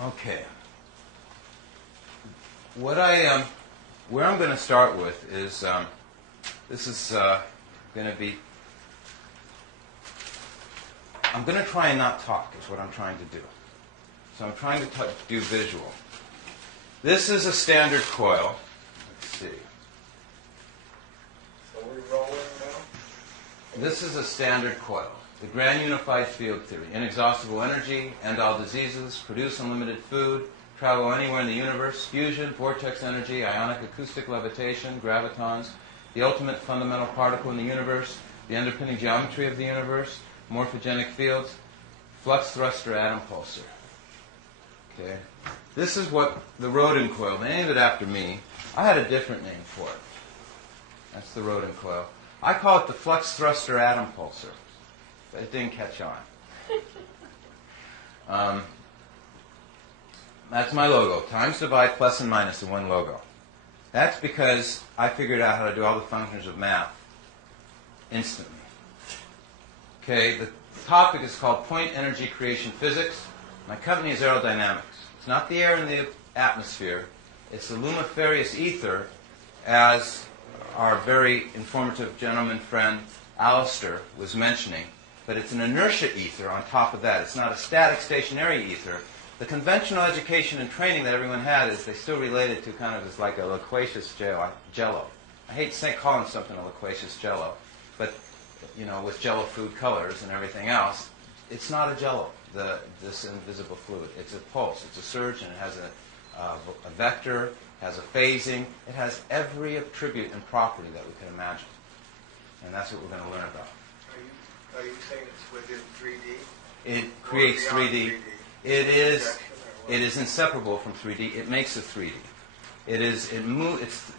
Okay. Where I'm going to start with is, this is going to be, I'm going to try and not talk is what I'm trying to do. So I'm trying to do visual. This is a standard coil. Let's see. So we're rolling now? This is a standard coil. The grand unified field theory. Inexhaustible energy, end all diseases, produce unlimited food, travel anywhere in the universe, fusion, vortex energy, ionic acoustic levitation, gravitons, the ultimate fundamental particle in the universe, the underpinning geometry of the universe, morphogenic fields, flux thruster atom pulsar. Okay. This is what the Rodin coil, they named it after me. I had a different name for it. That's the Rodin coil. I call it the flux thruster atom pulsar. But it didn't catch on. That's my logo. Times divide plus and minus in one logo. That's because I figured out how to do all the functions of math instantly. Okay, the topic is called Point Energy Creation Physics. My company is aerodynamics. It's not the air in the atmosphere. It's the lumiferious ether, as our very informative gentleman friend Alistair was mentioning. But it's an inertia ether on top of that. It's not a static, stationary ether. The conventional education and training that everyone had is they still relate it to kind of as like a loquacious jello. I hate calling something a loquacious jello, but you know, with jello food colors and everything else, it's not a jello, this invisible fluid. It's a pulse. It's a surge, and it has a vector, has a phasing. It has every attribute and property that we can imagine. And that's what we're going to learn about. Are you saying it's within 3D? It creates 3D. 3D? It is inseparable from 3D. It makes it 3D. It is, it moves,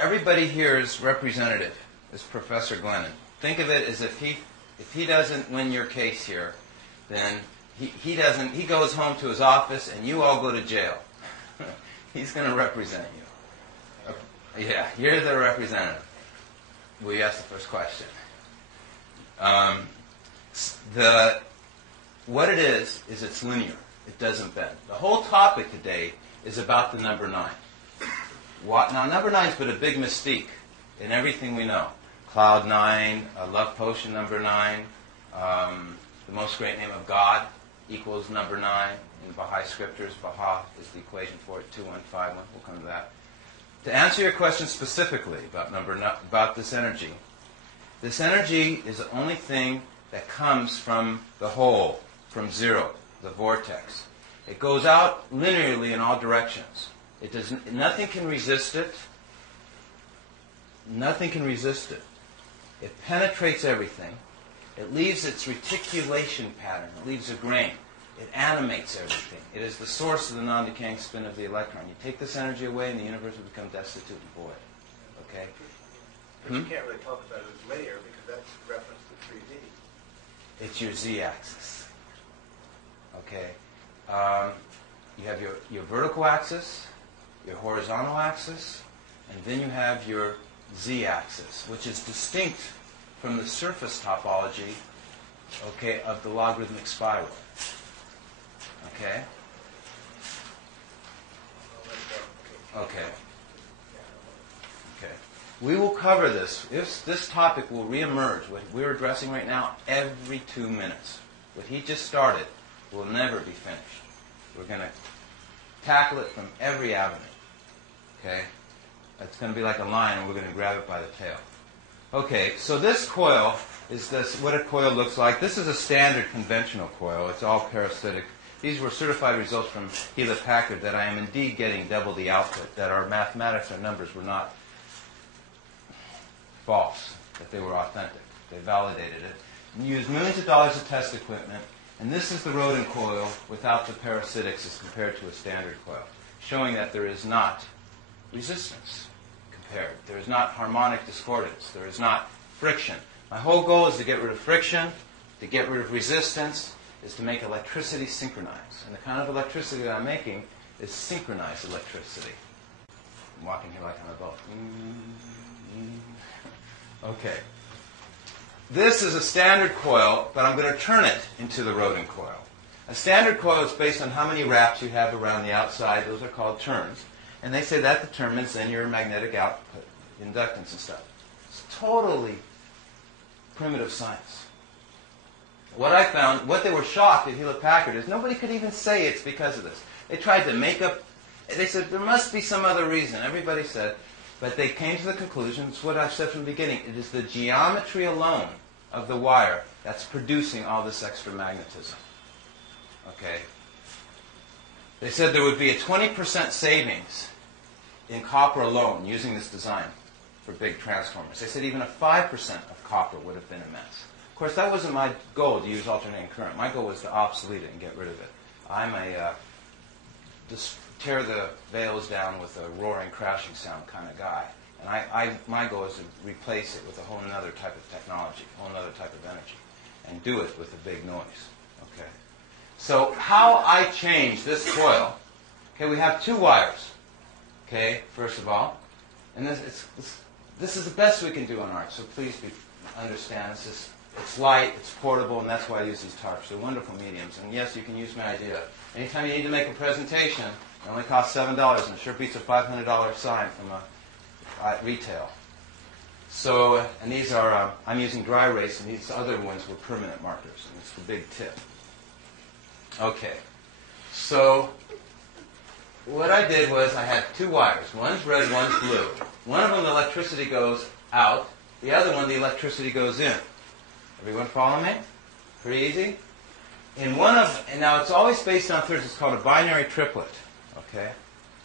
everybody here is representative, is Professor Glennon. Think of it as if he doesn't win your case here, then he goes home to his office and you all go to jail. He's going to represent you. Yeah, you're the representative. Will you ask the first question? What it is it's linear. It doesn't bend. The whole topic today is about the number 9. Now, number 9's been a big mystique in everything we know. Cloud 9, love potion number 9, the most great name of God equals number 9. In Baha'i scriptures, Baha is the equation for it, 2151. We'll come to that. To answer your question specifically about this energy is the only thing that comes from the whole, from zero, the vortex. It goes out linearly in all directions. Nothing can resist it. Nothing can resist it. It penetrates everything. It leaves its reticulation pattern. It leaves a grain. It animates everything. It is the source of the non-decaying spin of the electron. You take this energy away and the universe will become destitute and void. Okay? But you can't really talk about it as linear because that's reference to 3D. It's your z-axis. Okay? You have your vertical axis, your horizontal axis, and then you have your z-axis, which is distinct from the surface topology, okay, of the logarithmic spiral. Okay? Okay. Okay. We will cover this. This topic will reemerge, what we're addressing right now, every 2 minutes. What he just started will never be finished. We're going to tackle it from every avenue. Okay? It's going to be like a lion, and we're going to grab it by the tail. Okay, so this coil is what a coil looks like. This is a standard conventional coil. It's all parasitic. These were certified results from Hewlett-Packard that I am indeed getting double the output, that our mathematics, our numbers were not false, that they were authentic. They validated it. And used millions of dollars of test equipment, and this is the Rodin coil without the parasitics as compared to a standard coil, showing that there is not resistance compared. There is not harmonic discordance. There is not friction. My whole goal is to get rid of friction, to get rid of resistance, is to make electricity synchronize. And the kind of electricity that I'm making is synchronized electricity. I'm walking here like I'm a boat. Okay. This is a standard coil, but I'm going to turn it into the Rodin coil. A standard coil is based on how many wraps you have around the outside. Those are called turns. And they say that determines then your magnetic output, inductance and stuff. It's totally primitive science. What I found, what they were shocked at Hewlett-Packard is nobody could even say it's because of this. They tried to make up, they said there must be some other reason. Everybody said, but they came to the conclusion, it's what I've said from the beginning, it is the geometry alone of the wire that's producing all this extra magnetism. Okay? They said there would be a 20% savings in copper alone using this design for big transformers. They said even a 5% of copper would have been immense. Of course, that wasn't my goal to use alternating current. My goal was to obsolete it and get rid of it. I'm a just tear the veils down with a roaring, crashing sound kind of guy. And my goal is to replace it with a whole other type of technology, a whole other type of energy, and do it with a big noise. Okay. So how I change this coil, okay, we have two wires, okay, first of all. And this is the best we can do on art, so please understand this. It's light, it's portable, and that's why I use these tarps. They're wonderful mediums. And yes, you can use my idea. Anytime you need to make a presentation, it only costs $7, and it sure beats a $500 sign from a retail. So, and these are, I'm using dry erase, and these other ones were permanent markers, and it's the big tip. Okay, so what I did was I had two wires. One's red, one's blue. One of them, the electricity goes out. The other one, the electricity goes in. Everyone follow me? Pretty easy? And now it's always based on thirds. It's called a binary triplet. Okay?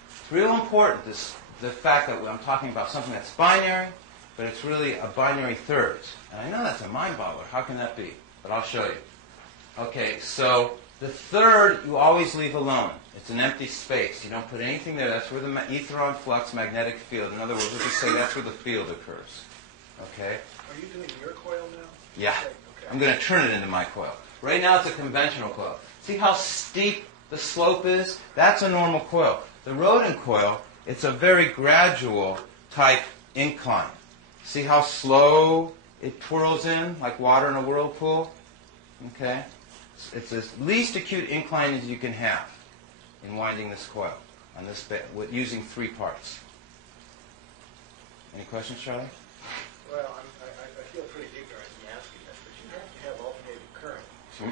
It's real important, the fact that I'm talking about something that's binary, but it's really a binary thirds. And I know that's a mind boggler. How can that be? But I'll show you. Okay, so the third you always leave alone. It's an empty space. You don't put anything there. That's where the etheron flux magnetic field. In other words, we'll just say that's where the field occurs. Okay? Are you doing your coil now? Yeah. Okay. I'm going to turn it into my coil. Right now it's a conventional coil. See how steep the slope is? That's a normal coil. The Rodin coil, it's a very gradual type incline. See how slow it twirls in, like water in a whirlpool? Okay? It's the least acute incline as you can have in winding this coil on this using 3 parts. Any questions, Charlie? Well, I feel pretty ignorant in asking this, but you have to have alternating current to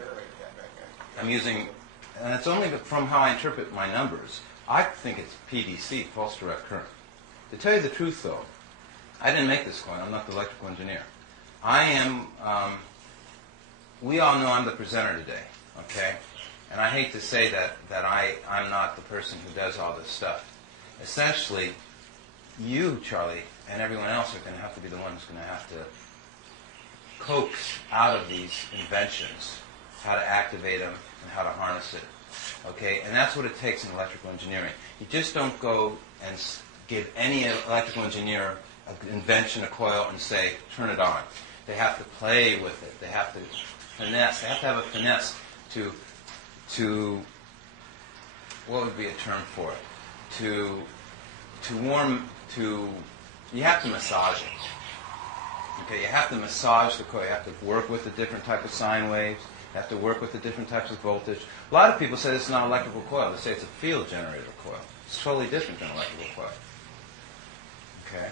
generate that magnetic. I'm using, and it's only from how I interpret my numbers. I think it's PDC, pulse direct current. To tell you the truth, though, I didn't make this coil. I'm not the electrical engineer. I am, we all know I'm the presenter today, okay? And I hate to say that I'm not the person who does all this stuff. Essentially, you, Charlie, and everyone else are going to have to be the one who's going to have to coax out of these inventions how to activate them and how to harness it. Okay? And that's what it takes in electrical engineering. You just don't go and give any electrical engineer an invention, a coil, and say, turn it on. They have to play with it. They have to finesse. They have to have a finesse to what would be a term for it? To you have to massage it. Okay, you have to massage the coil. You have to work with the different type of sine waves. You have to work with the different types of voltage. A lot of people say it's not an electrical coil. They say it's a field generator coil. It's totally different than an electrical coil. Okay?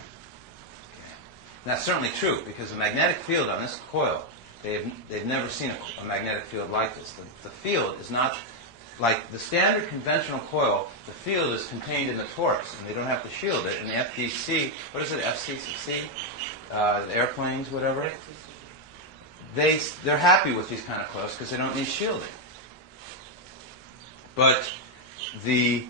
That's certainly true because the magnetic field on this coil, they've never seen a magnetic field like this. The field is not like the standard conventional coil. The field is contained in the torques, and they don't have to shield it. And the FDC, what is it, FCC, the airplanes, whatever. They're happy with these kind of coils because they don't need shielding. But the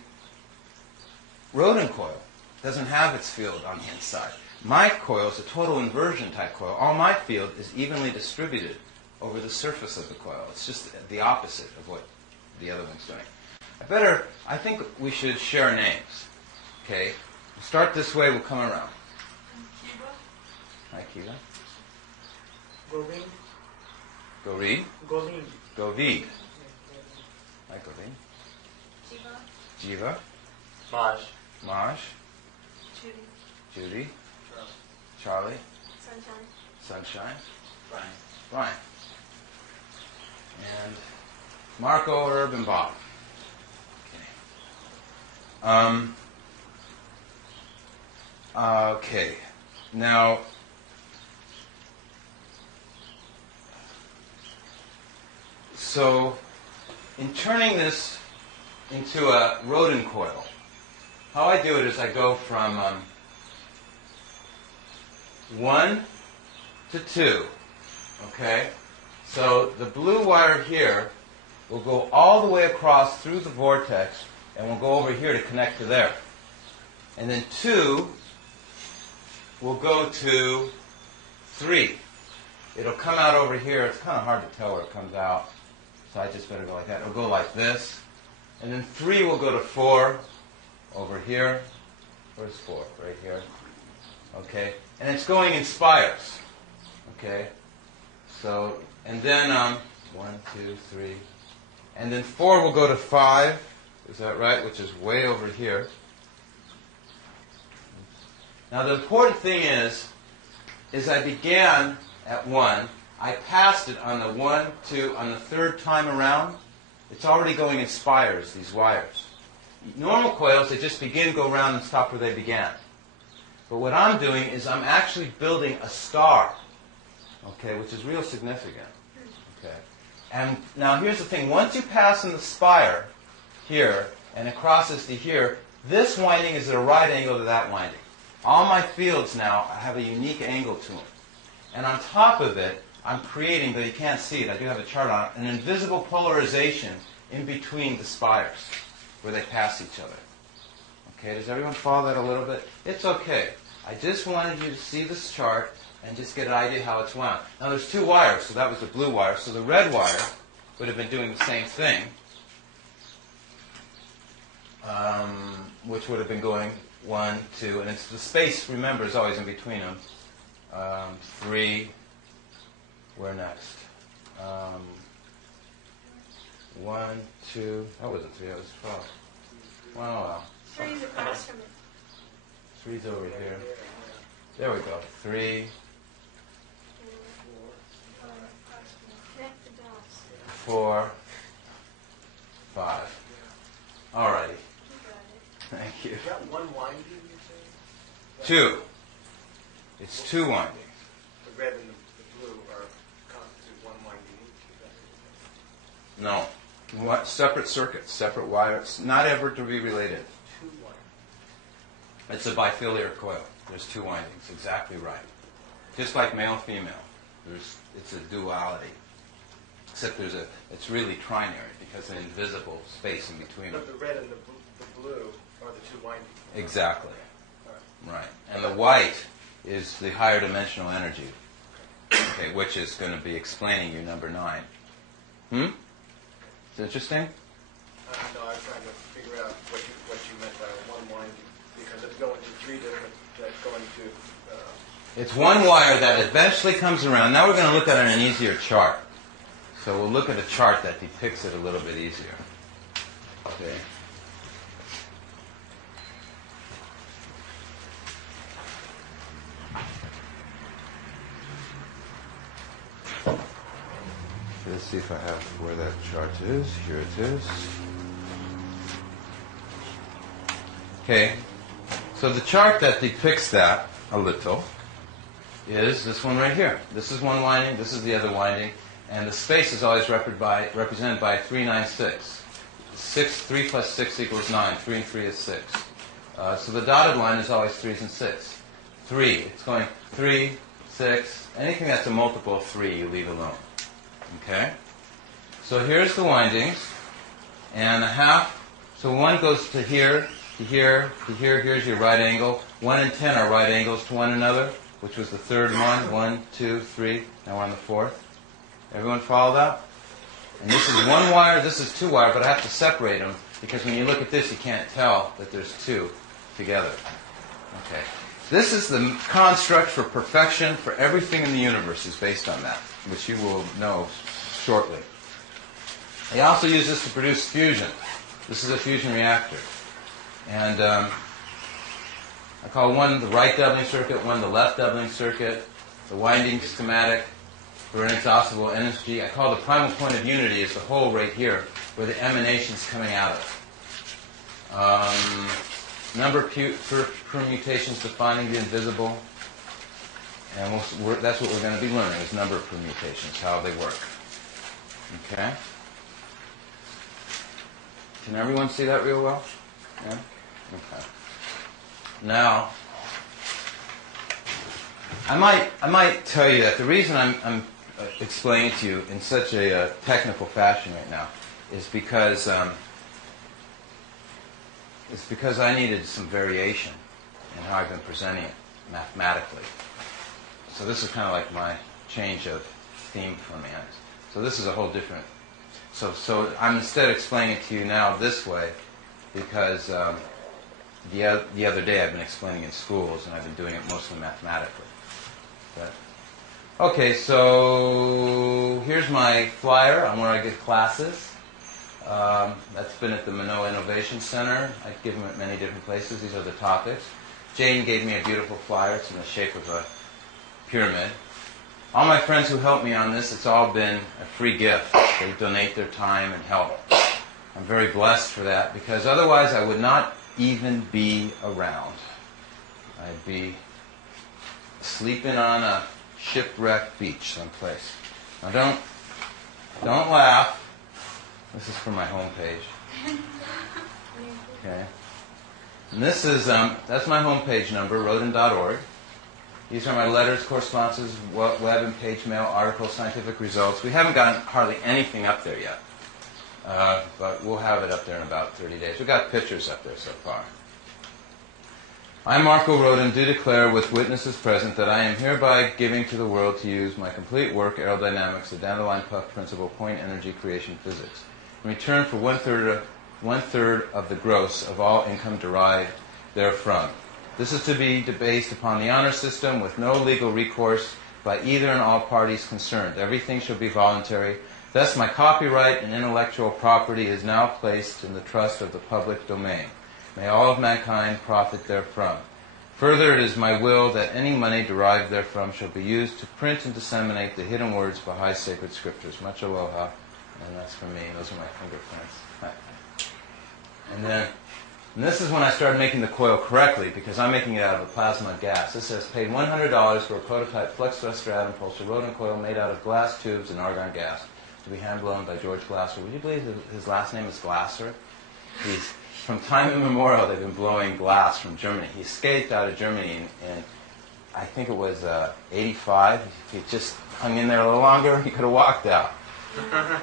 Rodin coil doesn't have its field on the inside. My coil is a total inversion type coil. All my field is evenly distributed over the surface of the coil. It's just the opposite of what the other one's doing. I think we should share names. Okay? We'll start this way, we'll come around. Hi, Kiva. Govind. Goreed. Govind. Govid. Hi, Govid. Jiva. Maj. Maj, Judy. Judy, Charlie, Sunshine. Sunshine, Brian. And Marko, Herb, and Bob. Okay. Now, so in turning this into a Rodin coil, how I do it is I go from 1 to 2. Okay? So the blue wire here will go all the way across through the vortex and will go over here to connect to there. And then 2 will go to 3. It'll come out over here. It's kind of hard to tell where it comes out, so I just better go like that. It'll go like this. And then 3 will go to 4 over here. Where's 4? Right here. Okay? And it's going in spires. Okay? So, and then 1, 2, 3. And then 4 will go to 5. Is that right? Which is way over here. Now the important thing is I began at 1. I passed it on the 1, 2, on the third time around. It's already going in spires, these wires. Normal coils, they just begin, go around, and stop where they began. But what I'm doing is I'm actually building a star, okay, which is real significant. Okay. And now here's the thing. Once you pass in the spire here, and it crosses to here, this winding is at a right angle to that winding. All my fields now have a unique angle to them. And on top of it, I'm creating, though you can't see it, I do have a chart on it, an invisible polarization in between the spires where they pass each other. Okay, does everyone follow that a little bit? It's okay. I just wanted you to see this chart and just get an idea how it's wound. Now there's 2 wires, so that was the blue wire. So the red wire would have been doing the same thing, which would have been going 1, 2, and it's the space, remember, is always in between them. 3, where next? 1, 2, that wasn't 3, that was 12. Wow. 3's across from it. 3's over here. There we go. 3, 4, 5. All righty. Thank you. Is that one winding, you say? 2. It's 2 windings. The red and the blue are constitute one winding each. No. Separate circuits, separate wires, not ever to be related. 2 windings. It's a bifiliar coil. There's 2 windings, exactly right. Just like male-female, it's a duality. Except it's really trinary because an invisible space in between them. But the red and the blue are the 2 windings. Exactly. All right. Right. And the white is the higher dimensional energy, okay, which is going to be explaining you number 9. It's interesting? No, I was trying to figure out what you meant by one winding, because it's going to 3 different, going to... It's one wire that eventually comes around. Now we're going to look at an easier chart. So we'll look at a chart that depicts it a little bit easier. Okay. Let's see if I have where that chart is. Here it is. Okay. So the chart that depicts that a little is this one right here. This is one winding. This is the other winding. And the space is always represented by 3, 9, 6. 3 plus 6 equals 9. 3 and 3 is 6. So the dotted line is always 3s and 6. 3. It's going 3, 6. Anything that's a multiple of 3, you leave alone. Okay? So here's the windings. And a half. So 1 goes to here, to here, to here. Here's your right angle. 1 and 10 are right angles to one another, which was the third one. 1, 2, 3. Now we're on the 4th. Everyone follow that? And this is 1 wire, this is 2 wire, but I have to separate them because when you look at this, you can't tell that there's 2 together. Okay. This is the construct for perfection for everything in the universe is based on that, which you will know shortly. They also use this to produce fusion. This is a fusion reactor. And I call one the right doubling circuit, one the left doubling circuit, the winding schematic for inexhaustible energy. I call the primal point of unity is the hole right here where the emanation is coming out of. Number of permutations defining the invisible. And that's what we're going to be learning, is number of permutations, how they work. Okay? Can everyone see that real well? Yeah? Okay. Now, I might tell you that the reason I'm explaining to you in such a technical fashion right now is because I needed some variation in how I've been presenting it mathematically. So this is kind of like my change of theme for me. So this is a whole different. So I'm instead explaining it to you now this way because the other day I've been explaining in schools and I've been doing it mostly mathematically. But, okay, so here's my flyer on where I give classes. That's been at the Manoa Innovation Center. I give them at many different places. These are the topics. Jane gave me a beautiful flyer. It's in the shape of a pyramid. All my friends who helped me on this, it's all been a free gift. They donate their time and help. I'm very blessed for that because otherwise I would not even be around. I'd be sleeping on a shipwrecked beach someplace. Now don't laugh. This is from my homepage. Okay. And this is, that's my homepage number, rodin.org. These are my letters, correspondences, web and page mail, articles, scientific results. We haven't gotten hardly anything up there yet. But we'll have it up there in about 30 days. We've got pictures up there so far. I, Marko Rodin, do declare with witnesses present that I am hereby giving to the world to use my complete work, aerodynamics, the dandelion puff principle, point energy creation physics, in return for one-third of the gross of all income derived therefrom. This is to be based upon the honor system with no legal recourse by either and all parties concerned. Everything shall be voluntary. Thus, my copyright and intellectual property is now placed in the trust of the public domain. May all of mankind profit therefrom. Further, it is my will that any money derived therefrom shall be used to print and disseminate the hidden words behind sacred scriptures. Much aloha. And that's for me. Those are my fingerprints. And this is when I started making the coil correctly, because I'm making it out of a plasma gas. This says, paid $100 for a prototype flux thruster atom pulsar Rodin coil made out of glass tubes and argon gas, to be hand-blown by George Glasser. Would you believe that his last name is Glasser? From time immemorial, they've been blowing glass from Germany. He escaped out of Germany in I think it was 85. If he just hung in there a little longer, he could have walked out.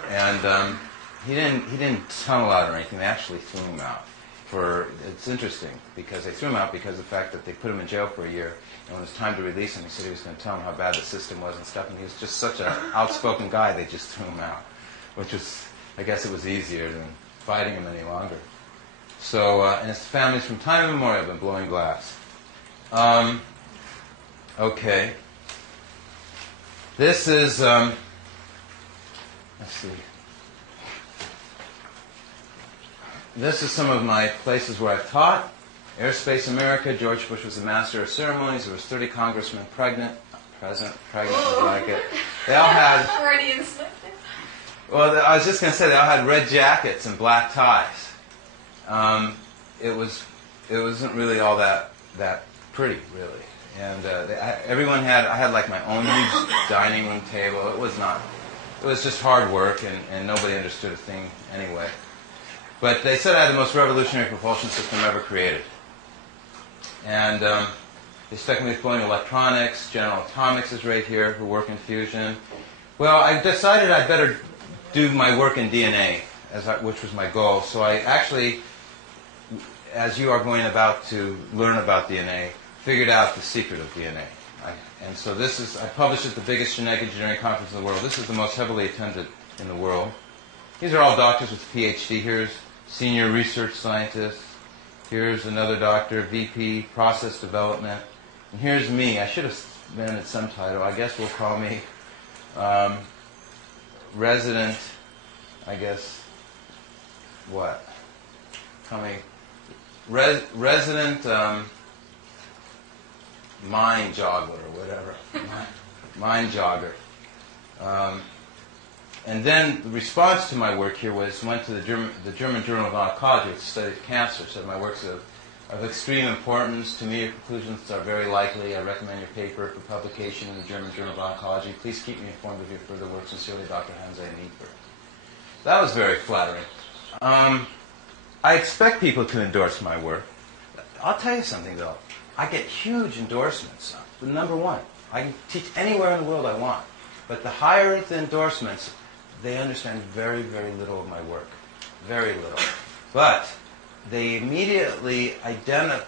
And he didn't tunnel out or anything. They actually threw him out. It's interesting because they threw him out because of the fact that they put him in jail for a year, and when it was time to release him, he said he was going to tell them how bad the system was and stuff, and he was just such an outspoken guy, they just threw him out, which was, I guess it was easier than fighting him any longer. So, and his family's from time immemorial have been blowing glass. Okay. This is, let's see. This is some of my places where I've taught. Airspace America, George Bush was the master of ceremonies. There was 30 congressmen present, like it. They all had... Freudians. Well, I was just going to say, they all had red jackets and black ties. It wasn't really all that pretty, really. And everyone had, I had like my own huge dining room table. It was just hard work, and nobody understood a thing anyway. But they said I had the most revolutionary propulsion system ever created. And they stuck me with blowing electronics. General Atomics is right here, who work in fusion. Well, I decided I'd better do my work in DNA, which was my goal. So I actually, as you are going about to learn about DNA, figured out the secret of DNA. And so this is, I published at the biggest genetic engineering conference in the world. This is the most heavily attended in the world. These are all doctors with a PhD. Here's senior research scientist. Here's another doctor, VP, process development. And here's me. I should have invented some title. I guess we'll call me resident, I guess, what? Call me resident mind jogger or whatever. Mind jogger. And then the response to my work here went to the German Journal of Oncology, which studied cancer, said my work's of extreme importance. To me, your conclusions are very likely. I recommend your paper for publication in the German Journal of Oncology. Please keep me informed of your further work. Sincerely, Dr. Hanse Niedberg. That was very flattering. I expect people to endorse my work. I'll tell you something, though. I get huge endorsements. Number one, I can teach anywhere in the world I want. But the higher the endorsements, they understand very, very little of my work. Very little. But they immediately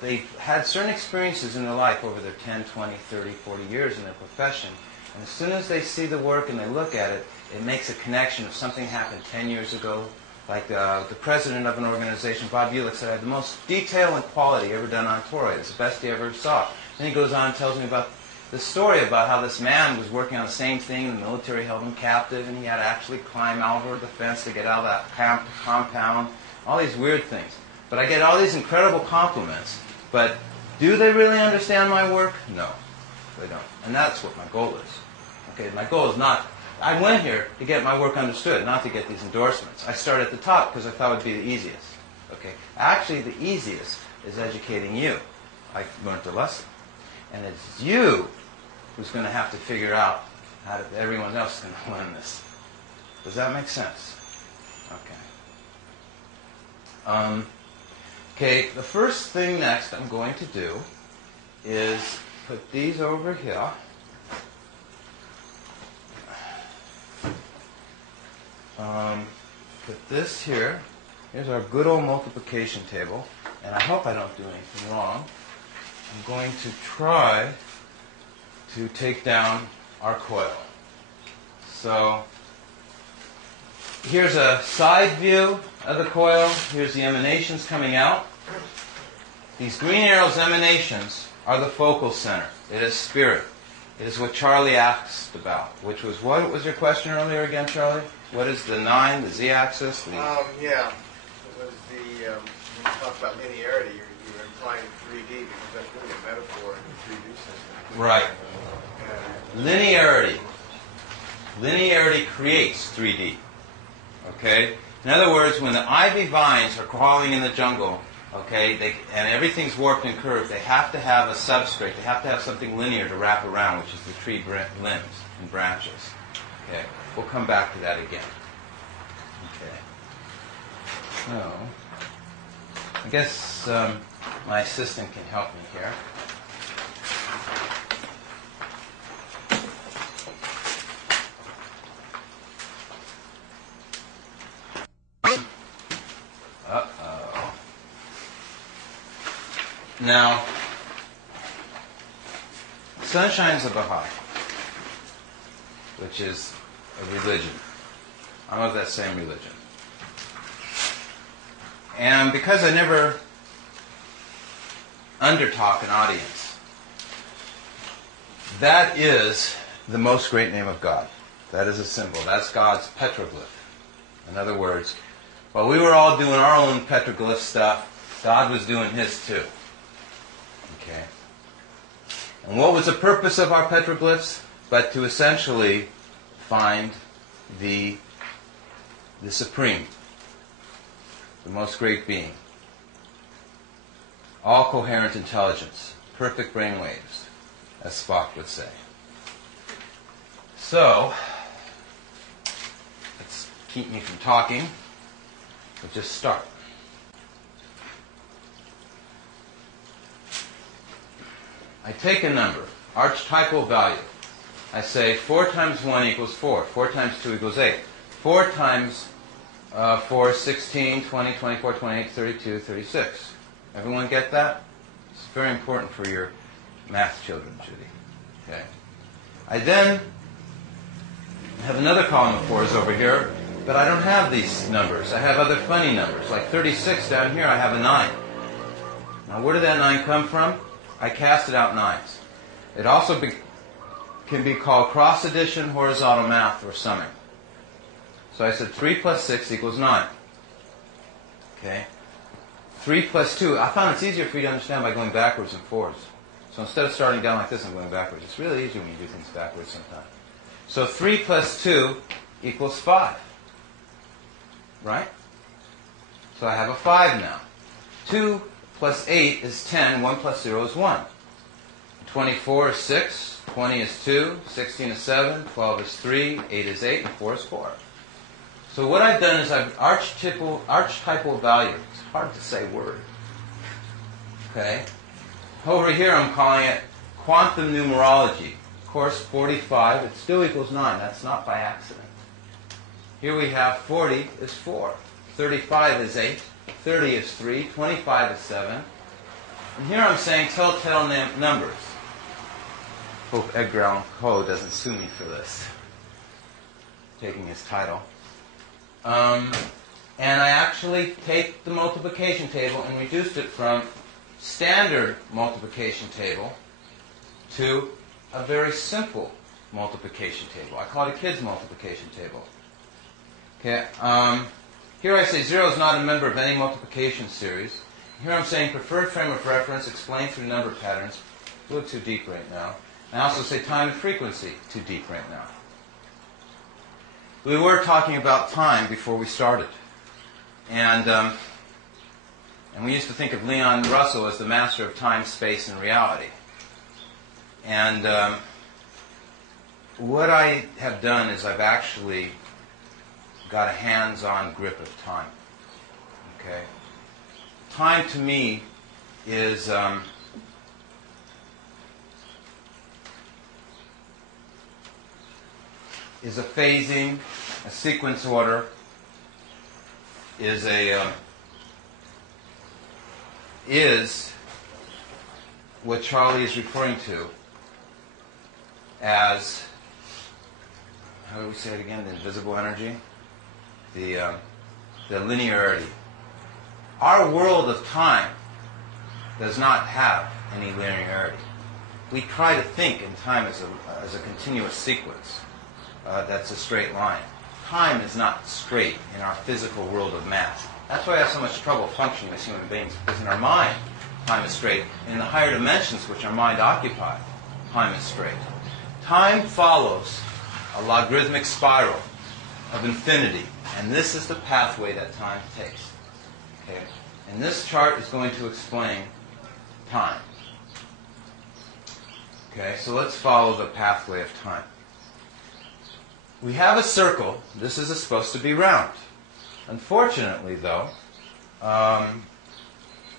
they've had certain experiences in their life over their 10, 20, 30, 40 years in their profession. And as soon as they see the work and they look at it, it makes a connection. If something happened 10 years ago, like the president of an organization, Bob Ulick, said, I had the most detail and quality ever done on toroid. It's the best he ever saw. Then he goes on and tells me about the story about how this man was working on the same thing, the military held him captive, and he had to actually climb over the fence to get out of that compound, all these weird things. But I get all these incredible compliments, but do they really understand my work? No, they don't. And that's what my goal is. Okay, my goal is not, I went here to get my work understood, not to get these endorsements. I started at the top because I thought it would be the easiest. Okay, actually the easiest is educating you. I learned the lesson. And it's you who's going to have to figure out how everyone else is going to learn this. Does that make sense? Okay. Okay, the first thing next I'm going to do is put these over here. Put this here. Here's our good old multiplication table. And I hope I don't do anything wrong. I'm going to try to take down our coil. So here's a side view of the coil. Here's the emanations coming out. These green arrows emanations are the focal center. It is spirit. It is what Charlie asked about, which was, what was your question earlier again, Charlie? What is the 9, the z-axis? Yeah, it was the, when you talk about linearity, you're implying 3D because that's really a metaphor in the 3D system. Right. Linearity. Linearity creates 3D. Okay? In other words, when the ivy vines are crawling in the jungle, okay, and everything's warped and curved, they have to have a substrate. They have to have something linear to wrap around, which is the tree limbs and branches. Okay? We'll come back to that again. Okay. So, I guess my assistant can help me here. Uh-oh. Now, Sunshine's a Baha'i, which is a religion. I'm of that same religion. And because I never undertalk an audience, that is the most great name of God. That is a symbol. That's God's petroglyph. In other words, while we were all doing our own petroglyph stuff, God was doing His too. Okay? And what was the purpose of our petroglyphs? But to essentially find the Supreme, the most great being. All coherent intelligence, perfect brain waves, as Spock would say. So, let's keep me from talking. We'll just start. I take a number, archetypal value. I say 4 times 1 equals 4. 4 times 2 equals 8. 4 times 4 is 16, 20, 24, 28, 32, 36. Everyone get that? It's very important for your math children, Judy. Okay. I then have another column of 4s over here, but I don't have these numbers. I have other funny numbers. Like 36 down here, I have a 9. Now, where did that 9 come from? I casted out 9s. It also can be called cross addition, horizontal math, or summing. So I said 3 plus 6 equals 9. Okay? 3 plus 2. I found it's easier for you to understand by going backwards in 4s. So instead of starting down like this, I'm going backwards. It's really easy when you do things backwards sometimes. So 3 plus 2 equals 5. Right? So I have a 5 now. 2 plus 8 is 10. 1 plus 0 is 1. 24 is 6. 20 is 2. 16 is 7. 12 is 3. 8 is 8. And 4 is 4. So what I've done is I've archetypal value. It's hard to say word. Okay? Over here I'm calling it quantum numerology. Course 45, it still equals 9. That's not by accident. Here we have 40 is 4. 35 is 8. 30 is 3. 25 is 7. And here I'm saying telltale numbers. Hope Edgar Allan Poe doesn't sue me for this. Taking his title. And I actually take the multiplication table and reduced it from standard multiplication table to a very simple multiplication table. I call it a kid's multiplication table. Okay. Here I say 0 is not a member of any multiplication series. Here I'm saying preferred frame of reference explained through number patterns. A little too deep right now. I also say time and frequency, too deep right now. We were talking about time before we started. And we used to think of Leon Russell as the master of time, space, and reality. And what I have done is I've actually got a hands-on grip of time. Okay? Time to me is a phasing, a sequence order, is what Charlie is referring to as, how do we say it again, the invisible energy? The linearity. Our world of time does not have any linearity. We try to think in time as a continuous sequence that's a straight line. Time is not straight in our physical world of math. That's why I have so much trouble functioning as human beings, because in our mind, time is straight. In the higher dimensions which our mind occupies, time is straight. Time follows a logarithmic spiral of infinity, and this is the pathway that time takes. Okay? And this chart is going to explain time. Okay, so let's follow the pathway of time. We have a circle. This is supposed to be round. Unfortunately, though,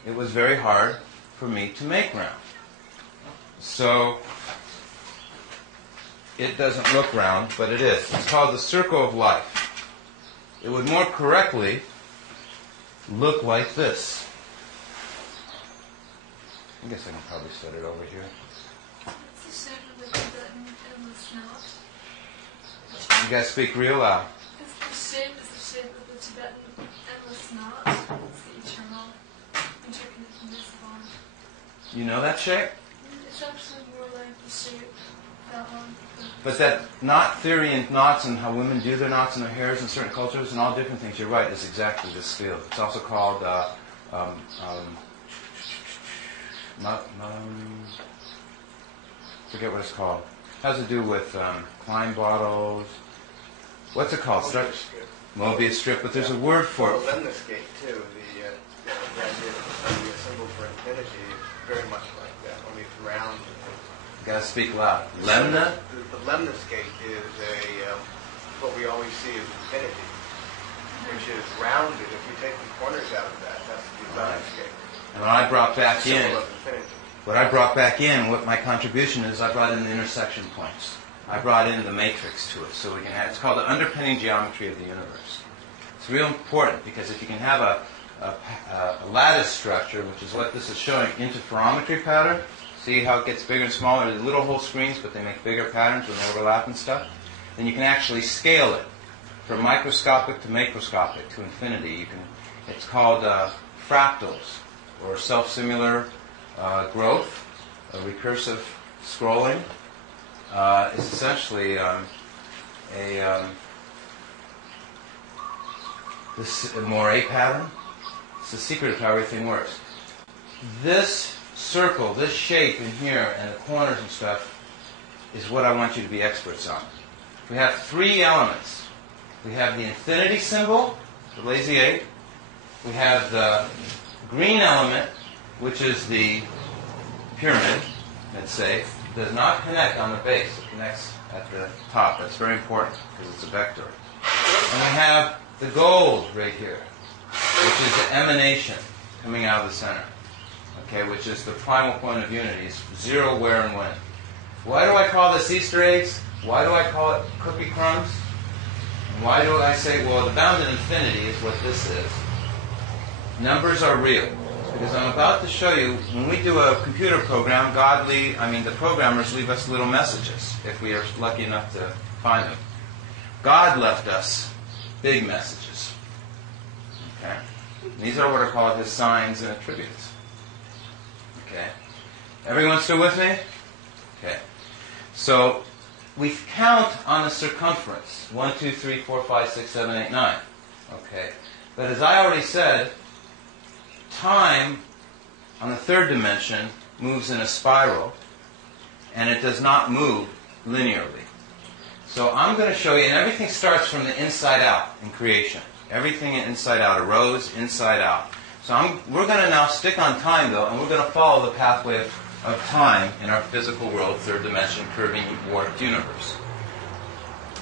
it was very hard for me to make round. So it doesn't look round, but it is. It's called the circle of life. It would more correctly look like this. I guess I can probably set it over here. What's the shape of the Tibetan endless knot? You guys speak real loud. Is the shape of the Tibetan endless knot? It's the eternal interconnectedness bond. You know that shape? It's actually more like the shape, that one. But that knot theory and knots and how women do their knots in their hairs in certain cultures and all different things, you're right, it's exactly this field. It's also called forget what it's called. It has to do with Klein bottles. What's it called? Mobius strip, but there's a word for it. Well, lemniscate, too, the idea of the symbol for infinity is very much like that, only it's round. You gotta speak loud. Lemna? The lemniscate is what we always see as infinity, which is rounded. If we take the corners out of that, that's the lemniscate. And when I brought back Symbol in, of infinity. what my contribution is, I brought in the intersection points. I brought in the matrix to it, so we can have, it's called the underpinning geometry of the universe. It's real important, because if you can have a lattice structure, which is what this is showing, interferometry pattern, see how it gets bigger and smaller? They're little whole screens, but they make bigger patterns with overlap and stuff. Then you can actually scale it from microscopic to macroscopic to infinity. It's called fractals, or self-similar growth, recursive scrolling. It's essentially this Moiré pattern. It's the secret of how everything works. This circle, this shape in here, and the corners and stuff, is what I want you to be experts on. We have three elements. We have the infinity symbol, the lazy 8. We have the green element, which is the pyramid, let's say. It does not connect on the base. It connects at the top. That's very important because it's a vector. And we have the gold right here, which is the emanation coming out of the center. Okay, which is the primal point of unity. It's 0, where, and when. Why do I call this Easter eggs? Why do I call it cookie crumbs? And why do I say, well, the bounded infinity is what this is? Numbers are real. Because I'm about to show you, when we do a computer program, the programmers leave us little messages, if we are lucky enough to find them. God left us big messages. Okay? These are what are called his signs and attributes. Okay? Everyone still with me? Okay. So, we count on the circumference. 1, 2, 3, 4, 5, 6, 7, 8, 9. Okay. But as I already said, time on the third dimension moves in a spiral, and it does not move linearly. So I'm going to show you, and everything starts from the inside out in creation. Everything inside out arose inside out. So we're going to now stick on time, though, and we're going to follow the pathway of time in our physical world, third dimension, curving, warped universe.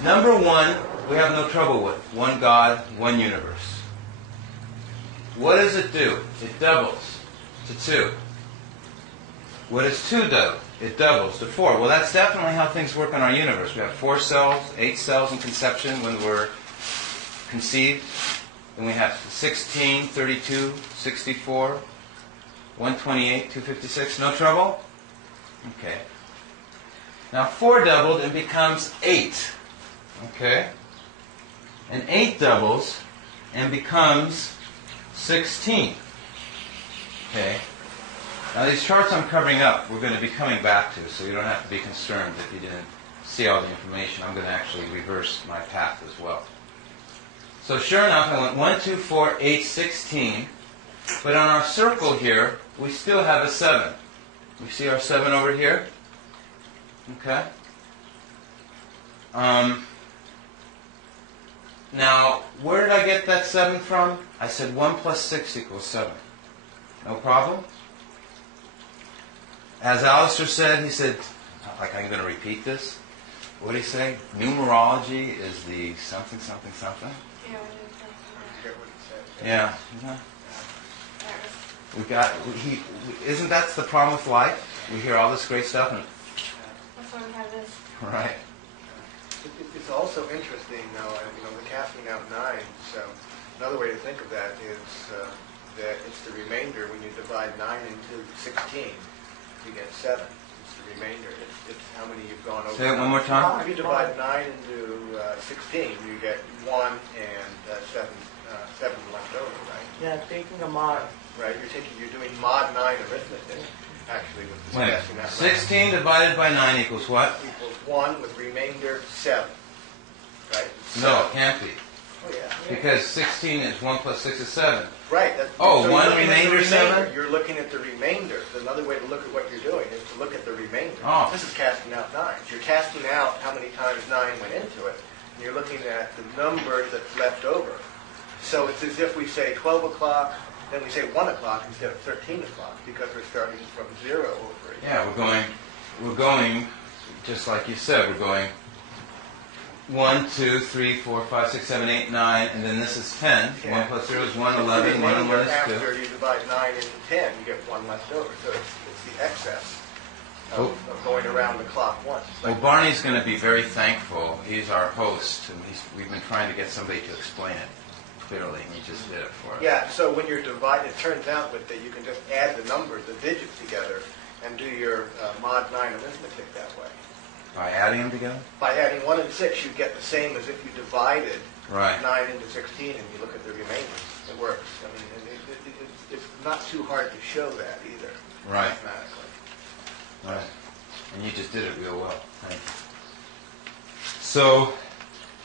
Number one, we have no trouble with. One God, one universe. What does it do? It doubles to 2. What does 2 do? It doubles to 4. Well, that's definitely how things work in our universe. We have 4 cells, 8 cells in conception when we're conceived. Then we have 16, 32, 64, 128, 256. No trouble? Okay. Now 4 doubled and becomes 8. Okay? And 8 doubles and becomes 16. Okay? Now these charts I'm covering up, we're going to be coming back to, so you don't have to be concerned if you didn't see all the information. I'm going to actually reverse my path as well. So sure enough, I went 1, 2, 4, 8, 16. But on our circle here, we still have a 7. You see our 7 over here? Okay? Now, where did I get that 7 from? I said 1 plus 6 equals 7. No problem? As Alistair said, he said, like I'm going to repeat this. What did he say? Numerology is the something, something, something. Yeah, I did something. Yeah. We got. Isn't that the problem with life? We hear all this great stuff, and That's why we have this. right. It's also interesting, though, the casting out 9. So another way to think of that is that it's the remainder. When you divide 9 into 16, you get 7. It's the remainder. It's how many you've gone over. Say it one more time. If you divide 9 into 16, you get 1 and 7 left over, right? Yeah, taking a mod. Right. You're doing mod 9 arithmetic, actually, with the Wait. casting out 16 divided by 9 equals what? equals 1 with remainder 7. Right? No, it can't be. Oh, yeah. Because 16 is 1 plus 6 is 7. Right. Oh, so one you're looking at the remainder 7? You're looking at the remainder. Another way to look at what you're doing is to look at the remainder. Oh. This is casting out 9s. You're casting out how many times 9 went into it, and you're looking at the number that's left over. So it's as if we say 12 o'clock, then we say 1 o'clock instead of 13 o'clock, because we're starting from 0 over again. Yeah, we're going, just like you said, we're going 1, 2, 3, 4, 5, 6, 7, 8, 9, and then this is 10. Yeah. 1 plus 0 is 1, 11, 1 and 1 is 2. After you divide 9 into 10, you get 1 left over. So it's the excess of going around the clock once. Well, Barney's going to be very thankful. He's our host, and we've been trying to get somebody to explain it clearly, and he just did it for us. Yeah, so when you're dividing, it turns out that you can just add the numbers, the digits together, and do your mod 9 arithmetic that way. By adding them together? By adding 1 and 6, you get the same as if you divided Right. 9 into 16 and you look at the remainder. It works. I mean, it's not too hard to show that either, Right. mathematically. Right. And you just did it real well. Thank you.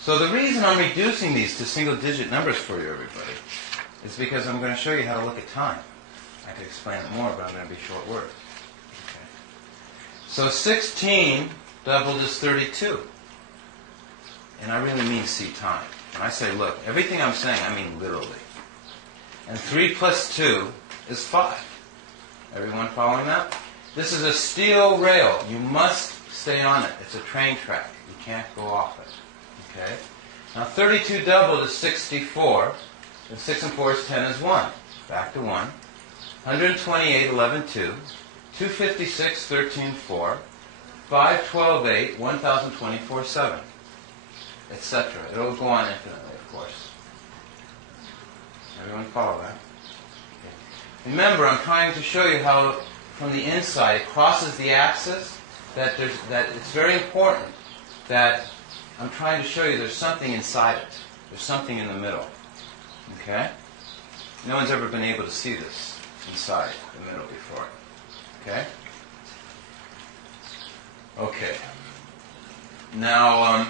So the reason I'm reducing these to single-digit numbers for you, everybody, is because I'm going to show you how to look at time. I could explain it more, but I'm going to be short word. Okay. So 16 doubled is 32. And I really mean see time. When I say look, everything I'm saying, I mean literally. And 3 plus 2 is 5. Everyone following that? This is a steel rail. You must stay on it. It's a train track. You can't go off it. Okay? Now 32 doubled is 64. And 6 and 4 is 10 is 1. Back to 1. 128, 11, 2. 256, 13, 4. 5, 12, 8. 1024, 7. Etc. It'll go on infinitely, of course. Everyone follow that? Okay. Remember, I'm trying to show you how from the inside it crosses the axis, that it's very important that I'm trying to show you there's something inside it. There's something in the middle. Okay? No one's ever been able to see this inside the middle before. Okay? Okay. Now,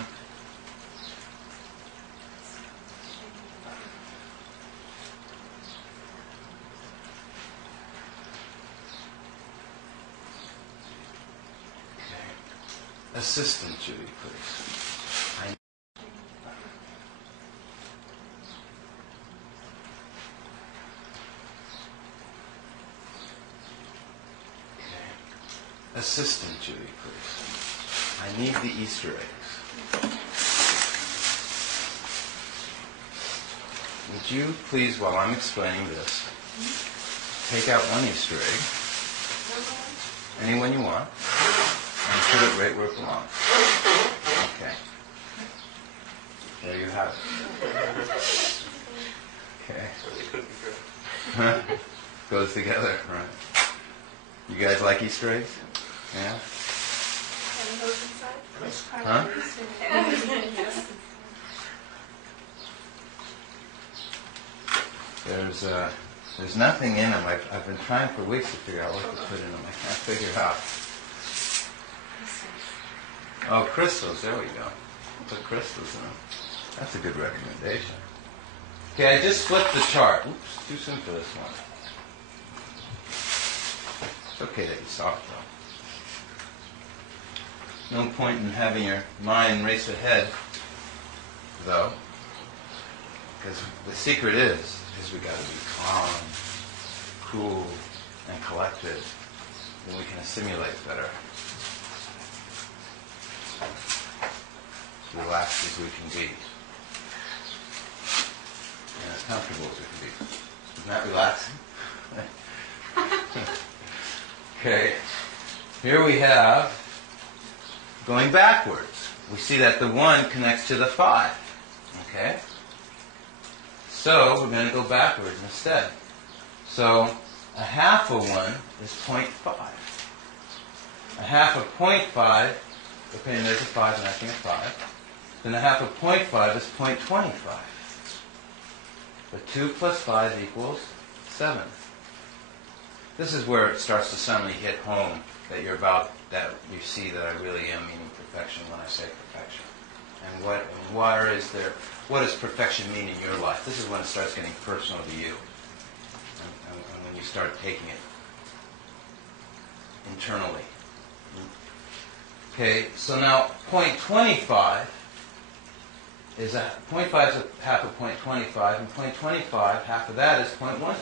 assistant, Judy, please. Assistant, Judy, please. I need the Easter eggs. Would you please, while I'm explaining this, take out one Easter egg, any one you want, and put it right where it belongs. Okay. There you have it. Okay. Goes together, right? You guys like Easter eggs? Yeah? Huh? There's nothing in them. I've been trying for weeks to figure out what to put in them. I can't figure it out. Oh, crystals. There we go. Put crystals in them. That's a good recommendation. Okay, I just flipped the chart. Oops, too soon for this one. It's okay that you saw it, though. No point in having your mind race ahead, though, because the secret is we got to be calm, cool, and collected, then we can assimilate better. As relaxed as we can be, and as comfortable as we can be. Isn't that relaxing? Okay, here we have going backwards. We see that the 1 connects to the 5. Okay? So we're going to go backwards instead. So a half of 1 is 0.5. A half of 0.5, okay, and there's a 5 matching a 5. Then a half of 0.5 is 0.25. But 2 plus 5 equals 7. This is where it starts to suddenly hit home that you're about, that you see that I really am meaning perfection when I say perfection. And what does perfection mean in your life? This is when it starts getting personal to you. And when you start taking it internally. Okay, so now 0.25 is a 0.5 is a half of 0.25, and 0.25, half of that is 0.125.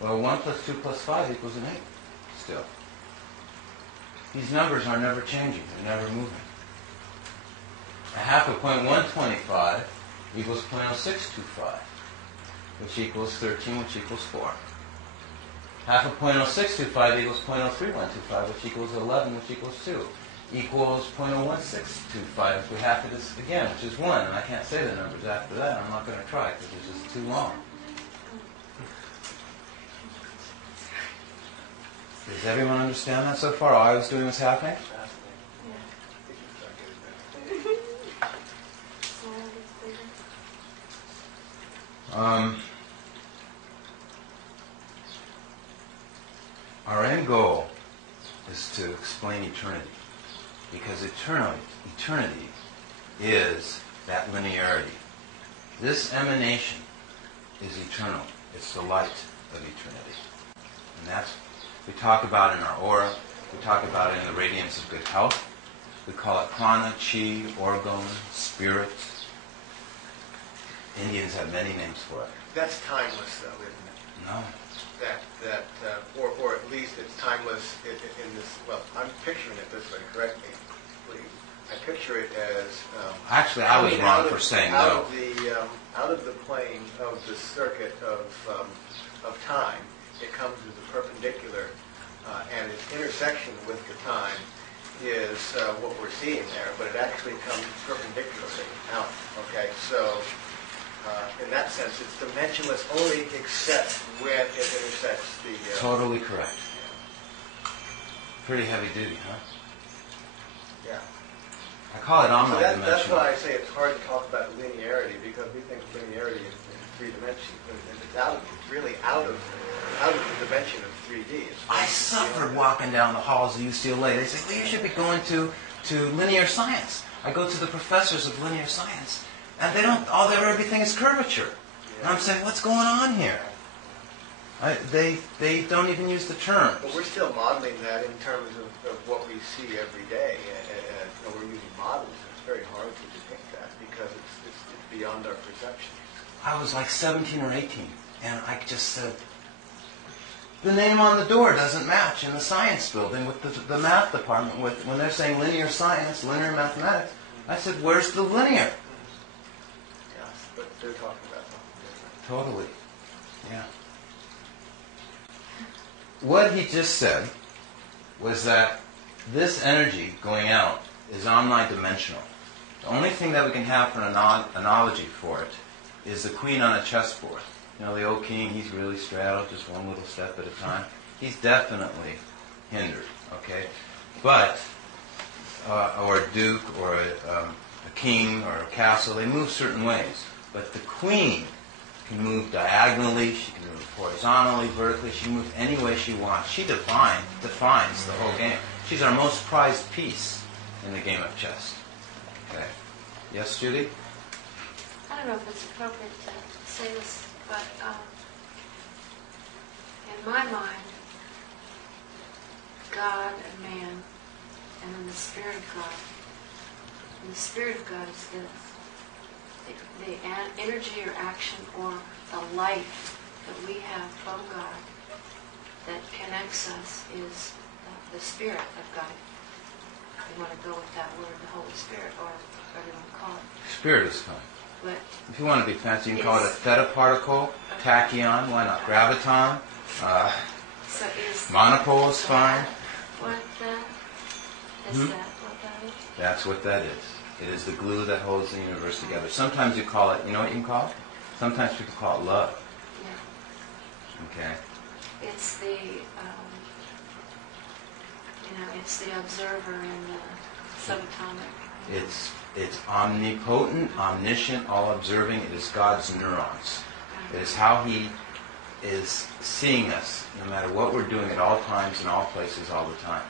Well, 1 plus 2 plus 5 equals an 8 still. These numbers are never changing. They're never moving. A half of 0.125 equals 0.0625, which equals 13, which equals 4. Half of 0.0625 equals 0.03125, which equals 11, which equals 2. Equals 0.01625 if we half it again, which is 1. And I can't say the numbers after that. I'm not going to try because it's just too long. Does everyone understand that so far? All I was doing was happening? Our end goal is to explain eternity. Because eternity is that linearity. This emanation is eternal. It's the light of eternity. And we talk about in our aura, we talk about it in the radiance of good health. We call it prana, chi, orgone, spirit. Indians have many names for it. That's timeless, though, isn't it? No. Or at least it's timeless in this. Well, I'm picturing it this way. Correct me, please. I picture it as. Actually, I was wrong for saying no. Out of the plane of the circuit of time, it comes as a perpendicular, and its intersection with the time is what we're seeing there, but it actually comes perpendicularly out. Okay, so in that sense, it's dimensionless only except when it intersects the... Totally correct. Pretty heavy duty, huh? Yeah. I call it omnidimensional. That's why I say it's hard to talk about linearity, because we think of linearity in three dimensions, and it's really out of the dimension of 3D. I suffered walking down the halls of UCLA. They say, well, you should be going to linear science. I go to the professors of linear science, and they don't, everything is curvature. And I'm saying, what's going on here? They don't even use the term. But we're still modeling that in terms of what we see every day. And we're using models. It's very hard to depict that because it's beyond our perception. I was like 17 or 18, and I just said, the name on the door doesn't match in the science building with the math department. When they're saying linear science, linear mathematics, I said, where's the linear? Yes, but they're talking about something different. Totally. Yeah. What he just said was that this energy going out is omnidimensional. The only thing that we can have for an analogy for it is the queen on a chessboard. You know, the old king, he's really straddled, just one little step at a time. He's definitely hindered, okay? But, or a duke, or a king, or a castle, they move certain ways. But the queen can move diagonally, she can move horizontally, vertically, she can move any way she wants. She defines the whole game. She's our most prized piece in the game of chess. Okay. Yes, Judy? I don't know if it's appropriate to say this, but in my mind, God and man, and then the Spirit of God. And the Spirit of God is this. The energy or action or the life that we have from God that connects us is the Spirit of God. You want to go with that word, the Holy Spirit, or whatever you want to call it. Spirit is fine. But if you want to be fancy, you can call it a theta particle, tachyon, why not? Graviton, so monopole is fine. What that? Is that what that is? That's what that is. It is the glue that holds the universe together. Sometimes you call it, you know what you can call it? Sometimes people call it love. Yeah. Okay? It's the, it's the observer in the subatomic. It's omnipotent, omniscient, all-observing. It is God's neurons. It is how He is seeing us, no matter what we're doing at all times, in all places, all the time.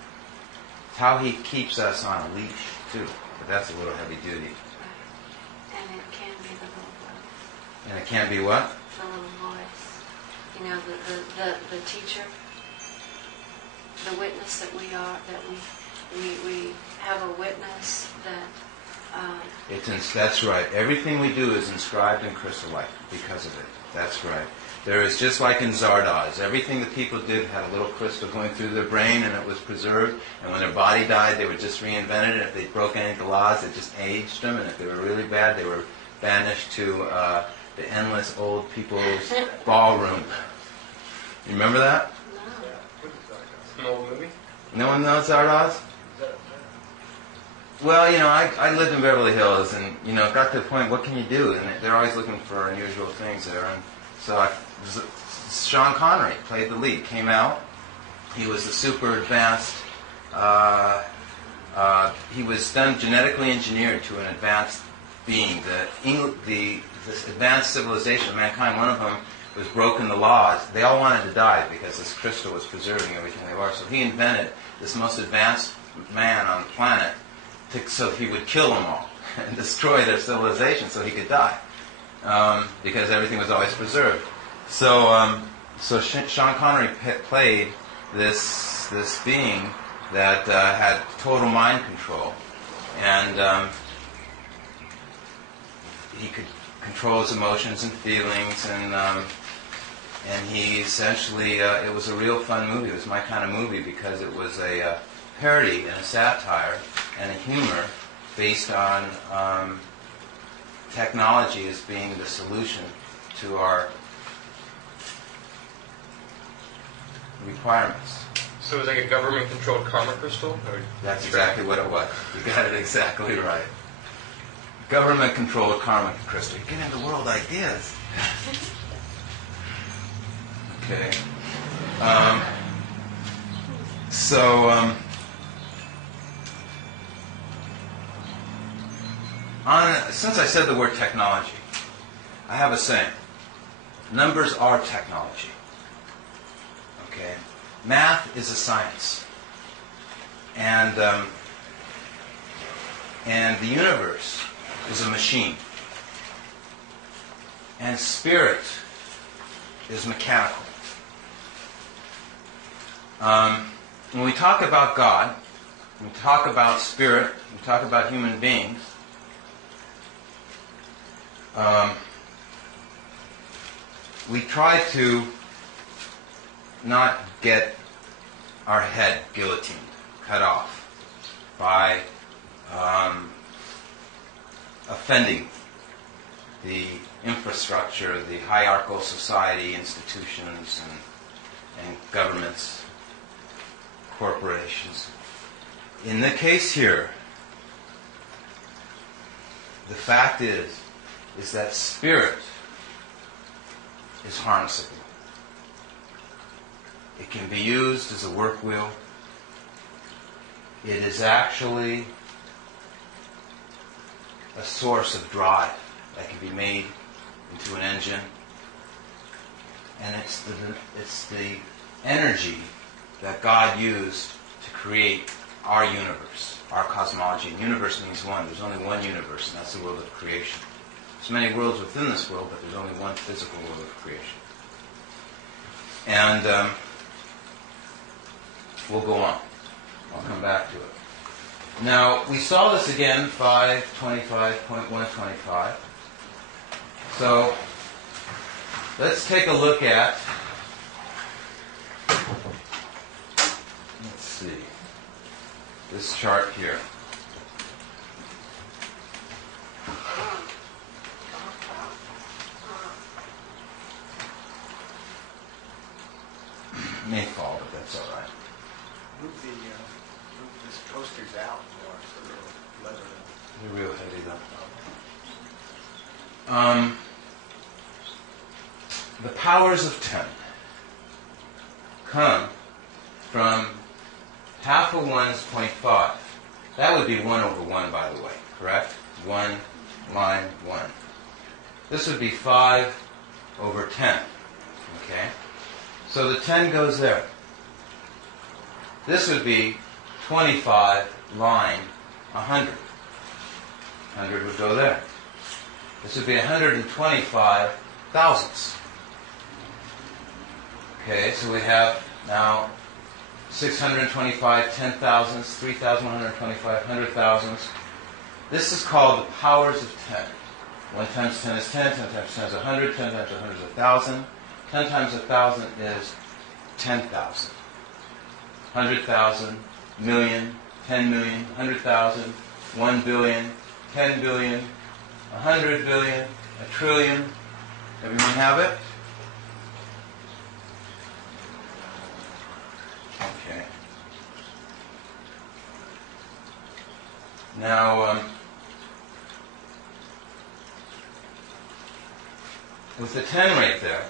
It's how He keeps us on a leash, too. But that's a little heavy duty. Right. And it can be the little voice. And it can be what? The little voice. You know, the teacher, the witness that we are, that we have a witness that... That's right. Everything we do is inscribed in crystallite because of it. That's right. There is, just like in Zardoz, everything that people did had a little crystal going through their brain and it was preserved. And when their body died, they were just reinvented. And if they broke any of the laws, it just aged them. And if they were really bad, they were banished to the endless old people's ballroom. You remember that? An old movie? No one knows Zardoz? Well, you know, I lived in Beverly Hills, and, you know, it got to the point, what can you do? And they're always looking for unusual things there. And so Sean Connery played the lead, came out. He was a super advanced, he was then genetically engineered to an advanced being. This advanced civilization of mankind, one of them was broken the laws. They all wanted to die because this crystal was preserving everything they were. So he invented this most advanced man on the planet so he would kill them all and destroy their civilization so he could die, because everything was always preserved. So So Sean Connery played this being that had total mind control, and he could control his emotions and feelings, and he essentially, it was a real fun movie. It was my kind of movie because it was a parody and a satire and a humor based on technology as being the solution to our requirements. So it was like a government-controlled karma crystal? Or That's exactly what it was. You got it exactly right. Government-controlled karma crystal. You get into world ideas. Okay. Since I said the word technology, I have a saying. Numbers are technology. Okay? Math is a science. And the universe is a machine. And spirit is mechanical. When we talk about God, when we talk about spirit, when we talk about human beings, we try to not get our head guillotined, cut off by offending the infrastructure, the hierarchical society, institutions, and governments, corporations. In the case here, the fact is that spirit is harnessable. It can be used as a work wheel. It is actually a source of drive that can be made into an engine. And it's the energy that God used to create our universe, our cosmology. And universe means one. There's only one universe, and that's the world of creation. There's many worlds within this world, but there's only one physical world of creation. And we'll go on. I'll come back to it. Now, we saw this again, 5.25.125. So, let's take a look at, let's see, this chart here. It may fall, but that's all right. Move this coasters out more so they'll leather them. They're real heavy though. The powers of 10 come from half of 1 is 0.5. That would be 1 over 1, by the way, correct? 1 line 1. This would be 5 over 10. Okay? So the 10 goes there. This would be 25 line 100. 100 would go there. This would be 125 thousandths. Okay, so we have now 625 10 thousandths, 3,125 100 thousandths. This is called the powers of 10. 1 times 10 is 10, 10 times 10 is 100, 10 times 100 is 1,000. 10 times 1,000 is 10,000. 100,000, million, 10 million, 100,000, 1 billion, 10 billion, 100 billion, a trillion. Everyone have it? Okay. Now, with the 10 right there,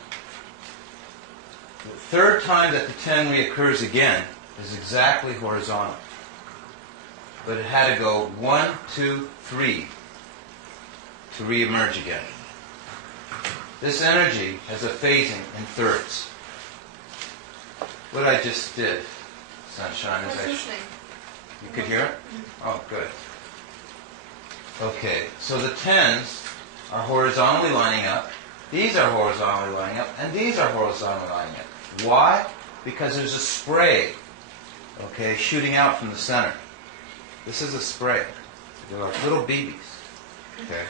the third time that the 10 reoccurs again is exactly horizontal. But it had to go 1, 2, 3 to re-emerge again. This energy has a phasing in thirds. What I just did, Sunshine, is you could hear it? Oh, good. Okay, so the 10s are horizontally lining up, These are horizontally lining up, and these are horizontally lining up. Why? Because there's a spray, okay, shooting out from the center. This is a spray. They're like little BBs. Okay.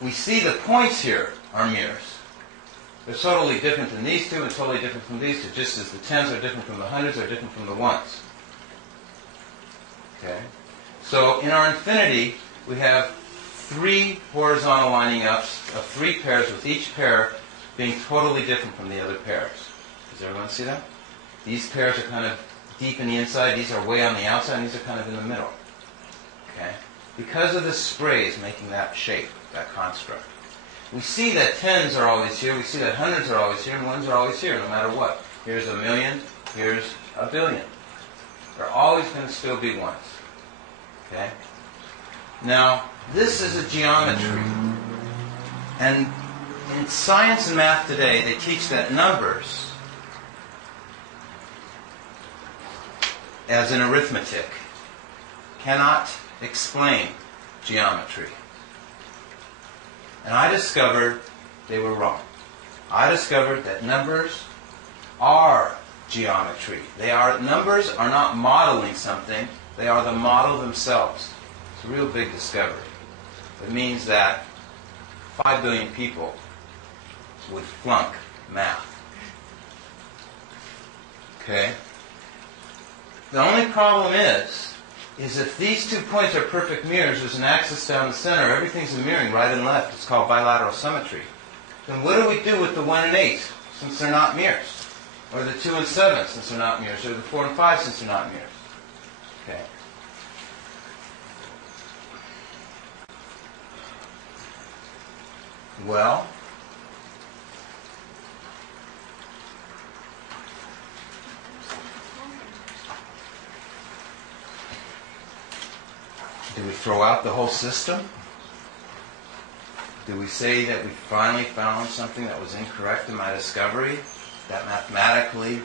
We see the points here are mirrors. They're totally different than these two and totally different from these two, just as the tens are different from the hundreds are different from the ones. Okay? So in our infinity, we have 3 horizontal lining ups of 3 pairs, with each pair being totally different from the other pairs. Does everyone see that? These pairs are kind of deep in the inside, these are way on the outside, and these are kind of in the middle. Okay? Because of the sprays making that shape, that construct. We see that tens are always here, we see that hundreds are always here, and ones are always here, no matter what. Here's a million, here's a billion. They're always going to still be ones. Okay? Now, this is a geometry. And in science and math today, they teach that numbers, as in arithmetic, cannot explain geometry. And I discovered they were wrong. I discovered that numbers are geometry. Numbers are not modeling something, they are the model themselves. It's a real big discovery. It means that 5 billion people would flunk math. Okay? The only problem is if these 2 points are perfect mirrors, there's an axis down the center, everything's a mirroring right and left. It's called bilateral symmetry. Then what do we do with the 1 and 8, since they're not mirrors? Or the 2 and 7, since they're not mirrors? Or the 4 and 5, since they're not mirrors? Okay. Well, do we throw out the whole system? Do we say that we finally found something that was incorrect in my discovery? That mathematically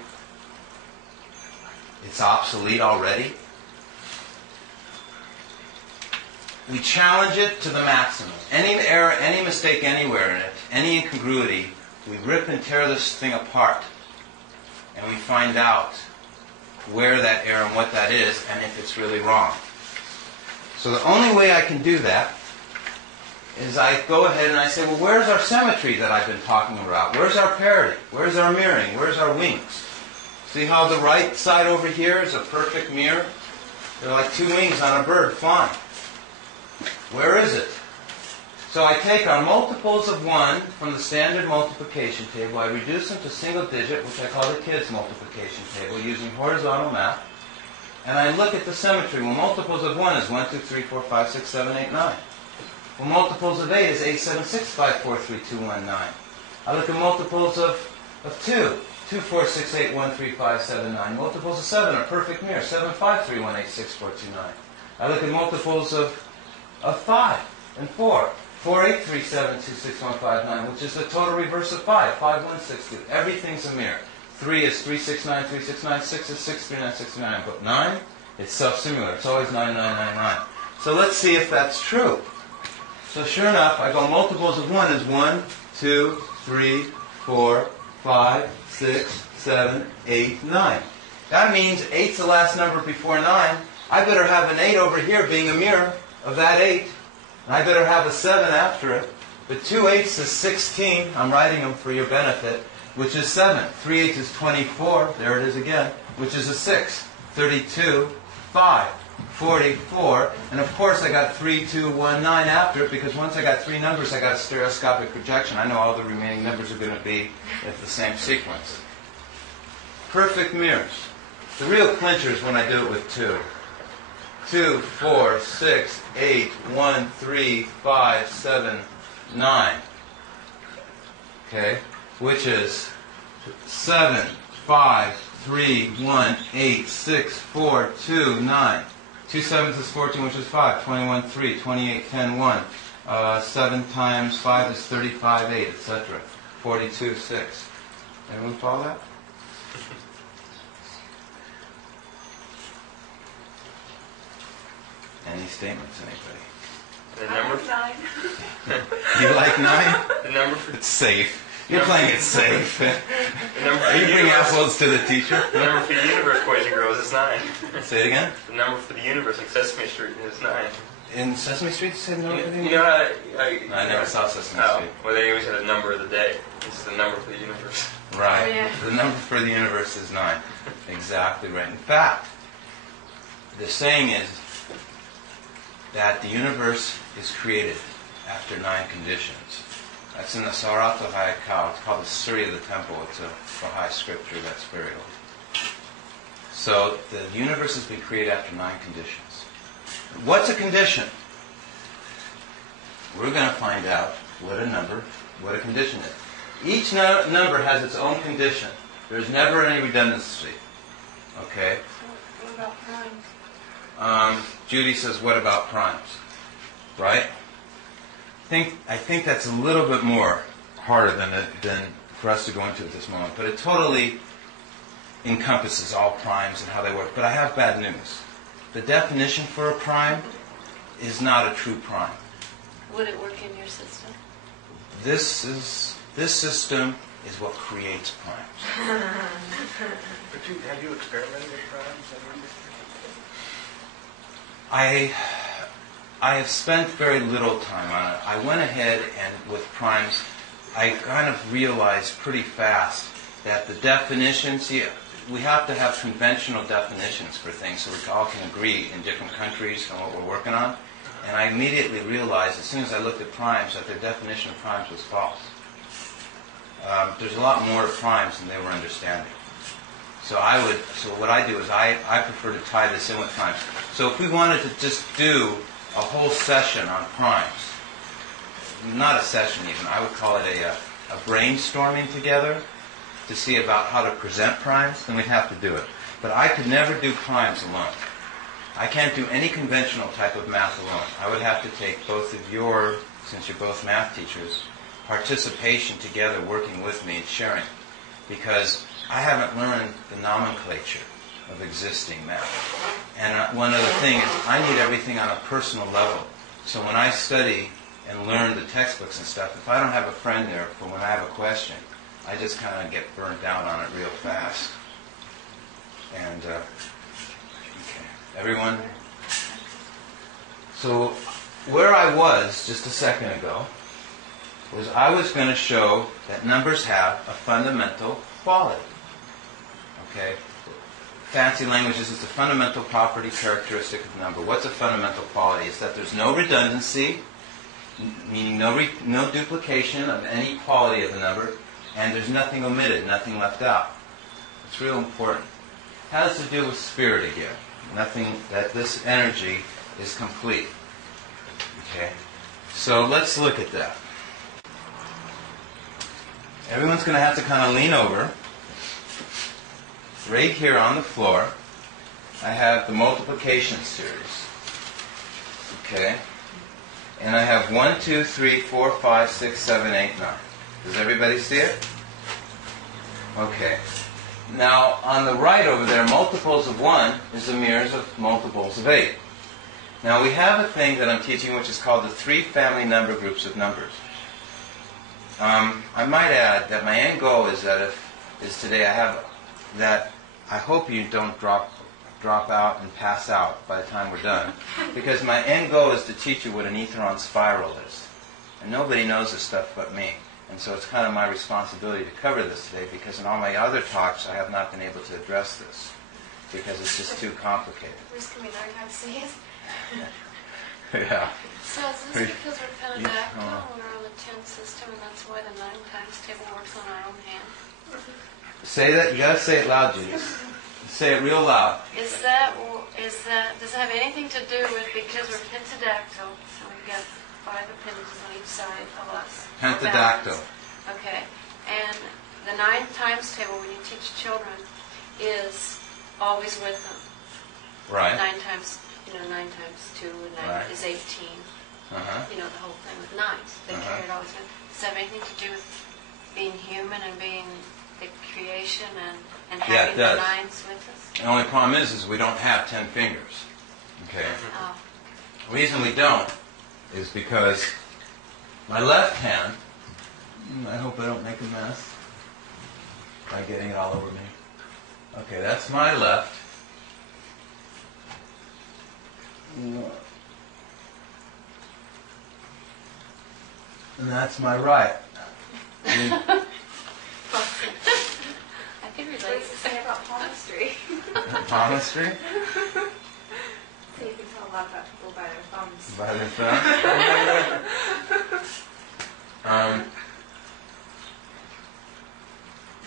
it's obsolete already? We challenge it to the maximum. Any error, any mistake anywhere in it, any incongruity, we rip and tear this thing apart. And we find out where that error and what that is, and if it's really wrong. So the only way I can do that is I go ahead and I say, well, where's our symmetry that I've been talking about? Where's our parity? Where's our mirroring? Where's our wings? See how the right side over here is a perfect mirror? They're like 2 wings on a bird flying. Where is it? So I take our multiples of 1 from the standard multiplication table, I reduce them to single digit, which I call the kids' multiplication table, using horizontal math, and I look at the symmetry. Well, multiples of 1 is 1, 2, 3, 4, 5, 6, 7, 8, 9. Well, multiples of 8 is 8, 7, 6, 5, 4, 3, 2, 1, 9. I look at multiples of 2. 2, 4, 6, 8, 1, 3, 5, 7, 9. Multiples of 7 are perfect mirror. 7, 5, 3, 1, 8, 6, 4, 2, 9. I look at multiples of 5 and 4. 4, 8, 3, 7, 2, 6, 1, 5, 9, which is the total reverse of 5. 5, 1, 6, 2. Everything's a mirror. 3 is 3, 6, 9, 3, 6, 9. 6 is 6, 3, 9, 6, 3, 9. But 9, it's self-similar. It's always 9, 9, 9, 9. So let's see if that's true. So sure enough, I go multiples of 1 is 1, 2, 3, 4, 5, 6, 7, 8, 9. That means 8's the last number before 9. I better have an 8 over here being a mirror of that 8. And I better have a 7 after it. But 2 8's is 16. I'm writing them for your benefit, which is 7. 3 8's is 24. There it is again, which is a 6. 32, 5, 44. And of course I got 3, 2, 1, 9 after it, because once I got 3 numbers, I got a stereoscopic projection. I know all the remaining numbers are going to be at the same sequence. Perfect mirrors. The real clincher is when I do it with 2. 2, 4, 6, 8, 1, 3, 5, 7, 9. Okay? Which is 7, 5, 3, 1, 8, 6, 4, 2, 9. 2 7s is 14, which is 5. 21, 3. 28, 10, 1. 7 times 5 is 35, 8, etc. 42, 6. Everyone follow that? Any statements, anybody? The I number, like 9. You like 9? the number for It's safe. You're playing it safe. the number for Are you the bring universe. apples to the teacher? The number for the universe, boys and girls, is 9. Say it again. The number for the universe, like Sesame Street, is 9. In Sesame Street, you said no? You know, I never saw Sesame Oh, Street. well, they always had a number of the day. This is the number for the universe. Right. Yeah. The number for the universe is 9. Exactly right. In fact, the saying is that the universe is created after 9 conditions. That's in the Sarata Hayakao. It's called the Surya of the Temple. It's a Baha'i scripture that's very old. So the universe has been created after 9 conditions. What's a condition? We're going to find out what a condition is. Each number has its own condition. There's never any redundancy. Okay? What about primes? Judy says, what about primes? Right? I think that's a little bit more harder than for us to go into at this moment. But it totally encompasses all primes and how they work. But I have bad news. The definition for a prime is not a true prime. Would it work in your system? This system is what creates primes. But have you experimented with primes? I have spent very little time on it. I went ahead and with primes, I kind of realized pretty fast that the definitions, we have to have conventional definitions for things so we all can agree in different countries on what we're working on. And I immediately realized, as soon as I looked at primes, that their definition of primes was false. There's a lot more to primes than they were understanding. So what I do is I prefer to tie this in with primes. So if we wanted to just do a whole session on primes, not a session even, I would call it a brainstorming together to see about how to present primes, then we'd have to do it. But I could never do primes alone. I can't do any conventional type of math alone. I would have to take both of your, since you're both math teachers, participation together, working with me and sharing. Because I haven't learned the nomenclature of existing math. And one other thing is I need everything on a personal level. So when I study and learn the textbooks and stuff, if I don't have a friend there for when I have a question, I just kind of get burnt out on it real fast. And, okay, everyone? So where I was just a second ago was I was going to show that numbers have a fundamental quality. Okay? Fancy language is it's a fundamental property characteristic of number. What's a fundamental quality? It's that there's no redundancy, meaning no duplication of any quality of a number, and there's nothing omitted, nothing left out. It's real important. It has to do with spirit again. Nothing, that this energy is complete. Okay? So let's look at that. Everyone's going to have to kind of lean over. Right here on the floor, I have the multiplication series. Okay? And I have 1, 2, 3, 4, 5, 6, 7, 8, 9. Does everybody see it? Okay. Now, on the right over there, multiples of 1 is the mirrors of multiples of 8. Now, we have a thing that I'm teaching which is called the 3 family number groups of numbers. I might add that my end goal is that today I have that I hope you don't drop out and pass out by the time we're done. Because my end goal is to teach you what an Etheron spiral is. And nobody knows this stuff but me. And so it's kind of my responsibility to cover this today because in all my other talks I have not been able to address this because it's just too complicated. Where's can we learn how to see it? Yeah. So is this because we're pentadactyl, we're on the 10 system, and that's why the 9 times table works on our own hand? Say that, you gotta say it loud, Judy. Say it real loud. Does that have anything to do with because we're pentadactyl, so we've got 5 appendages on each side of us? Pentadactyl. Okay. And the 9 times table, when you teach children, is always with them. Right. 9 times 9 times 2 and 9 Right. is 18. Uh-huh. The whole thing with 9s. They carry it always with. Does that have anything to do with being human and being the creation and Yeah, having it does. the 9s with us? The only problem is we don't have 10 fingers. Okay. Oh. The reason we don't is because my left hand, I hope I don't make a mess by getting it all over me. Okay, that's my left. And that's my right. I can What relate. does it say about palmistry? Palmistry? So you can tell a lot about people by their thumbs. By the thumb.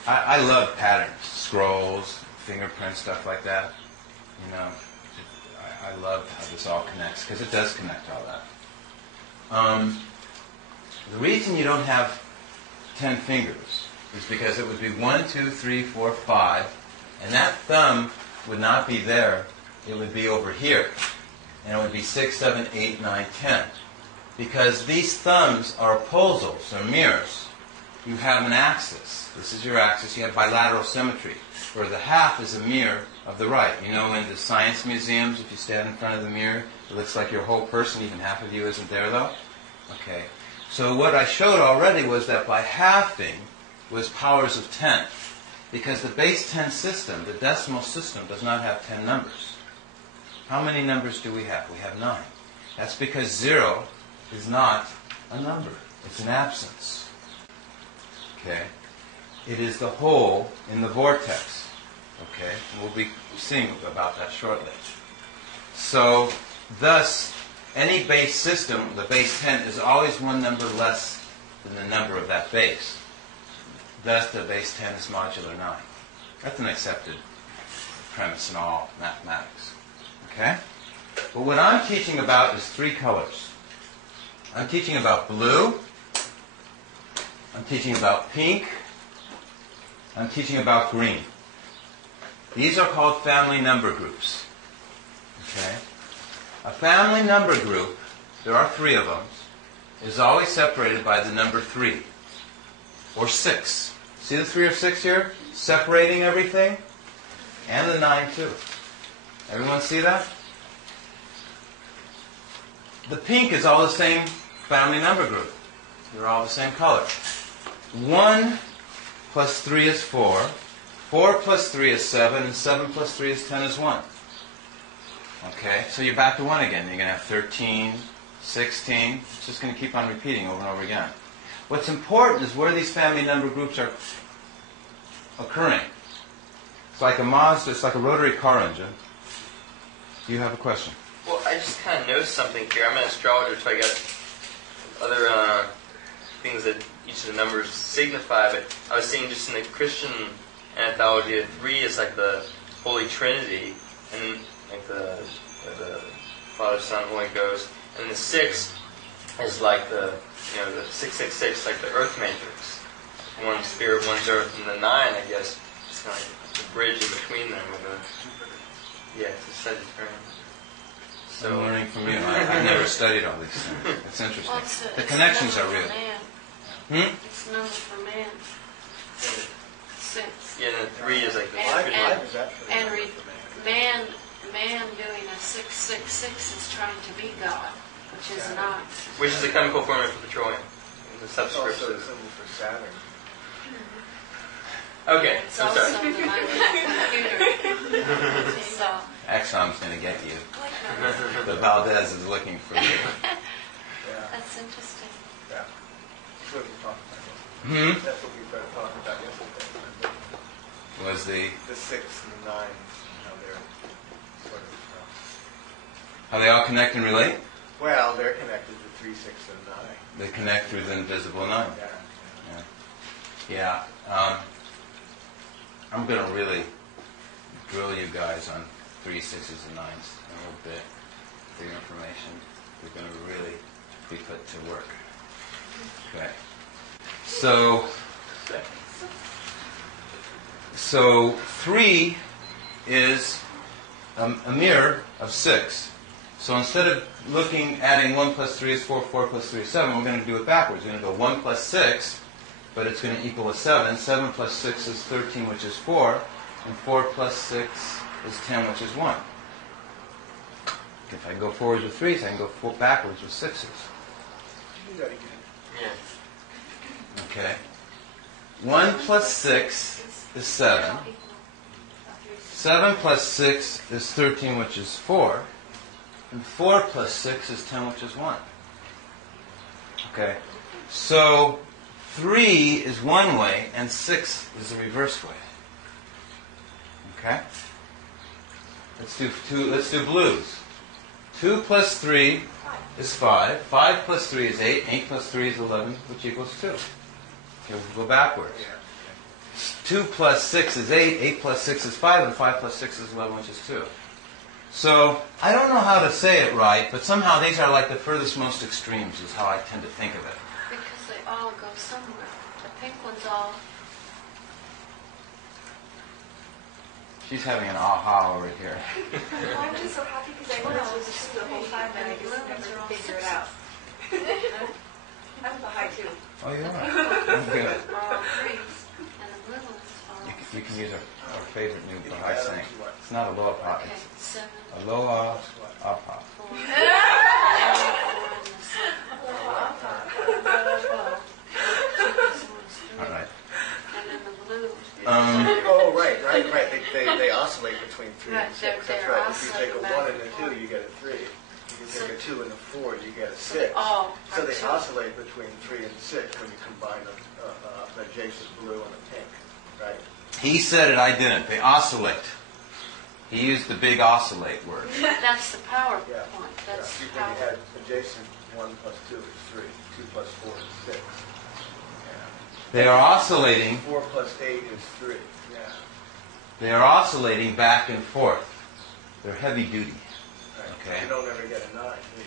I love patterns, scrolls, fingerprints, stuff like that. You know, I love how this all connects, because it does connect all that. The reason you don't have 10 fingers is because it would be 1, 2, 3, 4, 5, and that thumb would not be there. It would be over here. And it would be 6, 7, 8, 9, 10. Because these thumbs are opposals, or mirrors. You have an axis. This is your axis. You have bilateral symmetry, where the half is a mirror of the right. You know, in the science museums, if you stand in front of the mirror, it looks like your whole person, even half of you isn't there, though. Okay. So what I showed already was that by halving was powers of 10. Because the base 10 system, the decimal system, does not have 10 numbers. How many numbers do we have? We have 9. That's because 0 is not a number. It's an absence. Okay? It is the hole in the vortex. Okay? And we'll be seeing about that shortly. So, thus, any base system, the base 10, is always one number less than the number of that base. Thus, the base 10 is modular 9. That's an accepted premise in all mathematics. Okay? But what I'm teaching about is 3 colors. I'm teaching about blue. I'm teaching about pink. I'm teaching about green. These are called family number groups. Okay? A family number group, there are 3 of them, is always separated by the number 3. Or 6. See the 3 or 6 here? Separating everything. And the 9 too. Everyone see that? The pink is all the same family number group. They're all the same color. 1 plus 3 is 4. 4 plus 3 is 7. And 7 plus 3 is 10 is 1. Okay, so you're back to 1 again. You're going to have 13, 16. It's just going to keep on repeating over and over again. What's important is where these family number groups are occurring. It's like a Mazda, it's like a rotary car engine. Do you have a question? Well, I just kind of noticed something here. I'm an astrologer, so I got other things that each of the numbers signify, but I was seeing just in the Christian anthology, 3 is like the Holy Trinity, and like the Father, Son, Holy Ghost, and the 6 is like the 666, like the Earth matrix. One's spirit, one's earth, and the 9, I guess, is kind of like the bridge in between them. It's a Sagittarius. I'm learning from you. I've never studied all these things. It's interesting. Well, the connections are real. It's a number for man. 6. Yeah, and the 3 is like the Five Trinity. is actually And another for man. man doing a 666 is trying to be God, which is not. Which is a chemical formula for petroleum. The It's also subscript. a symbol for Saturn. Okay, It's I'm also sorry. the mind of the computer. So, Exxon's going to get you. like that. The Valdez is looking for you. Yeah, That's interesting. yeah. That's what we talked about yesterday. Hmm? That's what we started talking about yesterday. Was the The 6 and the 9, how they're sort of... how they all connect and relate? well, they're connected to 3, 6, and 9. They connect through the invisible 9. Yeah. Yeah. I'm going to really drill you guys on 3, 6s, and 9s a little bit for your information. You're going to really be put to work. Okay. So 3 is a mirror of 6. So instead of adding 1 plus 3 is 4, 4 plus 3 is 7, we're going to do it backwards. We're going to go 1 plus 6, but it's going to equal a 7. 7 plus 6 is 13, which is 4. And 4 plus 6 is 10, which is 1. If I go forwards with 3s, I can go backwards with 6s. Do that again. Yeah. Okay. 1 plus 6 is 7. 7 plus 6 is 13, which is 4. And 4 plus 6 is 10, which is 1. Okay. So 3 is one way, and 6 is the reverse way. Okay? Let's do blues. 2 plus 3 is 5. 5 plus 3 is 8. 8 plus 3 is 11, which equals 2. Okay, we'll go backwards. 2 plus 6 is 8. 8 plus 6 is 5. And 5 plus 6 is 11, which is 2. So, I don't know how to say it right, but somehow these are like the furthest most extremes is how I tend to think of it. Because they all go somewhere. The pink one's all... She's having an aha over here. Well, I'm just so happy because I know this was just the whole time and I just never figure it out. I'm the high too. Oh, you are? Good. are all threes, and the blue ones are... You can use our favorite new Baha'i saying. It's not a loa pa, Okay, it's 7, aloha apa. 4, 4, All right. and then the blue... Oh, right. They oscillate between 3 Right, and 6. That's they're right. If you take a oscillating 1 back and a and 2, forth. you get a 3. If you take a 2 and a 4, you get a 6. Oh, So they two. oscillate between 3 and 6 when you combine an adjacent blue and a pink, right? He said it, I didn't. They oscillate. He used the big oscillate word. That's the power Yeah. point. That's Yeah. the When you power. had adjacent 1 plus 2 is 3. 2 plus 4 is 6. Yeah. They are oscillating. 4 plus 8 is 3. Yeah. They are oscillating back and forth. They're heavy duty. Right. Okay. You don't ever get a 9, do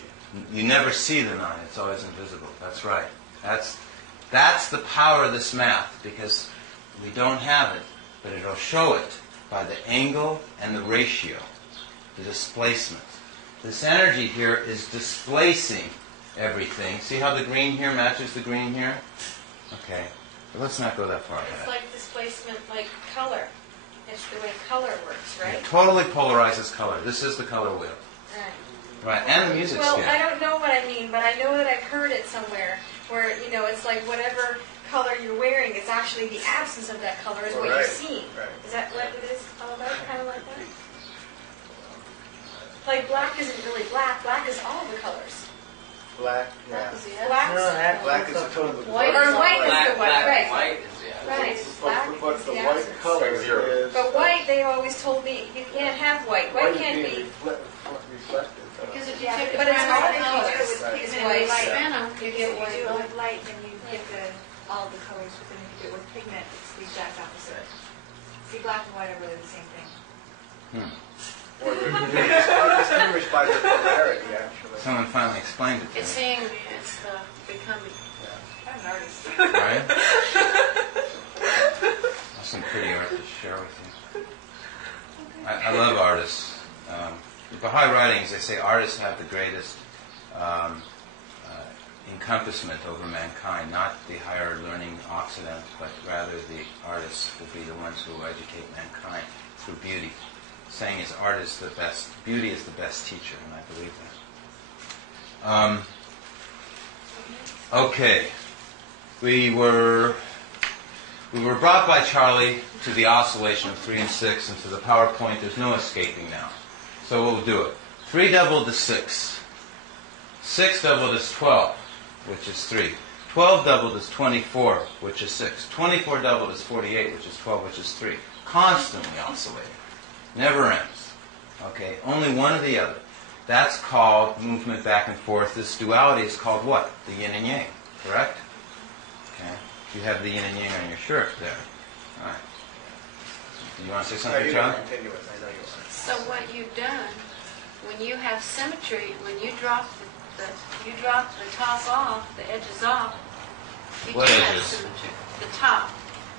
you? You never see the 9. It's always invisible. That's right. That's the power of this math, because we don't have it, but it'll show it by the angle and the ratio, the displacement. This energy here is displacing everything. See how the green here matches the green here? Okay. But let's not go that far It's ahead. like displacement, like color. It's the way color works, right? It totally polarizes color. This is the color wheel. Right. Right, and the music Well, scale. I don't know what I mean, but I know that I've heard it somewhere where, you know, it's like whatever color you're wearing, it's actually the absence of that color is what Right. you've seen. Right. Is that what it is all about? Kind of like that? Like black isn't really black. Black is all the colors. Black, yeah. That was the Black's Black is a total White or is white is Black, the white, black, right? and white is the Right. Black But is the the white absence. color Zero. is... But white, they always told me you can't have white. White can't be. reflected. Because if you Yeah, take but the it's brown all the colors, colors. Right. It's and white. light venom, you If get you white do it light. with light, then you get all the colors, but then if you do it with pigment, it's the exact opposite. See, black and white are really the same thing. Or they're distinguished by their polarity, actually. Someone finally explained it to It's me. seeing, it's the becoming. I'm an artist. Right? That's some pretty art to share with you. I love artists. In Baha'i writings, they say artists have the greatest encompassment over mankind, not the higher learning Occident, but rather the artists will be the ones who educate mankind through beauty. Saying is art is the best, beauty is the best teacher, and I believe that. Okay. We were brought by Charlie to the oscillation of 3 and 6, and to the power point. There's no escaping now. So we'll do it. 3 doubled is 6. 6 doubled is 12, which is 3. 12 doubled is 24, which is 6. 24 doubled is 48, which is 12, which is 3. Constantly oscillating. Never ends. Okay? Only one or the other. That's called movement back and forth. This duality is called what? The yin and yang. Correct? Okay. You have the yin and yang on your shirt there. All right. Do you want to say No, something, you John? can continue it. I know you are. So what you've done, when you have symmetry, when you drop the top off, the edges off, you What do have edges? symmetry. The top.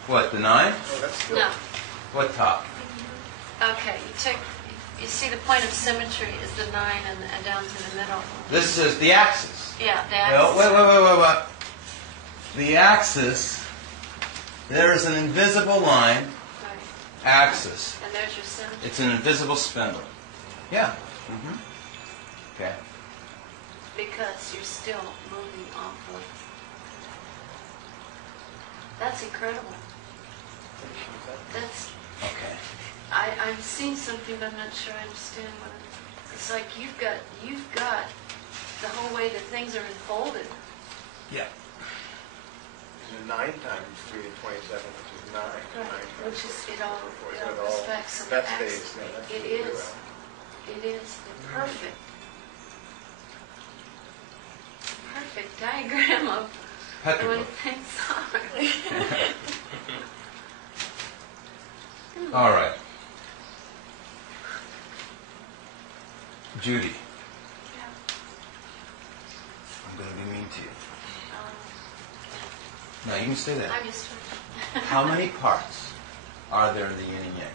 What, the 9? Oh, that's good. No. What top? Okay, you see the point of symmetry is the 9 and down to the middle. This is the axis. Yeah, the Well, axis. wait. The axis, there is an invisible line, Right. axis. And there's your symmetry. It's an invisible spindle. Yeah. Okay. because you're still moving off of. That's incredible. That's. Okay. I'm seeing something, but I'm not sure I understand what it's like. You've got the whole way that things are unfolded. Yeah. And 9 times 3 to 27, which is 9. Which is it all So it all- respects and that acts. stays, yeah, that It stays is. It is the perfect diagram of the way Petrichor. things are. All right. Judy, I'm going to be mean to you. No, you can stay there. I'm just. How many parts are there in the yin and yang?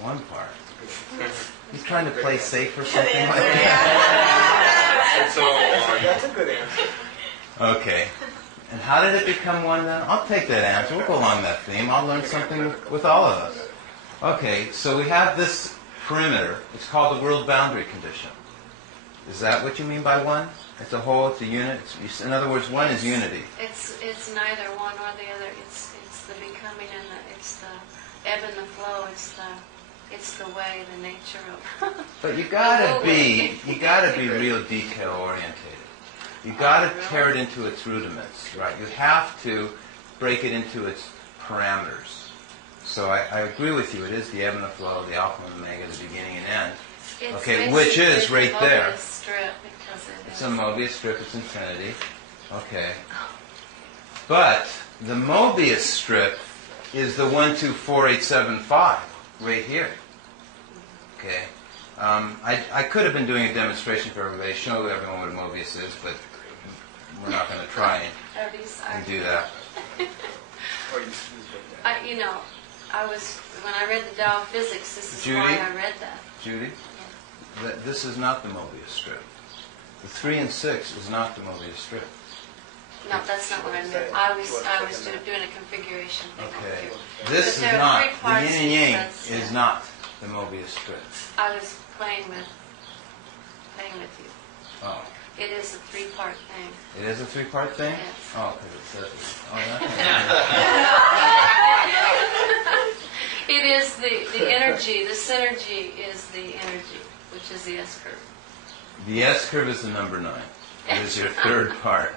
One part. He's trying to play safe or something like that. It's all one. That's a good answer. Okay. And how did it become one then? I'll take that answer. We'll go along that theme. I'll learn something with all of us. Okay, so we have this perimeter. It's called the world boundary condition. Is that what you mean by one? It's a whole, it's a unit. In other words, one is unity. It's neither one or the other. It's the becoming and it's the ebb and the flow. It's the way, the nature of. But you gotta be real detail orientated. You gotta tear it into its rudiments, right? You have to break it into its parameters. So I agree with you. It is the ebb and the flow, the alpha and omega, the beginning and end. It's Okay, which is basically right the there. Mobius strip because It's a Mobius strip. It's infinity. Okay. But the Mobius strip is the 124,875 right here. Okay. I could have been doing a demonstration for everybody, show everyone what a Mobius is, but we're not going to try and do that. Or you I was when I read the Tao of Physics. This is Judy? why I read that. Judy, this is not the Mobius strip. The 3 and 6 is not the Mobius strip. No, that's not what I meant. I was doing a configuration thing. Okay. But This is there are not, three the parts yin and yang that's- is not the Mobius strip. I was playing with you. Oh. It is a 3-part thing. It is a 3-part thing? Yes. Oh, because it says it. Oh, yeah. It is the energy. The synergy is the energy, which is the S curve. The S curve is the number 9. It is your 3rd part.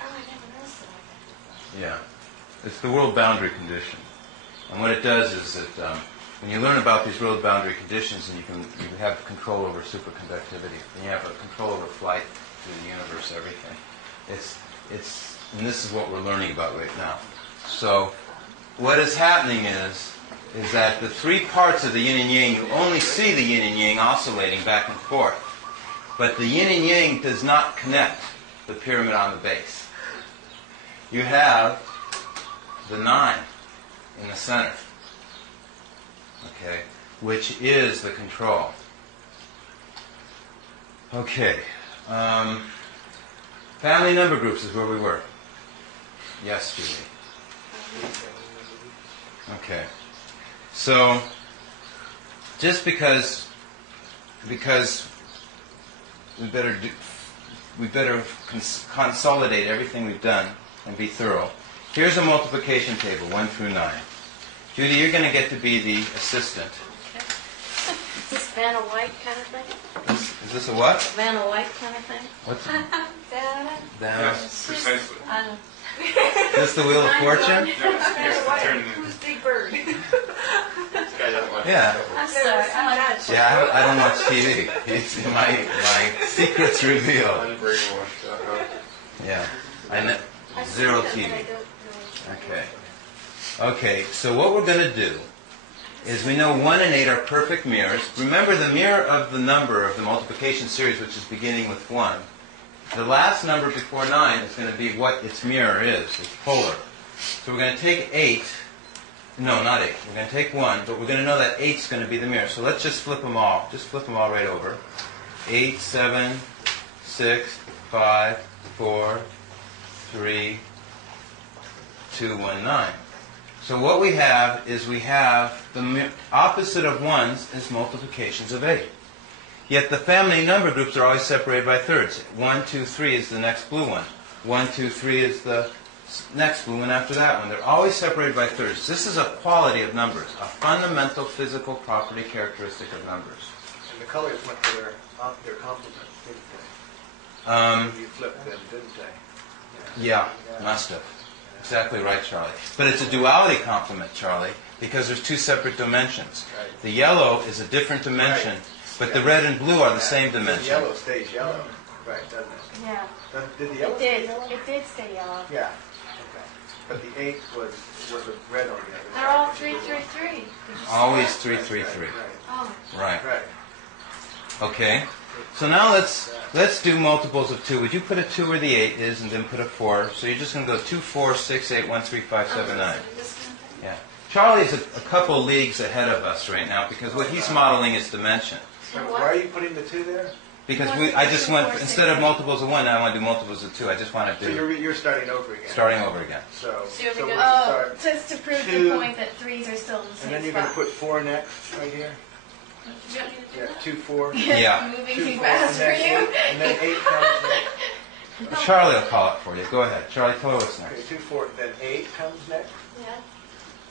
Oh, I never noticed that. Yeah. It's the world boundary condition. And what it does is that when you learn about these world boundary conditions, and you have control over superconductivity, and you have a control over flight through the universe, everything. And this is what we're learning about right now. So what is happening is that the 3 parts of the yin and yang, you only see the yin and yang oscillating back and forth. But the yin and yang does not connect the pyramid on the base. You have the 9 in the center, okay, which is the control. Okay. Family number groups is where we were. Yes, Julie. Okay. So, just because we better consolidate everything we've done and be thorough. Here's a multiplication table, 1 through 9. Judy, you're going to get to be the assistant. Okay. Is this Vanna White kind of thing? Is this a what? Vanna White kind of thing? What's Vanna. Precisely. is this the Wheel of Fortune? Who's Big Bird? Yeah. I'm sorry. I like that. Yeah, I don't watch TV. It's my secret's revealed. Yeah. And zero TV. Okay. Okay, so what we're going to do is we know 1 and 8 are perfect mirrors. Remember the mirror of the number of the multiplication series, which is beginning with 1. The last number before 9 is going to be what its mirror is. It's polar. So we're going to take 8. No, not 8. We're going to take 1, but we're going to know that 8 is going to be the mirror. So let's just flip them all. Just flip them all right over. 8, 7, 6, 5, 4, 3, 2, 1, 9. So what we have is the opposite of 1s is multiplications of 8. Yet the family number groups are always separated by thirds. 1, 2, 3 is the next blue one. 1, 2, 3 is the next blue one after that one. They're always separated by thirds. This is a quality of numbers, a fundamental physical property characteristic of numbers. And the colors went to their complement, didn't they? You flipped them, didn't they? Yeah, must have. Exactly right, Charlie. But it's a duality complement, Charlie, because there's two separate dimensions. Right. The yellow is a different dimension, but the red and blue are the same The dimension. yellow stays yellow, right, doesn't it? Yeah. Did the yellow It stay did. yellow? It did stay yellow. Yeah. Okay. But the 8 was a red on the other They're side. all 3, 3, 3. Did you see Always that? 3, 3, 3. Right. Oh, Right. Right. Okay. So now let's do multiples of 2. Would you put a 2 where the 8 is and then put a 4? So you're just going to go 2, 4, 6, 8, 1, 3, 5, 7, 9. Yeah. Charlie's a couple leagues ahead of us right now because what he's modeling is dimension. So why are you putting the 2 there? Because I just went, instead of multiples of 1, now I want to do multiples of 2. I just want to So do you're starting over again. starting over again. So you're we're gonna- gonna Oh, start, just to prove two, the point that threes are still in the and same then you're going to spot. put 4 next, right here. Did you want me to do Yeah, that? 2, 4. Yeah. Moving 2, too 4, fast for and then you. 8, and then 8 comes next. Charlie will call it for you. Go ahead. Charlie, tell her what's Okay, next. 2, 4, then 8 comes next. Yeah.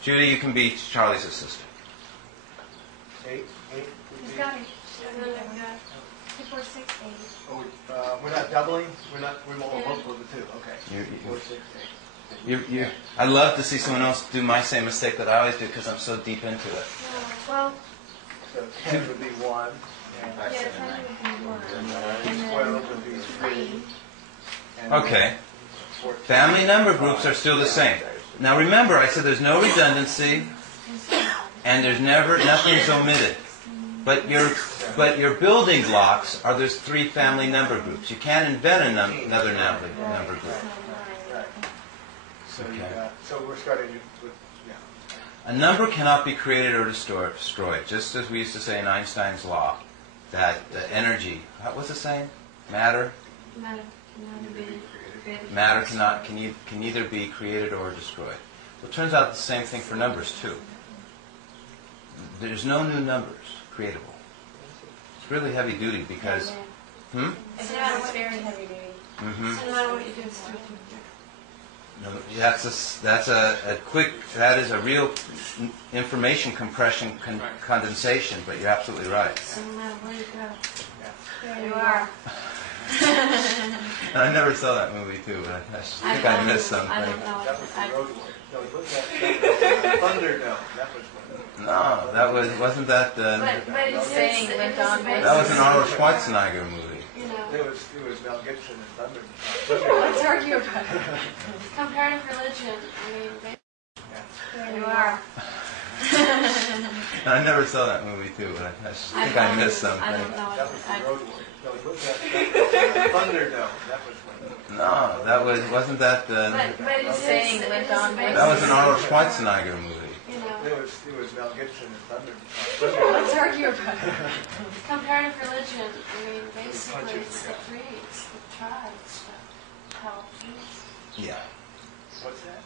Judy, you can be Charlie's assistant. 8. He's got it. 2, 4, 6, 8. Oh, we're not doubling. We're multiple of the 2. Okay. You- 4, 6, 8. I'd love to see someone else do my same mistake that I always do because I'm so deep into it. Well, So 10 would be 1. And yeah, 10 would be 1. And 12 would be then 3. 3. And Okay. 14. Family number groups are still the same. Now remember, I said there's no redundancy and there's nothing's omitted. But your building blocks are those 3 family number groups. You can't invent another number group. Right. So, Okay. so we're starting with, yeah. A number cannot be created or destroyed, just as we used to say in Einstein's law, that the energy, what's the saying? Matter can neither be created or destroyed. Well, it turns out the same thing for numbers too. There's no new numbers creatable. It's really heavy duty because, It's very heavy duty. Mhm. So no matter what you do, it's still No, that is a real information compression condensation, but you're absolutely right. So no matter where you go, there you are. And I never saw that movie too, but I think I missed something. I don't know. That was the road warrior. No, what's that? Thunderdome. That was one. No, wasn't that but it's saying when Don that was an Arnold Schwarzenegger movie. you know, It was Mel Gibson and let's Thunderdome. argue about it. Comparative religion. I mean, there you are. I never saw that movie too, but I think I missed something. I don't know. That was the road warrior. No, what's that? Thunderdome. That was one. No, wasn't that But it's saying when Don that was an Arnold Schwarzenegger movie. you know, It was Mel Gibson and Thunderdome. let's argue about it. Comparative religion. I mean, basically, it's the creeds, the tribes, the Palestinians, Yeah. What's that?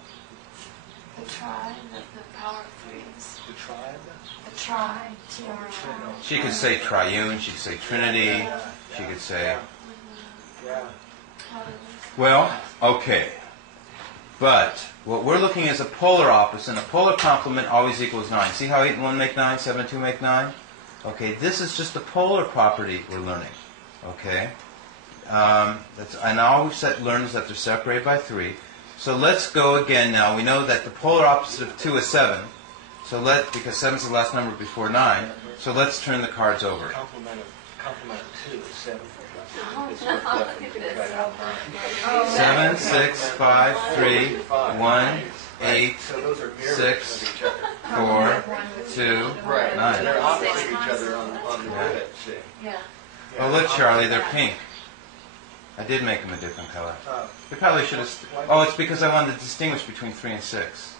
the tribe, the power of threes, The tribe? the tribe, T-R-I. She could say triune. She could say Trinity. She could say. Yeah. Well, okay. But what we're looking at is a polar opposite, and a polar complement always equals 9. See how 8 and 1 make 9, 7 and 2 make 9? Okay, this is just a polar property we're learning. Okay? And all we've learned is that they're separated by 3. So let's go again now. We know that the polar opposite of 2 is 7. So because 7 is the last number before 9. So let's turn the cards over. Complement of 2 is 7. Oh, no, look at this. 7, 6, 5, 3, 1, 8, So those are mirrors 6, of each other. 4, 2, Right. 9. They're opposite each other on the grid, see. Yeah. Oh, look, Charlie, they're pink. I did make them a different color. We probably should have... Oh, it's because I wanted to distinguish between 3 and 6.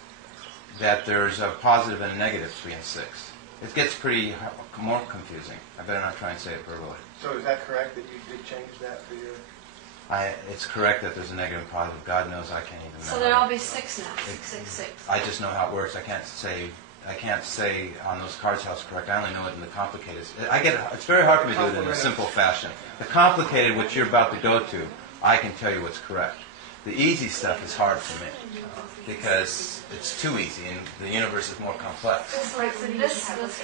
That there's a positive and a negative 3 and 6. It gets pretty more confusing. I better not try and say it verbally. So is that correct that you did change that for your... It's correct that there's a negative and positive. God knows I can't even know. So there'll all be 6 now. 6, 6, 6. I just know how it works. I can't say say on those cards how it's correct. I only know it in the complicated. It's very hard for me to do it in a simple fashion. The complicated, which you're about to go to, I can tell you what's correct. The easy stuff is hard for me because it's too easy and the universe is more complex. This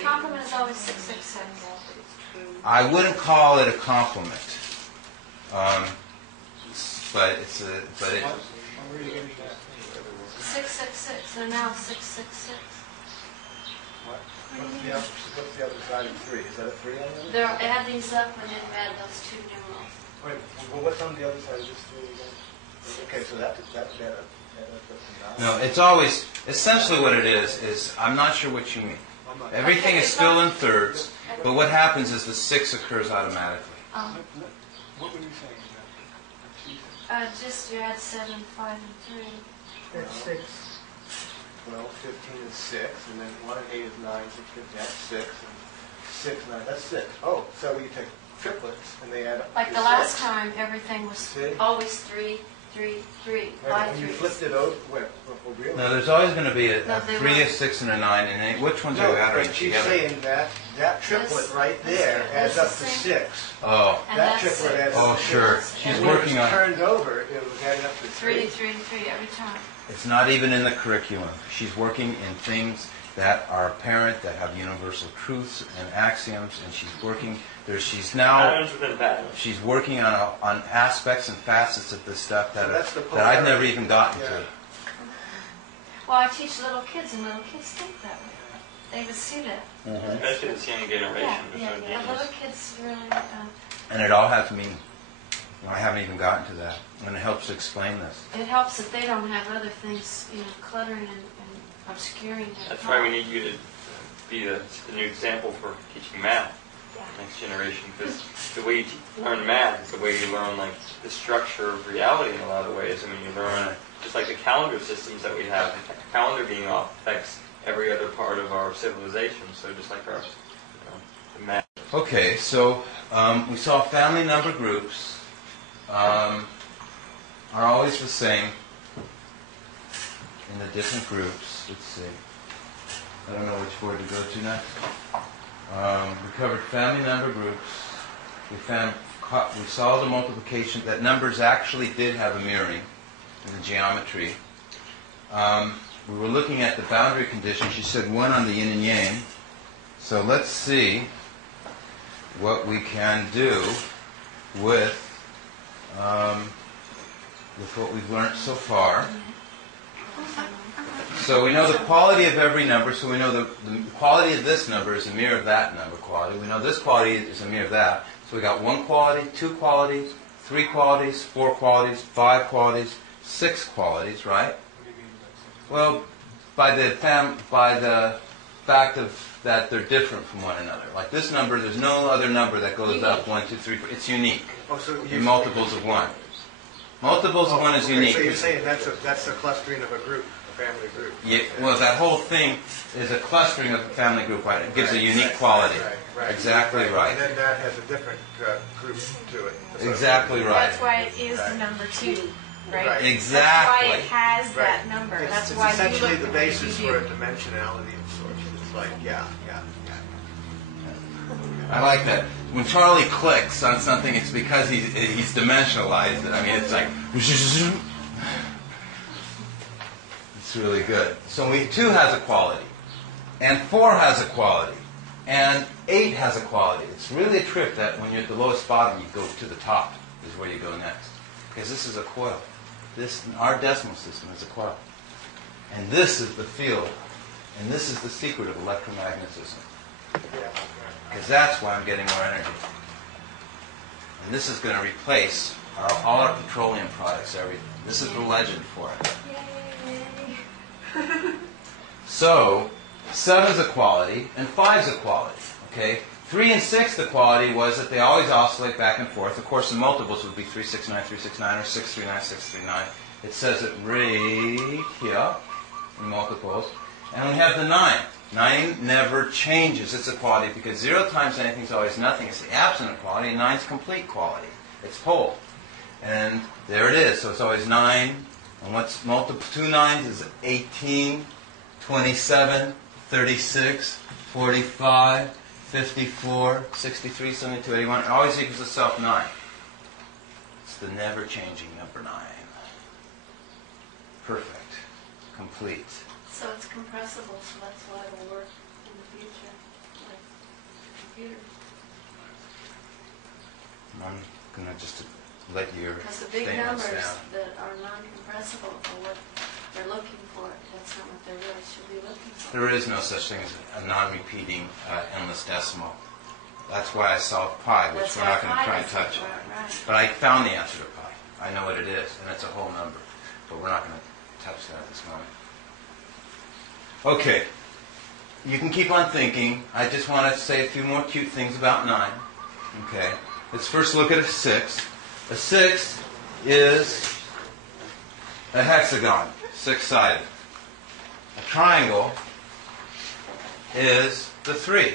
complement is always 666. I wouldn't call it a compliment, but it's 666. They're now 666. What's the other side of 3? Is that a 3 on the They're add these up and then add those two numerals. Wait, well, what's on the other side of this 3 again? Okay, so that's no. It's always essentially what it is I'm not sure what you mean. Everything is still in thirds, but what happens is the 6 occurs automatically. What were you saying? Just you add 7, 5, and 3. That's 6. Well, 15 is 6, and then 1 and 8 is 9, 6, 15, that's 6, and 6, 9, that's 6. Oh, so you take triplets, and they add up Like to the 6. last time, everything was See? always 3, 3, 3. Right, when you flipped it over, well, really? No, there's always going to be a No, they 3, a weren't. 6, and a 9, and then which ones are No, you adding but she's together? saying that triplet right there adds up to 6. Oh, And That that's triplet adds oh, up to 6. sure. She's And when working it was on. turned over, it was adding up to 3, 3, 3 every time. It's not even in the curriculum. She's working in things that are apparent, that have universal truths and axioms, and she's working there. She's now. Patterns within patterns. She's working on aspects and facets of this stuff So that's the that I've never even gotten Yeah. to. Well, I teach little kids, and little kids think that way. They would see that. Especially this young generation. Yeah, They're yeah, so yeah. genius. Little kids really. And it all has meaning. I haven't even gotten to that, and it helps to explain this. It helps that they don't have other things, cluttering and obscuring their That's thought. why we need you to be the new example for teaching math, next generation. Because the way you learn math is the way you learn like the structure of reality in a lot of ways. I mean, you learn just like the calendar systems that we have. The calendar being off affects every other part of our civilization. So just like our the math. Okay, so we saw family number groups are always the same in the different groups. Let's see. I don't know which word to go to next. We covered family number groups. We saw the multiplication, that numbers actually did have a mirroring in the geometry. We were looking at the boundary conditions. She said 1 on the yin and yang. So let's see what we can do with what we've learned so far. So we know the quality of every number, so we know the quality of this number is a mirror of that number quality. We know this quality is a mirror of that. So we got 1 quality, 2 qualities, 3 qualities, 4 qualities, 5 qualities, 6 qualities, right? Well, by the fact of that they're different from one another. Like this number, there's no other number that goes up 1, 2, 3, 4. It's unique. Oh, so In multiples of 1. Multiples of 1 is unique. So you're saying that's a clustering of a group, a family group. Yeah, well, that whole thing is a clustering of a family group, right? It gives a unique quality. Right. Exactly right. And then that has a different group to it. Exactly right. That's why it is the number 2, right? Right. Exactly. That's why it has Right. that number. That's It's why essentially you look the the way basis you for a do. dimensionality of sorts. It's like, yeah. I like that. When Charlie clicks on something, it's because he's dimensionalized it. I mean, it's like... It's really good. So 2 has a quality, and 4 has a quality, and 8 has a quality. It's really a trick that when you're at the lowest bottom, you go to the top, is where you go next. Because this is a coil. Our decimal system is a coil. And this is the field, and this is the secret of electromagnetism. Because that's why I'm getting more energy. And this is going to replace all our petroleum products, everything. This is the legend for it. So, 7 is a quality, and 5 is a quality. Okay? 3 and 6, the quality was that they always oscillate back and forth. Of course, the multiples would be 369, 369, or 639, 639. It says it right here in multiples. And we have the 9. 9 never changes. It's a quality because 0 times anything is always nothing. It's the absent quality, and 9 is complete quality. It's whole. And there it is. So it's always 9. And what's 2 9s is 18, 27, 36, 45, 54, 63, 72, 81. It always equals itself 9. It's the never-changing number 9. Perfect. Complete. So it's compressible, so that's why it'll work in the future, like computer. I'm going to just let your Because the big statements numbers down. that are non-compressible are what they're looking for. That's not what they really should be looking for. There is no such thing as a non-repeating endless decimal. That's why I solved pi, which That's we're why not going to pi try and is touch. right. But I found the answer to pi. I know what it is, and it's a whole number. But we're not going to touch that at this moment. Okay. You can keep on thinking. I just want to say a few more cute things about 9. Okay. Let's first look at a 6. A 6 is a hexagon, 6-sided. A triangle is the 3.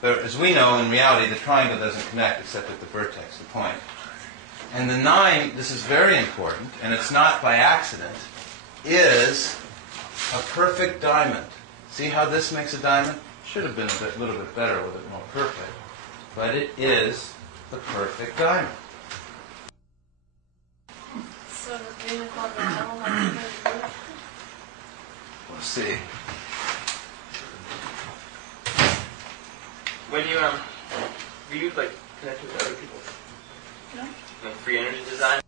But as we know, in reality, the triangle doesn't connect except at the vertex, the point. And the 9, this is very important, and it's not by accident, is a perfect diamond. See how this makes a diamond? Should have been a little bit better, a little bit more perfect. But it is the perfect diamond. So the thing called the double like We'll see. When you were you like connected to other people? No. Like free energy design?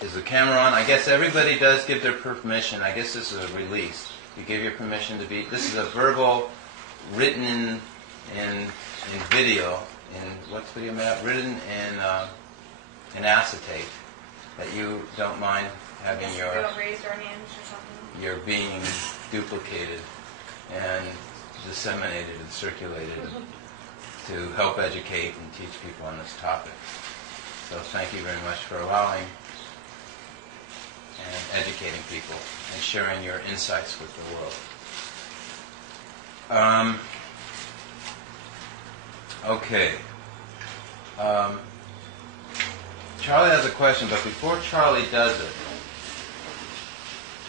Is the camera on? I guess everybody does give their permission. I guess this is a release. You give your permission to be. This is a verbal, written in video. In what's video made? Written in acetate. That you don't mind having Yes, your we don't raise our hands or something. your being duplicated and disseminated and circulated to help educate and teach people on this topic. So thank you very much for allowing and educating people and sharing your insights with the world. Okay. Charlie has a question, but before Charlie does it,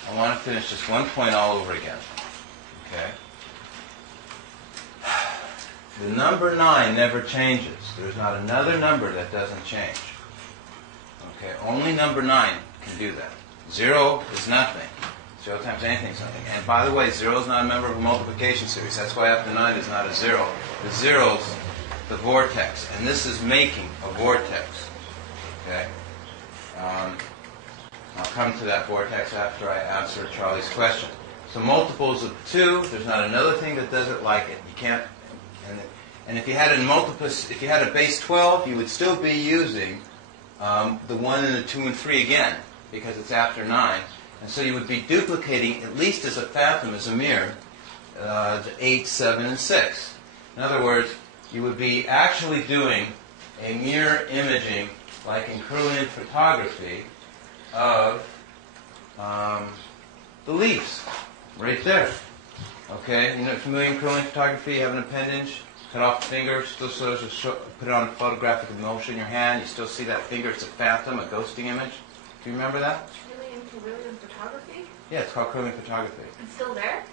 I want to finish just one point all over again. Okay? The number 9 never changes. There's not another number that doesn't change. Okay? Only number 9 can do that. 0 is nothing. 0 times anything is nothing. And by the way, 0 is not a member of a multiplication series. That's why after 9 is not a 0. The 0's the vortex. And this is making a vortex. Okay? I'll come to that vortex after I answer Charlie's question. So multiples of 2, there's not another thing that does it like it. You can't. And if you had if you had a base 12, you would still be using the 1 and the 2 and 3 again, because it's after 9. And so you would be duplicating, at least as a phantom, as a mirror, the 8, 7, and 6. In other words, you would be actually doing a mirror imaging, like in Kirlian photography, of the leaves, right there. Okay, you know, familiar in Kirlian photography, you have an appendage, cut off the finger, still sort of put it on a photographic motion in your hand, you still see that finger, it's a phantom, a ghosting image. Do you remember that? Really into Kirlian photography? Yeah, it's called Kirlian photography. It's still there?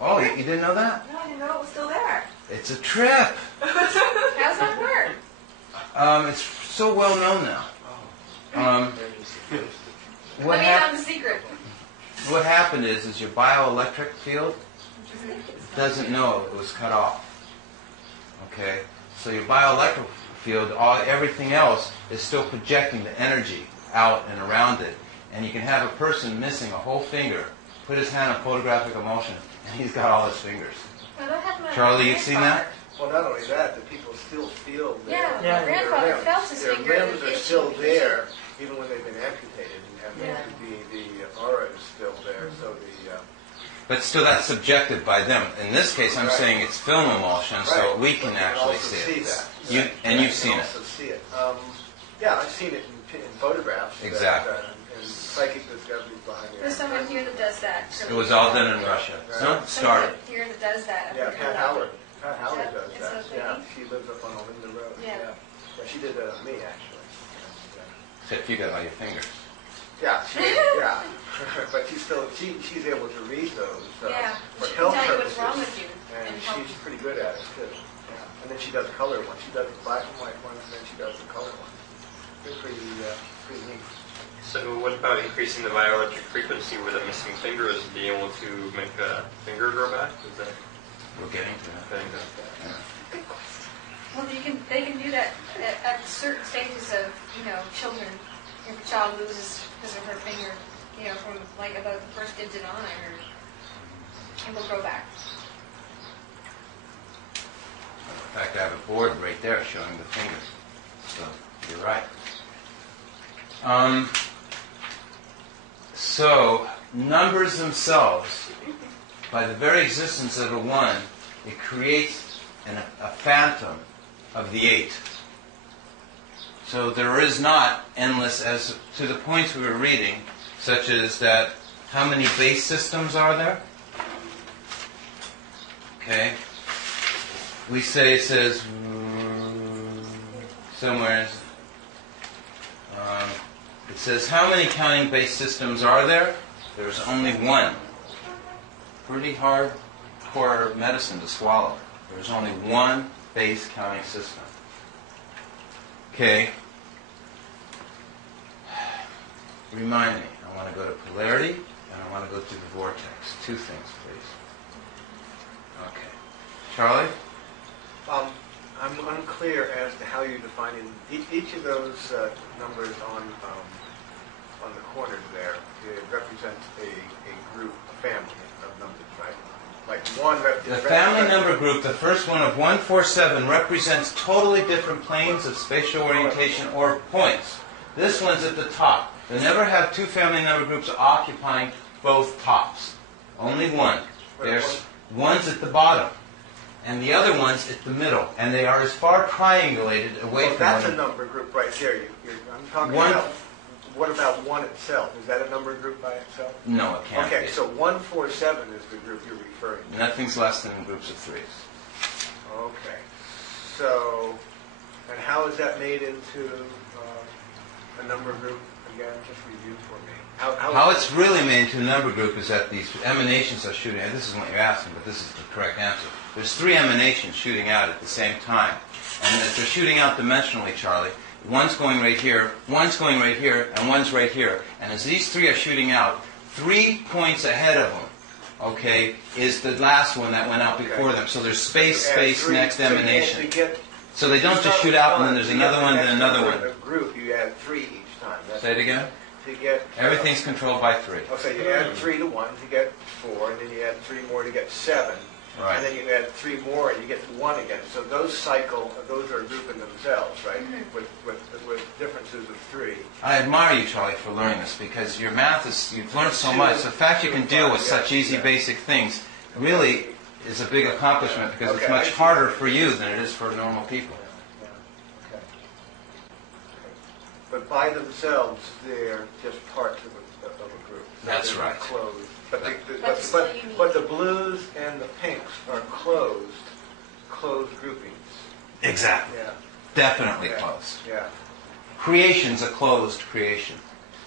Oh, you didn't know that? No, I didn't know it was still there. It's a trip. How's that work? It's so well known now. What, Let me hap- know the secret. what happened is your bioelectric field doesn't know it was cut off. Okay? So your bioelectric field, everything else is still projecting the energy out and around it. And you can have a person missing a whole finger, put his hand on photographic emotion, and he's got all his fingers. Well, that happened to my Charlie, you've seen that? Well, not only that, the people still feel Yeah, their, my grandfather their felt his limbs. finger. Their and limbs it are itched still and itched. there, even when they've been amputated, and Yeah. the aura is still there. So the But still, that's subjective by them. In this case, I'm Right. saying it's film emulsion, so right. we can But actually also see it. that. You, Right. and you've You seen can it. also see it. Yeah, I've seen it in photographs. Exactly. And psychic discoveries behind the There's someone here that does that. It was all done in Russia. Right. No, it started. Someone here that does that. Yeah, Pat Howard. Pat Howard that- does is that. that Yeah, lady? she lives up on Olinda Road. Yeah. Yeah, she did that on me, actually. Except you got all your fingers. Yeah, yeah. But she's able to read those. Yeah, for she can health tell you purposes. what's wrong with you. And pretty good at it, too. Yeah. And then she does color ones. She does the black and white ones, and then she does the color ones. They're pretty neat. So what about increasing the bioelectric frequency where the missing finger is being able to make a finger grow back? Is that We're getting to that. getting to that? Good question. Well, they can do that at certain stages of, children. If a child loses his or her finger, from like about the first digit on, it will grow back. In fact, I have a board right there showing the fingers. So you're right. So numbers themselves, by the very existence of a 1, it creates a phantom of the 8. So there is not endless, as to the points we were reading, such as that, how many base systems are there? Okay. We say, it says, somewhere, it says, how many counting base systems are there? There's only 1. Pretty hardcore medicine to swallow. There's only 1 base counting system. Okay. Remind me, I want to go to polarity, and I want to go to the vortex. 2 things, please. Okay. Charlie? I'm unclear as to how you're defining each of those numbers on the corners there. It represents a group, a family of numbers, right? Like 1 The family number group, the first one of 147, represents totally different planes of spatial orientation or points. This one's at the top. They never have 2 family number groups occupying both tops. Only 1. There's one's at the bottom, and the other one's at the middle, and they are as far triangulated away from that's one a number group right there. I'm talking One- about, what about 1 itself? Is that a number group by itself? No, it can't Okay, be. so 147 is the group you're referring to. Nothing's less than groups of 3s. Okay. So, and how is that made into a number group? Again, just review for me. How it's really made into a number group is that these emanations are shooting, and this is what you're asking, but this is the correct answer. There's 3 emanations shooting out at the same time. And as they're shooting out dimensionally, Charlie, one's going right here, one's going right here, and one's right here. And as these 3 are shooting out, 3 points ahead of them, okay, is the last one that went out before them. So there's space, next emanation. So they don't just shoot out and then there's another one, then another one. In a group, you add 3 each time. Say it again? To get, Everything's controlled by 3. so you add 3 to 1 to get 4, and then you add 3 more to get 7. Right. And then you add 3 more and you get to 1 again. So those are grouping themselves, right? With differences of 3. I admire you, Charlie, for learning this, because your math you've learned so much. The fact you can deal with such easy, basic things really is a big accomplishment, because it's much harder for you than it is for normal people. Okay. But by themselves, they're just parts of a group. That's They're right. Closed. But But the blues and the pinks are closed groupings. Exactly. Yeah. Definitely Yeah. close. Yeah. Creation's a closed creation.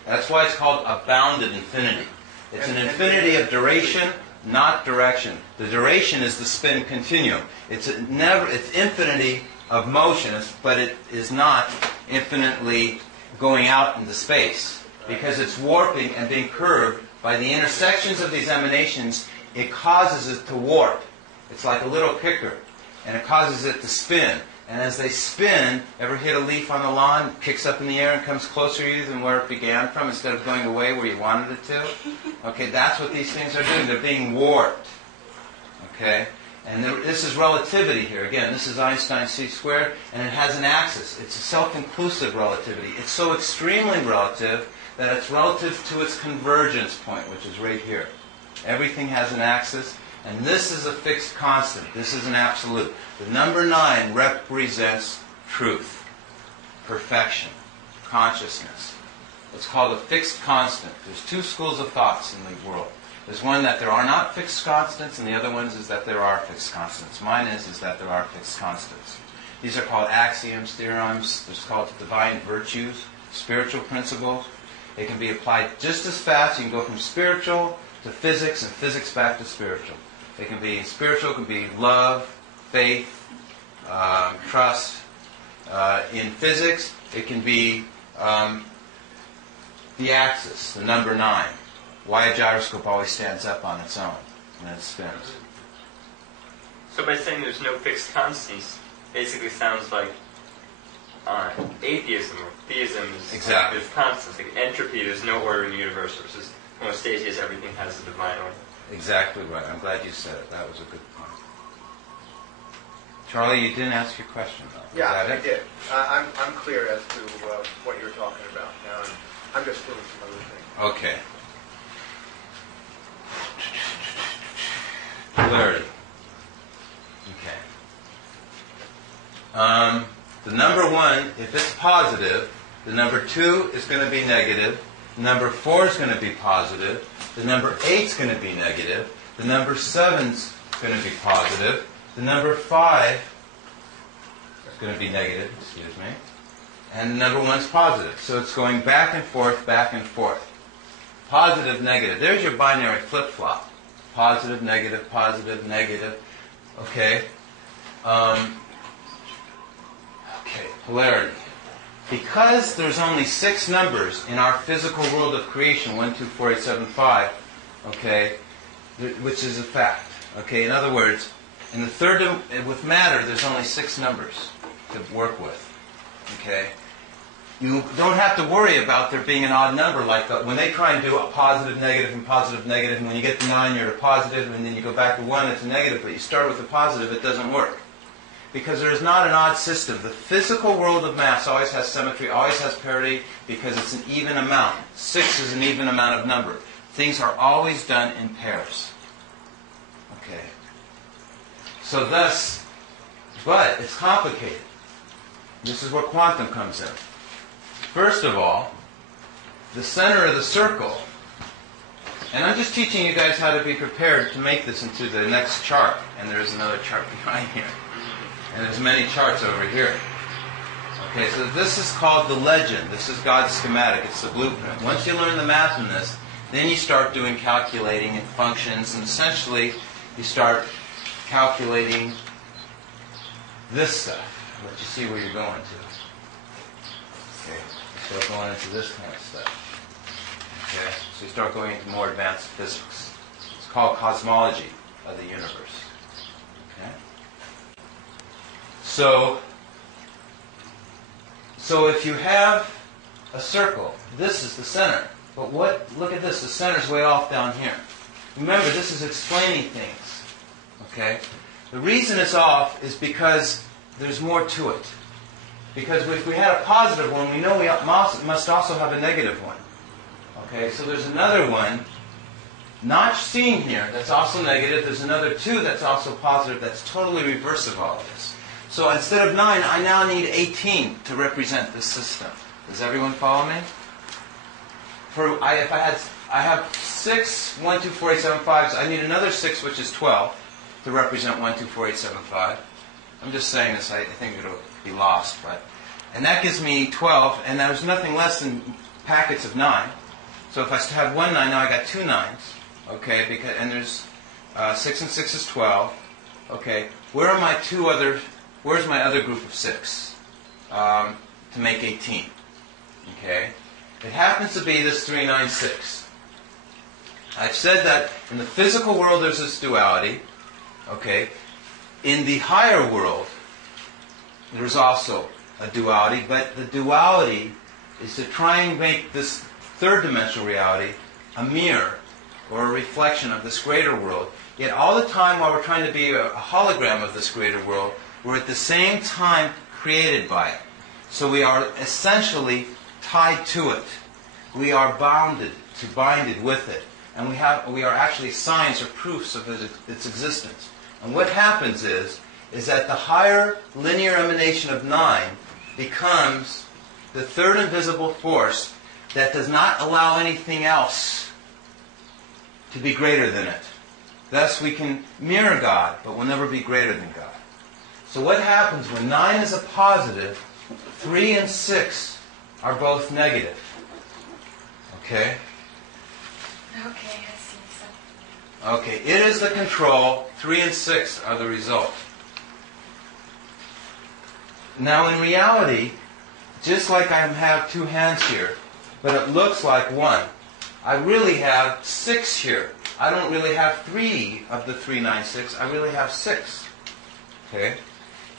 That's why it's called a bounded infinity. It's an infinity of duration, not direction. The duration is the spin continuum. It's infinity of motion, but it is not infinitely going out into space, because it's warping and being curved by the intersections of these emanations. It causes it to warp. It's like a little kicker, and it causes it to spin. And as they spin, ever hit a leaf on the lawn, kicks up in the air and comes closer to you than where it began from, instead of going away where you wanted it to? Okay, that's what these things are doing. They're being warped. Okay? And this is relativity here. Again, this is Einstein's c², and it has an axis. It's a self-inclusive relativity. It's so extremely relative that it's relative to its convergence point, which is right here. Everything has an axis, and this is a fixed constant. This is an absolute. The number 9 represents truth, perfection, consciousness. It's called a fixed constant. There's 2 schools of thoughts in the world. There's one that there are not fixed constants, and the other one is that there are fixed constants. Mine is that there are fixed constants. These are called axioms, theorems. They're called divine virtues, spiritual principles. They can be applied just as fast. You can go from spiritual to physics, and physics back to spiritual. They can be spiritual, can be love, faith, trust. In physics, it can be the axis, the number 9. Why a gyroscope always stands up on its own when it spins. So by saying there's no fixed constants, basically sounds like atheism or theism is Exactly. there's constants. Like entropy, there's no order in the universe, versus monostasia, everything has a divine order. Exactly right. I'm glad you said it. That was a good point. Charlie, you didn't ask your question, though. Yeah, Is that I it? did. I'm clear as to what you're talking about now. I'm just doing some other things. Okay. Polarity. Okay. The number 1, if it's positive, the number 2 is going to be negative. The number 4 is going to be positive. The number 8 is going to be negative. The number 7 is going to be positive. The number 5 is going to be negative, excuse me. And the number 1 is positive. So it's going back and forth, back and forth. Positive, negative. There's your binary flip-flop. Positive, negative, negative. Okay. Okay, polarity. Because there's only 6 numbers in our physical world of creation, 1, 2, 4, 8, 7, 5, okay, which is a fact. Okay, in other words, in the third, with matter, there's only 6 numbers to work with. Okay? You don't have to worry about there being an odd number like that. When they try and do a positive, negative, and when you get to 9, you're at a positive, and then you go back to 1, it's a negative, but you start with a positive, it doesn't work. Because there is not an odd system. The physical world of mass always has symmetry, always has parity, because it's an even amount. 6 is an even amount of number. Things are always done in pairs. Okay. So thus, but it's complicated. This is where quantum comes in. First of all, the center of the circle, and I'm just teaching you guys how to be prepared to make this into the next chart, and there's another chart behind here. And there's many charts over here. Okay, so this is called the legend. This is God's schematic. It's the blueprint. Once you learn the math in this, then you start doing calculating and functions, and essentially you start calculating this stuff. Let you see where you're going to. Okay, you start going into this kind of stuff. Okay, so you start going into more advanced physics. It's called cosmology of the universe. Okay. So if you have a circle, this is the center. But look at this, the center's way off down here. Remember, this is explaining things. Okay? The reason it's off is because there's more to it. Because if we had a positive one, we know we must also have a negative one. Okay, so there's another one, not seen here, that's also negative. There's another 2 that's also positive, that's totally reverse of all of this. So instead of 9, I now need 18 to represent this system. Does everyone follow me? I have 6, 1, 2, 4, 8, 7, 5s. I need another 6, which is 12, to represent 1, 2, 4, 8, 7, 5. I'm just saying this. I think it'll be lost, and that gives me 12, and there's nothing less than packets of 9. So if I have 1 9, now I got 2 9s. Okay, and there's 6 and 6 is 12. Okay, where's my other group of 6 to make 18? Okay, it happens to be this 3, 9, 6. I've said that in the physical world there's this duality. Okay, in the higher world there's also a duality, but the duality is to try and make this third dimensional reality a mirror or a reflection of this greater world. Yet all the time while we're trying to be a hologram of this greater world, we're at the same time created by it. So we are essentially tied to it. We are binded with it. And we are actually signs or proofs of its existence. And what happens is that the higher linear emanation of 9 becomes the third invisible force that does not allow anything else to be greater than it. Thus we can mirror God, but we'll never be greater than God. So what happens when 9 is a positive, 3 and 6 are both negative? Okay? Okay, I see something. Okay, it is the control, 3 and 6 are the result. Now in reality, just like I have 2 hands here, but it looks like 1, I really have 6 here. I don't really have 3 of the 396, I really have 6. Okay?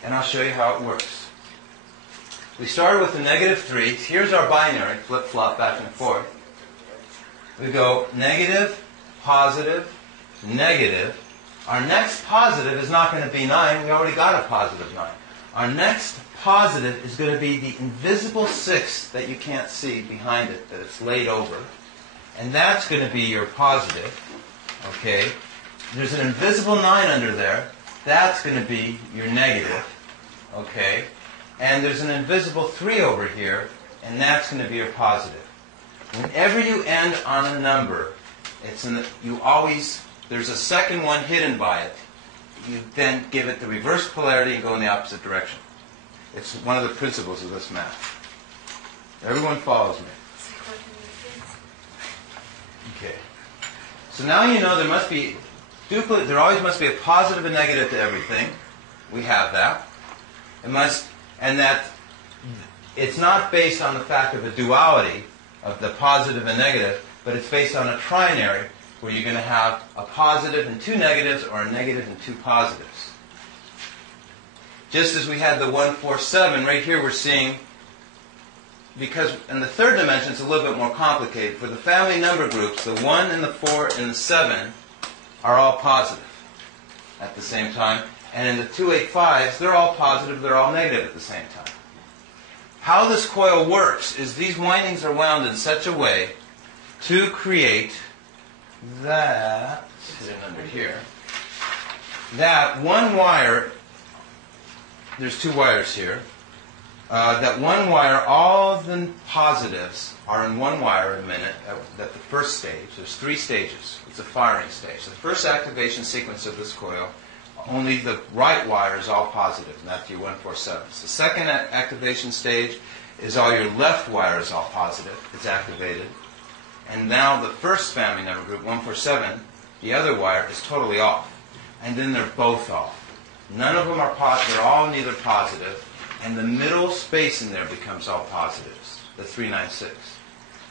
And I'll show you how it works. We started with the -3. Here's our binary, flip-flop back and forth. We go negative, positive, negative. Our next positive is not going to be 9. We already got a positive 9. Our next positive is going to be the invisible 6 that you can't see behind it, that it's laid over. And that's going to be your positive. Okay? There's an invisible 9 under there. That's going to be your negative. Okay? And there's an invisible 3 over here, and that's going to be your positive. Whenever you end on a number, there's a second one hidden by it. You then give it the reverse polarity and go in the opposite direction. It's one of the principles of this math. Everyone follows me. Okay. So now you know there always must be a positive and negative to everything. We have that. And that it's not based on the fact of a duality of the positive and negative, but it's based on a trinary where you're going to have a positive and 2 negatives or a negative and 2 positives. Just as we had the 1, 4, 7, right here we're seeing, because in the third dimension it's a little bit more complicated. For the family number groups, the 1 and the 4 and the 7 are all positive at the same time. And in the 285s, they're all positive, they're all negative at the same time. How this coil works is these windings are wound in such a way to create that, sitting under here, that one wire, there's 2 wires here, that one wire, all the positives are in one wire in a minute at the first stage. There's 3 stages. It's a firing stage. The first activation sequence of this coil, only the right wire is all positive, and that's your 147s. The second activation stage is all your left wire is all positive. It's activated. And now the first family number group, 147, the other wire is totally off. And then they're both off. None of them are positive. They're all neither positive. And the middle space in there becomes all positives, the 396.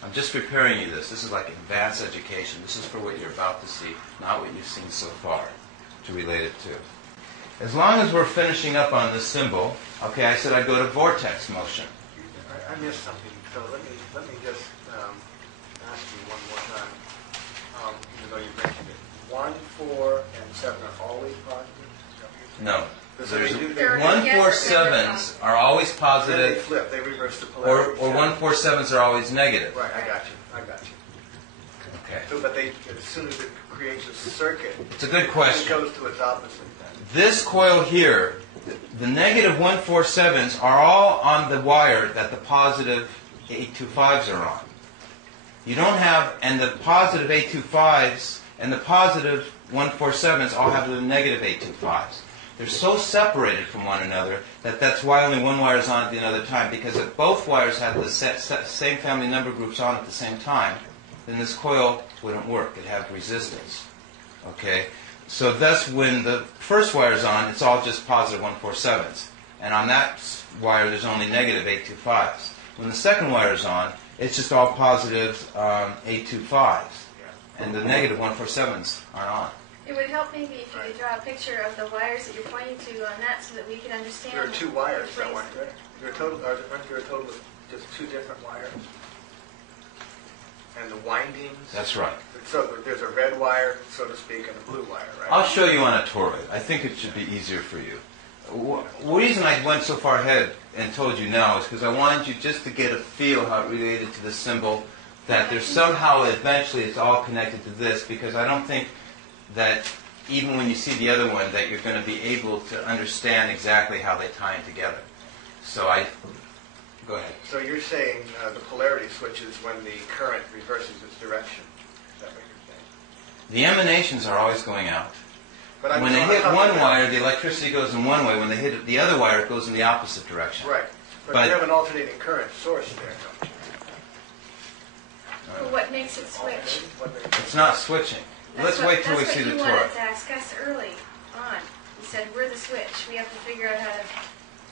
I'm just preparing you this. This is like advanced education. This is for what you're about to see, not what you've seen so far, to relate it to. As long as we're finishing up on this symbol, okay, I said I'd go to vortex motion. I missed something, so let me just ask you one more time, even though you mentioned it. 1, 4, and 7 are always positive? No. So they do- 147s are always Then they positive, flip, they reverse the or polarity. 147s are always negative. Right, I got you. Okay. So, but as soon as it creates a circuit, It's a good it question. goes to its opposite then. This coil here, the negative 147s are all on the wire that the positive 825s are on. You don't have, and the positive 825s and the positive 147s all have the negative 825s. They're so separated from one another that that's why only one wire is on at the other time. Because if both wires had the same family number groups on at the same time, then this coil wouldn't work. It'd have resistance. Okay? So thus, when the first wire is on, it's all just positive 147s. And on that wire, there's only negative 825s. When the second wire is on, it's just all positive 825s. And the negative 147s aren't on. It would help maybe if you could draw a picture of the wires that you're pointing to on that so that we can understand. There are 2 wires, the though, aren't there? Aren't there a total of just 2 different wires? And the windings? That's right. So there's a red wire, so to speak, and a blue wire, right? I'll show you on a toroid. I think it should be easier for you. The reason I went so far ahead and told you now is because I wanted you just to get a feel how it related to the symbol, that there's somehow eventually it's all connected to this, because I don't think that even when you see the other one that you're going to be able to understand exactly how they tie in together. So go ahead. So you're saying the polarity switches when the current reverses its direction. Is that what you're saying? The emanations are always going out. But When they hit one wire, the electricity goes in one way. When they hit the other wire, it goes in the opposite direction. Right. But you have an alternating current source there, don't you? Well, what makes it switch? It's not switching. Let's wait till we see the That's what you toroid. wanted to ask us early on. You said, we're the switch. We have to figure out how to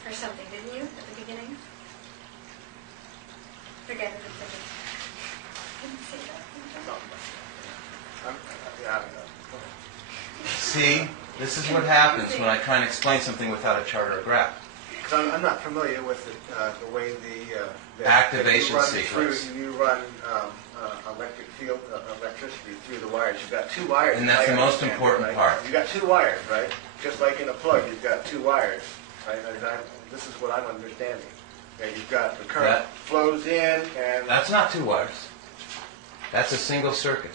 or something, didn't you, at the beginning? Forget it. Didn't you say that? Yeah, See, this is what happens when I try and explain something without a chart or a graph. because I'm not familiar with the way the Activation that you run sequence. You run electric field electricity through the wires. You've got two wires. And that's I the most understand, important right? part. You've got two wires, right? Just like in a plug, you've got two wires. Right? This is what I'm understanding. Okay, you've got the current That- flows in, and That's not two wires. That's a single circuit.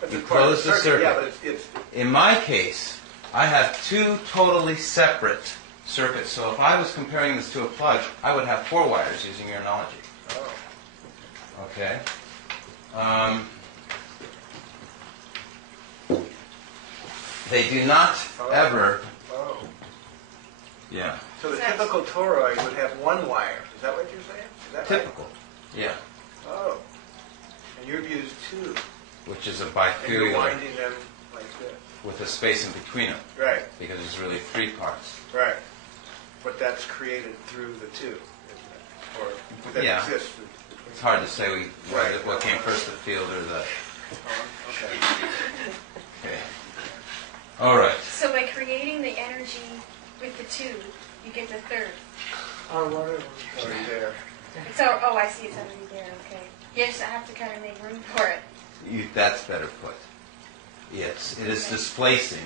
but you it's part of close the circuit. Yeah, but it's In my case, I have two totally separate circuits. So if I was comparing this to a plug, I would have four wires using your analogy. oh. Okay? They do not ever... Oh. Yeah. So the typical toroid would have one wire. Is that what you're saying? Is that right? Typical. Yeah. Oh. And you've used two. Which is a And you're bifibular winding them like this. with a space in between them. Right, Because there's really three parts. right. But that's created through the two, isn't it? Or that Yeah. exists. It's hard to say what came first, the field or the... Oh, okay. Okay. All right. So by creating the energy with the two, you get the third. Or whatever. Already there. It's oh, I see, it's already there. Okay. Yes, I have to kind of make room for it. That's better put. Yes, it is displacing.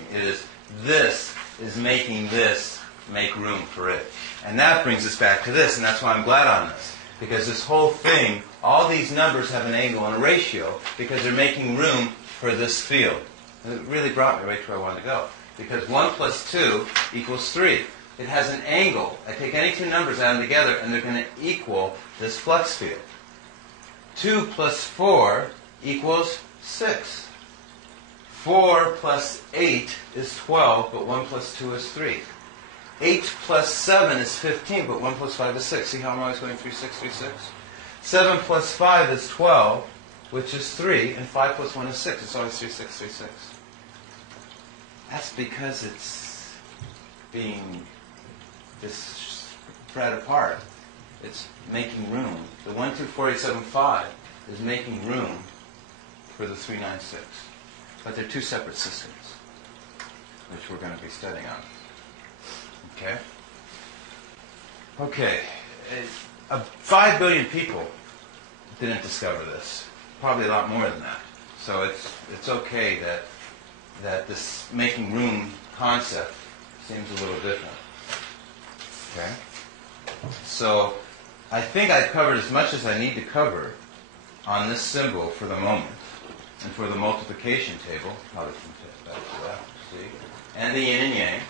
This is making this make room for it. And that brings us back to this, and that's why I'm glad on this. Because this whole thing, all these numbers have an angle and a ratio because they're making room for this field. And it really brought me right to where I wanted to go. Because 1 plus 2 equals 3. It has an angle. I take any two numbers, add them together, and they're going to equal this flux field. 2 plus 4 equals 6. 4 plus 8 is 12, but 1 plus 2 is 3. 8 plus 7 is 15, but 1 plus 5 is 6. See how I'm always going 3, 6, 3, 6? 7 plus 5 is 12, which is 3, and 5 plus 1 is 6. It's always 3, 6, 3, 6. That's because it's being spread apart. It's making room. The 1, 2, 4, 8, 7, 5 is making room for the 3, 9, 6. But they're two separate systems, which we're going to be studying on. Okay? Okay. 5 billion people didn't discover this. Probably a lot more than that. So it's okay that this making room concept seems a little different. Okay? So I think I've covered as much as I need to cover on this symbol for the moment. And for the multiplication table, probably can fit back to that, see? And the yin and yang.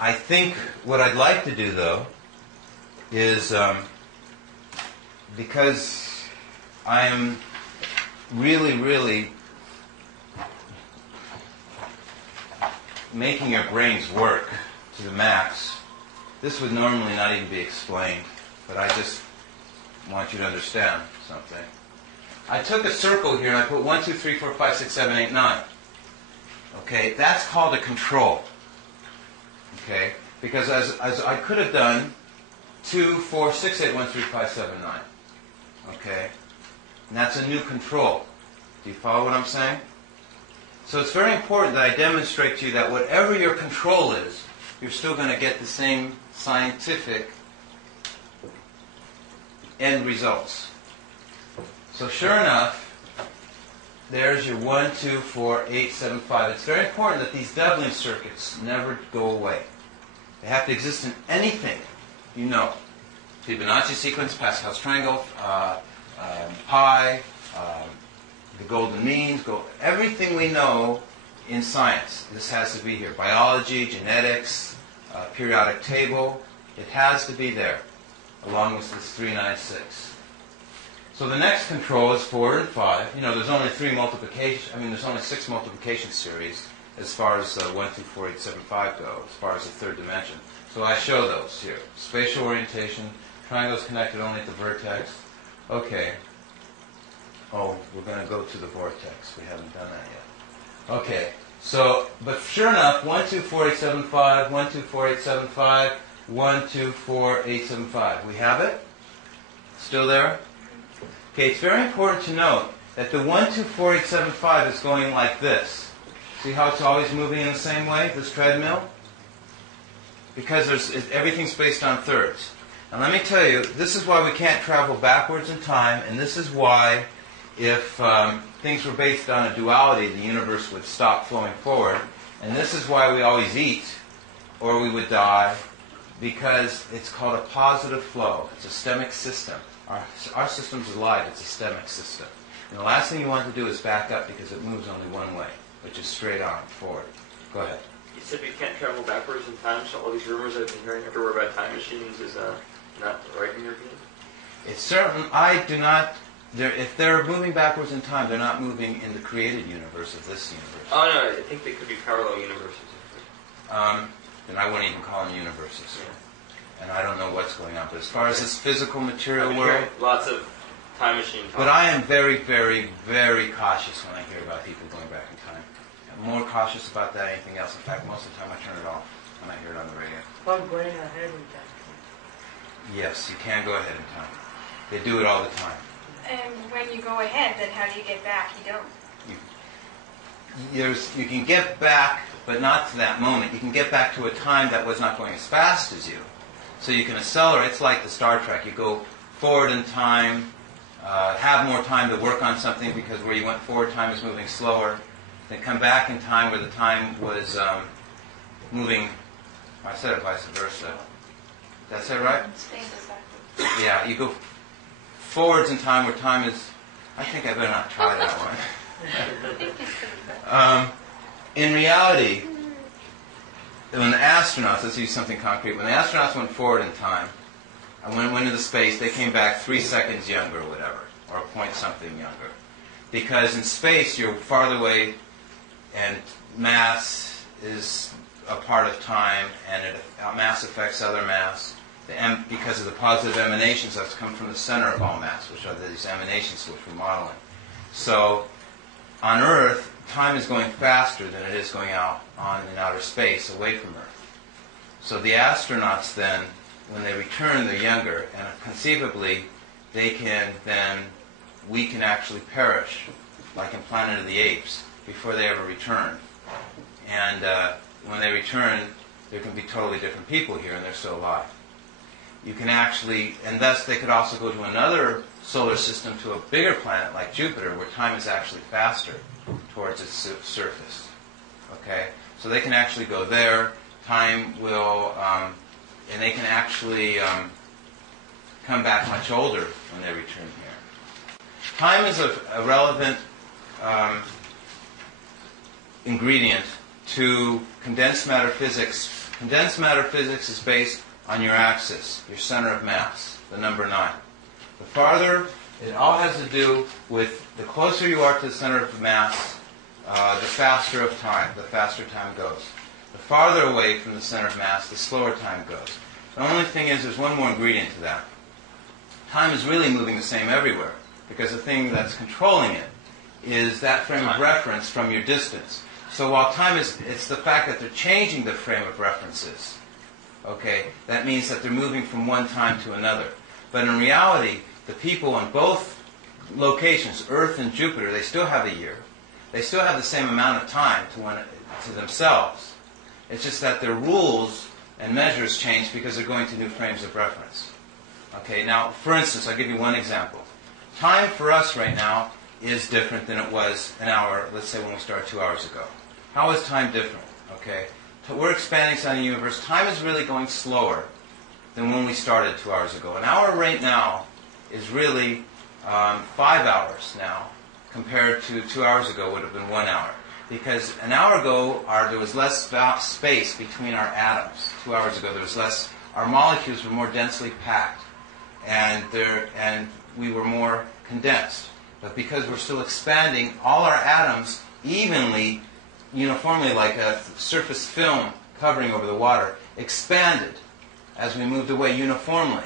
I think what I'd like to do, though, is because I am really, really making your brains work to the max. This would normally not even be explained, but I just want you to understand something. I took a circle here and I put 1, 2, 3, 4, 5, 6, 7, 8, 9. Okay, that's called a control. Okay, because as I could have done 2, 4, 6, 8, 1, 3, 5, 7, 9. Okay, and that's a new control. Do you follow what I'm saying? So it's very important that I demonstrate to you that whatever your control is, you're still going to get the same scientific end results. So sure enough, there's your 1, 2, 4, 8, 7, 5. It's very important that these doubling circuits never go away. They have to exist in anything you know. Fibonacci sequence, Pascal's triangle, pi, the golden means, everything we know in science. This has to be here. Biology, genetics, periodic table. It has to be there, along with this 3, 9, 6. So the next control is 4 and 5. You know, there's only 6 multiplication series as far as 1, 2, 4, 8, 7, 5 go, as far as the third dimension. So I show those here. Spatial orientation, triangles connected only at the vertex. Okay. Oh, we're going to go to the vortex. We haven't done that yet. Okay. So, but sure enough, 124875, 124875, 124875. We have it? Still there? Okay, it's very important to note that the 124875 is going like this. See how it's always moving in the same way, this treadmill? Because everything's based on thirds. And let me tell you, this is why we can't travel backwards in time, and this is why if things were based on a duality, the universe would stop flowing forward. And this is why we always eat, or we would die, because it's called a positive flow. It's a systemic system. Our system's alive. It's a systemic system. And the last thing you want to do is back up because it moves only one way, which is straight on, forward. Go ahead. You said we can't travel backwards in time, so all these rumors I've been hearing everywhere about time machines is not right in your opinion? It's certain. I do not. If they're moving backwards in time, they're not moving in the created universe of this universe. Oh no, I think they could be parallel universes. Then I wouldn't even call them universes. And I don't know what's going on. But as far as this physical material world, lots of time machine talk. But I am very, very, very cautious when I hear about people going back in time. I'm more cautious about that than anything else. In fact, most of the time I turn it off when I hear it on the radio. About going ahead in time. Yes, you can go ahead in time. They do it all the time. And when you go ahead, then how do you get back? You don't. You can get back, but not to that moment. You can get back to a time that was not going as fast as you. So you can accelerate. It's like the Star Trek. You go forward in time, have more time to work on something because where you went forward, time is moving slower. Then come back in time where the time was moving. I said it vice versa. Did I say it right? Yeah, you go forwards in time where time is... I think I better not try that one. In reality, when the astronauts, let's use something concrete, when the astronauts went forward in time, and went into space, they came back 3 seconds younger or whatever, or a point something younger. Because in space, you're farther away, and mass is a part of time, and mass affects other mass. Because of the positive emanations that come from the center of all mass, which are these emanations which we're modeling. So, on Earth, time is going faster than it is going out in outer space, away from Earth. So the astronauts then, when they return, they're younger, and conceivably, we can actually perish, like in Planet of the Apes, before they ever return. And when they return, there can be totally different people here, and they're still alive. You can actually, and thus they could also go to another solar system, to a bigger planet like Jupiter, where time is actually faster towards its surface. Okay? So they can actually go there, time will, and they can actually come back much older when they return here. Time is a relevant ingredient to condensed matter physics. Condensed matter physics is based on your axis, your center of mass, the number 9. The farther, it all has to do with the closer you are to the center of mass, the faster time goes. The farther away from the center of mass, the slower time goes. The only thing is, there's one more ingredient to that. Time is really moving the same everywhere, because the thing that's controlling it is that frame of reference from your distance. So while time is, it's the fact that they're changing the frame of references. Okay, that means that they're moving from one time to another. But in reality, the people on both locations, Earth and Jupiter, they still have a year. They still have the same amount of time to themselves. It's just that their rules and measures change because they're going to new frames of reference. Okay, now, for instance, I'll give you one example. Time for us right now is different than it was an hour, let's say when we started 2 hours ago. How is time different? Okay. We're expanding inside the universe. Time is really going slower than when we started 2 hours ago. An hour right now is really 5 hours now, compared to 2 hours ago would have been 1 hour. Because an hour ago, there was less space between our atoms. 2 hours ago, there was less. Our molecules were more densely packed, and we were more condensed. But because we're still expanding, all our atoms evenly, uniformly, like a surface film covering over the water, expanded as we moved away uniformly.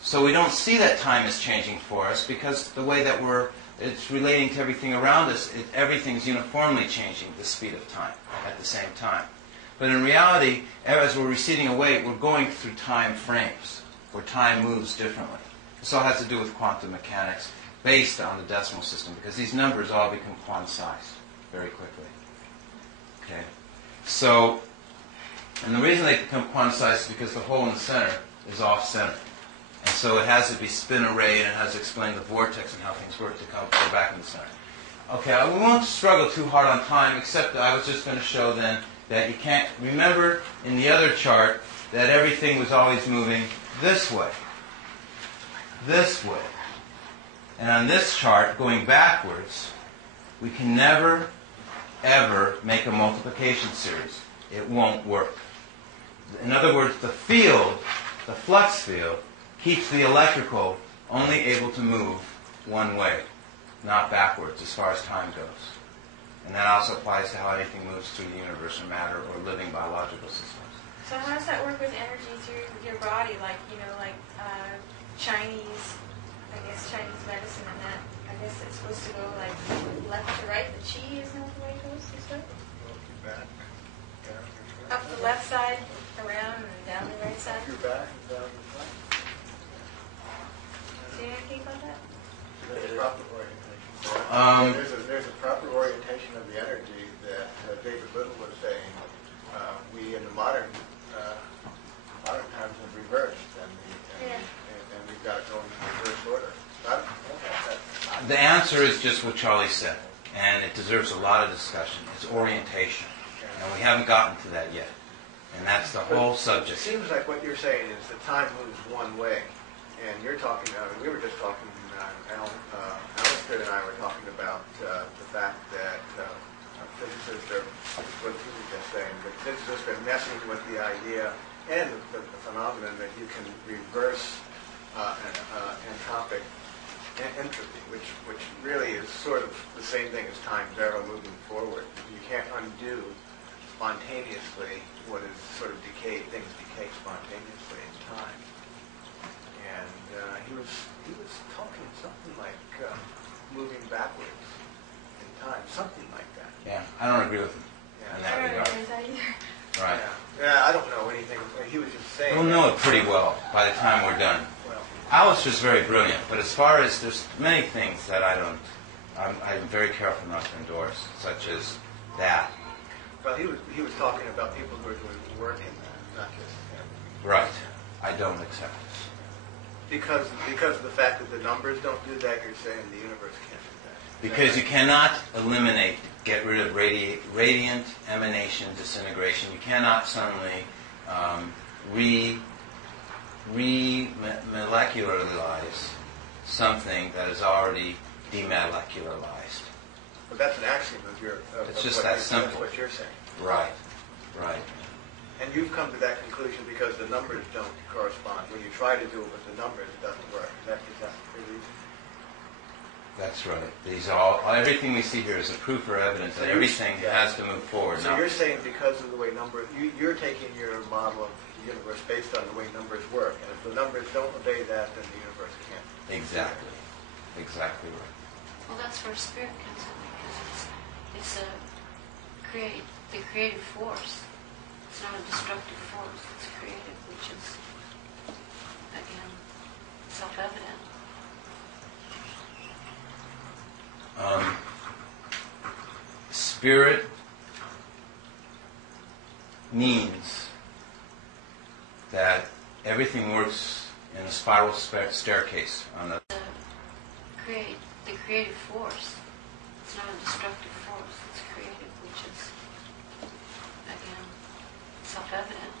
So we don't see that time is changing for us because the way that we're it's relating to everything around us. Everything's uniformly changing the speed of time at the same time. But in reality, as we're receding away, we're going through time frames where time moves differently. This all has to do with quantum mechanics based on the decimal system, because these numbers all become quantized very quickly. Okay? So, and the reason they become quantized is because the hole in the center is off-center. And so it has to be spin array, and it has to explain the vortex and how things work to go back in the center. Okay, we won't struggle too hard on time, except that I was just going to show then that you can't remember in the other chart that everything was always moving this way. This way. And on this chart, going backwards, we can never, ever make a multiplication series. It won't work. In other words, the field, the flux field, keeps the electrical only able to move one way, not backwards as far as time goes. And that also applies to how anything moves through the universe or matter or living biological systems. So how does that work with energy through your body? Like, Chinese, Chinese medicine and that. I guess it's supposed to go like left to right. The chi isn't that the way it goes? Back, down, Up the left side, around, and down the right side. your back, down your front. See anything about that? There's proper orientation. There's a proper orientation of the energy that David Little was saying. We in the modern times have reversed, and we've got it going in reverse order. The answer is just what Charlie said, and it deserves a lot of discussion. It's orientation, and we haven't gotten to that yet, and that's the whole subject. It seems like what you're saying is that time moves one way, and you're talking. We were just talking. Alistair and I were talking about the fact that physicists are, what he was just saying, that physicists are messing with the idea and the phenomenon that you can reverse entropic entropy, which really is sort of the same thing as time's arrow moving forward. You can't undo spontaneously what is sort of decayed. Things decay spontaneously in time. And he was talking something like moving backwards in time, something like that. Yeah, I don't agree with him in that regard. Right. Yeah, I don't know anything. He was just saying. We'll know it pretty well by the time we're done. Well, Alistair's very brilliant, but as far as there's many things that I'm very careful not to endorse, such as that. well, he was talking about people who are doing work in that, not just him. Right. I don't accept this. Because of the fact that the numbers don't do that, you're saying the universe can't do that. Because you cannot get rid of radiant emanation, disintegration. You cannot suddenly remolecularize something that is already demolecularized. But that's an axiom of your. It's just that simple. That's what you're saying. Right. Right. And you've come to that conclusion because the numbers don't correspond. When you try to do it with the numbers, it doesn't work. Is that the reason? That's right. These are everything we see here is a proof or evidence that everything has to move forward. So you're saying because of the way you're taking your model of the universe based on the way numbers work, and if the numbers don't obey that, then the universe can't. Exactly. Exactly right. Well, that's where spirit comes in, because it's the creative force. It's not a destructive force. It's creative, which is, again, self-evident. Spirit means that everything works in a spiral staircase on the The creative force. It's not a destructive force. It's creative, which is, again, self-evident.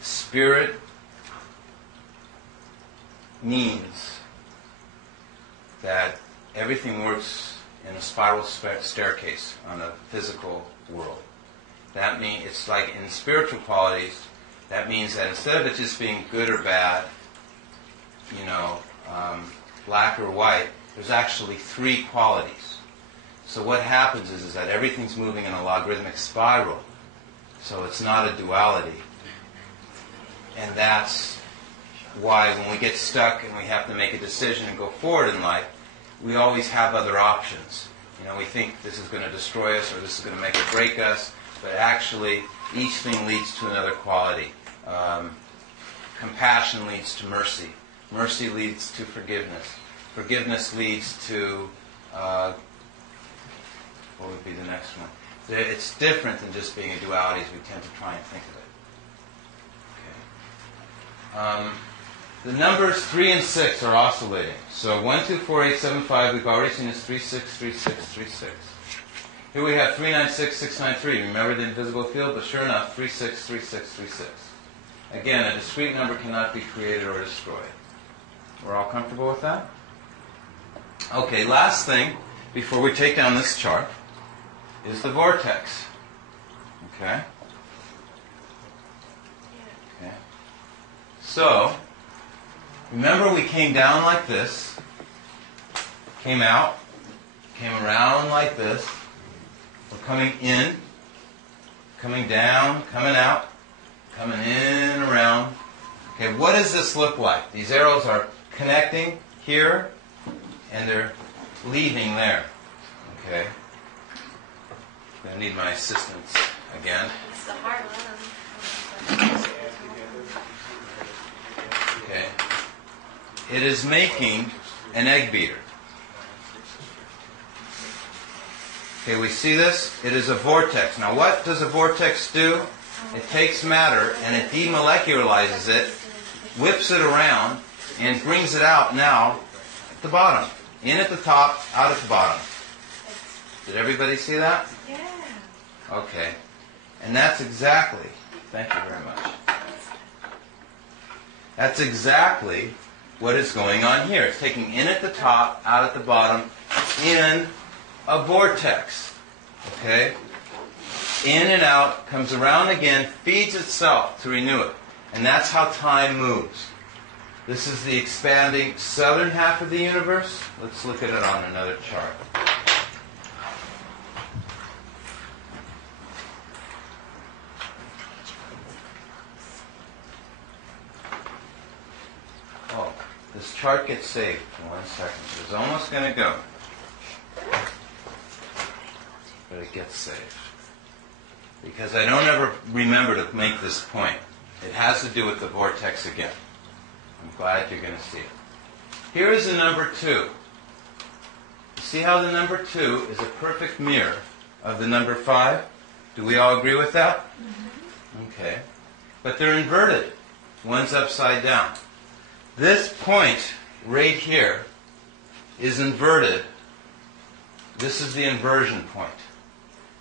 Spirit means that everything works in a spiral staircase on the physical world. That means it's like in spiritual qualities. That means that instead of it just being good or bad, black or white, there's actually three qualities. So what happens is that everything's moving in a logarithmic spiral. So it's not a duality. And that's why when we get stuck and we have to make a decision and go forward in life, we always have other options. You know, we think this is going to destroy us or this is going to make or break us, but actually each thing leads to another quality. Compassion leads to mercy. Mercy leads to forgiveness. Forgiveness leads to, what would be the next one? It's different than just being a duality as we tend to try and think of it. Okay. The numbers 3 and 6 are oscillating. So 1, 2, 4, 8, 7, 5, we've already seen is 3, 6, 3, 6, 3, 6. Here we have 3, 9, 6, 6, 9, 3. Remember the invisible field? But sure enough, 3, 6, 3, 6, 3, 6. Again, a discrete number cannot be created or destroyed. We're all comfortable with that? Okay, last thing before we take down this chart is the vortex. Okay? Okay. So, remember we came down like this, came out, came around like this. We're coming in, coming down, coming out, coming in, around. Okay, what does this look like? These arrows are connecting here, and they're leaving there. Okay? I'm going to need my assistance again. It's the hard one. Okay. It is making an egg beater. Okay, we see this? It is a vortex. Now what does a vortex do? It takes matter and it demolecularizes it, whips it around, and brings it out now at the bottom. In at the top, out at the bottom. Did everybody see that? Yeah. Okay. And that's exactly, thank you very much. That's exactly what is going on here. It's taking in at the top, out at the bottom, in a vortex. Okay? In and out, comes around again, feeds itself to renew it. And that's how time moves. This is the expanding southern half of the universe. Let's look at it on another chart. Oh, this chart gets saved in 1 second. It's almost going to go. But it gets saved. Because I don't ever remember to make this point. It has to do with the vortex again. I'm glad you're going to see it. Here is the number 2. See how the number 2 is a perfect mirror of the number 5? Do we all agree with that? Mm-hmm. Okay. But they're inverted. One's upside down. This point right here is inverted. This is the inversion point.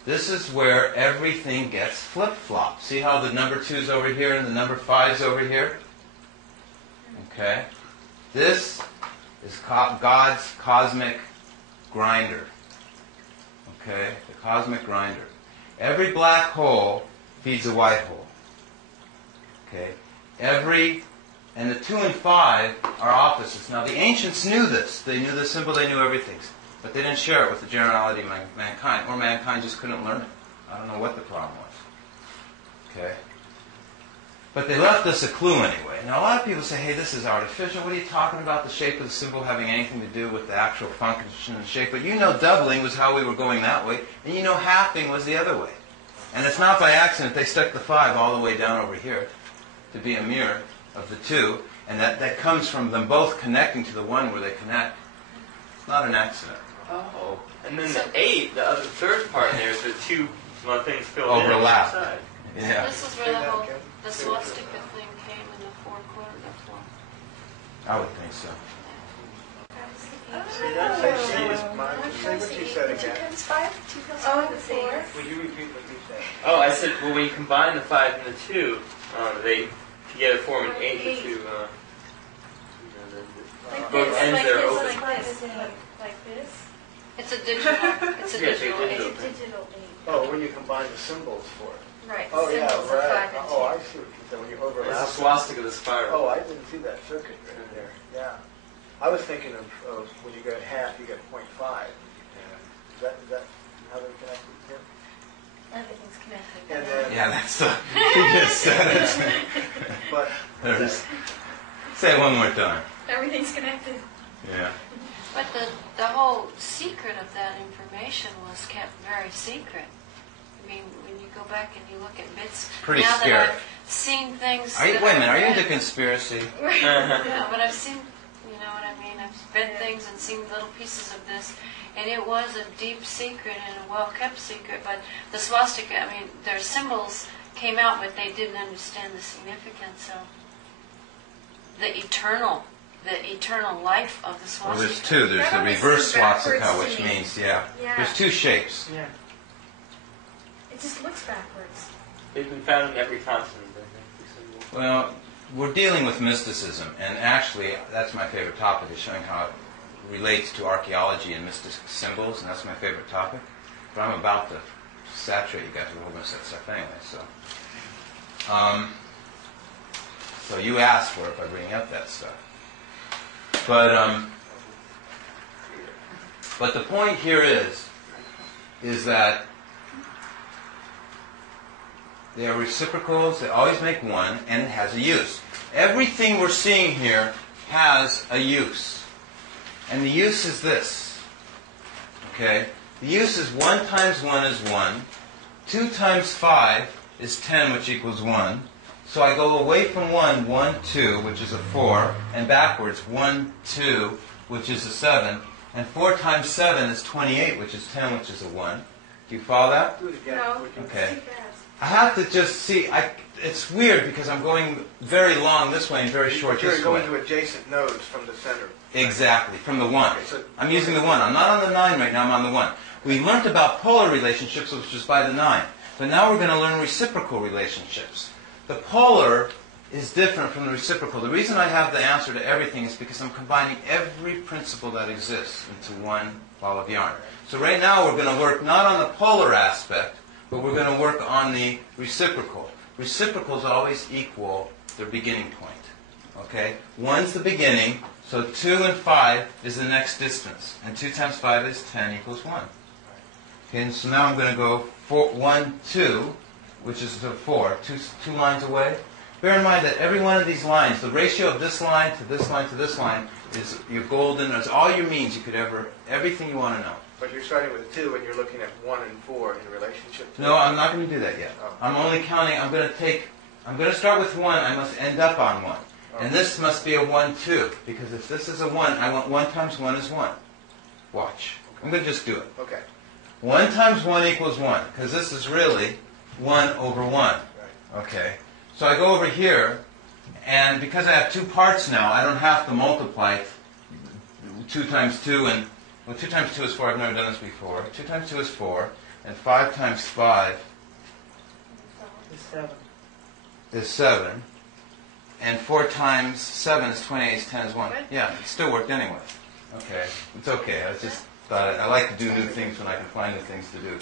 This is where everything gets flip-flopped. See how the number 2 is over here and the number 5 is over here? Okay? This is God's cosmic grinder. Okay? The cosmic grinder. Every black hole feeds a white hole. Okay? And the 2 and 5 are opposites. Now the ancients knew this. They knew the symbol, they knew everything. But they didn't share it with the generality of mankind. Or mankind just couldn't learn it. I don't know what the problem was. Okay? But they left us a clue anyway. Now a lot of people say, hey, this is artificial. What are you talking about? The shape of the symbol having anything to do with the actual function and shape. But you know doubling was how we were going that way. And you know halving was the other way. And it's not by accident they stuck the 5 all the way down over here to be a mirror of the 2. And that comes from them both connecting to the 1 where they connect. It's not an accident. Oh. And then the 8, the other third part there is the 2 things filled overlap. in on the side. Yeah. This is where the whole the swastika thing came in the 4 quarter. I would think so. See that? Say what you said again. Oh, the same. Would you repeat what you said? Oh, I said, well, when you combine the 5 and the 2, they together form an 8. The 2, both ends there are open. Like this. It's a digital. It's a Yeah, digital. digital. It's a digital eight. Oh, when you combine the symbols for it. Right. Oh, yeah, symbols of right. 5 and 2. Oh, I see what you said. When you overlap. It's a swastika, the spiral. Oh, I didn't see that circuit right there. Yeah. I was thinking of when you get half, you get 0.5. Is that how they're connected here? Everything's connected. And then, Yeah, that's the... He just said it. but There's... Say it one more time. Everything's connected. Yeah. But the whole secret of that information was kept very secret. I mean, when you go back and you look at bits, Pretty now scary. that I've seen things. Wait a that minute, are you I've into read- conspiracy? Yeah, but I've seen, you know what I mean? I've read things and seen little pieces of this, and it was a deep secret and a well-kept secret. But the swastika, I mean, their symbols came out, but they didn't understand the significance of the eternal life of the swastika. Well, there's two. There's That the always reverse seems backwards swastika, to which me. means, yeah. Yeah. There's two shapes. Yeah. It just looks backwards. They've been found in every continent, I think. these symbols. Well, we're dealing with mysticism, and actually, that's my favorite topic, is showing how it relates to archaeology and mystic symbols, and that's my favorite topic. But I'm about to saturate you guys with a whole bunch of that stuff anyway, so. So you asked for it by bringing up that stuff. But the point here is that they are reciprocals, they always make one, and it has a use. Everything we're seeing here has a use. And the use is this. Okay? The use is 1 times 1 is 1. 2 times 5 is 10, which equals 1. So I go away from 1, 1, 2, which is a 4, and backwards, 1, 2, which is a 7. And 4 times 7 is 28, which is 10, which is a 1. Do you follow that? Do it again. No. Okay. Too fast. I have to just see, it's weird because I'm going very long this way and very short You're this going way. to adjacent nodes from the center. Exactly, from the 1. Okay, so- I'm using the 1. I'm not on the 9 right now, I'm on the 1. We learned about polar relationships, which is by the 9. But now we're going to learn reciprocal relationships. The polar is different from the reciprocal. The reason I have the answer to everything is because I'm combining every principle that exists into one ball of yarn. So right now we're going to work not on the polar aspect, but we're going to work on the reciprocal. Reciprocals always equal their beginning point. Okay? 1's the beginning, so 2 and 5 is the next distance. And 2 times 5 is 10 equals 1. Okay, and so now I'm going to go 1, 2, which is to 4, two lines away. Bear in mind that every one of these lines, the ratio of this line to this line to this line, is your golden, it's all your means you could ever, everything you want to know. But you're starting with 2 and you're looking at 1 and 4 in relationship to No, I'm not going to do that yet. Oh. I'm only counting, I'm going to start with 1, I must end up on 1. And this must be a 1, 2, because if this is a 1, I want 1 times 1 is 1. Watch. I'm going to just do it. Okay. 1 times 1 equals 1, because this is really 1 over 1. Right. Okay. So I go over here, and because I have 2 parts now, I don't have to multiply 2 times 2, and, well, 2 times 2 is 4, I've never done this before. 2 times 2 is 4, and 5 times 5 is 7. And 4 times 7 is 28, is 10 is 1. Yeah, it still worked anyway. Okay. It's okay. I just thought I like to do new things when I can find new things to do.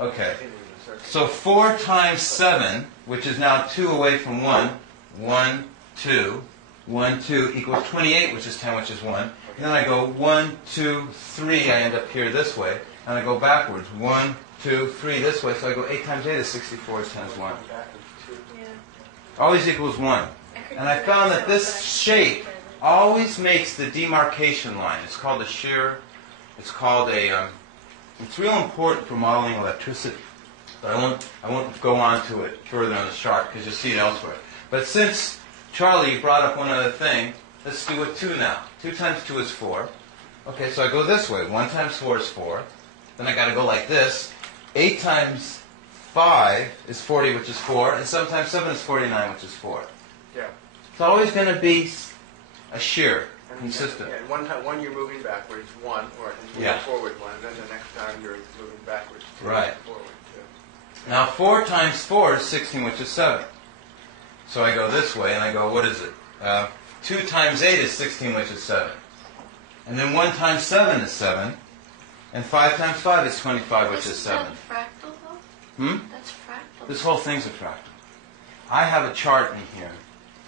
Okay. Continue the circle. So 4 times 7, which is now 2 away from 1, 1, 2, 1, 2 equals 28, which is 10, which is 1. And then I go 1, 2, 3, I end up here this way. And I go backwards, 1, 2, 3 this way. So I go 8 times 8 is 64, is 10 is 1. Yeah. Always equals 1. And I found that this shape always makes the demarcation line. It's called a shear. It's called a... it's real important for modeling electricity. But I won't go on to it further on the chart because you'll see it elsewhere. But since Charlie brought up one other thing, let's do a 2 now. 2 times 2 is 4. Okay, so I go this way. 1 times 4 is 4. Then I got to go like this. 8 times 5 is 40, which is 4. And sometimes 7 is 49, which is 4. Yeah. It's always going to be a shear, consistent. Yeah, and one you're moving backwards, 1, or moving Yeah. forward 1. Then the next time you're moving backwards 2. Right. Forward 2. Now 4 times 4 is 16, which is 7. So I go this way, and I go, what is it? 2 times 8 is 16, which is 7. And then 1 times 7 is 7. And 5 times 5 is 25, which is 7. Isn't that fractal, though? Hmm? That's fractal. This whole thing's a fractal. I have a chart in here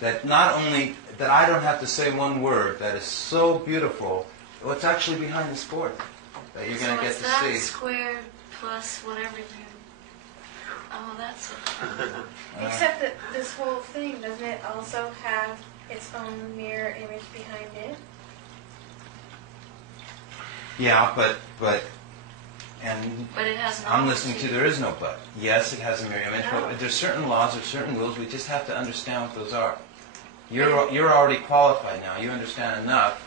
that not only, that I don't have to say one word, that is so beautiful, what's actually behind this board that you're going to get it's to that see. squared plus whatever you... Oh, that's it. Except that this whole thing, doesn't it also have its own mirror image behind it. Yeah, and But it has an I'm listening to altitude. there is no but. Yes, it has a mirror image, but there's certain laws or certain rules. We just have to understand what those are. You're already qualified now. You understand enough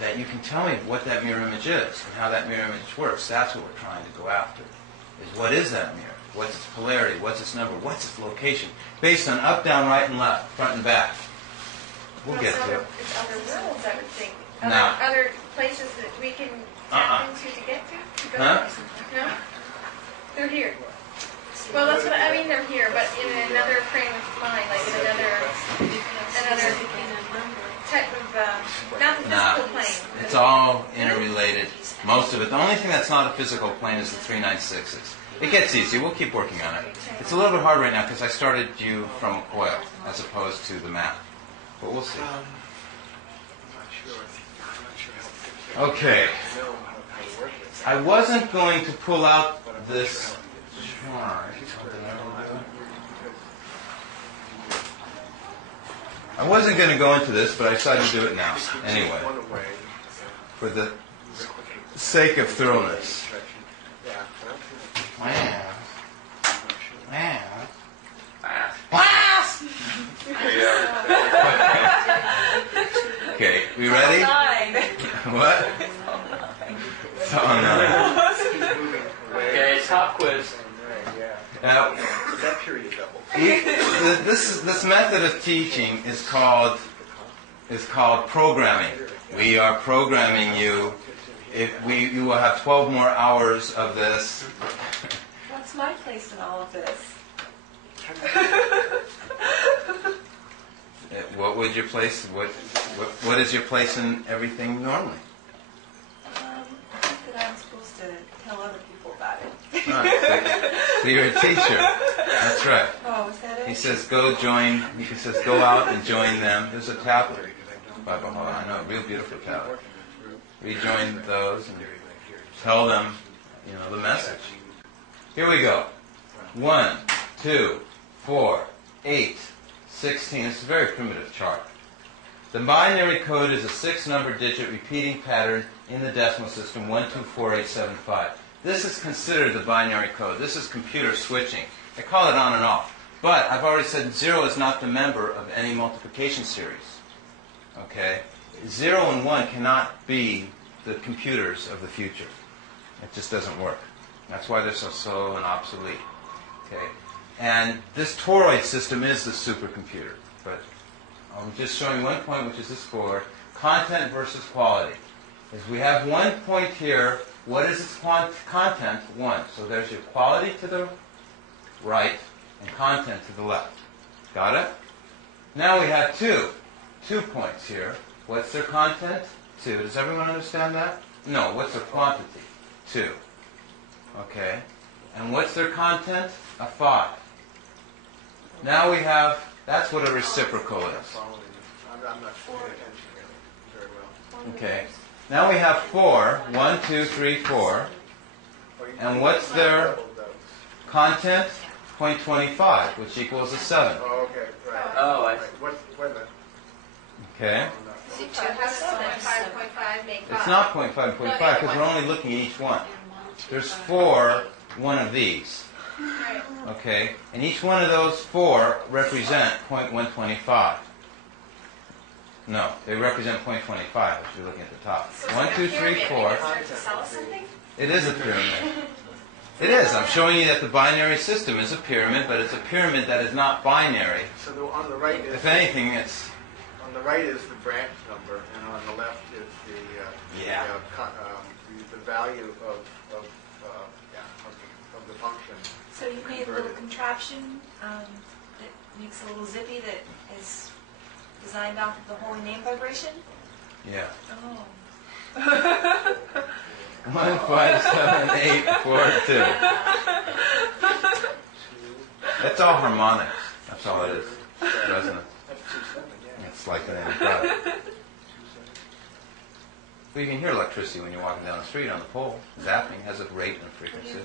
that you can tell me what that mirror image is and how that mirror image works. That's what we're trying to go after. Is what is that mirror? What's its polarity? What's its number? What's its location? Based on up, down, right, and left, front and back. We'll get to it. It's other worlds, I would think. No. Other places that we can tap into to get to go Huh? No? They're here. Well, that's what I mean. They're here, but in another frame of mind, like in another type of not the Nah, physical plane. it's all interrelated. Most of it. The only thing that's not a physical plane is the 396s. It gets easier. We'll keep working on it. It's a little bit hard right now because I started you from a coil as opposed to the map. But we'll see. I'm not sure Okay. how to work with I wasn't going to pull out this chart. I wasn't going to go into this, but I decided to do it now. Anyway, one way. for the sake of thoroughness. Yeah. Okay, we ready? What? Oh no. Okay, top quiz. Now, Is that period double? this method of teaching is called programming. We are programming you. You will have 12 more hours of this. What's my place in all of this? What would your place? What is your place in everything normally? I think that I'm supposed to tell other people about it. Right, so you're a teacher. That's right. Oh, is that it? He says, go join. He says, go out and join them. There's a tablet. I know, a real beautiful tablet. Rejoin those and tell them, the message. Here we go. 1, 2, 4, 8, 16. This is a very primitive chart. The binary code is a 6-number digit repeating pattern in the decimal system 124875. This is considered the binary code. This is computer switching. They call it on and off. But I've already said 0 is not the member of any multiplication series. Okay? 0 and 1 cannot be the computers of the future. It just doesn't work. That's why they're so slow and obsolete. Okay? And this toroid system is the supercomputer. But I'm just showing one point, which is this forward. Content versus quality. As we have one point here, what is its content? 1. So there's your quality to the right and content to the left. Got it? Now we have 2. 2 points here. What's their content? 2. Does everyone understand that? No. What's their quantity? 2. Okay. And what's their content? A 5. Now we have, that's what a reciprocal is. I'm not paying attention really very well. Okay. Now we have 4. 1, 2, 3, 4. And what's their content? 0.25, which equals a 7. Oh, okay, right. Oh, I Right. Wait a minute. Okay. See, 2 plus 5.5 make 5. It's not 0.5 and 0.5 because we're only looking at each one. There's 4, one of these. Right. Okay. And each one of those 4 represent 0.125. No, they represent 0.25 if you're looking at the top. So it's 1, like a 2, 3, pyramid. 4. Are you trying to sell us something? It is a pyramid. It is. I'm showing you that the binary system is a pyramid, but it's a pyramid that is not binary. So on the right is If anything, it's... on the right is the branch number, and on the left is Yeah. the value of the function. So you made a little contraption that makes a little zippy that is designed off of the holy name vibration? Yeah. Oh. 1, 5, 7, 8, 4, 2. It's all harmonics. That's all it is. Resonance. That's 2/7, yeah. It's like an product. Well, you can hear electricity when you're walking down the street on the pole. Zapping has a rate and frequency.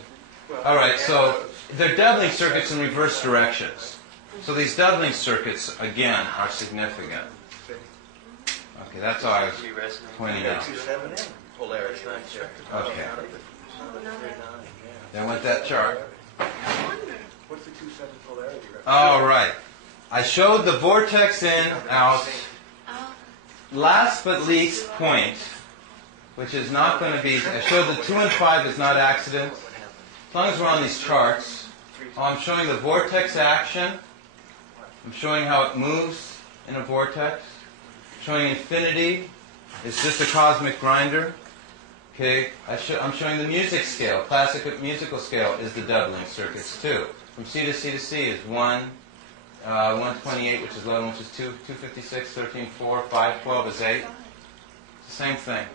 Well, All right, so they're doubling circuits in reverse directions. So these doubling circuits, again, are significant. Okay, that's all I was Three resonant. pointing You got out. 2-7 in polarity It's not right there. Okay. Oh, no, that- Then with that chart. I wonder. What's the 2-7 polarity? All right. I showed the vortex in, out, Oh, last but least point, which is not going to be, I showed the 2 and 5 is not accident. As long as we're on these charts, I'm showing the vortex action. I'm showing how it moves in a vortex. Showing infinity is just a cosmic grinder. Okay, I'm showing the music scale. Classic musical scale is the doubling circuits too. From C to C to C is 1, 128, which is 11, which is 2, 256, 13, 4, 5, 12 is 8. It's the same thing.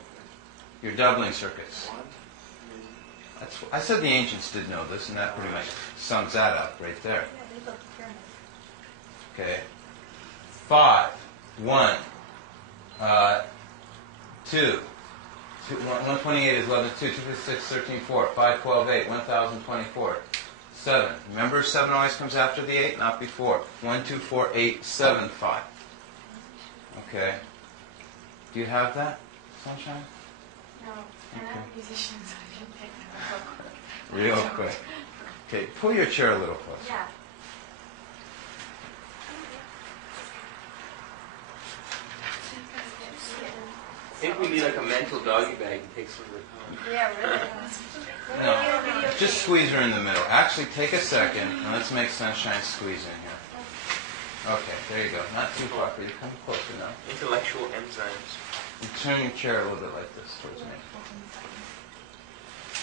Your doubling circuits. I said the ancients did know this, and that pretty much sums that up right there. Yeah, they built the pyramid. Okay. 5, 1, 2. 128 is 11, 2, 256, 13, 4, 5, 12, 8, 1024, 7. Remember, 7 always comes after the 8, not before. 1, 2, 4, 8, 7, 5. Okay. Do you have that, Sunshine? no. And I'm a musician, so I didn't pick that up. Real quick. Okay, pull your chair a little closer. Yeah. I think we need like a mental doggy bag to take some of the time. Yeah, really. No, just squeeze her in the middle. Actually, take a second, and let's make Sunshine squeeze in here. Okay, there you go. Not too far for you. Come closer now. Intellectual enzymes. You turn your chair a little bit like this towards me.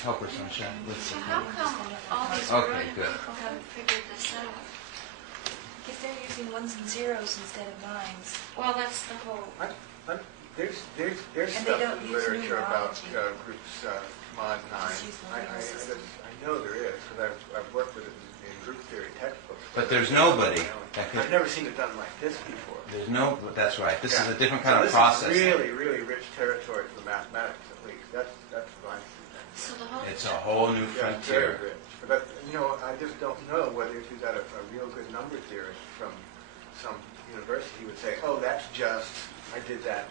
Help her, Sunshine. Let's So see. how come all these Okay, brilliant good. people haven't figured this out? Because they're using ones and zeros instead of nines. Well, that's the whole. There's And stuff they don't in use literature about numerology. groups mod 9. Just use the numeral system. I know there is, because I've worked with it in group theory textbooks. But there's nobody that I've could. never seen it done like this before. There's no. That's right. This is a different So kind of this process. is really, really rich territory for mathematics, at least. That's what I see. So the whole. It's a whole new Yeah, it's very frontier. rich. But, I just don't know whether if you got a real good number theorist from some university, he would say, oh, that's just, I did that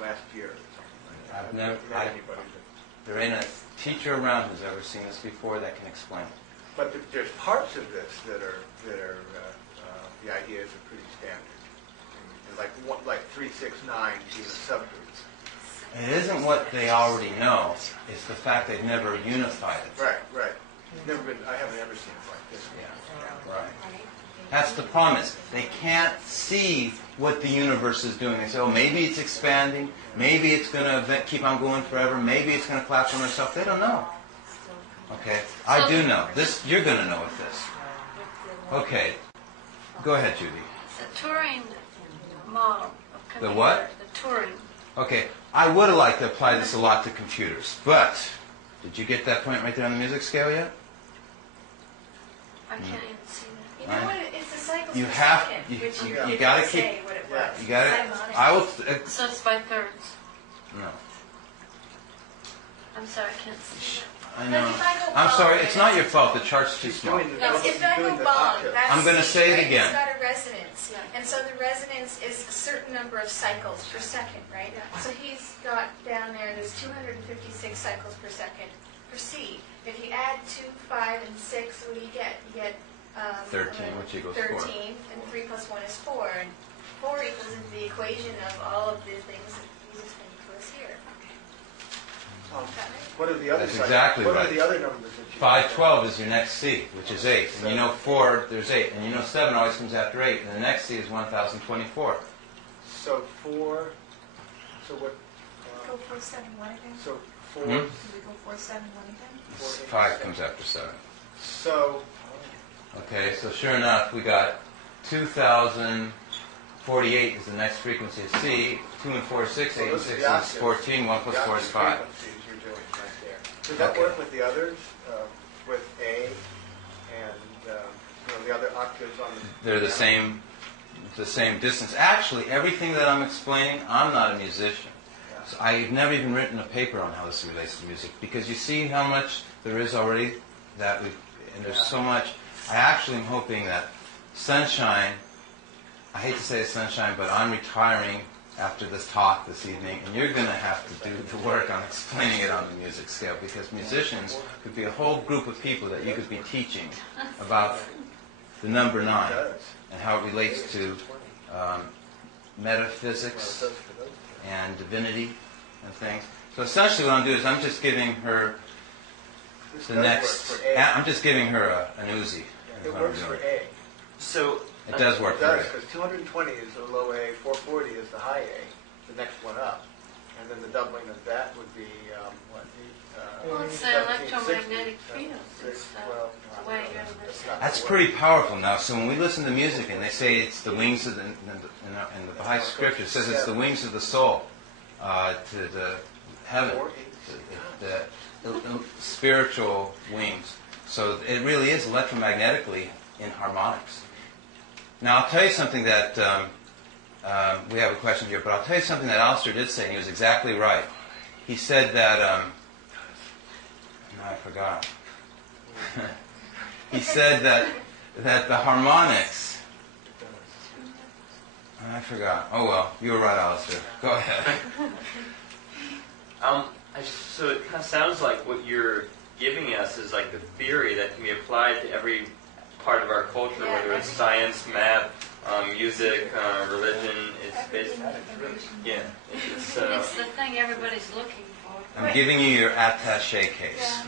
last year or something like that. I've never- met anybody that. There ain't a teacher around who's ever seen this before that can explain it. But there's parts of this that are the ideas are pretty standard. And like 3, 6, 9 being a subgroup. It isn't what they already know. It's the fact they've never unified it. Right. I haven't ever seen it like this. Yeah, right. That's the problem is they can't see what the universe is doing. They say, oh, maybe it's expanding. Maybe it's going to keep on going forever. Maybe it's going to collapse on itself. They don't know. Okay, I do know. This you're going to know with this. Okay, go ahead, Judy. The Turing model of The computer. what? The Turing. Okay, I would have liked to apply this a lot to computers, but did you get that point right there on the music scale yet? I can't even see that. You know what? It's the cycles You per have- second, you- which you didn't gotta say keep- what it was. You got it. Cycles. I will. So it's by thirds. No, I'm sorry, I can't see that. I Like know. if I go I'm sorry. bong, It's not your fault. The chart's too small. No, if I go bong, that's I'm gonna C, say it right? again. It's got a resonance. Yeah. And so the resonance is a certain number of cycles per second, right? So he's got down there, there's 256 cycles per second for C. If you add 2, 5, and 6, what do you get? You get 13, which equals 4. 13, and 3 plus 1 is 4. And 4 equals into the equation of all of the things that he's explaining to us here. What are the other That's cycles? exactly What right. are the other numbers that you 512 is your next C, which is 8. And you know 4, there's 8. And you know 7 always comes after 8. And the next C is 1024. So 4, so what, Go 4, 7, 1 again? so 4, Hmm? Do we go 4, 7, 1 again? 4, 8, 5 comes after 7. So, Okay, so sure enough, we got 2048 is the next frequency of C. 2 and 4 is 6, 8 and 6 is 14, 1 plus 4 is 5. frequencies you're doing right there. Does that Okay. work with the others, with A and the other octaves on the... They're the same distance. Actually, everything that I'm explaining, I'm not a musician. So I've never even written a paper on how this relates to music because you see how much there is already that we and there's so much. I actually am hoping that Sunshine, I hate to say Sunshine, but I'm retiring after this talk this evening, and you're going to have to do the work on explaining it on the music scale, because musicians could be a whole group of people that you could be teaching about the number 9 and how it relates to metaphysics and divinity and things. So essentially what I'm doing is I'm just giving her the next... I'm just giving her an Uzi. It works for A. So It does work It for does, A. because 220 is the low A, 440 is the high A, the next one up. And then the doubling of that would be, Well, it's the 1760. electromagnetic field. It's Well, the way you're going to That's pretty powerful now. So when we listen to music and they say it's the wings of in the Baha'i scripture, it says it's the wings of the soul to the heaven, the spiritual wings. So it really is electromagnetically in harmonics. Now I'll tell you something that we have a question here, but I'll tell you something that Alistair did say, and he was exactly right. He said that no, I forgot. He said that the harmonics. I forgot. Oh well, you were right, Alistair. Go ahead. So it kind of sounds like what you're giving us is like the theory that can be applied to every part of our culture, whether it's science, math, music, religion. It's basically, yeah. It's the thing everybody's looking for I'm giving you your attaché case.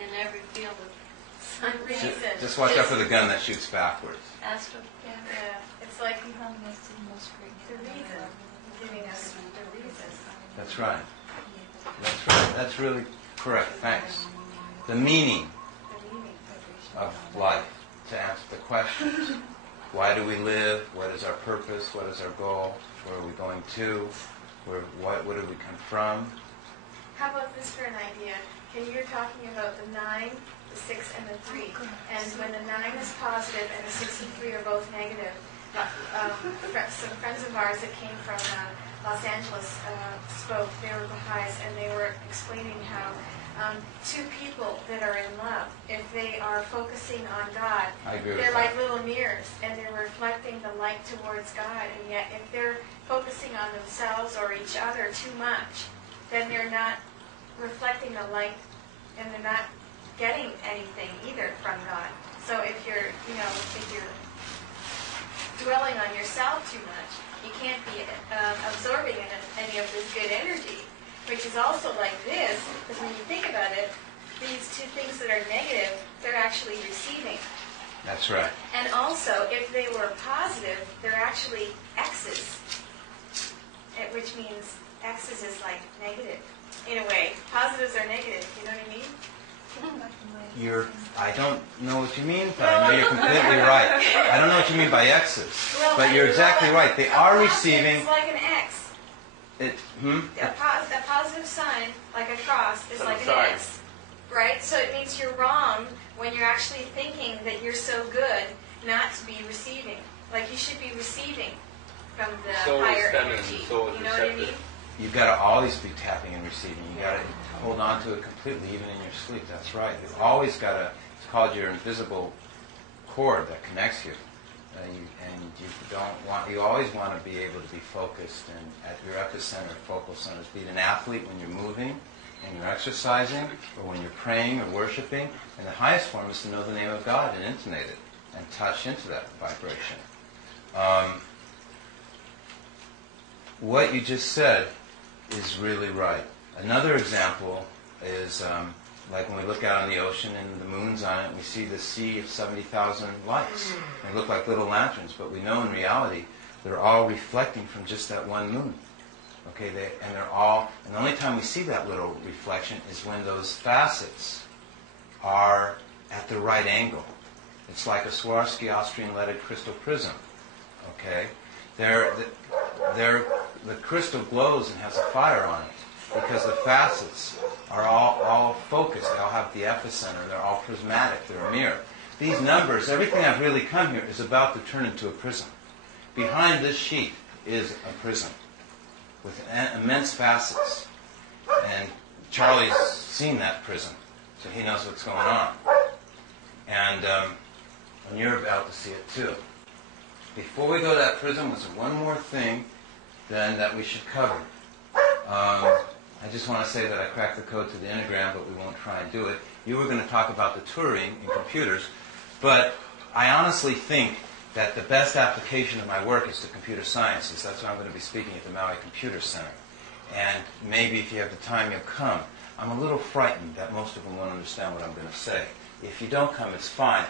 in every field of science. Just watch out for the gun that shoots backwards. Astro. Yeah, it's like You harmonize to the most great the reason, giving us the reason. That's right. That's right. That's really correct. Thanks. The meaning The meaning. of life, to answer the questions. Why do we live? What is our purpose? What is our goal? Where are we going to? What do we come from? How about this for an idea? You're talking about the 9, the 6, and the 3. And when the 9 is positive and the 6 and 3 are both negative, some friends of ours that came from Los Angeles spoke. They were Baha'is, and they were explaining how two people that are in love, if they are focusing on God, they're like little mirrors, and they're reflecting the light towards God. And yet, if they're focusing on themselves or each other too much, then they're not reflecting the light, and they're not getting anything either from God. So if you're dwelling on yourself too much, you can't be absorbing any of this good energy, which is also like this, because when you think about it, these two things that are negative, they're actually receiving. That's right. And also, if they were positive, they're actually X's, which means X's is like negative. In a way, positives are negative. You know what I mean? I don't know what you mean, but I know you're completely right. I don't know what you mean by X's, but you're exactly right. They are receiving. It's like an X. A positive sign, like a cross, is like an X, right? So it means you're wrong when you're actually thinking that you're so good not to be receiving. Like you should be receiving from the higher energy. You know what I mean? You've got to always be tapping and receiving. You've got to hold on to it completely, even in your sleep. That's right. You've always got to, it's called your invisible cord that connects you. You always want to be able to be focused and at your epicenter, focal centers. Be it an athlete when you're moving and you're exercising, or when you're praying or worshiping. And the highest form is to know the name of God and intonate it and touch into that vibration. What you just said is really right. Another example is like when we look out on the ocean and the moon's on it, and we see the sea of 70,000 lights. They look like little lanterns, but we know in reality they're all reflecting from just that one moon. Okay, and the only time we see that little reflection is when those facets are at the right angle. It's like a Swarovski Austrian leaded crystal prism. Okay, the crystal glows and has a fire on it because the facets are all focused. They all have the epicenter. They're all prismatic. They're a mirror. These numbers, everything I've really come here is about to turn into a prism. Behind this sheet is a prism with immense facets. And Charlie's seen that prism, so he knows what's going on. And you're about to see it too. Before we go to that prism, there's one more thing then that we should cover. I just want to say that I cracked the code to the Enneagram, but we won't try and do it. You were going to talk about the Turing in computers, but I honestly think that the best application of my work is to computer sciences. That's why I'm going to be speaking at the Maui Computer Center. And maybe if you have the time, you'll come. I'm a little frightened that most of them won't understand what I'm going to say. If you don't come, it's fine.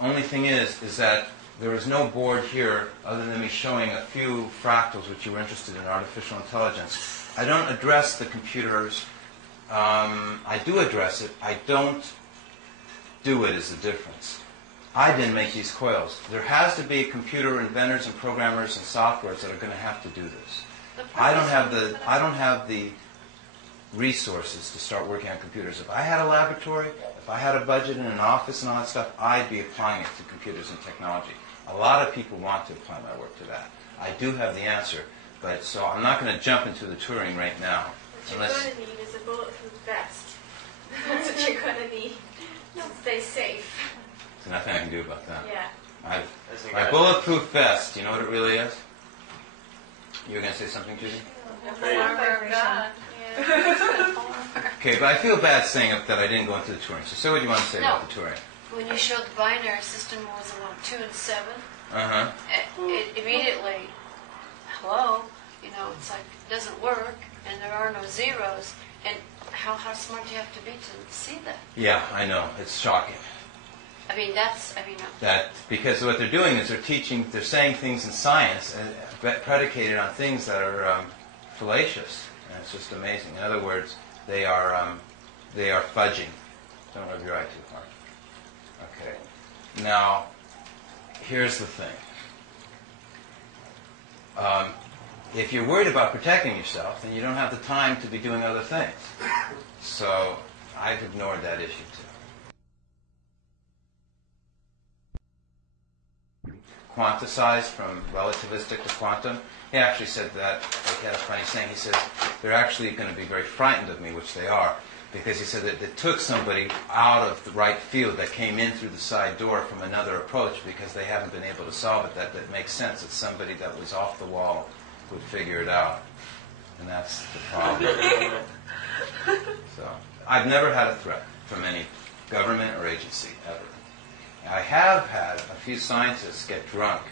Only thing is that there is no board here other than me showing a few fractals which you were interested in, artificial intelligence. I don't address the computers. I do address it. I don't do it is the difference. I didn't make these coils. There has to be computer inventors and programmers and softwares that are going to have to do this. I don't have the resources to start working on computers. If I had a laboratory, if I had a budget and an office and all that stuff, I'd be applying it to computers and technology. A lot of people want to apply my work to that. I do have the answer, but so I'm not going to jump into the Turing right now. What you're going to need is a bulletproof vest. That's what you're going to need to stay safe. There's nothing I can do about that. Yeah. My bulletproof vest, you know what it really is? You were going to say something, Judy? Okay, but I feel bad saying that I didn't go into the Turing. So what do you want to say about the Turing? When you showed the binary system was about 2 and 7, it immediately, hello, it's like it doesn't work, and there are no zeros, and how smart do you have to be to see that? Yeah, I know. It's shocking. That because what they're doing is they're saying things in science predicated on things that are fallacious, and it's just amazing. In other words, they are fudging. Don't rub your eye too hard. Okay. Now, here's the thing. If you're worried about protecting yourself, then you don't have the time to be doing other things. So I've ignored that issue too. Quantized from relativistic to quantum. He actually said that, he had a funny saying, he says, they're actually going to be very frightened of me, which they are, because he said that it took somebody out of the right field that came in through the side door from another approach because they haven't been able to solve it. That makes sense. It's somebody that was off the wall would figure it out. And that's the problem. So I've never had a threat from any government or agency, ever. I have had a few scientists get drunk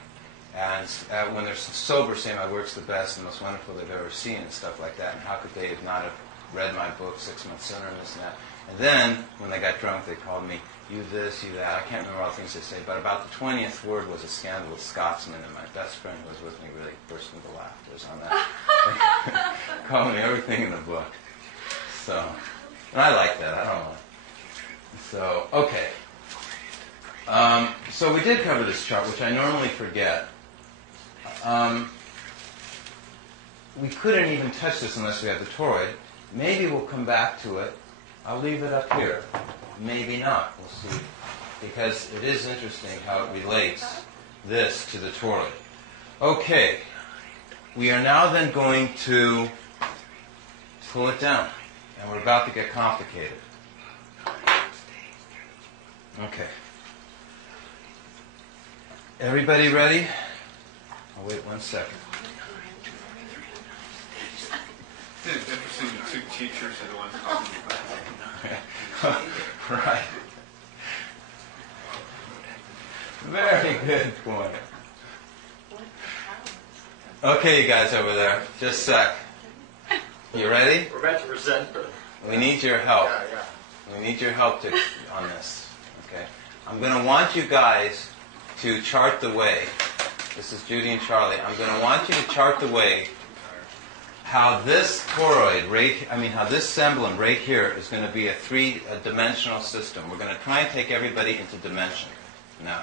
and when they're sober say my work's the best and most wonderful they've ever seen and stuff like that, and how could they have not have read my book 6 months sooner and this and that. And then, when they got drunk, they called me, you this, you that. I can't remember all the things they say, but about the 20th word was a scandalous Scotsman, and my best friend who was with me really burst into laughter on that. Called me everything in the book. So, and I like that. I don't know. So, okay. So we did cover this chart, which I normally forget. We couldn't even touch this unless we have the toroid. Maybe we'll come back to it. I'll leave it up here. Maybe not. We'll see. Because it is interesting how it relates this to the toroid. Okay. We are now then going to pull it down. And we're about to get complicated. Okay. Everybody ready? I'll wait 1 second. It's interesting the two teachers are the ones talking about it. Right. Very good point. Okay, you guys over there, just a sec. You ready? We're about to present. We need your help. Yeah. We need your help on this. Okay. I'm going to want you guys to chart the way. This is Judy and Charlie. I'm going to want you to chart the way how this toroid, how this semblum right here is going to be a three-dimensional system. We're going to try and take everybody into dimension now.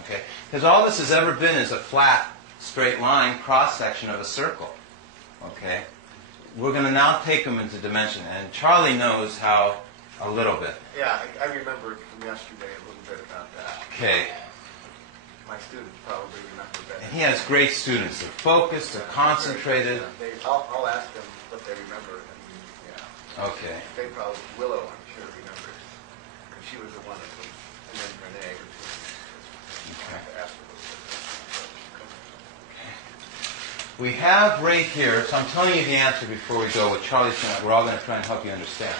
Okay? Because all this has ever been is a flat, straight line cross-section of a circle. Okay? We're going to now take them into dimension. And Charlie knows how a little bit. Yeah, I remember from yesterday a little bit about that. Okay. My students probably remember better. And he has great students. They're focused, they're concentrated. I'll ask them what they remember. And, yeah. Okay. They probably, Willow, I'm sure, remembers. Because she was the one that was, and then Renee, which was, Okay. asked her what we have right here, so I'm telling you the answer before we go, what Charlie's saying, we're all going to try and help you understand.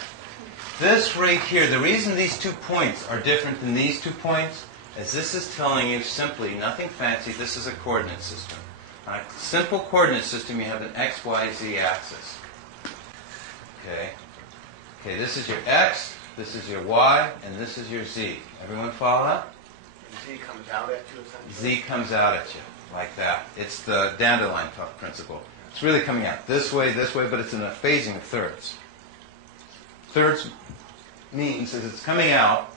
This right here, the reason these 2 points are different than these 2 points is this is telling you simply, nothing fancy, this is a coordinate system. On a simple coordinate system, you have an x, y, z axis. Okay? Okay, this is your x, this is your y, and this is your z. Everyone follow that? Z comes out at you essentially? Z comes out at you, like that. It's the dandelion principle. It's really coming out this way, but it's in a phasing of thirds. Thirds means is it's coming out.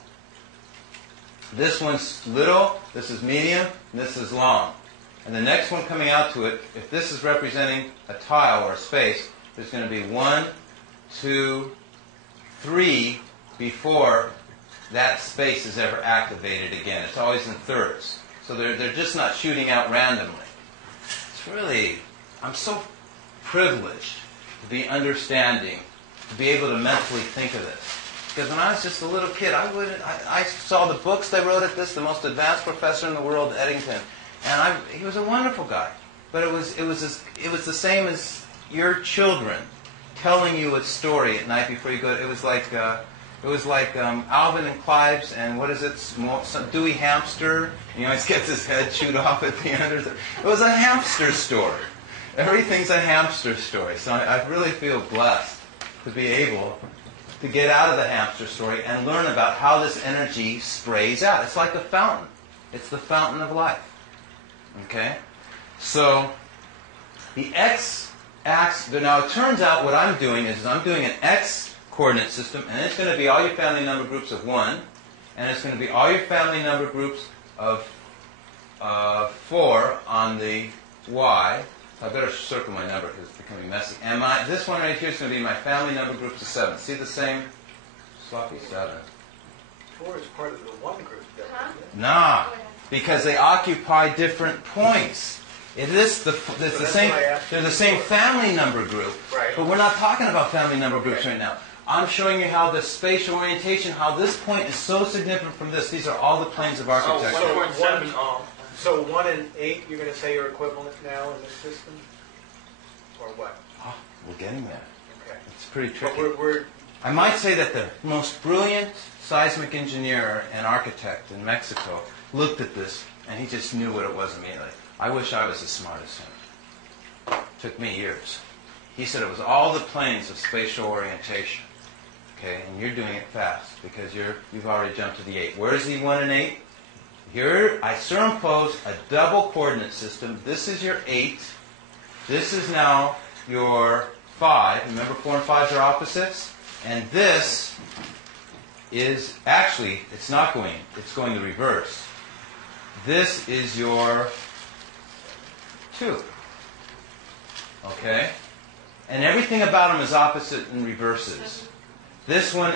This one's little, this is medium, and this is long. And the next one coming out to it, if this is representing a tile or a space, there's going to be 1, 2, 3 before that space is ever activated again. It's always in thirds. So they're just not shooting out randomly. It's really, I'm so privileged to be understanding, to be able to mentally think of this. Because when I was just a little kid, I saw the books they wrote at this, the most advanced professor in the world, Eddington, and he was a wonderful guy. But it was the same as your children telling you a story at night before you go. It was like Alvin and Clive's, and what is it? Some Dewey hamster. He always gets his head chewed off at the end. It was a hamster story. Everything's a hamster story. So I really feel blessed to be able to get out of the hamster story and learn about how this energy sprays out. It's like a fountain. It's the fountain of life. Okay? So, the x-axis, now it turns out what I'm doing is I'm doing an x coordinate system, and it's going to be all your family number groups of 1, and it's going to be all your family number groups of 4 on the y. I better circle my number because it's becoming messy. And this one right here is going to be my family number groups of 7. See the same sloppy 7? 4 is part of the 1 group, though, isn't it? Nah, because they occupy different points. It is the same. They're the same family number group, right. But we're not talking about family number groups right now. I'm showing you how the spatial orientation, how this point is so significant from this. These are all the planes of architecture. Oh, 1.7. So 1 and 8, you're going to say are equivalent now in this system? Or what? Oh, we're getting there. Okay. It's pretty But tricky. I might say that the most brilliant seismic engineer and architect in Mexico looked at this, and he just knew what it was immediately. I wish I was as smart as him. It took me years. He said it was all the planes of spatial orientation. Okay, and you're doing it fast because you've already jumped to the 8. Where's the 1 and 8? Here, I superimpose a double coordinate system. This is your 8. This is now your 5. Remember, 4 and 5 are opposites? And this is, actually, it's not going, it's going the reverse. This is your 2. Okay? And everything about them is opposite and reverses. This one,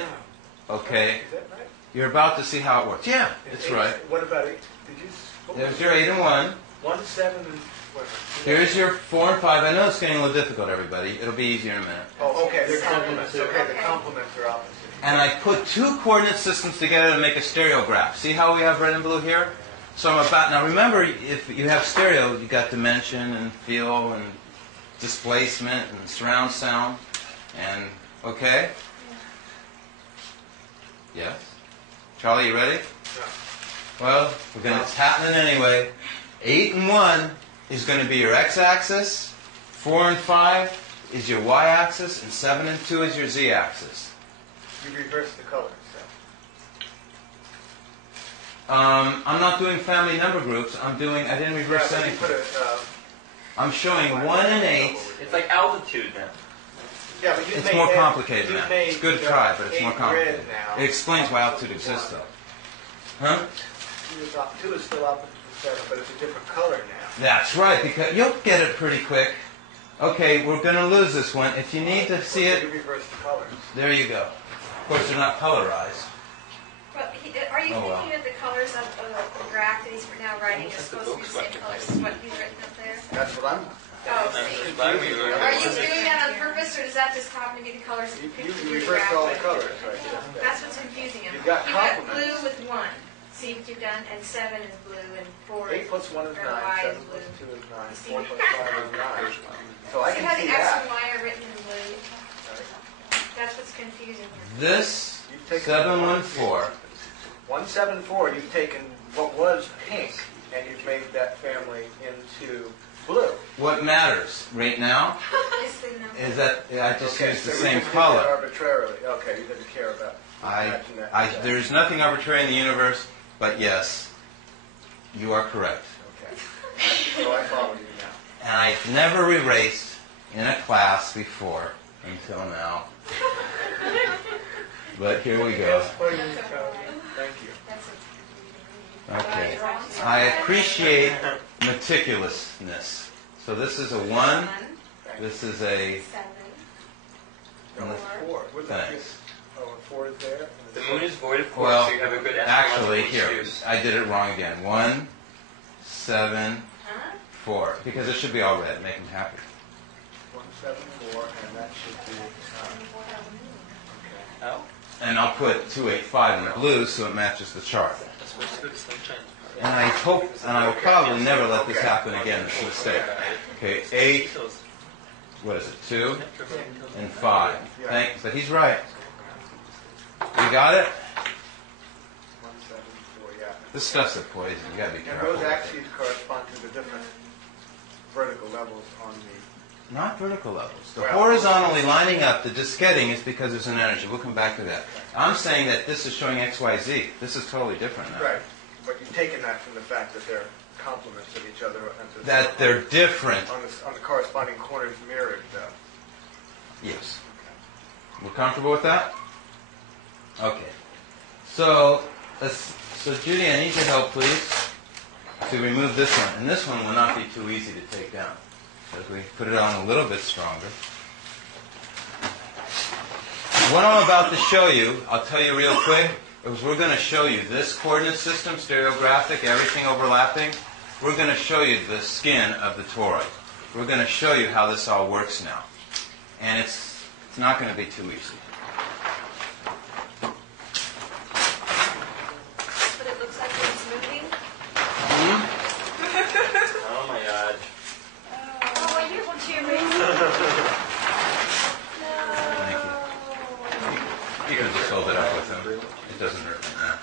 okay, Is that right? you're about to see how it works. Yeah, it's right. What about 8? There's your 8 and 1. 1, 7, and what? Here's your 4 and 5. I know it's getting a little difficult, everybody. It'll be easier in a minute. Oh, okay, they're complements. Okay, the complements are opposite. And I put 2 coordinate systems together to make a stereograph. See how we have red and blue here? So I'm about, now remember, if you have stereo, you got dimension and feel and displacement and surround sound. And, okay? Yes? Charlie, you ready? Yeah. Well, it's happening anyway. 8 and 1 is going to be your x-axis. 4 and 5 is your y-axis. And 7 and 2 is your z-axis. You reverse the colors, I'm not doing family number groups. I didn't reverse yeah, anything. You I'm showing 1 and 8. It's like altitude now. Yeah, but It's more complicated now. It's good to try, but it's more complicated. Now. It explains why altitude exists, though. Huh? 2 is still opposite to 7, but it's a different color now. That's right, because you'll get it pretty quick. Okay, we're going to lose this one. If you need to see it, You reverse the colors. there you go. Of course, they're not colorized. But are you Oh, well. thinking that the colors of the graph that he's now writing is supposed to be the same colors as what he's written up there? That's what I'm... Oh, see. Are you doing that on purpose, or does that just happen to be the colors that you picked to You do the reversed graph all the with? colors, right? That's what's confusing him. You've got You got complements. blue with 1, See what you've done, and 7 is blue, and 4 8 plus 1 is 9, or Y 7 is plus blue. 2 is 9, See? 4 plus 5 is 9. So I See can how see the X that. and Y are written in blue? That's what's confusing here. This You've taken 714. 174, you've taken what was pink, and you've made that family into blue. What matters right now It's the number. is that I just Okay, used the so you same just did that color. arbitrarily. Okay, you didn't care about matching that. There's nothing arbitrary in the universe, but yes, you are correct. Okay. So I follow you now. And I've never erased in a class before until now. But here we go. Thank you. That's a Okay. I appreciate meticulousness. So this is a 1. This is a 7. No, 4. What's that? thanks. Oh, a 4 is there? and The a moon is void of course, Well, so you have a good actually, astrological here, excuse. I did it wrong again. 1, 7, 4. Because it should be all red. Make them happy. 174, and that should be. Okay. Oh? And I'll put 285 in the blue so it matches the chart. That's supposed to go to sunshine. And I hope, and I will probably never let this happen again, this mistake. Okay, 8, what is it, 2, and 5. But he's right. You got it? 174, yeah. This stuff's a poison. You gotta be And careful. those axes correspond to the different vertical levels on the. Not vertical levels. The Well- horizontally lining up, the disketing is because there's an energy. We'll come back to that. I'm saying that this is showing XYZ. This is totally different now. Right. But you've taken that from the fact that they're complements of each other. And That they're different. on the corresponding corners mirrored, though. Yes. We're comfortable with that? Okay. So Judy, I need your help, please, to remove this one. And this one will not be too easy to take down, because we put it on a little bit stronger. What I'm about to show you, I'll tell you real quick, is we're going to show you this coordinate system, stereographic, everything overlapping. We're going to show you the skin of the toroid. We're going to show you how this all works now. And it's not going to be too easy. But it looks like it's moving. Oh my god. Oh, well, you want to erase Thank you. You can just hold it up with him. It doesn't hurt right now.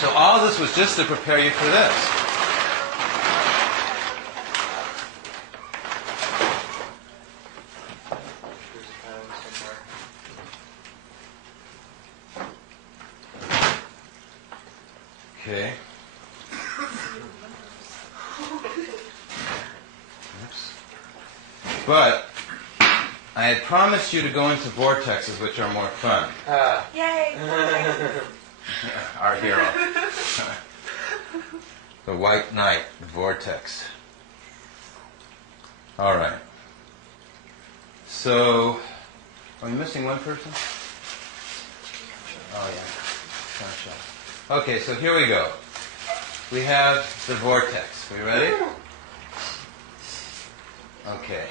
So all this was just to prepare you for this. There's a pattern somewhere. Okay. Oops. But I had promised you to go into vortexes, which are more fun. Yay! Our hero. The White Knight Vortex. All right. So, are we missing one person? Oh, yeah. Sunshine. Okay, so here we go. We have the vortex. We ready? Okay.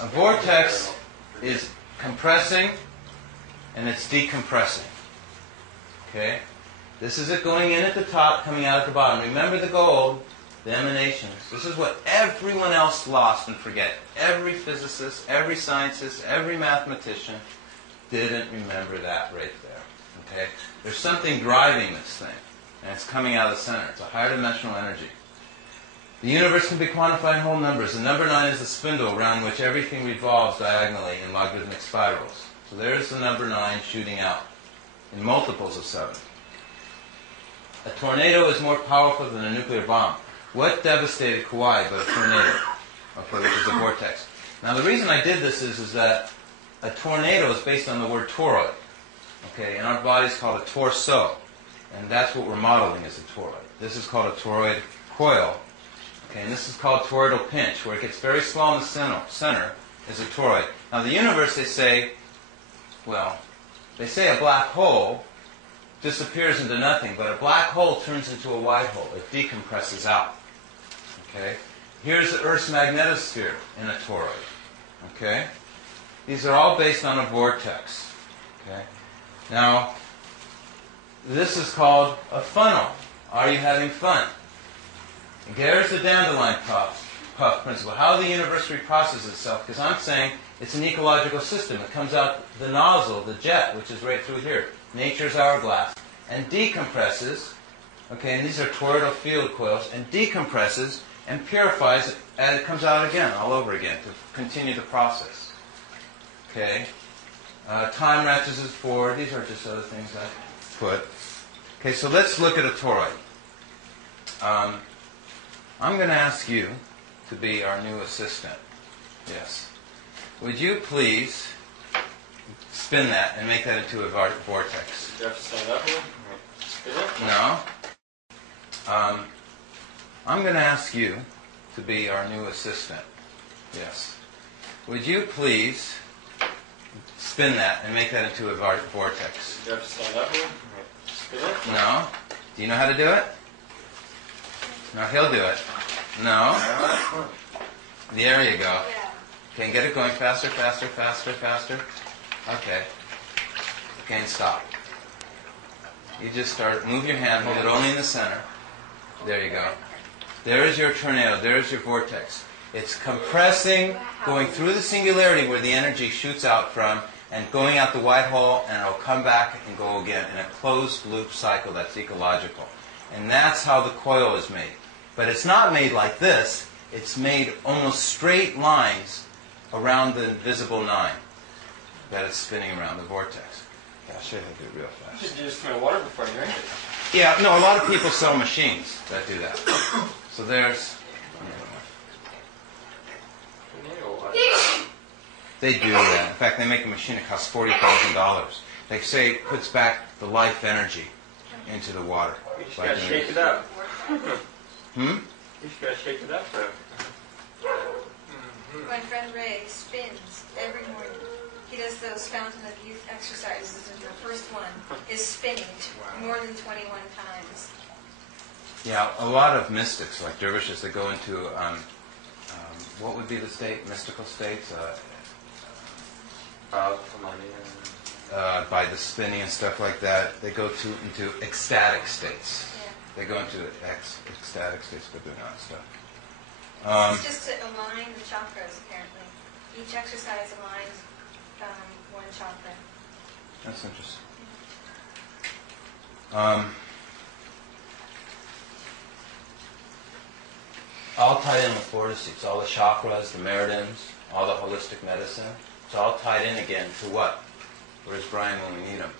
A vortex is compressing and it's decompressing. Okay? This is it going in at the top, coming out at the bottom. Remember the gold, the emanations. This is what everyone else lost and forget. Every physicist, every scientist, every mathematician didn't remember that right there. Okay? There's something driving this thing, and it's coming out of the center. It's a higher dimensional energy. The universe can be quantified in whole numbers. The number 9 is the spindle around which everything revolves diagonally in logarithmic spirals. So there's the number 9 shooting out in multiples of 7. A tornado is more powerful than a nuclear bomb. What devastated Kauai but a tornado? Okay, which is a vortex. Now the reason I did this is that a tornado is based on the word toroid. Okay, and our body is called a torso. And that's what we're modeling as a toroid. This is called a toroid coil. Okay, and this is called toroidal pinch, where it gets very small in the center is a toroid. Now the universe, they say a black hole disappears into nothing, but a black hole turns into a white hole. It decompresses out. Okay? Here's the Earth's magnetosphere in a toroid. Okay? These are all based on a vortex. Okay? Now, this is called a funnel. Are you having fun? And there's the dandelion puff principle. How the universe reprocesses itself, because I'm saying it's an ecological system. It comes out the nozzle, the jet, which is right through here. Nature's hourglass. And decompresses, okay, and these are toroidal field coils, and decompresses and purifies it, and it comes out again, all over again, to continue the process. Okay? Time ratchets is forward. These are just other things I put. Okay, so let's look at a toroid. I'm going to ask you to be our new assistant. Yes. Would you please spin that and make that into a vortex? Do you have to stand up here? Spin it? No. I'm going to ask you to be our new assistant. Yes. Would you please spin that and make that into a vortex? Do you have to stand up here? Spin it? No. Do you know how to do it? No, he'll do it. No. There you go. Okay, get it going faster, faster, faster, faster. Okay. Okay, and stop. You just start, move your hand, hold it only in the center. There you go. There is your tornado, there is your vortex. It's compressing, going through the singularity where the energy shoots out from, and going out the white hole, and it'll come back and go again in a closed loop cycle that's ecological. And that's how the coil is made. But it's not made like this. It's made almost straight lines around the invisible 9 that it's spinning around the vortex. Yeah, I'll show you how to do it real fast. You should just throw water before you drink it. Yeah, no, a lot of people sell machines that do that. So there's... They do that. In fact, they make a machine that costs $40,000. They say it puts back the life energy into the water. You just gotta shake it up. Hmm? You just gotta shake it up, bro. My friend Ray spins every morning. He does those fountain of youth exercises, and the first one is spinning more than 21 times. Yeah, a lot of mystics, like dervishes, that go into, what would be the state, mystical states? By the spinning and stuff like that, they go into ecstatic states. Yeah. They go into ecstatic states by doing that stuff. It's just to align the chakras, apparently. Each exercise aligns one chakra. That's interesting. All tied in with vortices, all the chakras, the meridians, all the holistic medicine. It's all tied in again to what? Where's Brian when we need him?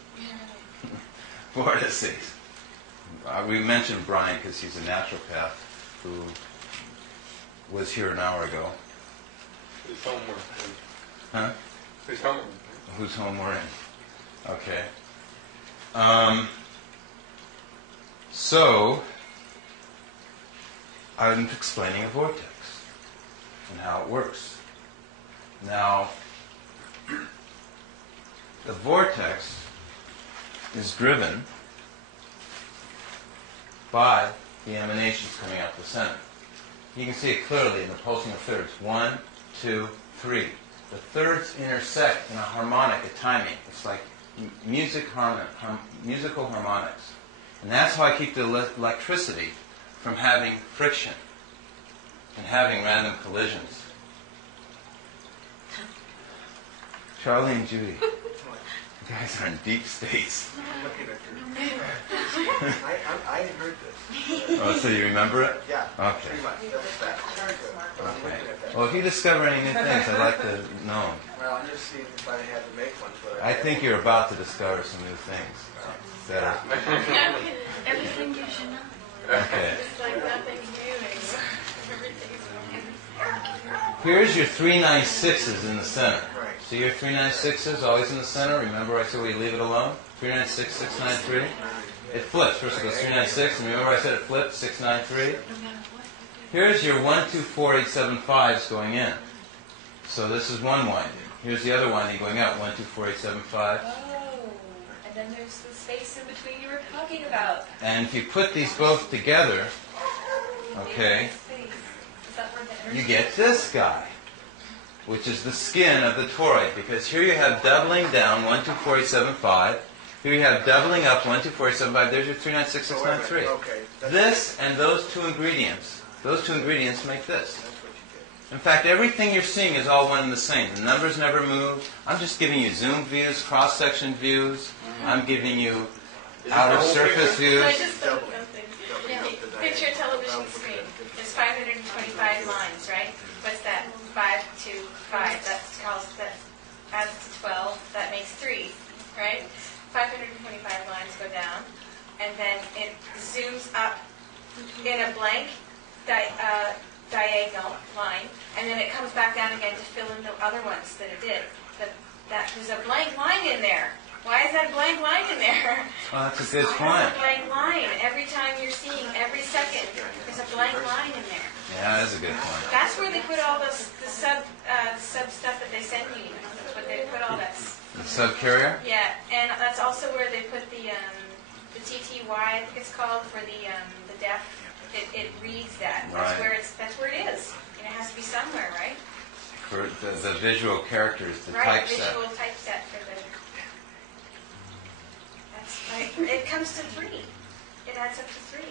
Vortices. We mentioned Brian because he's a naturopath who was here an hour ago. Who's homework? Huh? Who's homework? Whose home we're in. Okay. So, I'm explaining a vortex and how it works. Now, the vortex is driven by the emanations coming out the center. You can see it clearly in the pulsing of thirds. 1, 2, 3. The thirds intersect in a harmonic, a timing. It's like musical harmonics. And that's how I keep the electricity from having friction and having random collisions. Charlie and Judy, you guys are in deep states. I'm looking at your... I heard this. Oh, so you remember it? Yeah. Okay. Pretty much. That's very good. I'm Okay. looking at that. Well, if you discover any new things, I'd like to know. Well, I'm just seeing if I had to make one for it. I think you're about to discover some new things that are... Everything you should know. Okay. It's like nothing new. Everything's new. Here's your 396s in the center. Right. See your 396s always in the center? Remember I said we leave it alone? 396, 693. It flips. First it goes 396, and remember I said it flips, 693? Here's your 1, 2, 4, 8, 7, 5s going in. So this is one winding. Here's the other winding going out, 1, 2, 4, 8, 7, 5. Oh, and then there's the space in between you were talking about. And if you put these both together, okay, Space. Is that where the energy you get this guy. which is the skin of the toroid. Because here you have doubling down, 1, 2, 4, 8, 7, 5. Here you have doubling up, 1, 2, 4, 8, 7, 5. There's your 3, 9, 6, 6, 9, 3. Okay. This and those two ingredients make this. In fact, everything you're seeing is all one and the same. The numbers never move. I'm just giving you zoom views, cross-section views. I'm giving you outer surface views. I just thought of something. Picture a television screen. There's 525 lines, right? What's that? 5 to 5. That adds to 12. That makes 3, right? 525 lines go down, and then it zooms up in a blank diagonal line, and then it comes back down again to fill in the other ones that it did. There's a blank line in there. Why is that blank line in there? Well, that's a good Why point. is a blank line? Every time you're seeing, every second, there's a blank line in there. Yeah, that is a good point. That's where they put all the sub stuff that they send you. That's what they put all that. The subcarrier? Yeah, and that's also where they put the TTY, I think it's called, for the deaf. It reads that. That's Right. that's where it is. And it has to be somewhere, right? For the visual characters, the Right, typeset. visual typeset for the. That's right. It comes to 3. It adds up to 3.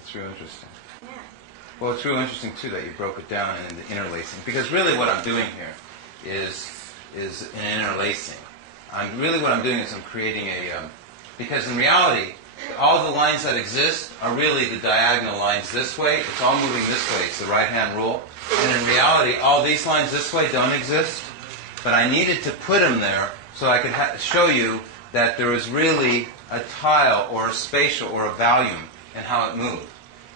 It's real interesting. Yeah. Well, it's real interesting, too, that you broke it down in the interlacing. Because really what I'm doing here is an interlacing. What I'm doing is I'm creating a... because in reality, all the lines that exist are really the diagonal lines this way. It's all moving this way. It's the right-hand rule. And in reality, all these lines this way don't exist. But I needed to put them there so I could show you that there is really a tile or a spatial or a volume in how it moved.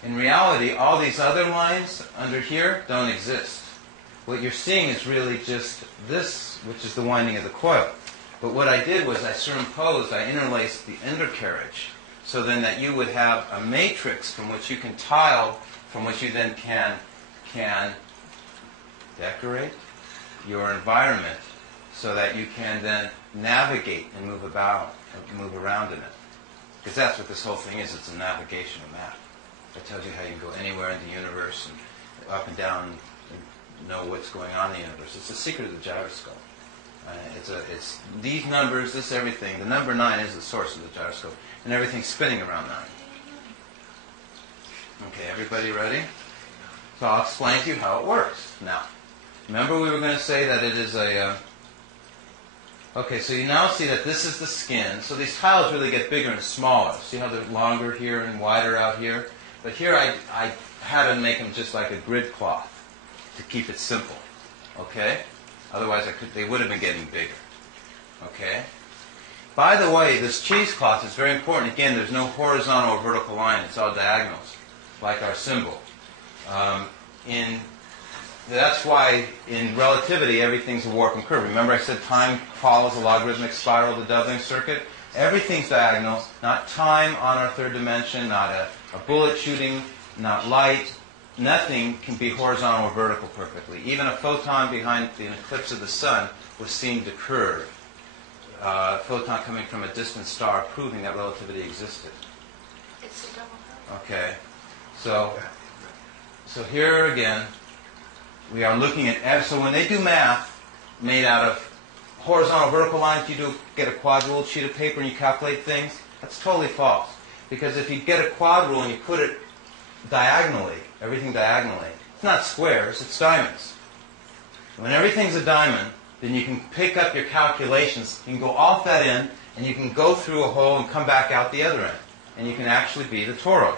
In reality, all these other lines under here don't exist. What you're seeing is really just this, which is the winding of the coil. But what I did was I interlaced the undercarriage, so then that you would have a matrix from which you can tile, from which you then can decorate your environment, so that you can then navigate and move around in it. Because that's what this whole thing is. It's a navigational map. It tells you how you can go anywhere in the universe and up and down and know what's going on in the universe. It's the secret of the gyroscope. It's these numbers, this everything. The number 9 is the source of the gyroscope, and everything's spinning around 9. Okay, everybody ready? So I'll explain to you how it works. Now, remember we were going to say that it is a... Okay, so you now see that this is the skin. So these tiles really get bigger and smaller. See how they're longer here and wider out here? But here I had to make them just like a grid cloth to keep it simple. Okay? Otherwise they would have been getting bigger. Okay? By the way, this cheesecloth is very important. Again, there's no horizontal or vertical line. It's all diagonals, like our symbol. That's why in relativity everything's a warp and curve. Remember I said time follows a logarithmic spiral of the doubling circuit? Everything's diagonal, not time on our third dimension, not a bullet shooting, not light. Nothing can be horizontal or vertical perfectly. Even a photon behind the eclipse of the sun was seen to curve. A photon coming from a distant star proving that relativity existed. It's a double. Okay, so here again, we are looking at, so when they do math made out of horizontal vertical lines, you get a quad ruled sheet of paper and you calculate things, that's totally false. Because if you get a quad rule and you put it diagonally, everything diagonally, it's not squares, it's diamonds. When everything's a diamond, then you can pick up your calculations, you can go off that end, and you can go through a hole and come back out the other end. And you can actually be the toroid.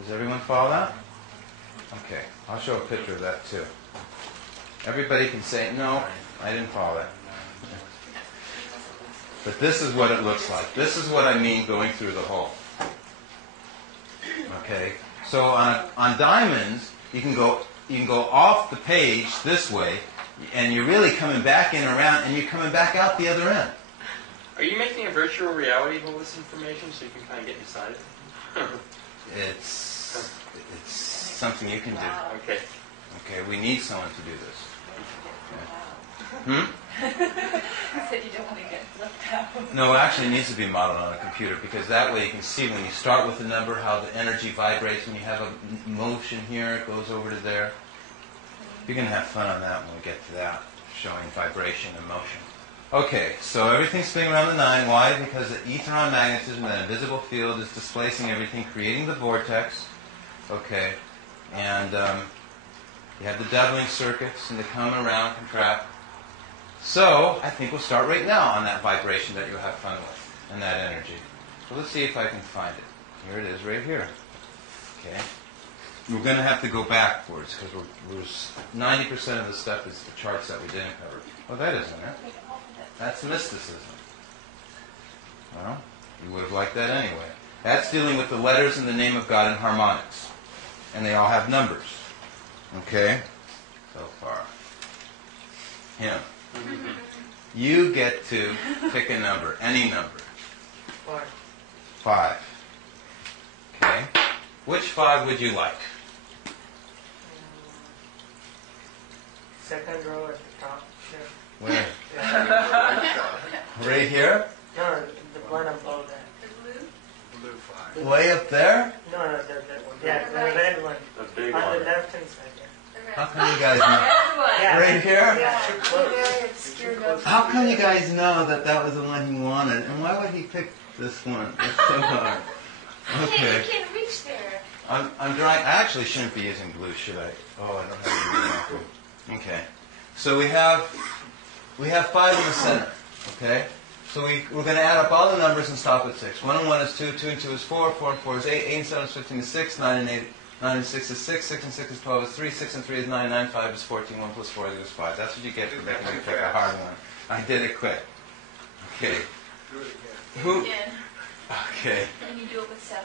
Does everyone follow that? Okay, I'll show a picture of that too. Everybody can say, no, I didn't follow that. But this is what it looks like. This is what I mean going through the hole. Okay, so on diamonds, you can go off the page this way, and you're really coming back in around, and you're coming back out the other end. Are you making a virtual reality of all this information so you can kind of get inside it? It's something you can do. Okay. Okay, we need someone to do this. You said you don't want to get left out. No, actually it needs to be modeled on a computer, because that way you can see when you start with the number how the energy vibrates. When you have a motion here, it goes over to there. You're going to have fun on that when we get to that. showing vibration and motion. Okay, so everything's spinning around the 9. Why? Because the ether-on magnetism, that invisible field, is displacing everything, creating the vortex. Okay, and you have the doubling circuits, and they come around, contract. So I think we'll start right now on that vibration that you'll have fun with, and that energy. So let's see if I can find it. Here it is, right here. Okay. We're going to have to go backwards because we're 90% of the stuff is the charts that we didn't cover. Well, that isn't it. That's mysticism. Well, you would have liked that anyway. That's dealing with the letters in the name of God in harmonics. And they all have numbers. Okay? So far. Him. You get to pick a number, any number. 5. Okay? Which 5 would you like? Second row at the top. Where? Right here? No, the one above that. The blue? Blue 5. Way up there? No, yeah, the red one. The big On one. the left hand side, yeah. The red. How come you guys know? Yeah. Right here? Yeah, Too close. very obscured up. How come you guys know that that was the one he wanted? And why would he pick this one? It's so hard. Okay. You can't reach there. I'm drawing. I actually shouldn't be using blue, should I? Oh, I don't have any blue. Okay. So we have 5 in the center. Okay. So we're going to add up all the numbers and stop at 6. 1 and 1 is 2. 2 and 2 is 4. 4 and 4 is 8. 8 and 7 is 15 is 6. 9 and 8. 9 and 6 is 6. 6 and 6 is 12 is 3. 6 and 3 is 9. 9 and 5 is 14. 1 plus 4 is 5. That's what you get for making me pick a hard one. I did it quick. Okay. Do it again. Who? Again. Okay. Can you do it with 7?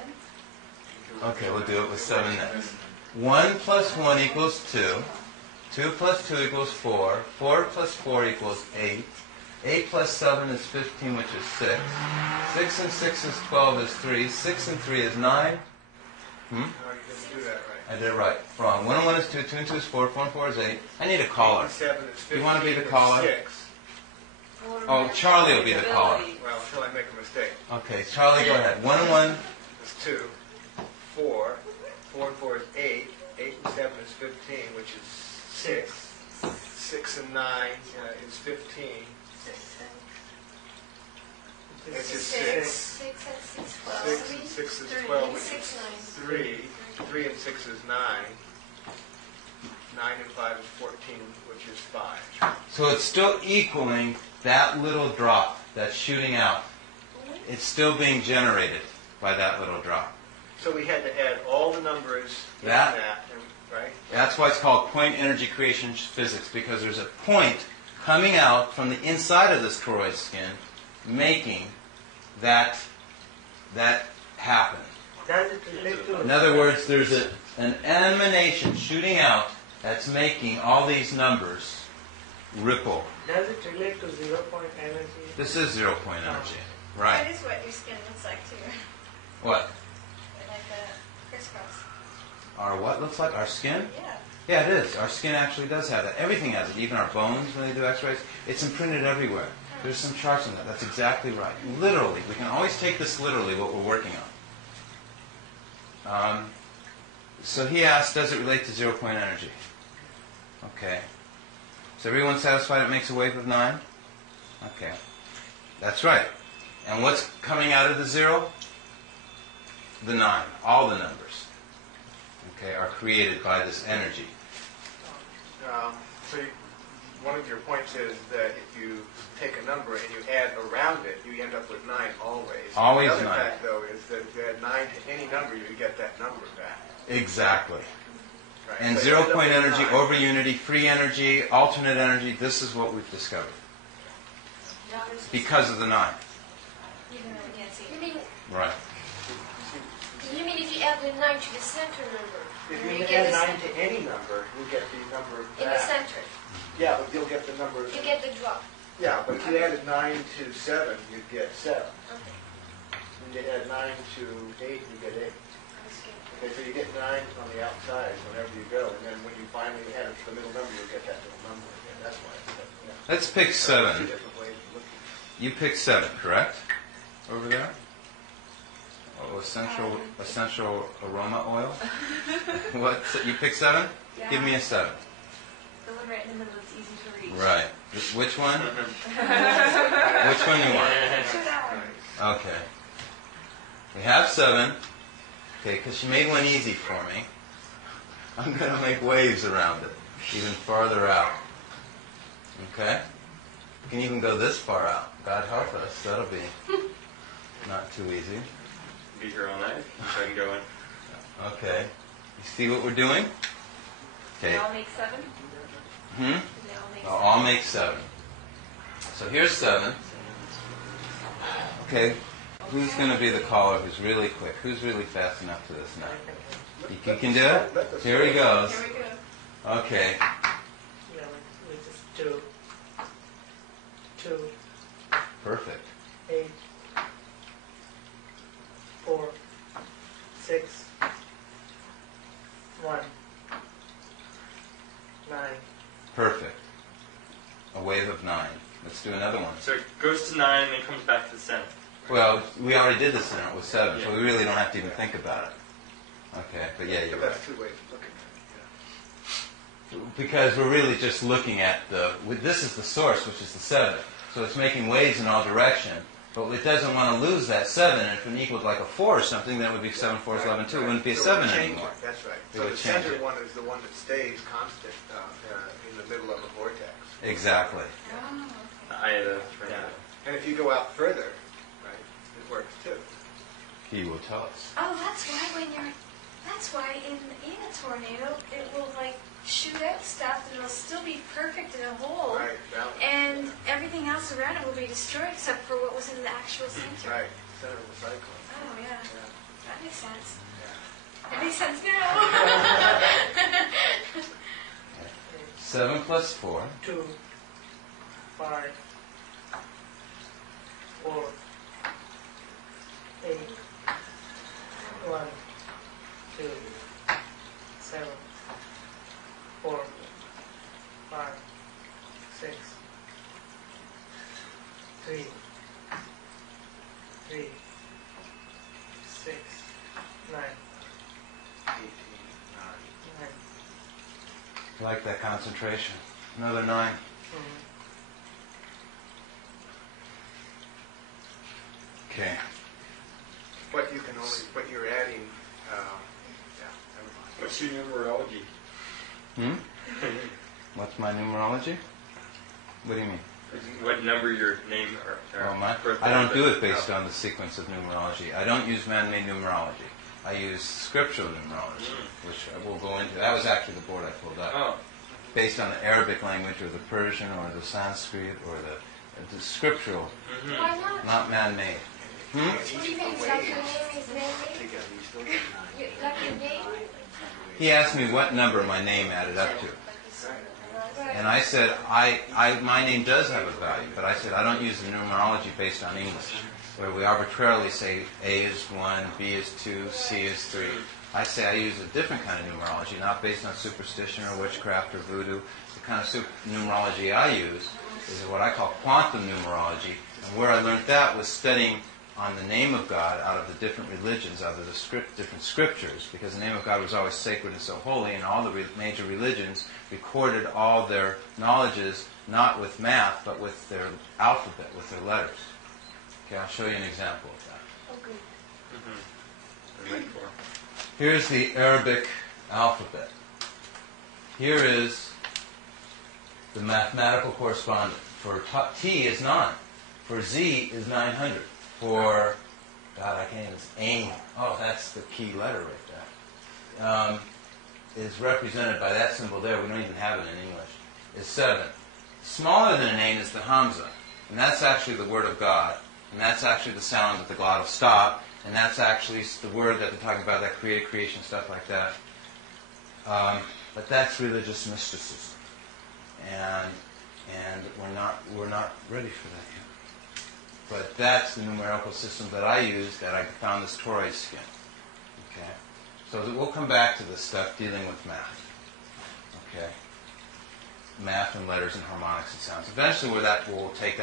Okay, we'll do it with 7 next. 1 plus 1 equals 2. 2 plus 2 equals 4. 4 plus 4 equals 8. 8 plus 7 is 15, which is 6. 6 and 6 is 12 is 3. 6 and 3 is 9. No, you didn't do that right. I did it right. Wrong. 1 and 1 is 2. 2 and 2 is 4. 4 and 4 is 8. I need a 8 caller. and 7 is 15. You want to be the and caller? 6. Oh, Charlie will be the caller. Well, until I make a mistake. Okay, Charlie, go ahead. 1 and 1. It's 2. 4. 4 and 4 is 8. 8 and 7 is 15, which is 6. 6 and 9 is 15. This is 6. 6 and 6, 12. 6 and 6 is 12, which is 3. 3 and 6 is 9. 9 and 5 is 14, which is 5. So it's still equaling that little drop that's shooting out. It's still being generated by that little drop. So we had to add all the numbers in That- that, right? That's why it's called point energy creation physics, because there's a point coming out from the inside of this toroid skin making that happen. Does it relate to... In other words, there's an emanation shooting out that's making all these numbers ripple. Does it relate to 0 point energy? This is 0 point energy. That Right. is what your skin looks like too. What? Like a crisscross. Our what looks like? Our skin? Yeah. Yeah, it is. Our skin actually does have that. Everything has it. Even our bones, when they do x-rays, it's imprinted everywhere. There's some charts on that. That's exactly right. Literally. We can always take this literally, what we're working on. So he asked, does it relate to 0 point energy? Okay. Is everyone satisfied it makes a wave of 9? Okay. That's right. And what's coming out of the 0? The 9. All the numbers. Okay, are created by this energy. So one of your points is that if you take a number and you add around it, you end up with 9 always. Always the other 9. fact, though, is that if you add 9 to any number, you get that number back. Exactly. Right? And So you 0 end up point with energy, 9. over unity, free energy, alternate energy, this is what we've discovered. Because of the 9. Even though we can't see You it. mean, Right. if you add the 9 to the center number, If then you get add the 9 to any number, you get the number in the back. center. Yeah, but you'll get the number. You get the drop. Yeah, but if you added 9 to 7, you'd get 7. Okay. When you add 9 to 8, you get 8. Okay, so you get 9 on the outside whenever you go, and then when you finally add it to the middle number, you'll get that little number again. That's why it's that. Yeah. Let's pick Two 7. different ways of looking. You picked 7, correct? Over there? Oh, essential aroma oil? What? You picked 7? Yeah. Give me a 7. The one right in the middle that's easy to reach. Right. Which one? Which one you want? That one. Okay. We have 7. Okay, because she made one easy for me. I'm going to make waves around it, even farther out. Okay? You can even go this far out. God help us. That'll be not too easy. Be here all night, so I can go in. Okay. You see what we're doing? They Okay. all make 7? Hmm? They all make They'll 7? all make 7. So here's 7. Okay. Who's going to be the caller who's really quick? Who's really fast enough to this now? You can do it? Here he goes. Here we go. Okay. Yeah, which is 2, 2, Perfect. 8, 4, 6, 1, 9. Perfect. A wave of 9. Let's do another one. So it goes to 9 and then comes back to the center. Well, we already did the center with 7, so Yeah. we really don't have to even think about it. Okay, but yeah, you're right. That's 2 ways of looking at it. Because we're really just looking at this is the source, which is the 7. So it's making waves in all directions, but it doesn't want to lose that 7. And if it equaled like a 4 or something, then it would be 7, 4 is 11, 2. It wouldn't be a So 7 we change anymore. it. That's right. We So would the change center it. one is the one that stays constant in the middle of a vortex. Exactly. Oh, I had a Yeah. And if you go out further, right, it works too. He will tell us. Oh, that's why in a tornado, it will like shoot out stuff and it'll still be perfect in a hole. Right, balance. And everything else around it will be destroyed except for what was in the actual center. Right, center of the cyclone. Oh, yeah. Yeah. That makes sense. Yeah. That makes sense now. 7 plus 4. 2, 5, 4, 8, 1, 2, 7, 4, 5, 6, 3, 3, 6, 9, 18, 9. I like that concentration. Another 9. Okay. But you can only, but you're adding, yeah, never mind. What's your numerology? What's my numerology? What do you mean? What number your name or Oh, my, birthday I don't do it is? based on the sequence of numerology. I don't use man-made numerology. I use scriptural numerology, which we'll go into. That was actually the board I pulled up. Oh, Based on the Arabic language or the Persian or the Sanskrit or the scriptural, Why not? not man-made. What do you think? Like your name is man-made? Together, you still get 9. Like your name? He asked me what number my name added up to. And I said, my name does have a value, but I said I don't use the numerology based on English, where we arbitrarily say A is 1, B is 2, C is 3. I say I use a different kind of numerology, not based on superstition or witchcraft or voodoo. The kind of numerology I use is what I call quantum numerology, and where I learned that was studying on the name of God out of the different religions, out of the different scriptures, because the name of God was always sacred and so holy, and all the major religions recorded all their knowledges not with math, but with their alphabet, with their letters. Okay, I'll show you an example of that. Oh, good. Here's the Arabic alphabet. Here is the mathematical correspondent. For T is 9. For Z is 900. For, God, I can't even say, AIM. Oh, that's the key letter right there. Is represented by that symbol there. We don't even have it in English. Is 7. Smaller than an AIM is the Hamza. And that's actually the word of God. And that's actually the sound that the glot will stop. And that's actually the word that they're talking about, that created creation, stuff like that. But that's religious mysticism. And we're not ready for that yet. But that's the numerical system that I use, that I found this toroid skin. Okay? So we'll come back to this stuff dealing with math. Okay? Math and letters and harmonics and sounds. Eventually we'll take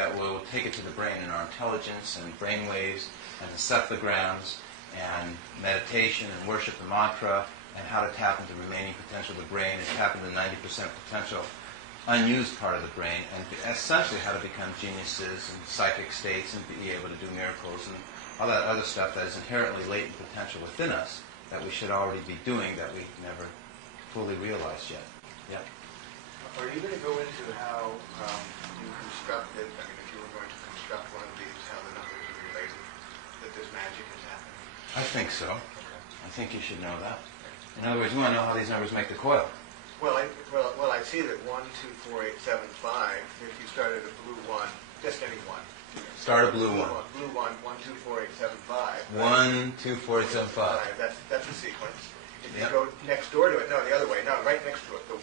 it to the brain and our intelligence and brain waves and encephalograms and meditation and worship the mantra and how to tap into the remaining potential of the brain and tap into 90% potential unused part of the brain, and essentially how to become geniuses and psychic states and be able to do miracles and all that other stuff that is inherently latent potential within us that we should already be doing that we never fully realized yet. Yeah. Are you going to go into how you constructed, I mean, if you were going to construct one of these, how the numbers are related, that this magic is happening? I think so. Okay. I think you should know that. In other words, you want to know how these numbers make the coil. Well, I see that 1, 2, 4, 8, 7, 5, if you started a blue 1, just any one. Start a blue one. Blue 1, 1, 2, 4, 8, 7, 5. 1, 2, 4, 8, 7, 5. That's the sequence. If you Yep. go next door to it, no, the other way, no, right next to it, the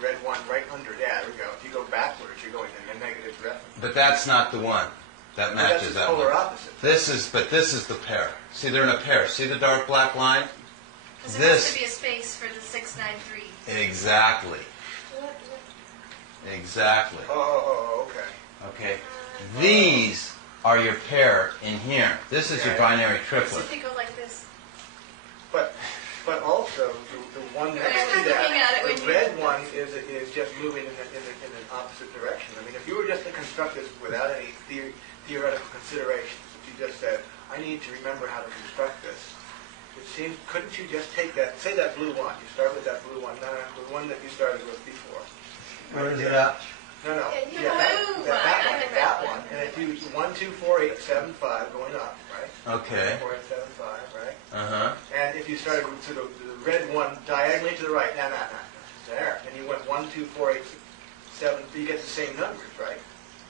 red one right under, yeah, there we go. If you go backwards, you're going in the negative direction. But that's not the one that matches that That's the polar one. opposite. This is the pair. See, they're in a pair. See the dark black line? Because there has to be a space for the 6, 9, 3. Exactly. Exactly. Oh, okay. Okay. These are your pair in here. This is your binary So triplet. if you go like this. But also, the one next to Looking at it that, when the you- red one is just moving in an opposite direction. I mean, if you were just to construct this without any theoretical considerations, if you just said, I need to remember how to construct this, it seems, couldn't you just take that, say that blue one, you start with that blue one, no, the one that you started with before. Where is it at? No, Yeah, that one, and if you, 1, 2, 4, 8, 7, 5, going up, right? Okay. 4, 8, 7, 5, right? Uh-huh. And if you started to the red one diagonally to the right, there, and you went 1, 2, 4, 8, 7, you get the same numbers, right?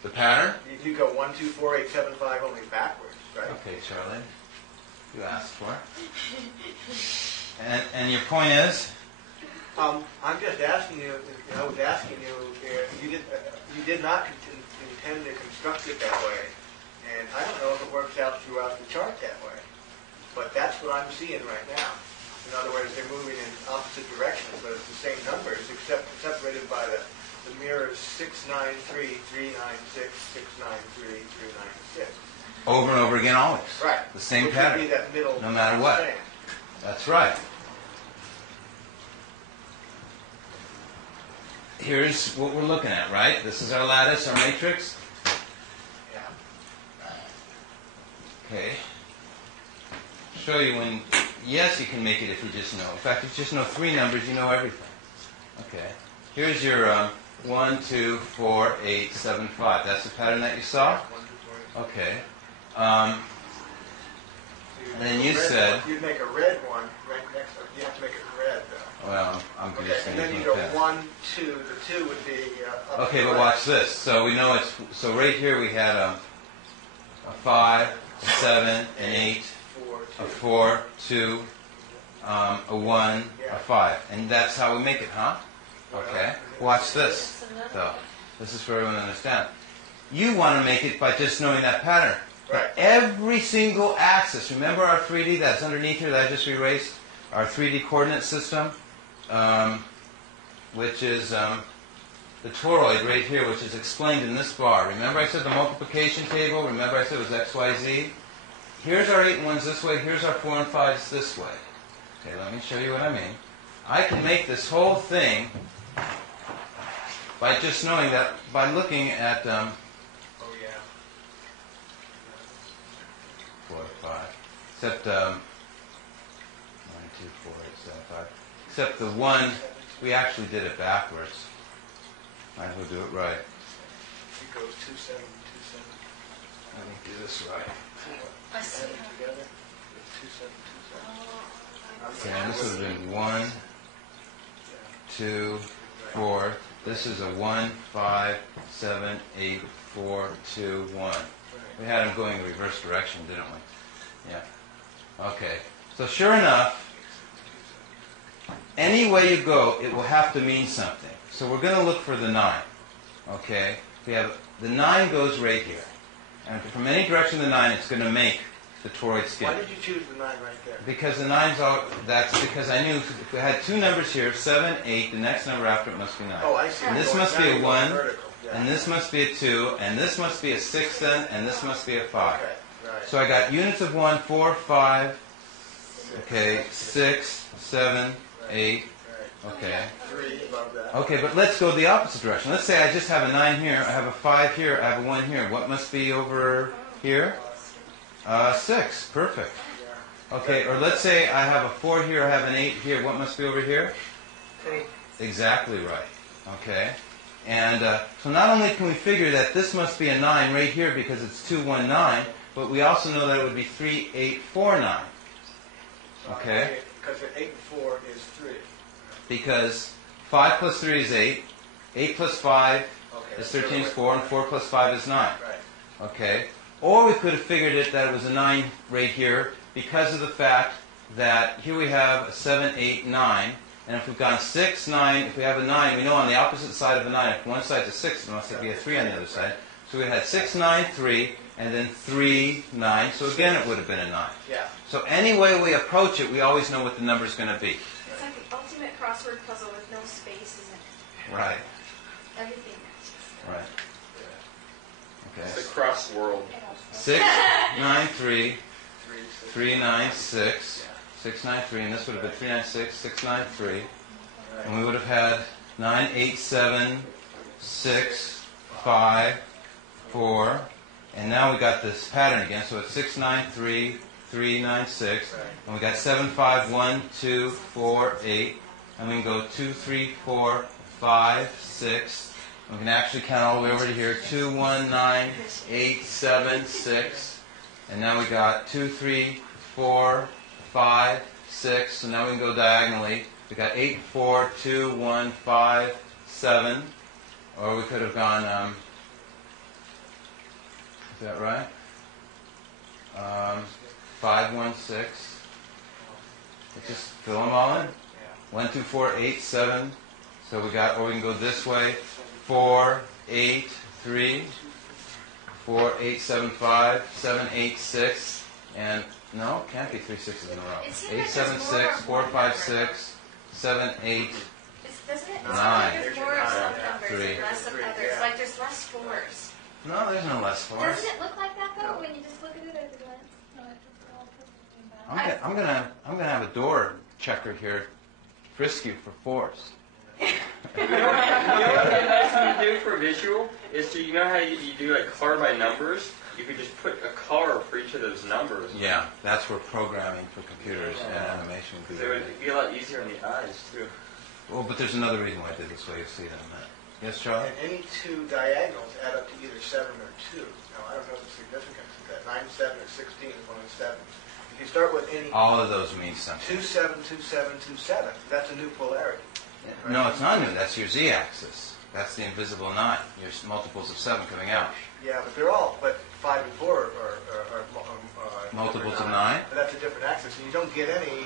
The pattern? You go 1, 2, 4, 8, 7, 5, only backwards, right? Okay, Charlie. You asked for it. And your point is? I'm just asking you, I was asking you, you did not intend to construct it that way, and I don't know if it works out throughout the chart that way, but that's what I'm seeing right now. In other words, they're moving in opposite directions, but it's the same numbers, except separated by the mirrors 6, 9, 3, 3, 9, 6, 6, 9, 3, 3, 9, 6. Over and over again always. Right. The same Which pattern. would be that middle No matter what. thing. That's right. Here's what we're looking at, right? This is our lattice, our matrix. Yeah. Okay. Show you when, yes, you can make it if you just know. In fact, if you just know 3 numbers, you know everything. Okay. Here's your 1, 2, 4, 8, 7, 5. That's the pattern that you saw? 1, 2, 4, 8. Okay. And then you said, You'd make a red one right next to it. You have to make it red, though. well, I'm Okay, just and saying then you it go like that. 1, 2. The 2 would be up Okay, to but the watch left. this. So we know it's, so right here we had a 5, 7, an 8, 4, a 2. 4, 2, a 1, a 5. And that's how we make it, huh? Okay. Watch this, though. This is for everyone to understand. You want to make it by just knowing that pattern. Right. Every single axis, remember our 3D that's underneath here that I just erased? Our 3D coordinate system, which is the toroid right here, which is explained in this bar. Remember I said the multiplication table? Remember I said it was X, Y, Z? Here's our 8 and 1s this way. Here's our 4 and 5s this way. Okay, let me show you what I mean. I can make this whole thing by just knowing that, by looking at Oh, yeah. 4, 5. Except 1, 2, 4, 8, 7, 5. Except the 1, we actually did it backwards. Might as well do it right. It goes 2, 7, 2, 7. Let me do this right. I see. Together. It's 2, 7, 2, 7. Okay, and this would have been 1, 2, 4. This is a 1, 5, 7, 8, 4, 2, 1. We had them going in reverse direction, didn't we? Yeah. Okay. So sure enough, any way you go, it will have to mean something. So we're going to look for the 9. Okay? We have the 9 goes right here. And from any direction the 9, it's going to make the toroid skin. Why did you choose the 9 right there? Because the 9's all, that's because I knew if we had 2 numbers here, 7, 8, the next number after it must be 9. Oh, I see. And this Going must be down, a going 1, vertical. Yeah. and this must be a 2, and this must be a 6 then, and this must be a 5. Okay, right. So I got units of 1, 4, 5, okay, 6, 7, 8, Okay. 3 above that. Okay, but let's go the opposite direction. Let's say I just have a 9 here, I have a 5 here, I have a 1 here. What must be over here? 6. Perfect. Okay, or let's say I have a 4 here, I have an 8 here. What must be over here? 3. Exactly right. Okay. And so not only can we figure that this must be a 9 right here because it's 2, 1, 9, but we also know that it would be 3, 8, 4, 9. Okay? Because 8 and 4 is 3. Because 5 plus 3 is 8, 8 plus 5 is 13 is 4, and 4 plus 5 is 9. Right. Okay? Or we could have figured it that it was a 9 right here because of the fact that here we have a 7, 8, 9, and if we've gone 6, 9, if we have a 9, we know on the opposite side of a 9, if one side's a 6, it must be a 3 on the other side. So we had 6, 9, 3, and then 3, 9, so again it would have been a 9. Yeah. So any way we approach it, we always know what the number's going to be. It's like the ultimate crossword puzzle with no spaces in it. Right. Everything. Right. Okay. It's the cross world. 6, 9, 3, 3, 9, 6, 6, 9, 3, and this would have been 3, 9, 6, 6, 9, 3. And we would have had 9, 8, 7, 6, 5, 4. And now we got this pattern again. So it's 6, 9, 3, 3, 9, 6. And we got 7, 5, 1, 2, 4, 8. And we can go 2, 3, 4, 5, 6. We can actually count all the way over to here. 2, 1, 9, 8, 7, 6. And now we got 2, 3, 4, 5, 6. So now we can go diagonally. We got 8, 4, 2, 1, 5, 7. Or we could have gone, is that right? 5, 1, 6. Let's just fill them all in. 1, 2, 4, 8, 7. So we got, or we can go this way. 4, 8, 3, 4, 8, 7, 5, 7, 8, 6, and no, it can't be 3 6s in a row. 8, 7, 6, 4, 5, 6, 7, 8, Doesn't it? 9, There's more of some numbers 3. and less of others. Like there's less 4s. No, there's no less 4s. Doesn't it look like that though when you just look at it at a glance? No, it's all perfectly balanced. I'm gonna have a door checker here frisk you for 4s. You know what would be a nice thing to do for visual is to, you know how you do like color by numbers? You could just put a color for each of those numbers. Yeah, that's where programming for computers and animation could Because it would be a lot easier on the eyes too. Well, but there's another reason why I did this way. You'll see that in a minute. Yes, Charlie? And any two diagonals add up to either 7 or 2. Now, I don't know the significance of that. 9, 7, or 16 is 1 and 7. If you start with any All of those mean something. 2, 7, 2, 7, 2, 7, that's a new polarity. No, it's not new. That's your z-axis. That's the invisible 9. Your multiples of 7 coming out. Yeah, but they're all, but 5 and 4 are Multiples of different 9? But that's a different axis, and you don't get any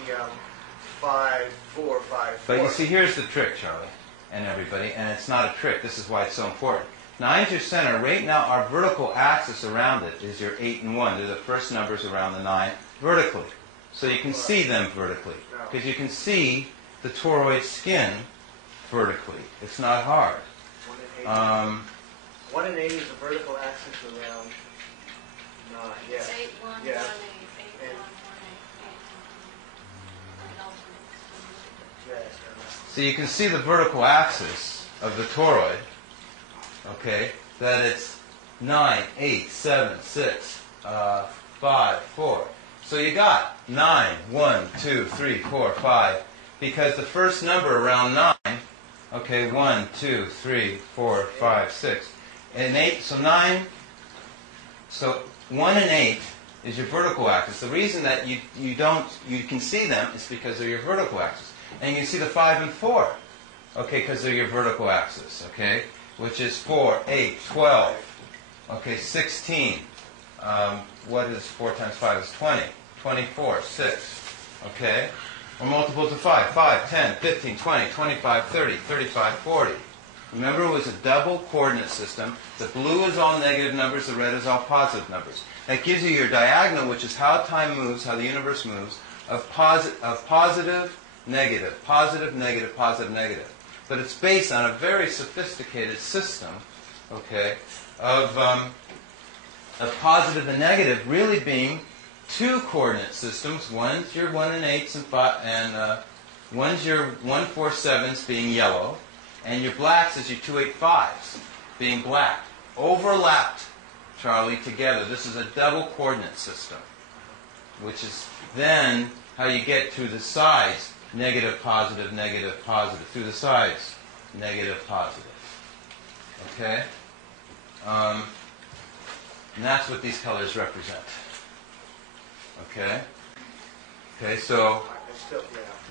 5, 4, 5, 4. But you see, here's the trick, Charlie, and everybody, and it's not a trick. This is why it's so important. 9's your center. Right now, our vertical axis around it is your 8 and 1. They're the first numbers around the 9 vertically. So you can see them vertically. Because you can see the toroid skin vertically. It's not hard. 1 and 8 is the vertical axis around 9, yeah. It's 8, 1, 1, 8, Yeah. 8, 1, 1, 8, 8, 1, 1, 8, 8, 1, 1. So you can see the vertical axis of the toroid, okay, that it's 9, 8, 7, 6, 5, 4. So you got 9, 1, 2, 3, 4, 5, because the first number around 9, okay, 1, 2, 3, 4, 5, 6, and 8, so 9, so 1 and 8 is your vertical axis. The reason that you can see them is because they're your vertical axis. And you can see the 5 and 4, okay, because they're your vertical axis, okay, which is 4, 8, 12, okay, 16. What is 4 times 5 is 20, 24, 6, okay? Or multiples of 5, 5, 10, 15, 20, 25, 30, 35, 40. Remember, it was a double coordinate system. The blue is all negative numbers, the red is all positive numbers. That gives you your diagonal, which is how time moves, how the universe moves, of positive, negative, positive, negative, positive, negative. But it's based on a very sophisticated system, okay, of positive and negative really being two coordinate systems. One's your 1 and 8s and 5 and One's your 147s being yellow, and your blacks is your 285s being black. Overlapped, Charlie, together. This is a double coordinate system, which is then how you get to the sides, negative, positive, through the sides, negative, positive. Okay? And that's what these colors represent. Okay? Okay, so,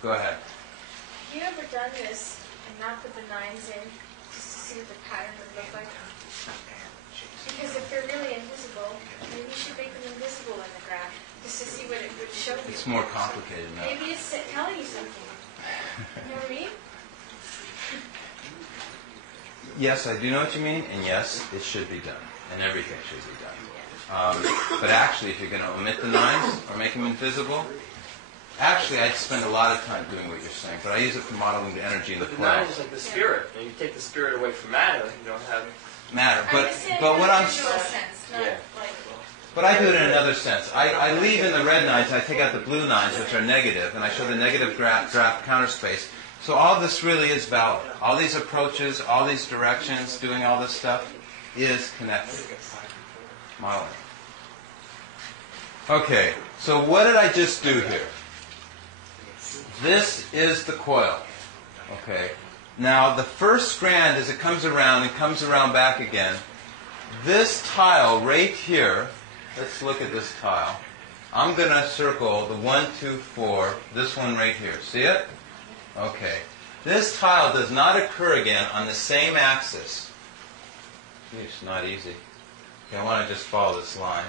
go ahead. Have you ever done this and not put the 9s in just to see what the pattern would look like? Because if they're really invisible, maybe you should make them invisible in the graph just to see what it would show you. It's more complicated now. Maybe it's telling you something. You know what I mean? Yes, I do know what you mean, and yes, it should be done, and everything should be done. But actually, if you're going to omit the 9s or make them invisible, actually, I'd spend a lot of time doing what you're saying, but I use it for modeling the energy in the But the play. 9 is like the spirit. And you take the spirit away from matter, you don't have... Matter, I'm just saying but what I'm... visual sense, not Yeah. like... But I do it in another sense. I leave in the red 9s, I take out the blue 9s, which are negative, and I show the negative draft counter space. So all this really is valid. All these approaches, all these directions, doing all this stuff is connected. Modeling. Okay, so what did I just do here? This is the coil. Okay. Now, the first strand, as it comes around and comes around back again, this tile right here, let's look at this tile. I'm going to circle the 1, 2, 4, this one right here. See it? Okay. This tile does not occur again on the same axis. It's not easy. Okay, I want to just follow this line.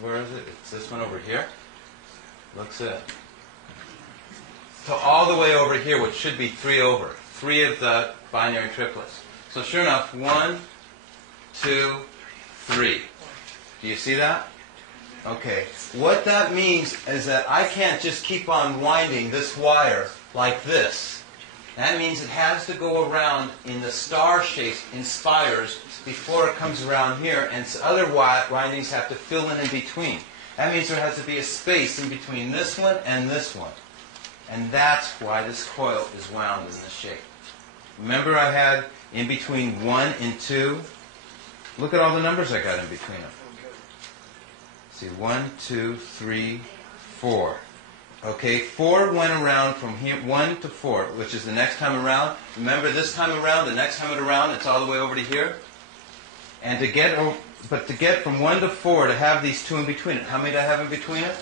Where is it? It's this one over here. Looks it. So all the way over here, which should be 3 over. 3 of the binary triplets. So sure enough, 1, 2, 3. Do you see that? Okay. What that means is that I can't just keep on winding this wire like this. That means it has to go around in the star shape, in spires, before it comes around here, and other windings have to fill in between. That means there has to be a space in between this one and this one. And that's why this coil is wound in this shape. Remember I had in between 1 and 2? Look at all the numbers I got in between them. See, 1, 2, 3, 4. Okay, 4 went around from here, 1 to 4, which is the next time around. Remember this time around, the next time around, it's all the way over to here. And to get from 1 to 4 to have these 2 in between it. How many do I have in between it?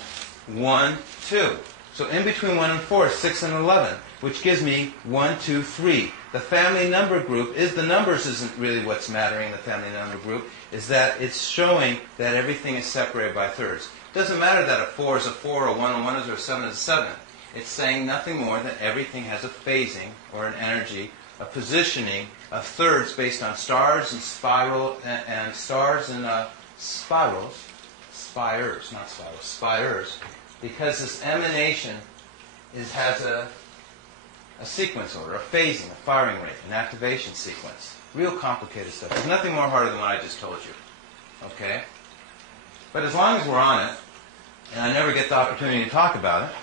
1, 2. So in between 1 and 4 is 6 and 11, which gives me 1, 2, 3. The family number group is, the numbers isn't really what's mattering in the family number group, is that it's showing that everything is separated by thirds. It doesn't matter that a 4 is a 4, a 1 and 1 is, or a 7 is a 7. It's saying nothing more than everything has a phasing, or an energy, a positioning of thirds based on stars and stars and spirals, spires, not spirals, spires, because this emanation has a sequence order, a phasing, a firing rate, an activation sequence. Real complicated stuff. There's nothing more harder than what I just told you. Okay? But as long as we're on it, and I never get the opportunity to talk about it,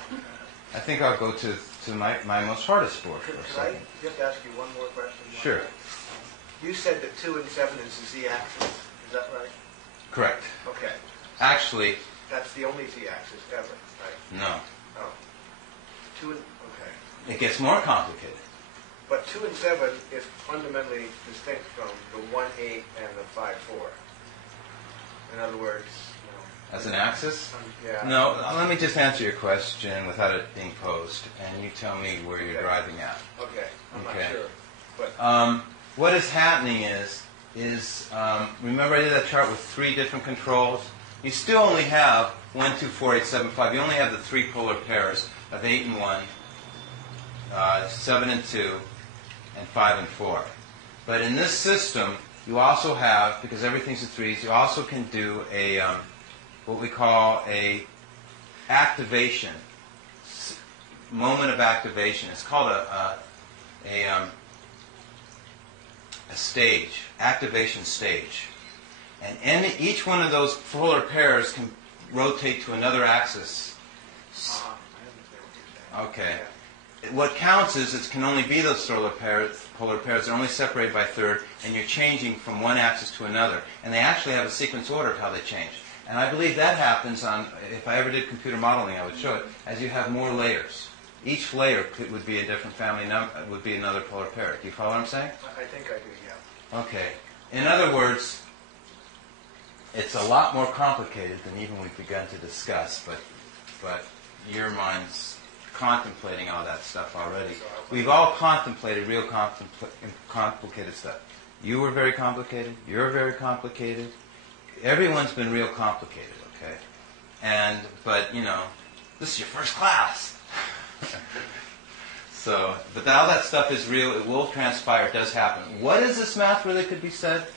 I think I'll go to my most hardest board for a Could I second. just ask you one more question? Sure. You said that 2 and 7 is the z-axis. Is that right? Correct. Okay. Actually, That's the only z-axis ever, right? no. Oh. 2 and... Okay. It gets more complicated. But 2 and 7 is fundamentally distinct from the 1, 8 and the 5, 4. In other words, As an axis? yeah. No, let me just answer your question without it being posed, and you tell me where you're driving at. Okay, I'm Okay. not sure. But What is happening is remember I did that chart with 3 different controls? You still only have 1, 2, 4, 8, 7, 5. You only have the 3 polar pairs of 8 and 1, 7 and 2, and 5 and 4. But in this system, you also have, because everything's in 3s, you also can do a what we call a activation, moment of activation. It's called a stage, activation stage. And each one of those polar pairs can rotate to another axis. I understand what you're saying. Okay. What counts is it can only be those polar pairs. They're only separated by third, and you're changing from one axis to another. And they actually have a sequence order of how they change. And I believe that happens on, if I ever did computer modeling, I would show it, as you have more layers. Each layer would be a different family number, would be another polar pair. Do you follow what I'm saying? I think I do, yeah. Okay. In other words, it's a lot more complicated than even we've begun to discuss, but your mind's contemplating all that stuff already. We've all contemplated real complicated stuff. You were very complicated. You're very complicated. Everyone's been real complicated, okay? But, you know, this is your first class. So, but all that stuff is real. It will transpire. It does happen. What is this math really could be said?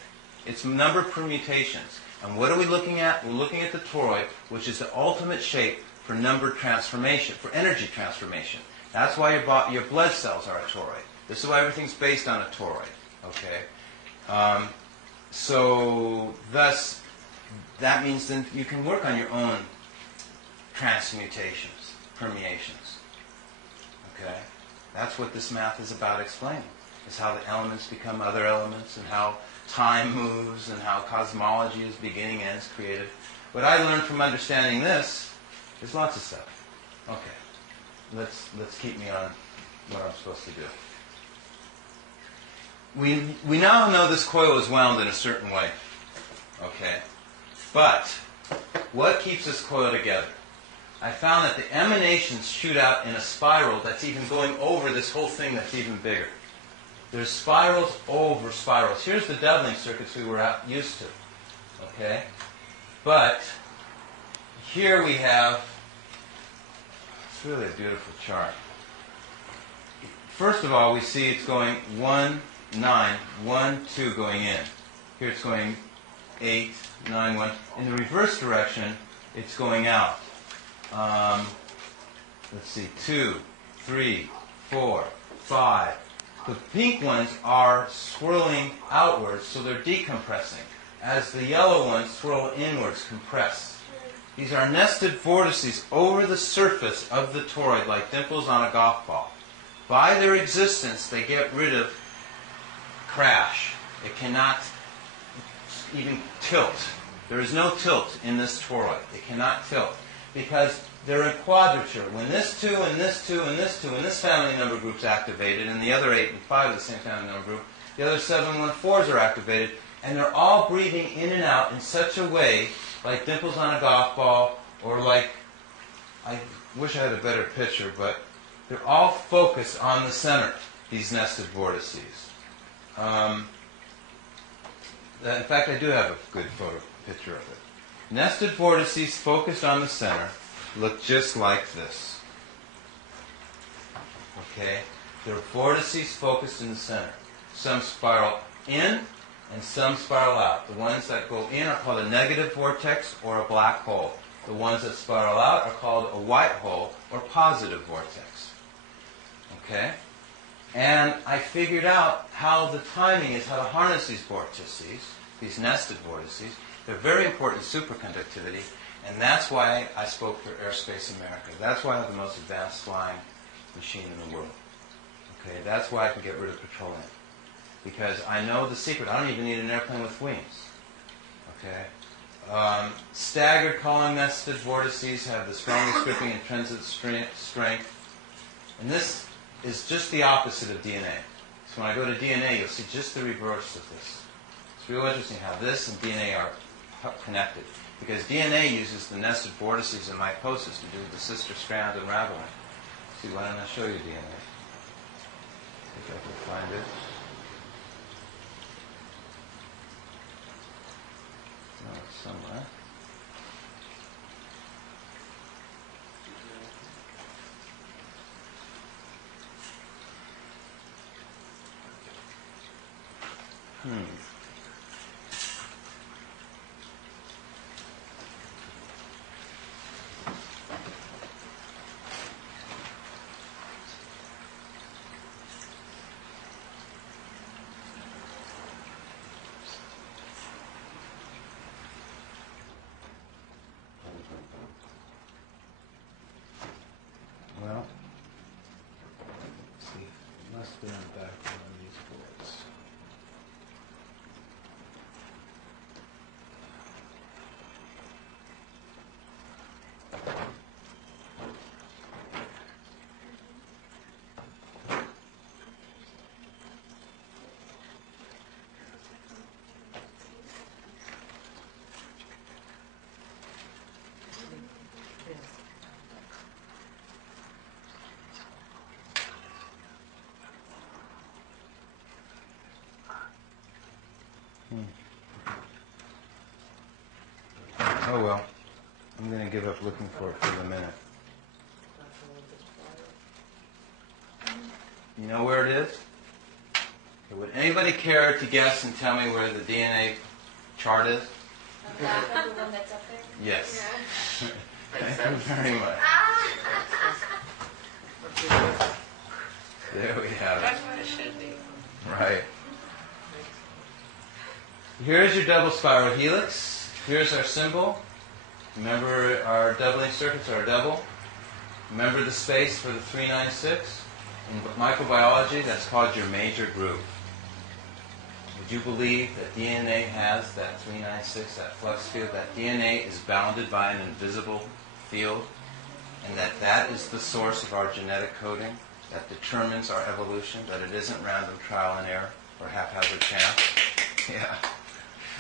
It's number permutations. And what are we looking at? We're looking at the toroid, which is the ultimate shape for number transformation, for energy transformation. That's why your blood cells are a toroid. This is why everything's based on a toroid, okay? So, thus, that means then you can work on your own transmutations, permeations. Okay? That's what this math is about explaining. Is how the elements become other elements, and how time moves, and how cosmology is beginning, ends, created. What I learned from understanding this is lots of stuff. Okay. Let's keep me on what I'm supposed to do. We now know this coil is wound in a certain way. Okay? But what keeps this coil together? I found that the emanations shoot out in a spiral that's even going over this whole thing that's even bigger. There's spirals over spirals. Here's the doubling circuits we were used to. Okay? But here we have, it's really a beautiful chart. First of all, we see it's going 1, 9, 1, 2 going in. Here it's going 8, 9, 1. In the reverse direction, it's going out. Let's see, 2, 3, 4, 5. The pink ones are swirling outwards, so they're decompressing, as the yellow ones swirl inwards, compress. These are nested vortices over the surface of the toroid, like dimples on a golf ball. By their existence, they get rid of crash. It cannot even tilt. There is no tilt in this toroid. It cannot tilt, because they're in quadrature. When this 2 and this 2 and this 2 and this family number group's activated, and the other 8 and 5 of the same family number group, the other 7 1 4s are activated, and they're all breathing in and out in such a way, like dimples on a golf ball, or like, I wish I had a better picture, but they're all focused on the center, these nested vortices. In fact, I do have a good picture of it. Nested vortices focused on the center look just like this. Okay? There are vortices focused in the center. Some spiral in and some spiral out. The ones that go in are called a negative vortex or a black hole. The ones that spiral out are called a white hole or positive vortex. Okay? And I figured out how the timing is, how to harness these vortices, these nested vortices. They're very important in superconductivity, and that's why I spoke for Airspace America. That's why I have the most advanced flying machine in the world. Okay, that's why I can get rid of petroleum. Because I know the secret. I don't even need an airplane with wings. Okay? Staggered calling nested vortices have the strongest gripping intrinsic strength. And this is just the opposite of DNA. So when I go to DNA, you'll see just the reverse of this. It's real interesting how this and DNA are connected. Because DNA uses the nested vortices and mitosis to do the sister strand unraveling. See, why don't I show you DNA? See if I can find it. No, it's somewhere. Oh well. I'm going to give up looking for it for the minute. You know where it is? Okay, would anybody care to guess and tell me where the DNA chart is? The one that's up there? Yes. Yeah. Thank you very much. There we have it. That's what it should be. Right. Here's your double spiral helix. Here's our symbol. Remember our doubling circuits are double. Remember the space for the 396? In microbiology, that's called your major groove. Would you believe that DNA has that 396, that flux field? That DNA is bounded by an invisible field, and that is the source of our genetic coding that determines our evolution, that it isn't random trial and error or haphazard chance. Yeah.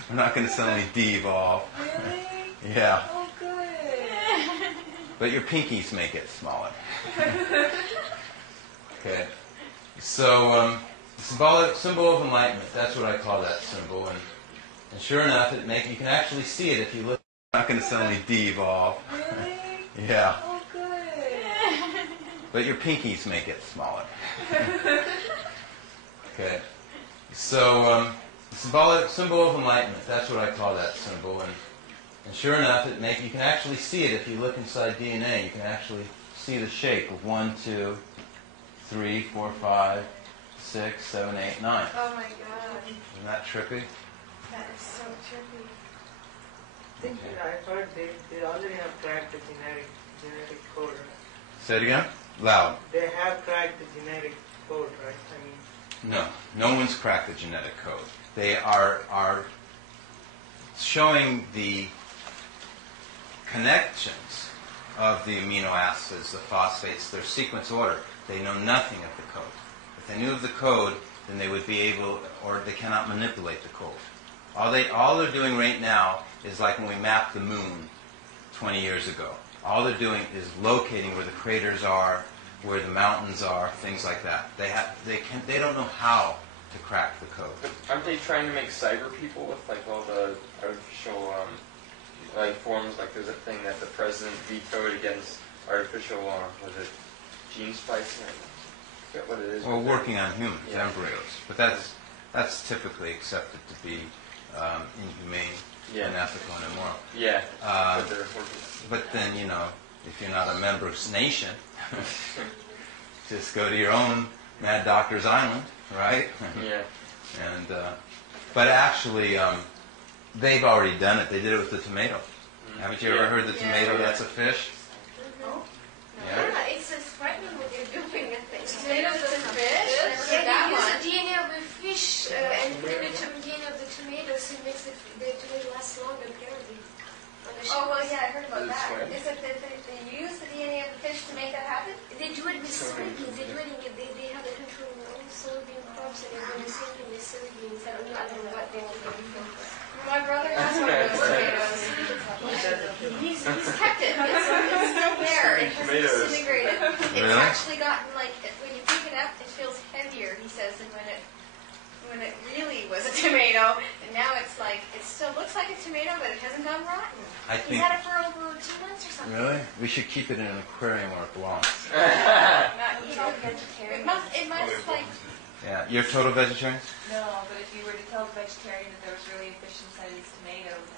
We're not going to suddenly de-evolve. Really? Yeah. Oh, good. But your pinkies may get smaller. Okay. So, symbol of enlightenment, that's what I call that symbol. And sure enough, you can actually see it if you look. It's not going to suddenly de-evolve. Really? Yeah. Oh, good. But your pinkies may get smaller. Okay. So, symbol of enlightenment, that's what I call that symbol. And sure enough, you can actually see it if you look inside DNA. You can actually see the shape of 1, 2, 3, 4, 5, 6, 7, 8, 9. Oh my God. Isn't that trippy? That is so trippy. I think I heard they already have cracked the genetic code. Right? Say it again? Loud. They have cracked the genetic code, right? I mean, No one's cracked the genetic code. They are showing the connections of the amino acids, the phosphates, their sequence order. They know nothing of the code. If they knew of the code, then they would be able, or they cannot manipulate the code. All they're doing right now is like when we mapped the moon 20 years ago. All they're doing is locating where the craters are, where the mountains are, things like that. They don't know how to crack the code. But aren't they trying to make cyber people with like all the artificial like forms? Like there's a thing that the president vetoed against artificial was it gene splicing? I forget what it is. Well, working on humans, Yeah. embryos, but that's typically accepted to be inhumane, Yeah. unethical, and immoral. Yeah. Uh, But they're working. But then, if you're not a member's nation, just go to your own Mad Doctor's Island, right? Yeah. And but actually, they've already done it. They did it with the tomato. Haven't you ever heard the tomato? Yeah. That's a fish. Oh. Yeah. Yeah, it's frightening what they're doing. Tomatoes It's a are fish. fish. Yeah, That they use one. the DNA of the fish and put in the DNA of the tomatoes. It makes the tomato last longer, apparently. Oh, well, yeah, I heard about That's that. right. Is it that they use the DNA of the fish to make that happen? They do it with soybeans. They do it in, they have the control of all soybean crops, and they're doing the same thing with soybeans. I don't know what they will do before. My brother has one of those tomatoes. He's kept it. It's still there. It has Tomatoes. disintegrated. It's Really? actually gotten like, when you pick it up, it feels heavier, he says, than when it really was a tomato. And now it's like, it still looks like a tomato, but it hasn't gone rotten. I He's think. had it for over 2 months or something. Really? We should keep it in an aquarium where it belongs. Not He's eating. all vegetarian. It must like, Yeah. You're total vegetarian? No, but if you were to tell the vegetarian that there was really a fish inside his tomato, then...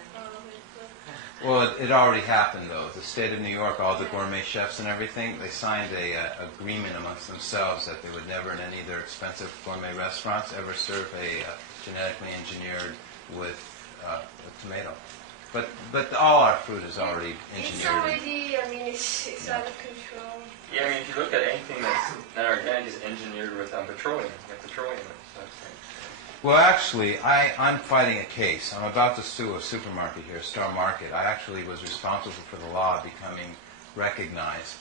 Well, it already happened, though. The state of New York, all the gourmet chefs and everything, they signed a agreement amongst themselves that they would never, in any of their expensive gourmet restaurants, ever serve a genetically engineered with a tomato. But all our fruit is already It's engineered. already, it's out of control. Yeah, I mean, if you look at anything that's not organic, is engineered with petroleum, like petroleum and stuff. Well, actually, I'm fighting a case. I'm about to sue a supermarket here, Star Market. I actually was responsible for the law becoming recognized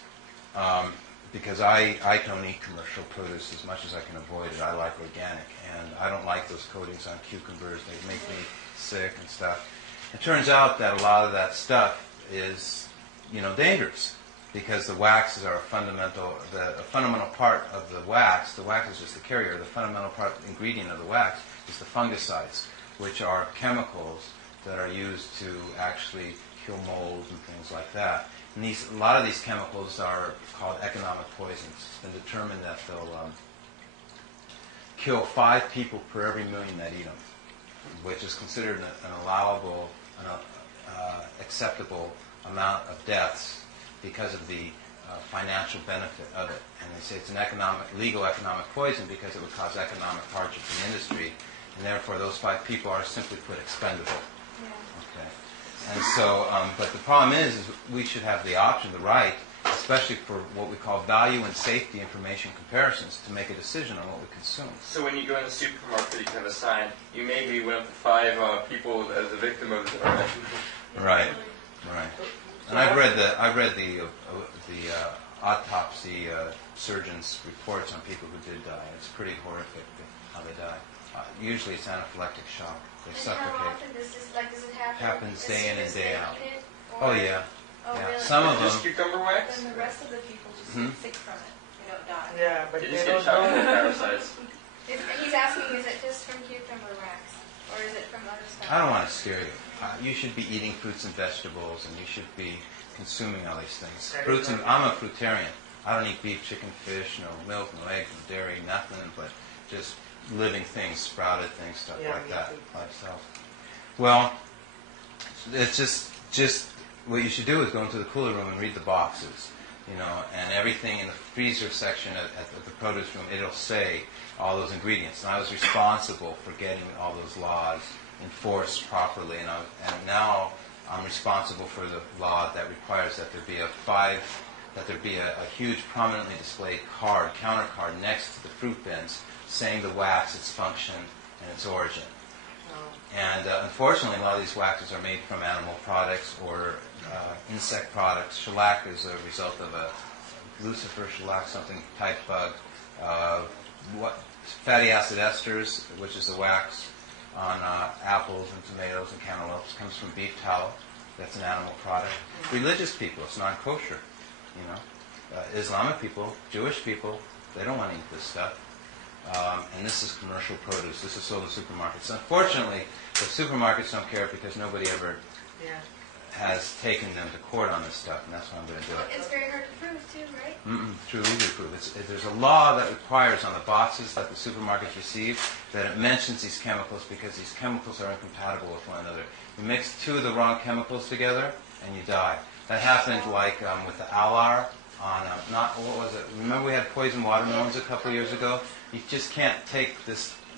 because I don't eat commercial produce as much as I can avoid it. I like organic, and I don't like those coatings on cucumbers. They make me sick and stuff. It turns out that a lot of that stuff is, dangerous because the waxes are a fundamental part of the wax. The wax is just the carrier. The fundamental ingredient of the wax is the fungicides, which are chemicals that are used to actually kill mold and things like that. And a lot of these chemicals are called economic poisons. It's been determined that they'll kill 5 people per every million that eat them, which is considered an allowable, acceptable amount of deaths because of the financial benefit of it. And they say it's an legal economic poison because it would cause economic hardship in the industry, and therefore those 5 people are simply put expendable. Okay. And so, but the problem is we should have the option, the right, especially for what we call value and safety information comparisons, to make a decision on what we consume. So when you go in the supermarket, you can have a sign, you may be one of the 5 people as a victim of the Right, right. And I've read the autopsy surgeons' reports on people who did die. It's pretty horrific how they die. Usually it's anaphylactic shock. They And suffocate. how often does this, does it happen? Happens day in and day out. Or, Oh yeah. Oh, Yeah. really? Some of Just them. cucumber wax? Then the rest of the people just Hmm? get sick from it. They don't die. Yeah, but They they just get don't shot with know. parasites. He's asking, is it just from cucumber wax? Or is it from other stuff? I don't want to scare you. You should be eating fruits and vegetables, and you should be consuming all these things. Fruits and I'm a fruitarian. I don't eat beef, chicken, fish, no milk, no eggs, no dairy, nothing, but just living things, sprouted things, stuff Yeah, like me that too. myself. Well, it's just what you should do is go into the cooler room and read the boxes, and everything in the freezer section at the produce room, it'll say all those ingredients. And I was responsible for getting all those laws enforced properly, and now I'm responsible for the law that requires that there be a huge prominently displayed counter card next to the fruit bins saying the wax, its function, and its origin. And unfortunately, a lot of these waxes are made from animal products or insect products. Shellac is a result of a lucifer shellac, something type bug. Fatty acid esters, which is the wax on apples and tomatoes and cantaloupes, comes from beef tallow. That's an animal product. Religious people, it's not kosher. Islamic people, Jewish people, they don't want to eat this stuff. And this is commercial produce. This is sold in supermarkets. Unfortunately, the supermarkets don't care because nobody ever has taken them to court on this stuff, and that's why I'm going to do it. It's very hard to prove, too, right? It's really easy to prove. There's a law that requires on the boxes that the supermarkets receive that it mentions these chemicals because these chemicals are incompatible with one another. You mix 2 of the wrong chemicals together, and you die. That happened with the alar on, what was it? Remember we had poison watermelons a couple of years ago? You just can't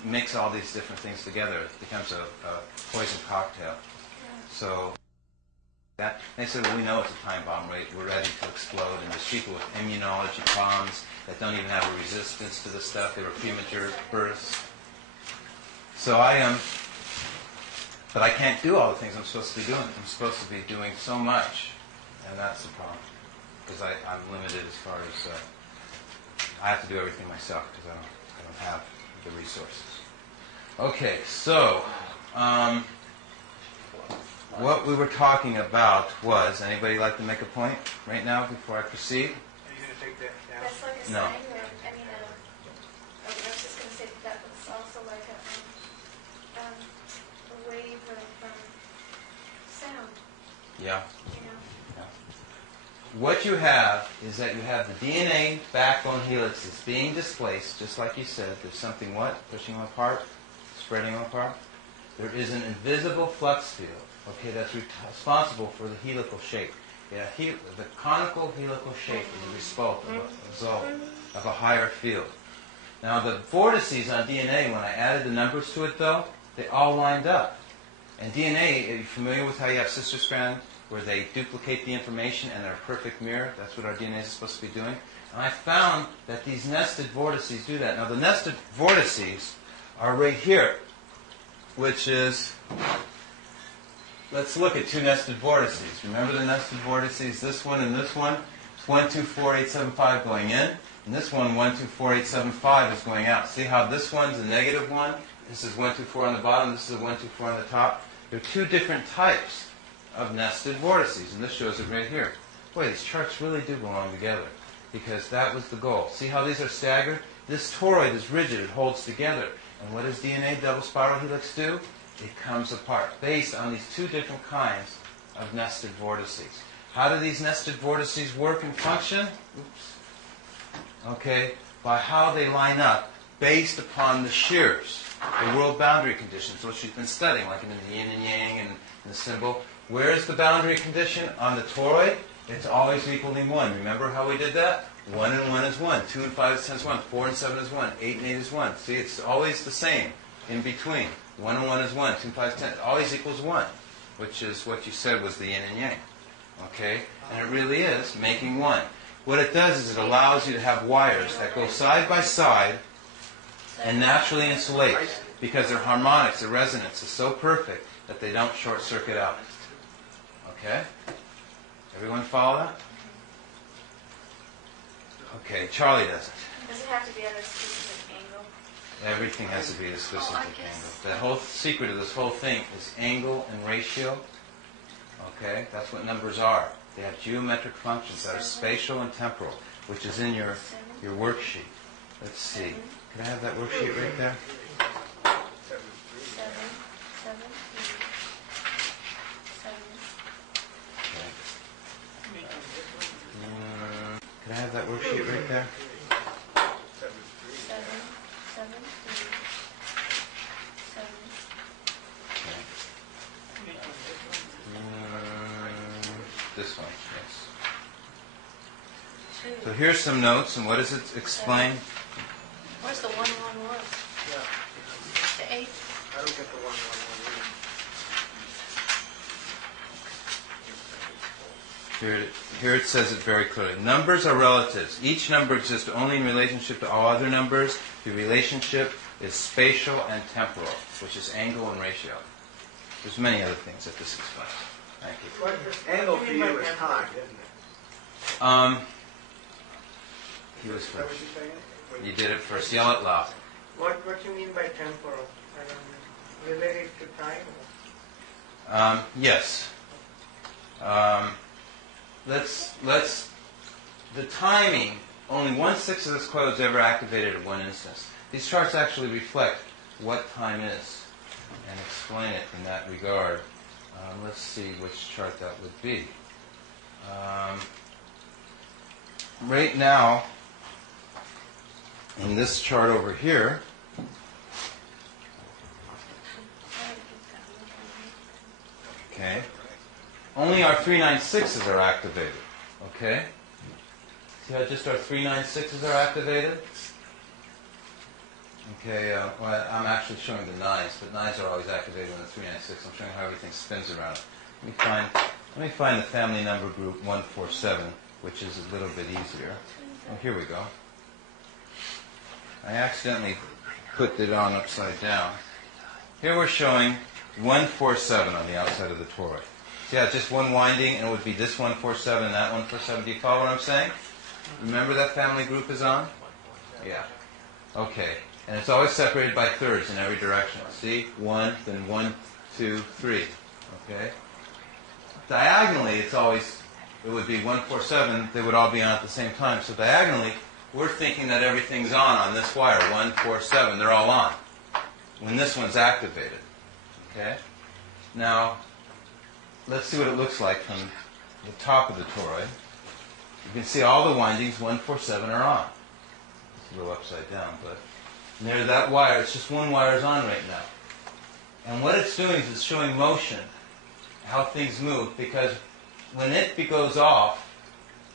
mix all these different things together. It becomes a poison cocktail. So they said, well, we know it's a time bomb, right? We're ready to explode. And there's people with immunology problems that don't even have a resistance to this stuff. They were premature births. So but I can't do all the things I'm supposed to be doing. I'm supposed to be doing so much, and that's the problem. Because I'm limited as far as I have to do everything myself because I don't have the resources. Okay, so what we were talking about was, anybody like to make a point right now before I proceed? Are you going to take that down? That's like a No. sign, I was just going to say that was also like a wave of sound, Yeah. you know. What you have is that you have the DNA backbone helixes being displaced, just like you said. There's something pushing them apart, spreading them apart. There is an invisible flux field, that's responsible for the helical shape. The conical helical shape is a result of a higher field. Now the vortices on DNA, when I added the numbers to it though, they all lined up. And DNA, are you familiar with how you have sister strand where they duplicate the information and they're a perfect mirror? That's what our DNA is supposed to be doing. And I found that these nested vortices do that. Now the nested vortices are right here, which is, let's look at 2 nested vortices. Remember the nested vortices, this one and this one? It's 1, 2, 4, 8, 7, 5 going in, and this one, 1, 2, 4, 8, 7, 5 is going out. See how this one's a negative 1? This is 1, 2, 4 on the bottom, this is a 1, 2, 4 on the top. There are 2 different types of nested vortices, and this shows it right here. Boy, these charts really do belong together, because that was the goal. See how these are staggered? This toroid is rigid, it holds together. And what does DNA double spiral helix do? it comes apart based on these two different kinds of nested vortices. How do these nested vortices work and function? Oops. Okay, by how they line up based upon the shears, the world boundary conditions, which you've been studying, like in the yin and yang and the symbol. Where is the boundary condition? On the toroid, it's always equaling 1. Remember how we did that? 1 and 1 is 1. 2 and 5 is 10 is 1. 4 and 7 is 1. 8 and 8 is 1. See, it's always the same in between. 1 and 1 is 1. 2 and 5 is 10. It always equals 1, which is what you said was the yin and yang. Okay? And it really is making 1. What it does is it allows you to have wires that go side by side and naturally insulate, because their harmonics, their resonance is so perfect that they don't short circuit out. Okay? Everyone follow that? Okay, Charlie doesn't. Does it have to be at a specific angle? Everything has to be at a specific angle. The whole secret of this whole thing is angle and ratio. Okay? That's what numbers are. They have geometric functions that are spatial and temporal, which is in your worksheet. Let's see. Can I have that worksheet right there? 7, 7, 7. Okay. Can I have that worksheet right there? 7, 7, 3, 7. This one, yes. So here's some notes, and what does it explain? Where's the 1, 1, 1? Yeah. The 8? I don't get the 1, 1, 1 Here it says it very clearly. Numbers are relatives. Each number exists only in relationship to all other numbers. The relationship is spatial and temporal, which is angle and ratio. There's many other things that this explains. Thank you. What angle for you is time, isn't it? He was Is that what first. you're saying? When You did it first. Yell it loud. What you mean by temporal? I don't know. Related to time? Yes. The timing, only 1/6 of this coil is ever activated at one instance. These charts actually reflect what time is and explain it in that regard. Let's see which chart that would be. Right now, in this chart over here, okay, only our 396s are activated. Okay? See how just our 396s are activated? Okay, well, I'm actually showing the 9s, but 9s are always activated when the 396. I'm showing how everything spins around. Let me find the family number group 147, which is a little bit easier. Oh, here we go. I accidentally put it on upside down. Here we're showing 147 on the outside of the toroid. See how it's just one winding, and it would be this 147 and that 147. Do you follow what I'm saying? Remember that family group is on? Yeah. Okay. And it's always separated by thirds in every direction. See? 1, then 1, 2, 3. Okay? Diagonally, it would be 147. They would all be on at the same time. So diagonally, we're thinking that everything's on this wire. 147. They're all on. When this one's activated. Okay? Now, let's see what it looks like from the top of the toroid. You can see all the windings, 147, are on. It's a little upside down, but near that wire, it's just one wire is on right now. And what it's doing is it's showing motion, how things move, because when it goes off,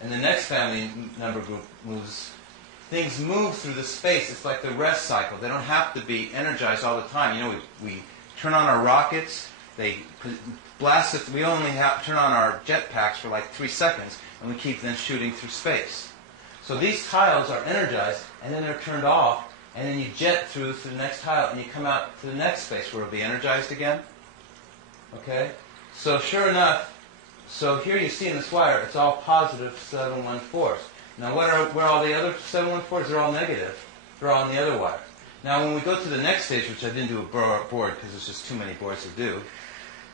and the next family number group moves, things move through the space. It's like the rest cycle. They don't have to be energized all the time. You know, we turn on our rockets, they blast it. We only turn on our jetpacks for like 3 seconds, and we keep then shooting through space. So these tiles are energized, and then they're turned off, and then you jet through to the next tile, and you come out to the next space where it'll be energized again. Okay? So sure enough, so here you see in this wire, it's all positive 714s. Now where are all the other 714s? They're all negative. They're all on the other wire. Now when we go to the next stage, which I didn't do a board because there's just too many boards to do,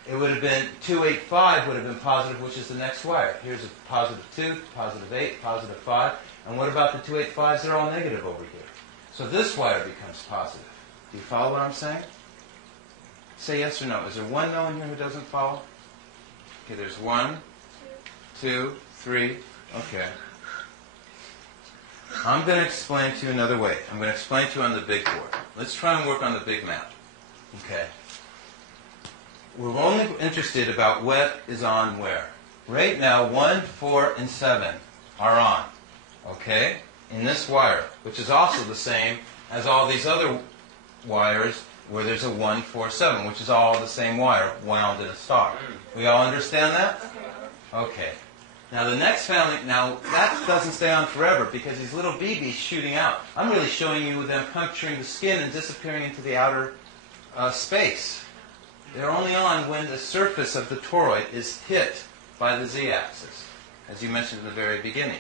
it would have been 285 would have been positive, which is the next wire. Here's a positive 2, positive 8, positive 5. And what about the 285s? They're all negative over here. So this wire becomes positive. Do you follow what I'm saying? Say yes or no. Is there one no in here who doesn't follow? Okay, there's 1, 2, 3. Okay. I'm going to explain to you another way. I'm going to explain to you on the big board. Let's try and work on the big map. Okay. We're only interested about what is on where. Right now, 1, 4, and 7 are on. Okay? In this wire, which is also the same as all these other wires where there's a 1, 4, 7, which is all the same wire wound in a star. We all understand that? Okay. Now the next family, now that doesn't stay on forever because these little BBs shooting out. I'm really showing you them puncturing the skin and disappearing into the outer space. They're only on when the surface of the toroid is hit by the z-axis, as you mentioned in the very beginning,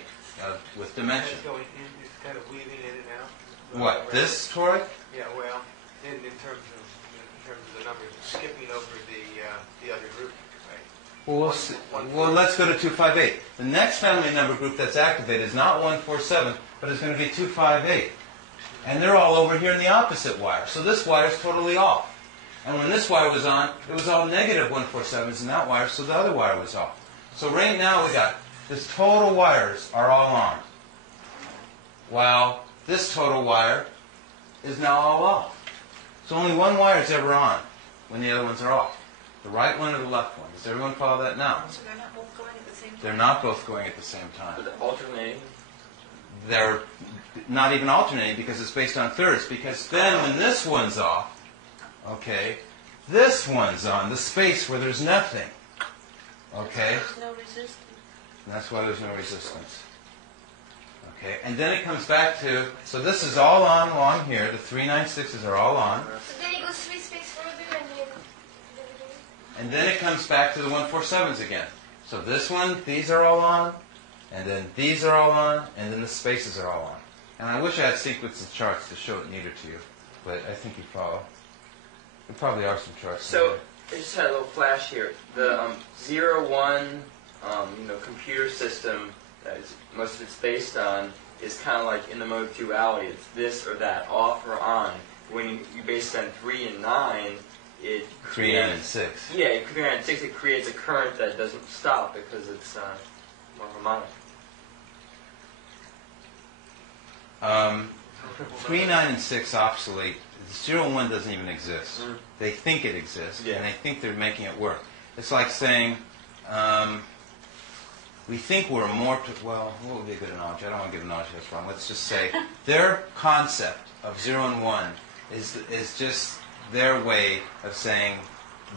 with dimension. It's going in, it's kind of weaving in and out. What, this toroid? Yeah, well, in terms of the numbers, it's skipping over the other group, right? Well, let's go to 258. The next family number group that's activated is not 147, but it's going to be 258. And they're all over here in the opposite wire. So this wire is totally off. And when this wire was on, it was all negative 147s in that wire, so the other wire was off. So right now we got this total wires are all on, while this total wire is now all off. So only one wire is ever on when the other ones are off. The right one or the left one. Does everyone follow that now? So they're not both going at the same time? They're not both going at the same time. But alternating. They're not even alternating because it's based on thirds. Because then when this one's off, okay, this one's on, the space where there's nothing. Okay? There's no resistance. And that's why there's no resistance. Okay, and then it comes back to, so this is all on along here, the 396s are all on. So then it goes 3 space further and then... And then it comes back to the 147s again. So this one, these are all on, and then these are all on, and then the spaces are all on. And I wish I had sequences and charts to show it neater to you, but I think you follow. There probably are some charts. So I just had a little flash here. The 0-1 computer system that is, most of it's based on is kind of like in the mode duality. It's this or that, off or on. When you base it on 3 and 9, it 3, 9, and 6. Yeah, 3, 9, and 6, it creates a current that doesn't stop because it's more harmonic. 3, 9, and 6 obsolete. 0 and 1 doesn't even exist. They think it exists, Yeah. and they think they're making it work. It's like saying, we think we're more, well, what would be a good analogy? I don't want to give an analogy that's wrong. Let's just say their concept of 0 and 1 is just their way of saying,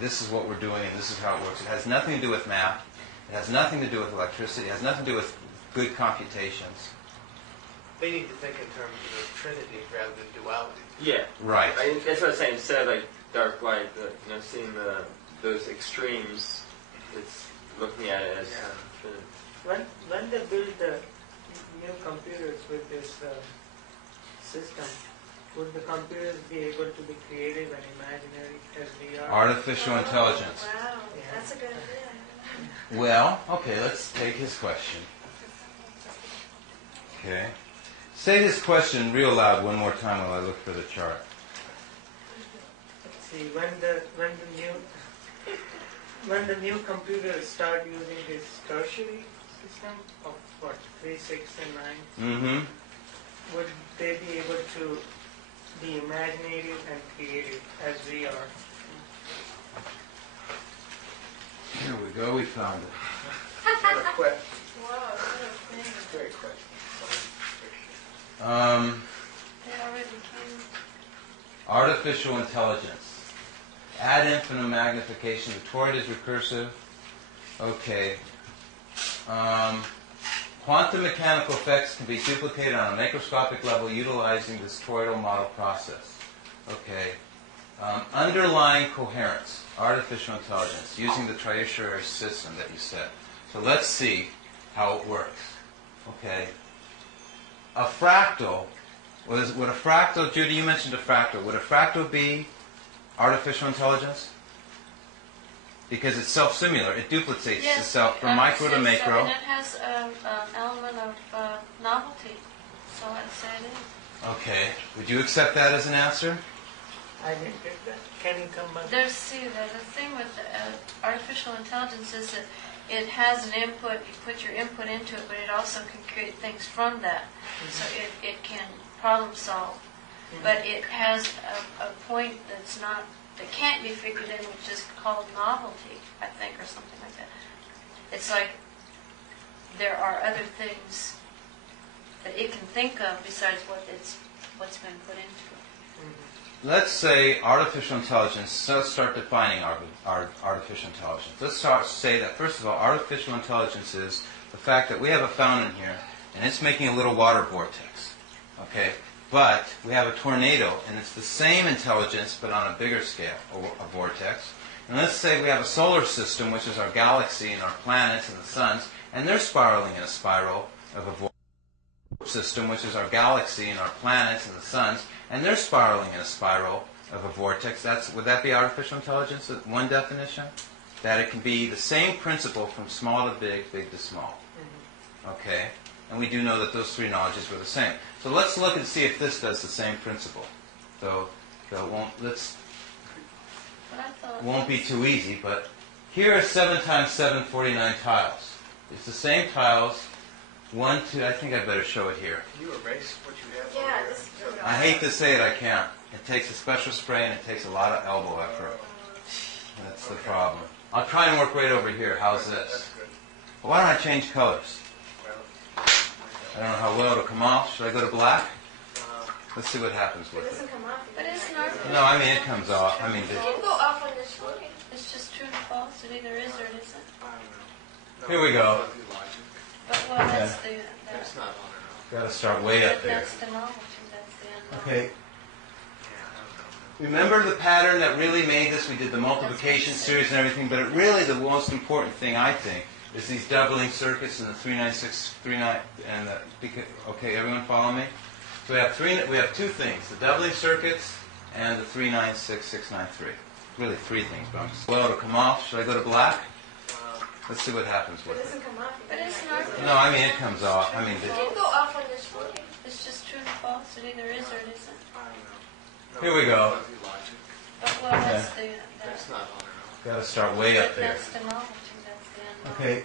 this is what we're doing and this is how it works. It has nothing to do with math. It has nothing to do with electricity. It has nothing to do with good computations. They need to think in terms of trinity rather than duality. Yeah. Right. That's what I was saying. Instead of like dark light, seeing those extremes, it's looking at it as When they build the new computers with this system, would the computers be able to be creative and imaginary as we are? Artificial intelligence. Wow, Yeah. that's a good idea. Well, okay, let's take his question. Okay. Say this question real loud one more time while I look for the chart. See, when the new computers start using this tertiary system of 3, 6, and 9, Mm-hmm. would they be able to be imaginative and creative as we are? Here we go, we found it. What a question. Whoa, what a thing. Great question. They already came. Artificial intelligence. Ad infinitum magnification. The toroid is recursive. Okay. Quantum mechanical effects can be duplicated on a microscopic level utilizing this toroidal model process. Okay. Underlying coherence. Artificial intelligence. Using the triusury system that you said. So let's see how it works. Okay. A fractal, would a fractal, Judy, you mentioned a fractal. Would a fractal be artificial intelligence? Because it's self-similar. It duplicates itself from micro to macro. And it has an element of novelty, so I'd say it is. Okay. Would you accept that as an answer? I didn't get that. Can you come back? The thing with the artificial intelligence is that it has an input, you put your input into it, but it also can create things from that. So it can problem solve. But it has a point that can't be figured in, which is called novelty, I think, or something like that. It's like there are other things that it can think of besides what's been put into it. Let's say artificial intelligence, let's start defining our artificial intelligence. Let's say that, first of all, artificial intelligence is the fact that we have a fountain here, and it's making a little water vortex. Okay? But we have a tornado, and it's the same intelligence, but on a bigger scale, a vortex. And let's say we have a solar system, which is our galaxy and our planets and the suns, and they're spiraling in a spiral of a vortex. System, which is our galaxy and our planets and the suns, and they're spiraling in a spiral of a vortex. Would that be artificial intelligence? One definition? That it can be the same principle from small to big, big to small. Okay? And we do know that those three knowledges were the same. So let's look and see if this does the same principle. Though it won't be too easy, but here are 7 times 7, 49 tiles. It's the same tiles. 1, 2, I think I better show it here. Can you erase what you have? Yeah, this is I hate to say it, I can't. It takes a special spray and it takes a lot of elbow effort. That's the problem. I'll try and work right over here. How's this? That's good. Well, why don't I change colors? I don't know how well it'll come off. Should I go to black? Let's see what happens It with it. doesn't come off. But it's not. No, I mean it comes off. I mean, It can go off on this one. It's just true and false. It either is or it isn't. I don't know. Here we go. But that's the. It's not on and off. Got to start way up there. That's the novelty. That's the unknown. Okay. Remember the pattern that really made this? We did the multiplication series and everything, but really the most important thing, I think, is these doubling circuits and the 396, 39, and the, okay, everyone follow me? So we have two things, the doubling circuits and the 396, 693. Really three things, but I'm just, well, it'll come off. Should I go to black? Let's see what happens It with it. doesn't come off. But it's not. No, I mean it comes off. I mean, It can go off on this one. It's just true and false. It either is or it isn't. here we go. But that's the. That's not on and off. Got to start way up But there. that's the novelty. That's the unknown. Okay.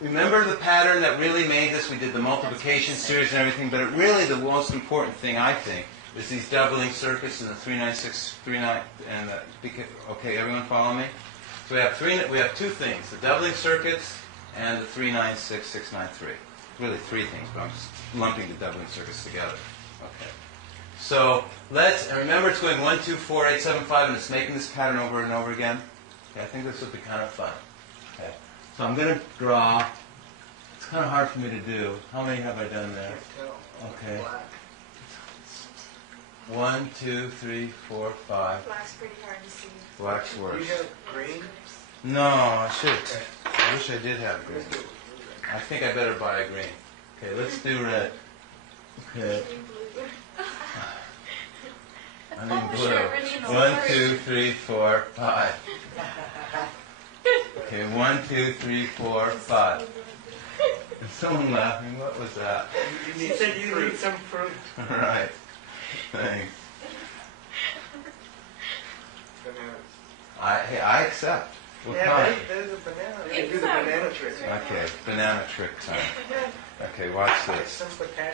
Remember the pattern that really made this? We did the multiplication series and everything, but really the most important thing, I think, is these doubling circuits and the 396, 39, and the, okay, everyone follow me? So we have two things, the doubling circuits and the 396, 693. Really three things, but I'm just lumping the doubling circuits together. Okay. So and remember it's going 1, 2, 4, 8, 7, 5, and it's making this pattern over and over again. Okay, I think this will be kind of fun. Okay. So I'm going to draw. It's kind of hard for me to do. How many have I done there? Okay. 1, 2, 3, 4, 5. Black's pretty hard to see. Black's Do worse. you have green? No, I should. I wish I did have green. I think I better buy a green. Okay, let's do red. Okay. I mean blue. 1, 2, 3, 4, 5. Okay, 1, 2, 3, 4, 5. Is someone laughing? What was that? You said you need some fruit. All right. Thanks. I accept. What kind? There's a banana. You can do the banana trick. Okay, banana trick time. Okay, watch this. Some potato.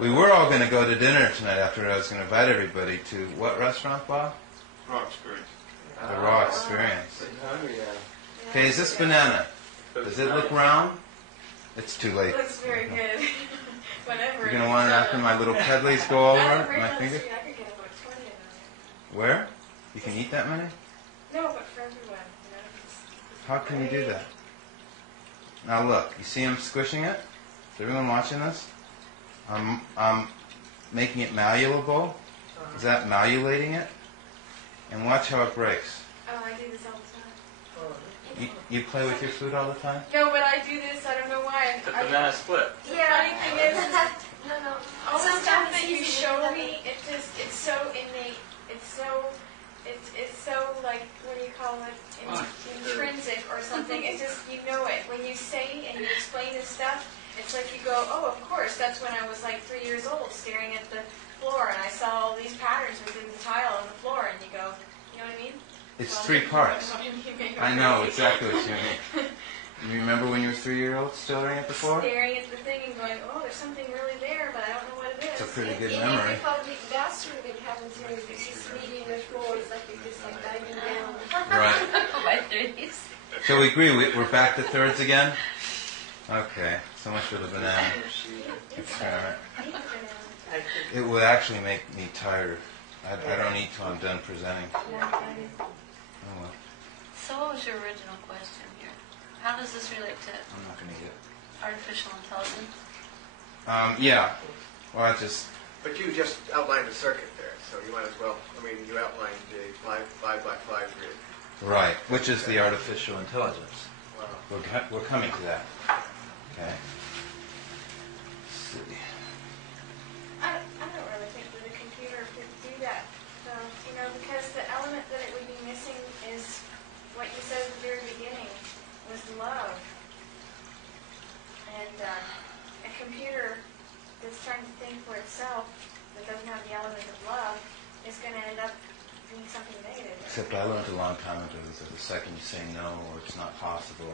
We were all going to go to dinner tonight after I was going to invite everybody to what restaurant, Bob? Raw experience. The Raw Experience. Hungry, Okay, is this banana? Does it look round? It's too late. It looks very good. Whenever. You're going to want it after my little pedlies go over Right my down the finger? street, I could get about 20 of them. Where? You can eat that many? No, but for everyone. You know, it's How can you do that? Now look, you see I'm squishing it? Is everyone watching this? I'm making it malleable. Is that malleolating it? And watch how it breaks. Oh, I do this all the time. You play with your food all the time? No, but I do this. I don't know why. The banana split. Yeah, funny thing is, No. all the stuff that you show me, it's so innate. It's so like, what do you call it, intrinsic or something. It's just, you know it. When you say and you explain this stuff, It's like you go, oh, of course, that's when I was like 3 years old, staring at the floor, and I saw all these patterns within the tile on the floor, and you go, you know what I mean? It's Well, 3 parts. you make me I know crazy. exactly what you mean. You remember when you were 3-year-old staring at the floor? Staring at the thing and going, oh, there's something really there, but I don't know what it is. It's a pretty good In memory. the public bathroom, it happens here. It's just reading the floor. It's like you're just like diving down. Right. My threes. So we agree, we're back to thirds again? Okay, so much for the banana experiment. I think It would actually make me tired. I don't eat till I'm done presenting. Oh well, So what was your original question here? How does this relate to I'm not going to eat it. artificial intelligence? Yeah, well I just, But you just outlined the circuit there, so you might as well, I mean, you outlined the 5 by 5 grid. right, which is the artificial intelligence. Wow. We're coming to that. Okay. Let's see. I don't really think that a computer could do that, though, because the element that it would be missing is what you said at the very beginning, was love. And a computer that's trying to think for itself, that doesn't have the element of love, is going to end up being something negative. Except I learned a long time ago that the second you say no or it's not possible,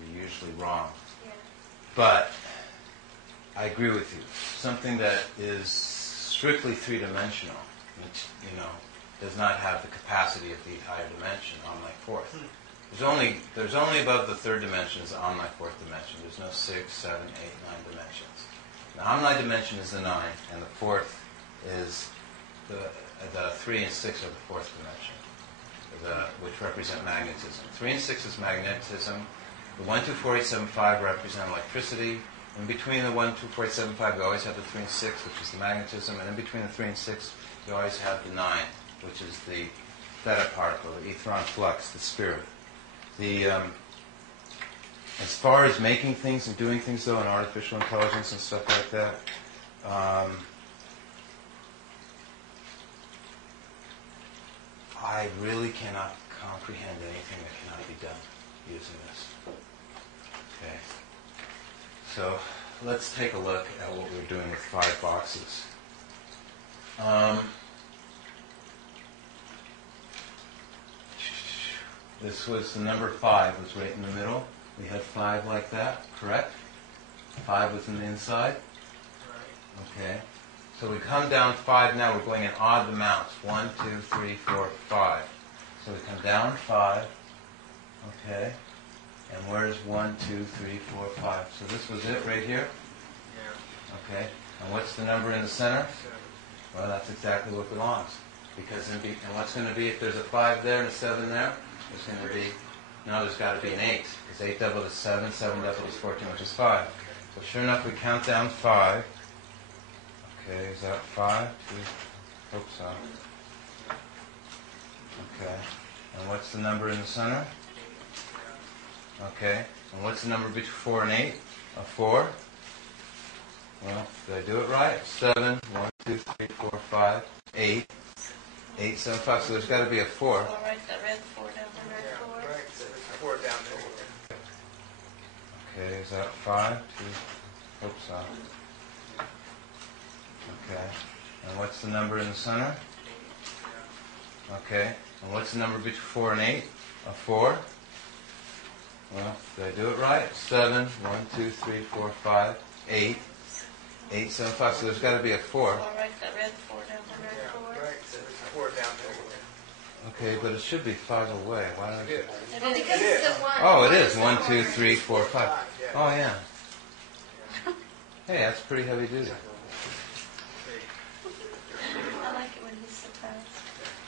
you're usually wrong. Yeah. But I agree with you. Something that is strictly three-dimensional, which, does not have the capacity of the higher dimension on my fourth. There's only above the third dimension is on my fourth dimension. There's no 6, 7, 8, 9 dimensions. The on-line dimension is the 9, and the fourth is the 3 and 6 are the fourth dimension, which represent magnetism. 3 and 6 is magnetism. The 1, 2, 4, 8, 7, 5 represent electricity. In between the 1, 2, 4, 8, 7, 5, you always have the 3 and 6, which is the magnetism. And in between the 3 and 6, you always have the 9, which is the theta particle, the ethron flux, the spirit. As far as making things and doing things, though, in artificial intelligence and stuff like that, I really cannot comprehend anything that cannot be done using this. Okay. So let's take a look at what we're doing with 5 boxes. This was the number 5, was right in the middle. We had 5 like that, correct? 5 was in the inside. Okay. So we come down 5 now. We're going in odd amounts. 1, 2, 3, 4, 5. So we come down 5. Okay. And where's 1, 2, 3, 4, 5? So this was it right here? Yeah. Okay. And what's the number in the center? 7. Well, that's exactly what belongs. Because and what's going to be if there's a 5 there and a 7 there? There's going to be, there's got to be an 8. Because 8 doubled is 7, 7 doubled is 14, which is 5. So sure enough, we count down 5. Okay, is that 5? Hope so. Okay. And what's the number in the center? Okay. And what's the number between 4 and 8? A 4? Well, did I do it right? 7, 1, 2, 3, 4, 5, 8. 8, 7, 5. So there's got to be a 4. I'll write that red 4 down. The red 4. Right, so there's 4 down there. Okay, is that 5? Hope so. Okay. And what's the number in the center? Okay. And what's the number between 4 and 8? A 4? Well, did I do it right? 7, 1, 2, 3, 4, 5, 8. 8, 7, 5. So there's got to be a 4. I'll write that red 4 down. The red 4. Right, so there's 4 down there. Okay, but it should be 5 away. Why don't I get... Well, because it's the 1. Oh, it is. 1, 2, 3, 4, 5. Yeah. Oh, yeah. Hey, that's pretty heavy duty. I like it when he's surprised.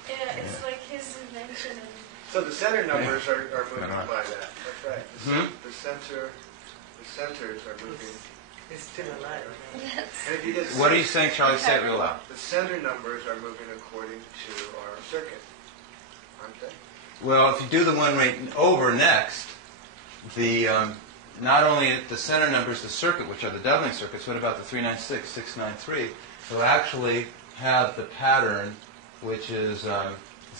Yeah, it's like his invention. And So the center numbers are moving Right. by that. That's right. The centers are moving. it's still alive. Yes. And if you just What are you saying, Charlie? Say it real loud. the center numbers are moving according to our circuit, aren't they? Well, if you do the one right over next, the not only the center numbers, the circuit, which are the doubling circuits, what about the 396, 693? They'll actually have the pattern, which is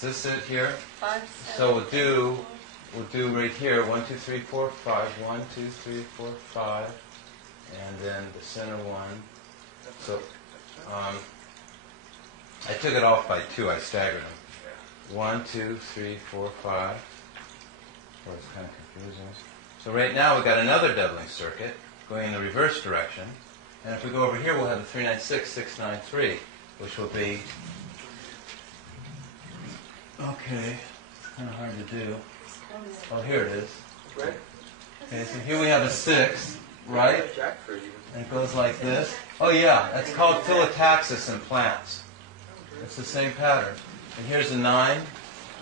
this it here? 5, 7. So we'll do right here, 1, 2, 3, 4, 5, 1, 2, 3, 4, 5, and then the center one. So I took it off by 2. I staggered them. 1, 2, 3, 4, 5. Well, it's kind of confusing. So right now we've got another doubling circuit going in the reverse direction. And if we go over here, we'll have the 396, 693, which will be, okay, kind of hard to do. Oh, here it is. Right? Okay, so here we have a 6, right? And it goes like this. Oh yeah, that's called phyllotaxis in plants. It's the same pattern. And here's a 9.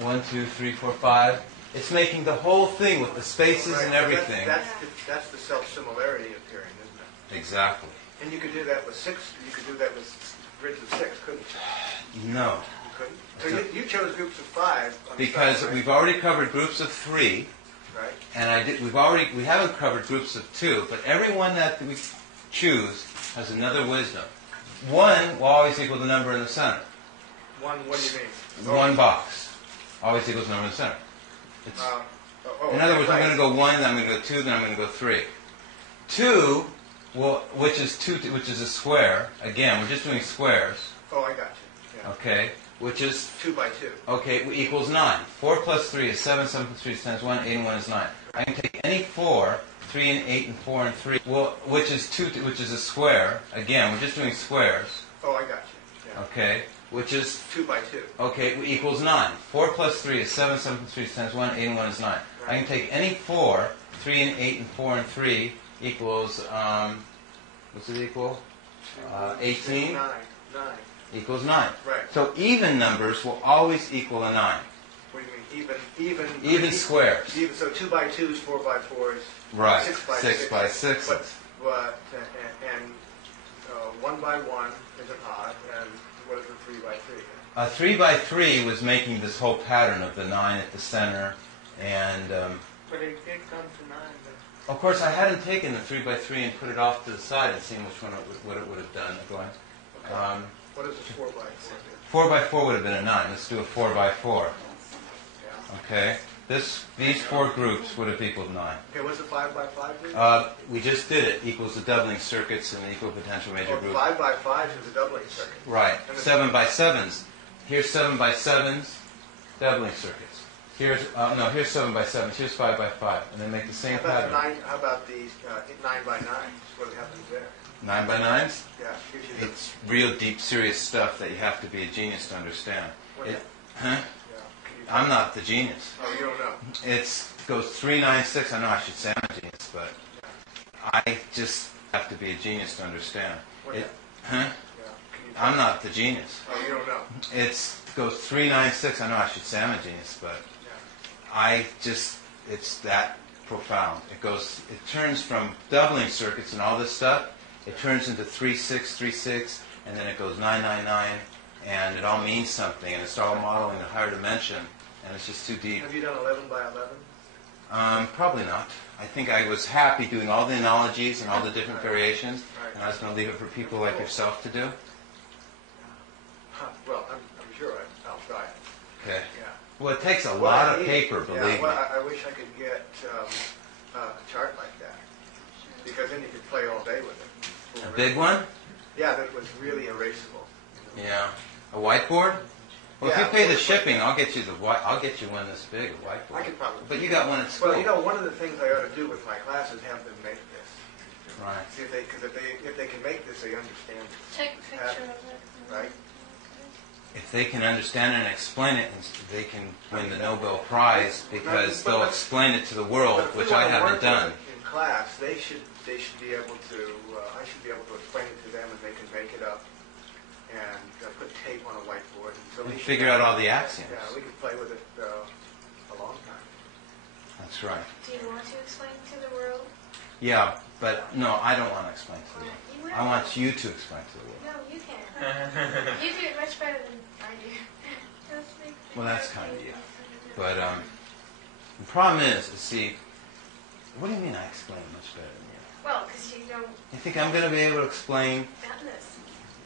1, 2, 3, 4, 5. It's making the whole thing with the spaces and everything. That's the self-similarity appearing, isn't it? Exactly. And you could do that with 6. You could do that with grids of 6, couldn't you? No. You couldn't. So you chose groups of 5 on the Because side, right? we've already covered groups of 3, Right. and we haven't covered groups of 2, but every one that we choose has another wisdom. 1 will always equal the number in the center. 1, what do you mean? 1 box always equals the number in the center. It's, in other words, I'm going to go 1, then I'm going to go 2, then I'm going to go 3. 2, which is a square. Again, we're just doing squares. Oh, I got you. Yeah. Okay, which is 2 by 2. okay equals 9. 4 plus 3 is 7. 7 plus 3 is 10 is 1. 8 and 1 is 9. I can take any 4, 3 and 8 and 4 and 3. Which is a square. Again, we're just doing squares. Oh, I got you. Yeah. Okay, which is 2 by 2. okay equals 9. 4 plus 3 is 7. 7 plus 3 is 10 is 1. 8 and 1 is 9. I can take any 4, 3 and 8 and 4 and 3 equals what's it equal? 18 9. equals 9. Right. So even numbers will always equal a 9. What do you mean? Even squares. So 2 by 2s, 4 by 4s. Right. 6 by 6 by 6. And 1 by 1 is an odd, and what is a 3 by 3? 3 by 3 was making this whole pattern of the 9 at the center, and But it did come to 9. of course I hadn't taken the 3 by 3 and put it off to the side and seen which one what it would have done. Going. What is a 4 by 4 do? 4 by 4 would have been a 9. Let's do a 4 by 4. Yeah. Okay. These 4 groups would have equaled 9. Okay, what's a 5 by 5 do? We just did it. Equals the doubling circuits and the equal potential major group. 5 by 5 is a doubling circuit. Right. And the 7 by 7s. Here's 7 by 7s, doubling circuits. Here's 7 by 7s. Here's 5 by 5, and then make the same pattern. How about these 9 by 9s? What happens there? 9 by 9s. Yeah. Gives you the, It's real deep, serious stuff that you have to be a genius to understand. Huh? yeah. I'm not the genius. Oh, you don't know. It goes 3, 9, 6. I know I should say I'm a genius, but I just have to be a genius to understand. Huh? Yeah. I'm not the genius. Oh, you don't know. It goes 3, 9, 6. I know I should say I'm a genius, but it's that profound. It turns from doubling circuits and all this stuff, it turns into 3, 6, 3, 6, and then it goes 9, 9, 9, and it all means something, and it's all modeling a higher dimension, and it's just too deep. Have you done 11 by 11? Probably not. I think I was happy doing all the analogies and all the different variations, Right. and I was going to leave it for people like yourself to do. Well, I'm sure I'll try it. Okay. Yeah. Well, it takes a lot of paper, Yeah, believe me. well, I wish I could get a chart like that, because then you could play all day with it. A big one? Yeah, that was really erasable. Yeah. A whiteboard? Well, Yeah, if you pay the whiteboard. shipping, I'll get you one this big, a whiteboard. I could probably. But you got one at school. Well, you know, one of the things I ought to do with my class is have them make this. Right. See if they can make this, they understand it, Take a picture of it. right? If they can understand it and explain it, they can win the Nobel Prize because they'll explain it to the world, But if we which I wanna haven't work done. with it in class, they should be able to. I should be able to explain it to them, and they can make it up and put tape on a whiteboard. So And we should figure out all the axioms. Yeah, we could play with it a long time. That's right. Do you want to explain to the world? Yeah, but no, I don't want to explain to the world. You will. I want you to explain to the world. No, you can. You do it much better than I do. Just make Well, that's kind of you. But the problem is, see, what do you mean I explain it much better than you? Well, because you don't You think I'm going to be able to explain done this.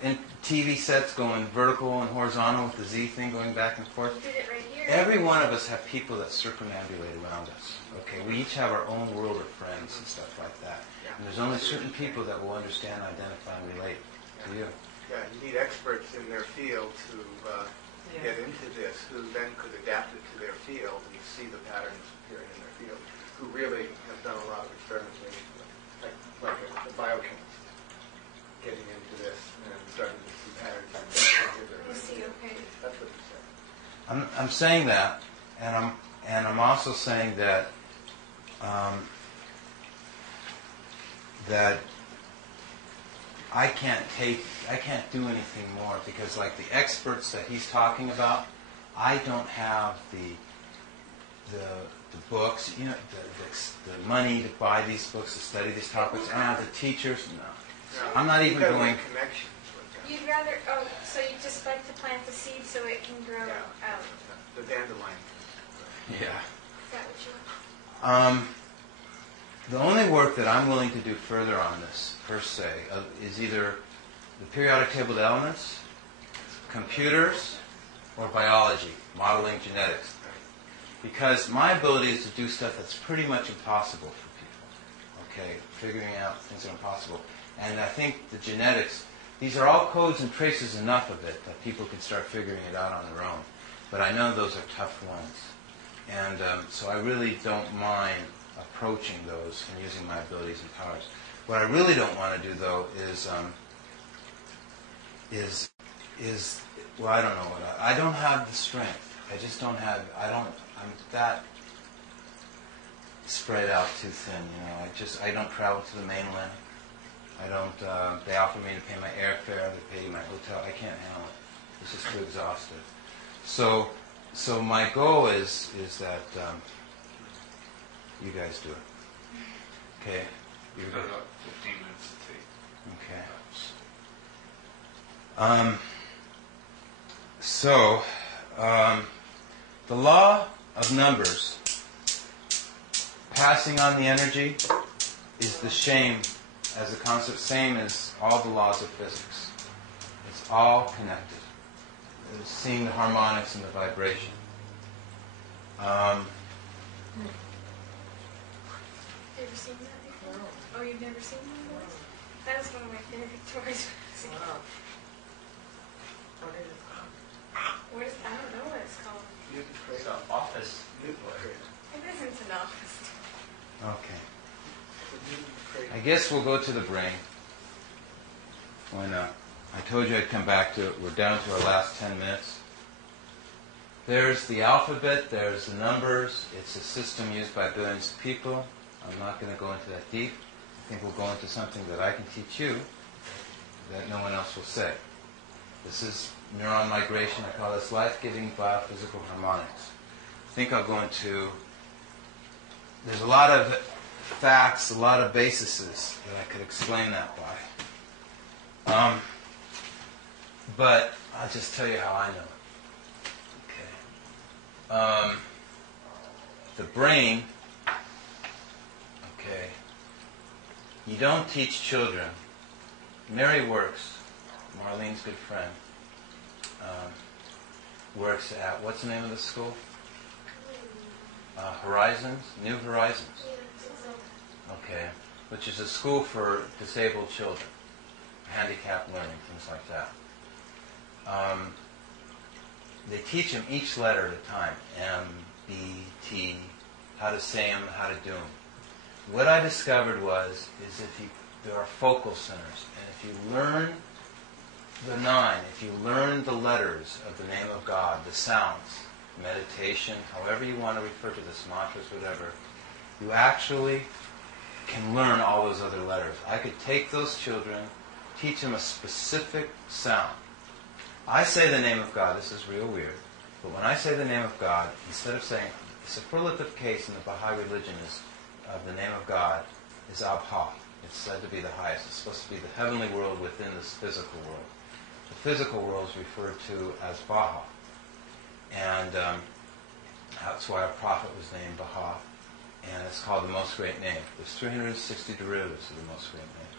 in TV sets going vertical and horizontal with the Z thing going back and forth. You did it right here. Every one of us have people that circumambulate around us. Okay, we each have our own world of friends and stuff like that. And there's only certain people that will understand, identify, and relate to you. Yeah, you need experts in their field to get into this, who then could adapt it to their field and see the patterns appearing in their field, who really have done a lot of experimentation, like a biochemist, getting into this and starting to see patterns. You see, okay. That's what he said. I'm saying that, and I'm also saying that that I can't do anything more, because like the experts that he's talking about, I don't have the books, you know, the money to buy these books, to study these topics. I don't have the teachers. No, I'm not even going. Connections with them. You'd rather, so you just like to plant the seed so it can grow out. The dandelion. Yeah. Is that what you want? The only work that I'm willing to do further on this, per se, is either the periodic table of elements, computers, or biology, modeling genetics. Because my ability is to do stuff that's pretty much impossible for people. Okay, figuring out things that are impossible. And I think the genetics, these are all codes and traces enough of it that people can start figuring it out on their own. But I know those are tough ones. And so I really don't mind approaching those and using my abilities and powers. What I really don't want to do, though, is well, I don't know what I don't have the strength. I just don't have. I'm that spread out too thin. You know, I don't travel to the mainland. I don't. They offer me to pay my airfare. They pay my hotel. I can't handle it. It's just too exhausted. So my goal is that you guys do it. Okay. We've got about 15 minutes to take. Okay. The law of numbers, passing on the energy, is the same as a concept, same as all the laws of physics. It's all connected. It's seeing the harmonics and the vibration. Have you ever seen that before? Oh, you've never seen one of those? That was one of my favorite toys. Wow. What is it? What is, I don't know what it's called. It's an office. It isn't an office. Okay. I guess we'll go to the brain. Why not? I told you I'd come back to it. We're down to our last 10 minutes. There's the alphabet, there's the numbers. It's a system used by billions of people. I'm not going to go into that deep. I think we'll go into something that I can teach you that no one else will say. This is neuron migration. I call this life-giving biophysical harmonics. I think I'll go into... There's a lot of facts, a lot of bases that I could explain that by. But I'll just tell you how I know it. Okay. The brain... Okay. You don't teach children. Mary Works, Marlene's good friend, works at, what's the name of the school? Horizons? New Horizons. Okay. Which is a school for disabled children, handicapped learning, things like that. They teach them each letter at a time. M, B, T, how to say them, how to do them. What I discovered is there are focal centers, and if you learn the 9, if you learn the letters of the name of God, the sounds, meditation, however you want to refer to this, mantras, whatever, you actually can learn all those other letters. I could take those children, teach them a specific sound. I say the name of God, this is real weird, but when I say the name of God, instead of saying, the superlative case in the Baha'i religion is of the name of God is Abha. It's said to be the highest. It's supposed to be the heavenly world within this physical world. The physical world is referred to as Baha. And that's why a prophet was named Baha. And it's called the Most Great Name. There's 360 derivatives of the Most Great Name.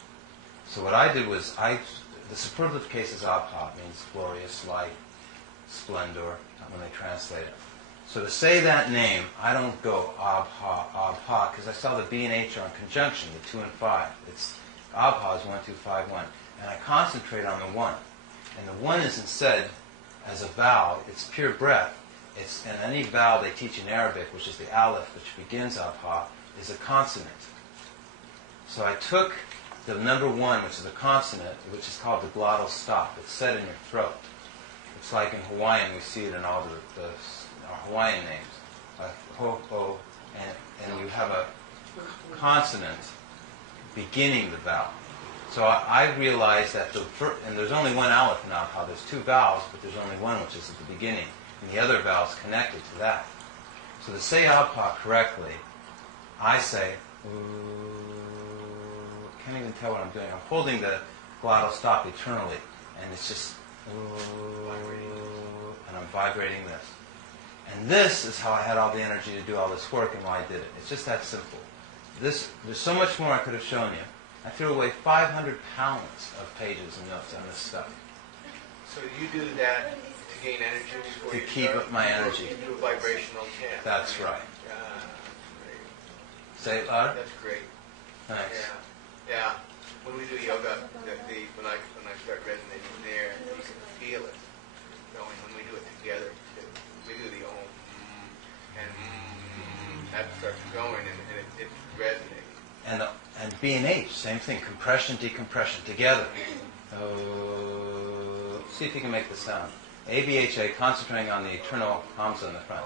So what I did was I the superlative case is abha, means glorious, light, splendor, when they translate it. So to say that name, I don't go abha, because I saw the B and H are in conjunction, the 2 and 5. It's abha is 1, 2, 5, 1. And I concentrate on the 1. And the 1 isn't said as a vowel, it's pure breath. And any vowel they teach in Arabic, which is the aleph, which begins abha, is a consonant. So I took the number 1, which is a consonant, which is called the glottal stop. It's set in your throat. It's like in Hawaiian, we see it in all the Hawaiian names. Ho, ho, and you have a consonant beginning the vowel. So I realized that and there's only one aleph in abha. There's 2 vowels, but there's only one, which is at the beginning. And the other vowel is connected to that. So to say abha correctly, I say, can't even tell what I'm doing. I'm holding the glottal stop eternally, and it's just, and I'm vibrating this. And this is how I had all the energy to do all this work and why I did it. It's just that simple. There's so much more I could have shown you. I threw away 500 pounds of pages and notes on this stuff. So you do that to gain energy before To you keep start? up my energy. You do a vibrational chant. That's right. Great. Say it louder. That's great. Thanks. Yeah. When we do yoga, when I start resonating there, you can feel it going. When we do it together, too. We do the om, and that starts going, and it resonates. And B and H, same thing. Compression, decompression, together. See if you can make the sound. A-B-H-A, concentrating on the eternal hamza in the front.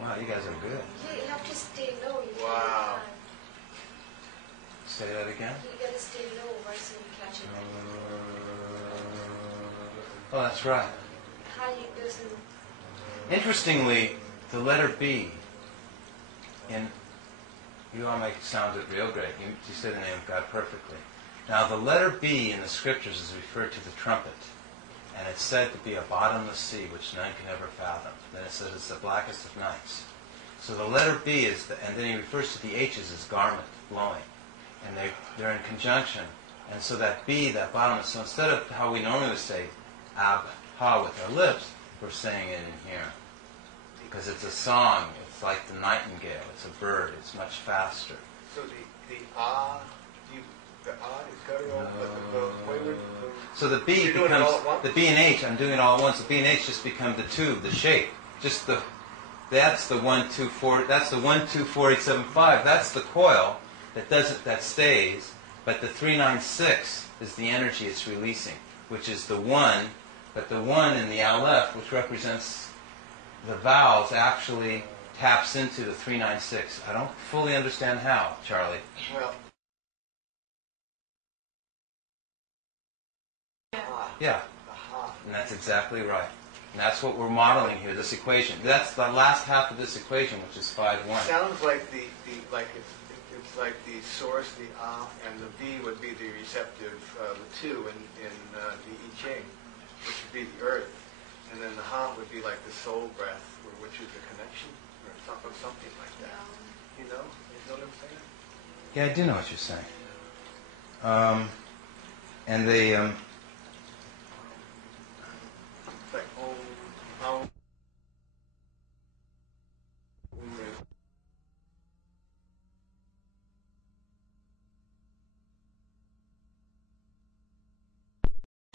Wow, you guys are good. Yeah, you have to stay low. You can't Wow. climb. Say that again. You gotta stay low, right, so you catch it. Oh, that's right. High doesn't. Interestingly, the letter B you all make sound it real great. You say the name of God perfectly. Now, the letter B in the scriptures is referred to the trumpet, and it's said to be a bottomless sea which none can ever fathom. Then it says it's the blackest of nights. So the letter B is, and then he refers to the H's as garment, blowing, and they're in conjunction. And so that B, that bottomless, so instead of how we normally would say ab-ha with our lips, we're saying it in here. Because it's a song, it's like the nightingale, it's a bird, it's much faster. So the is guttural, but the way So the B doing it all becomes, at once? the B and H, I'm doing it all at once, the B and H just become the tube, the shape. Just that's the 1, 2, 4, that's the 1, 2, 4, 8, 7, 5, that's the coil that stays, but the 3, 9, 6 is the energy it's releasing, which is the 1, but the 1 in the aleph, which represents the vowels, actually taps into the 3, 9, 6. I don't fully understand how, Charlie. Well, Yeah, and that's exactly right. And that's what we're modeling here, this equation. That's the last half of this equation, which is 5, 1. sounds like it's like the source, the and the V would be the receptive, the 2 in the I Ching, which would be the earth, and then the Ha would be like the soul breath, which is the connection, or something like that. You know what I'm saying? Yeah, I do know what you're saying. And they, It's like om.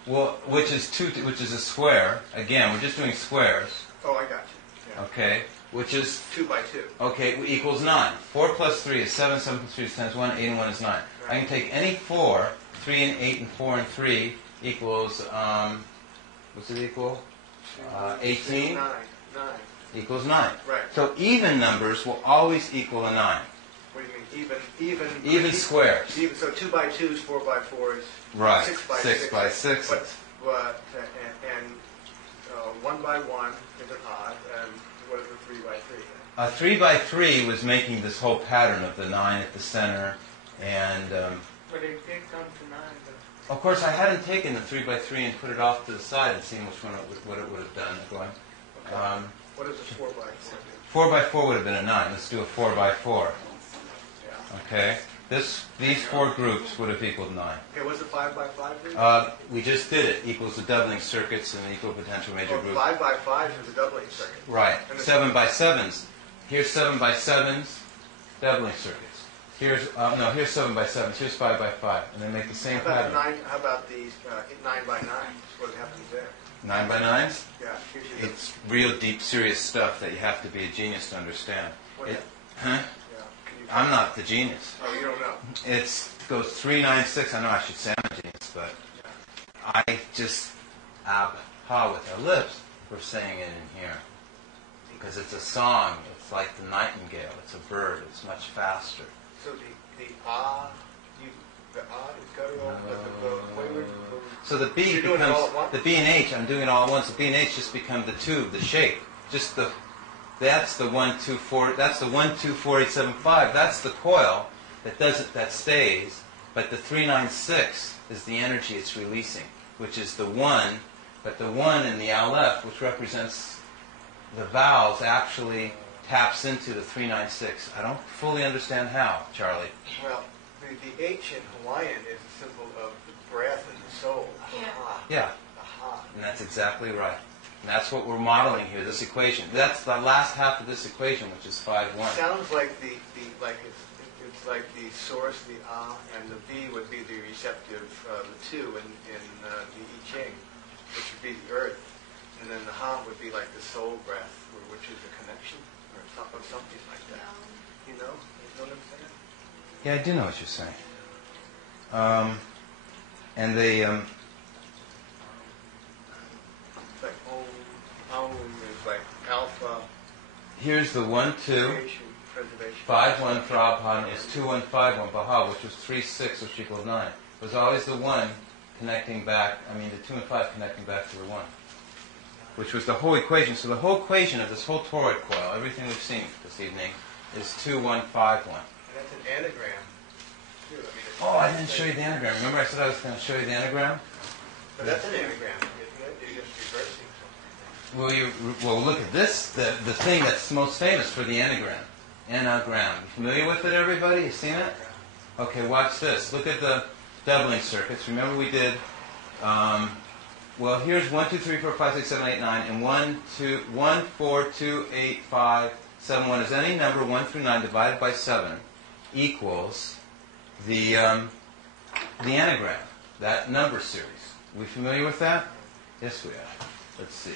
well, which is a square. Again, we're just doing squares. Oh, I got you. Yeah. Okay, which is 2 by 2. okay equals 9. 4 plus 3 is 7. 7 plus 3 is 10 is 1. 8 and 1 is 9. I can take any 4. 3 and 8 and 4 and 3 equals what's it equal? 18 9. equals 9. Right. So even numbers will always equal a 9. What do you mean? Even squares. So 2 by 2s, 4 by 4s, Right. 6 by 6 by 6. And 1 by 1 is an odd, and what is a 3 by 3? A 3 by 3 was making this whole pattern of the 9 at the center, and But it did come to 9. of course I hadn't taken the 3 by 3 and put it off to the side and seen which one what it would have done going. What does a 4 by 4 do? 4 by 4 would have been a 9. Let's do a 4 by 4. Yeah. Okay? These 4 groups would have equaled 9. Okay, what's the 5 by 5 do? We just did it. Equals the doubling circuits and the equal potential major group. 5 by 5 is a doubling circuit. Right. And the 7 by 7s. Here's 7 by 7s, doubling circuits. Here's 7 by 7s. Here's 5 by 5. And they make the same pattern. How about these 9 by 9? What happens there? 9 by 9s? Yeah. Gives you the- It's real deep, serious stuff that you have to be a genius to understand. What It, that- huh? Yeah. Can you- I'm not the genius. Oh, you don't know. It goes 3, 9, 6. I know I should say I'm a genius, but I just ha with our lips for saying it in here. Because it's a song. It's like the nightingale. It's a bird. It's much faster. So the is guttural, but the wayward. So the B You're doing it all at becomes once? the B and H. I'm doing it all at once. The B and H just become the tube, the shape. Just the that's the 1 2 4. That's the 1 2 4 8 7 5. That's the coil that does it. That stays. But the 3 9 6 is the energy it's releasing, which is the 1. But the 1 in the Aleph, which represents the vowels, actually taps into the 3 9 6. I don't fully understand how, Charlie. Well, the H in Hawaiian is a symbol of the breath and the soul. Yeah. Aha. Yeah. Aha. And that's exactly right. And that's what we're modeling here, this equation. That's the last half of this equation, which is 5 1. It sounds like it's like the source, the and the B would be the receptive, the 2 in the I Ching, which would be the earth, and then the Ha would be like the soul breath, which is the connection, or something like that. You know what I'm saying? Yeah, I do know what you're saying. And they, It's like Om is like alpha, here's the 1 2, creation, preservation. 5 1 for Abha, is 2 1 5 1 Baha, which was 3 6, which equals 9. It was always the 1 connecting back, the 2 and 5 connecting back to the 1, which was the whole equation. So the whole equation of this whole toroid coil, everything we've seen this evening, is 2 1 5 1. And that's an anagram, too. It's Oh, I didn't show you the anagram. Remember I said I was going to show you the anagram? But that's an anagram, isn't it? You're just reversing something. Well, look at this, the thing that's most famous for the anagram. Anagram. You familiar with it, everybody? You seen it? Okay, watch this. Look at the doubling circuits. Remember we did, here's 1, 2, 3, 4, 5, 6, 7, 8, 9, and 1, 4, 2, 8, 5, 7, 1 is any number 1 through 9 divided by 7 equals the anagram, that number series. We familiar with that? Yes, we are. Let's see.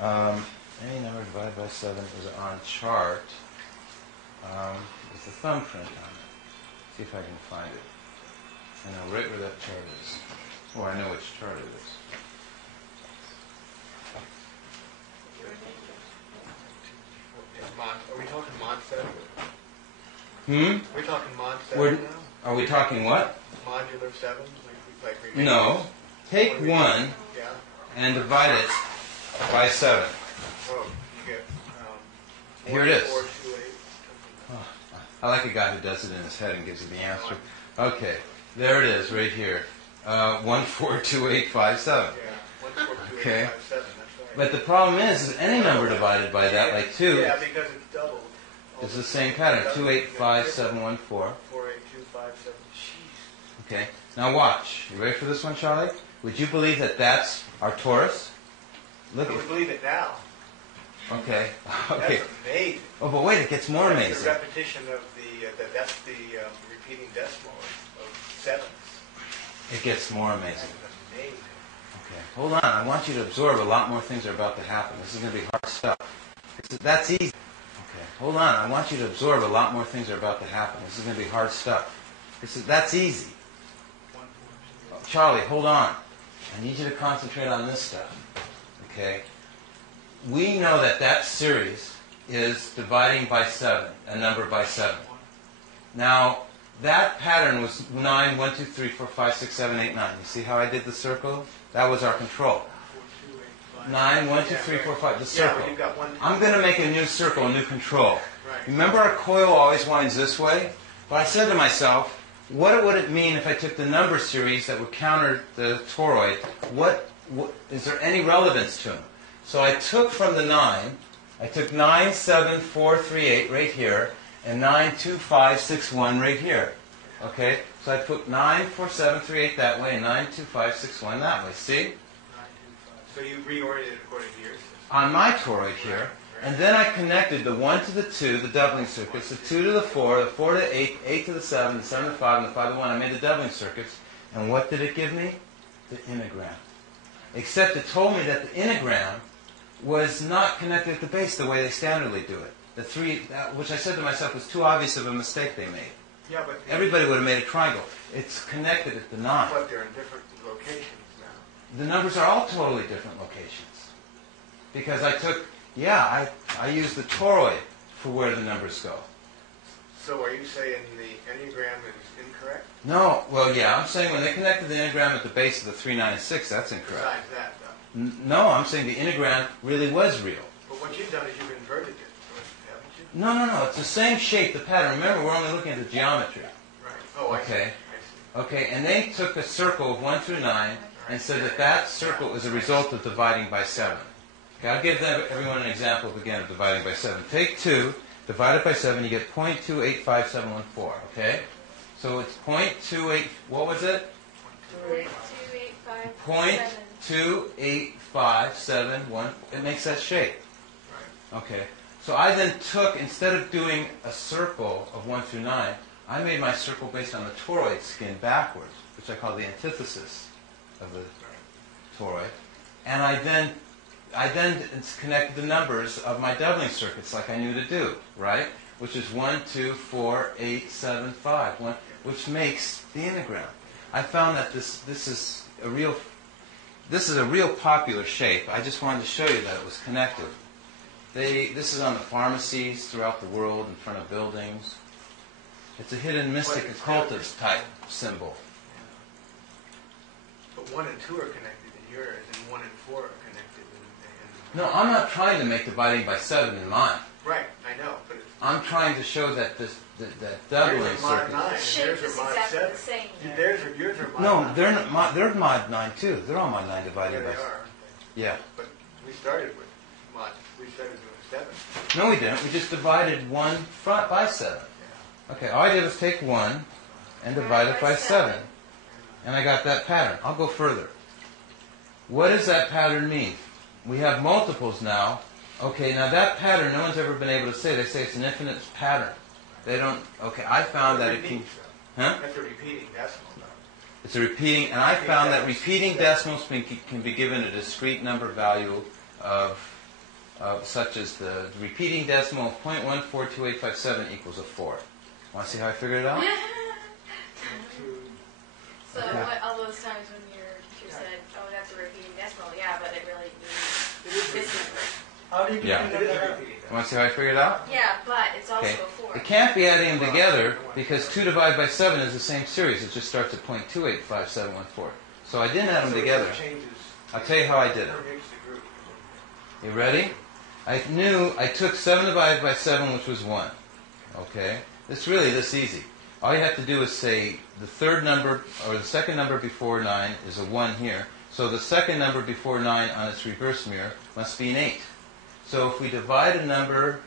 Any number divided by 7 is on chart. Is the thumbprint on it. See if I can find it. I know right where that chart is. Oh, I know which chart it is. Are we talking mod 7? Hmm? Are we talking mod 7 We're- now? Are we talking what? Modular 7? Like we No. Take 1 Yeah. and divide it by 7. Oh, you get Here it is. 4, 2, 8. I like a guy who does it in his head and gives you the answer. Okay, there it is, right here. 1, 4, 2, 8, 5, 7. Yeah. 1, 4, 2, 8, Okay. 5, 7. That's right. But the problem is any number divided by that, like 2, Yeah, because it's doubled. is the same pattern. 2, 8, 5, 7, 1, 4. 4, 8, 2, 5, 7. Jeez. Okay, now watch. You ready for this one, Charlie? Would you believe that that's our torus? Look I at would believe it now. Okay, okay. That's amazing. Oh, but wait, it gets more That's amazing. the repetition of that's the repeating decimal of sevens. It gets more That's amazing. amazing. Okay, hold on. I want you to absorb a lot more things are about to happen. This is going to be hard stuff. That's easy. Okay, hold on. I want you to absorb a lot more things are about to happen. This is going to be hard stuff. That's easy. Charlie, hold on. I need you to concentrate on this stuff. Okay? We know that that series is dividing by 7, a number by 7. Now, that pattern was 9, 1, 2, 3, 4, 5, 6, 7, 8, 9. You see how I did the circle? That was our control. 9, 1, 2, 3, 4, 5, the circle. Yeah, you've got 1, 2, I'm going to make a new circle, a new control. Right. Remember our coil always winds this way? But I said to myself, what would it mean if I took the number series that would counter the toroid? What is there any relevance to them? So I took from the 9 I took 9, 7, 4, 3, 8 right here, and 9, 2, 5, 6, 1 right here. Okay? So I put 9, 4, 7, 3, 8 that way, and 9, 2, 5, 6, 1 that way. See? So you reoriented according to your system. On my toroid here. And then I connected the 1 to the 2, the doubling circuits, the 2 to the 4, the 4 to 8, 8 to the 7, the 7 to 5, and the 5 to 1. I made the doubling circuits. And what did it give me? The inogram. Except it told me that the inogram was not connected at the base the way they standardly do it. The 3, which I said to myself was too obvious of a mistake they made. Yeah, but Everybody would have made a triangle. It's connected at the 9. but they're in different locations now. The numbers are all totally different locations. Because I took, I used the toroid for where the numbers go. So are you saying the enneagram is incorrect? No, well, yeah, I'm saying when they connected the enogram at the base of the 3, 9, and 6, that's incorrect. Besides that, though. No, I'm saying the enogram really was real. But what you've done is you've inverted it, haven't you? No, it's the same shape, the pattern. Remember, we're only looking at the geometry. Right. Oh, I see. Okay. I see. Okay, and they took a circle of 1 through 9 and said that that circle is a result of dividing by 7. Okay, I'll give everyone an example again of dividing by 7. Take 2, divide it by 7, you get 0.285714, okay? So it's 0.28, what was it? 0.28571. It makes that shape. Okay. So I then took, instead of doing a circle of 1 through 9, I made my circle based on the toroid skin backwards, which I call the antithesis of the toroid. And I then connected the numbers of my doubling circuits like I knew to do, right? Which is 1, 2, 4, 8, 7, 5, which makes the enogram. I found that this is a real popular shape. I just wanted to show you that it was connected. This is on the pharmacies throughout the world, in front of buildings. It's a hidden mystic occultist type symbol. But 1 and 2 are connected in yours, and 1 and 4 are connected in No, I'm not trying to make dividing by 7 in mine. Right, I know, but it's... I'm trying to show that that doubling Yours are mod circuit. 9, The shape yours is are mod exactly 7. the same. Yours are mod No, 9. they're mod 9 too. They're all mod 9 dividing Yeah, by they 7. are. Yeah. But we started with mod. We started with 7. No, we didn't. We just divided 1 by 7. Okay, all I did was take 1 and divide it by 7. And I got that pattern. I'll go further. What does that pattern mean? We have multiples now. Okay, now that pattern, no one's ever been able to say. They say it's an infinite pattern. They don't, okay, I found that it can, huh? That's a repeating decimal, though. It's a repeating, and I found that repeating decimals can be given a discrete number value of such as the repeating decimal of 0.142857 equals a 4. Want to see how I figured it out? So what, all those times when your teacher said, oh, that's a repeating decimal, yeah, but it really means this number. How did you Yeah. figure that out? Want to see how I figured it out? Yeah, but it's also Okay. a 4. It can't be adding them together because 2 divided by 7 is the same series. It just starts at 0.285714. So I didn't add them together. I'll tell you how I did it. You ready? I knew I took 7 divided by 7, which was 1. Okay? It's really this easy. All you have to do is say the third number, or the second number before 9 is a 1 here. So the second number before 9 on its reverse mirror must be an 8. So if we divide a number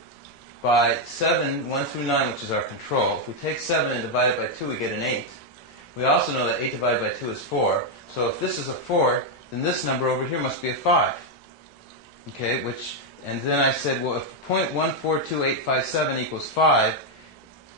by 7, 1 through 9, which is our control, if we take 7 and divide it by 2, we get an 8. We also know that 8 divided by 2 is 4. So if this is a 4, then this number over here must be a 5. Okay, and then I said, well, if 0.142857 equals 5,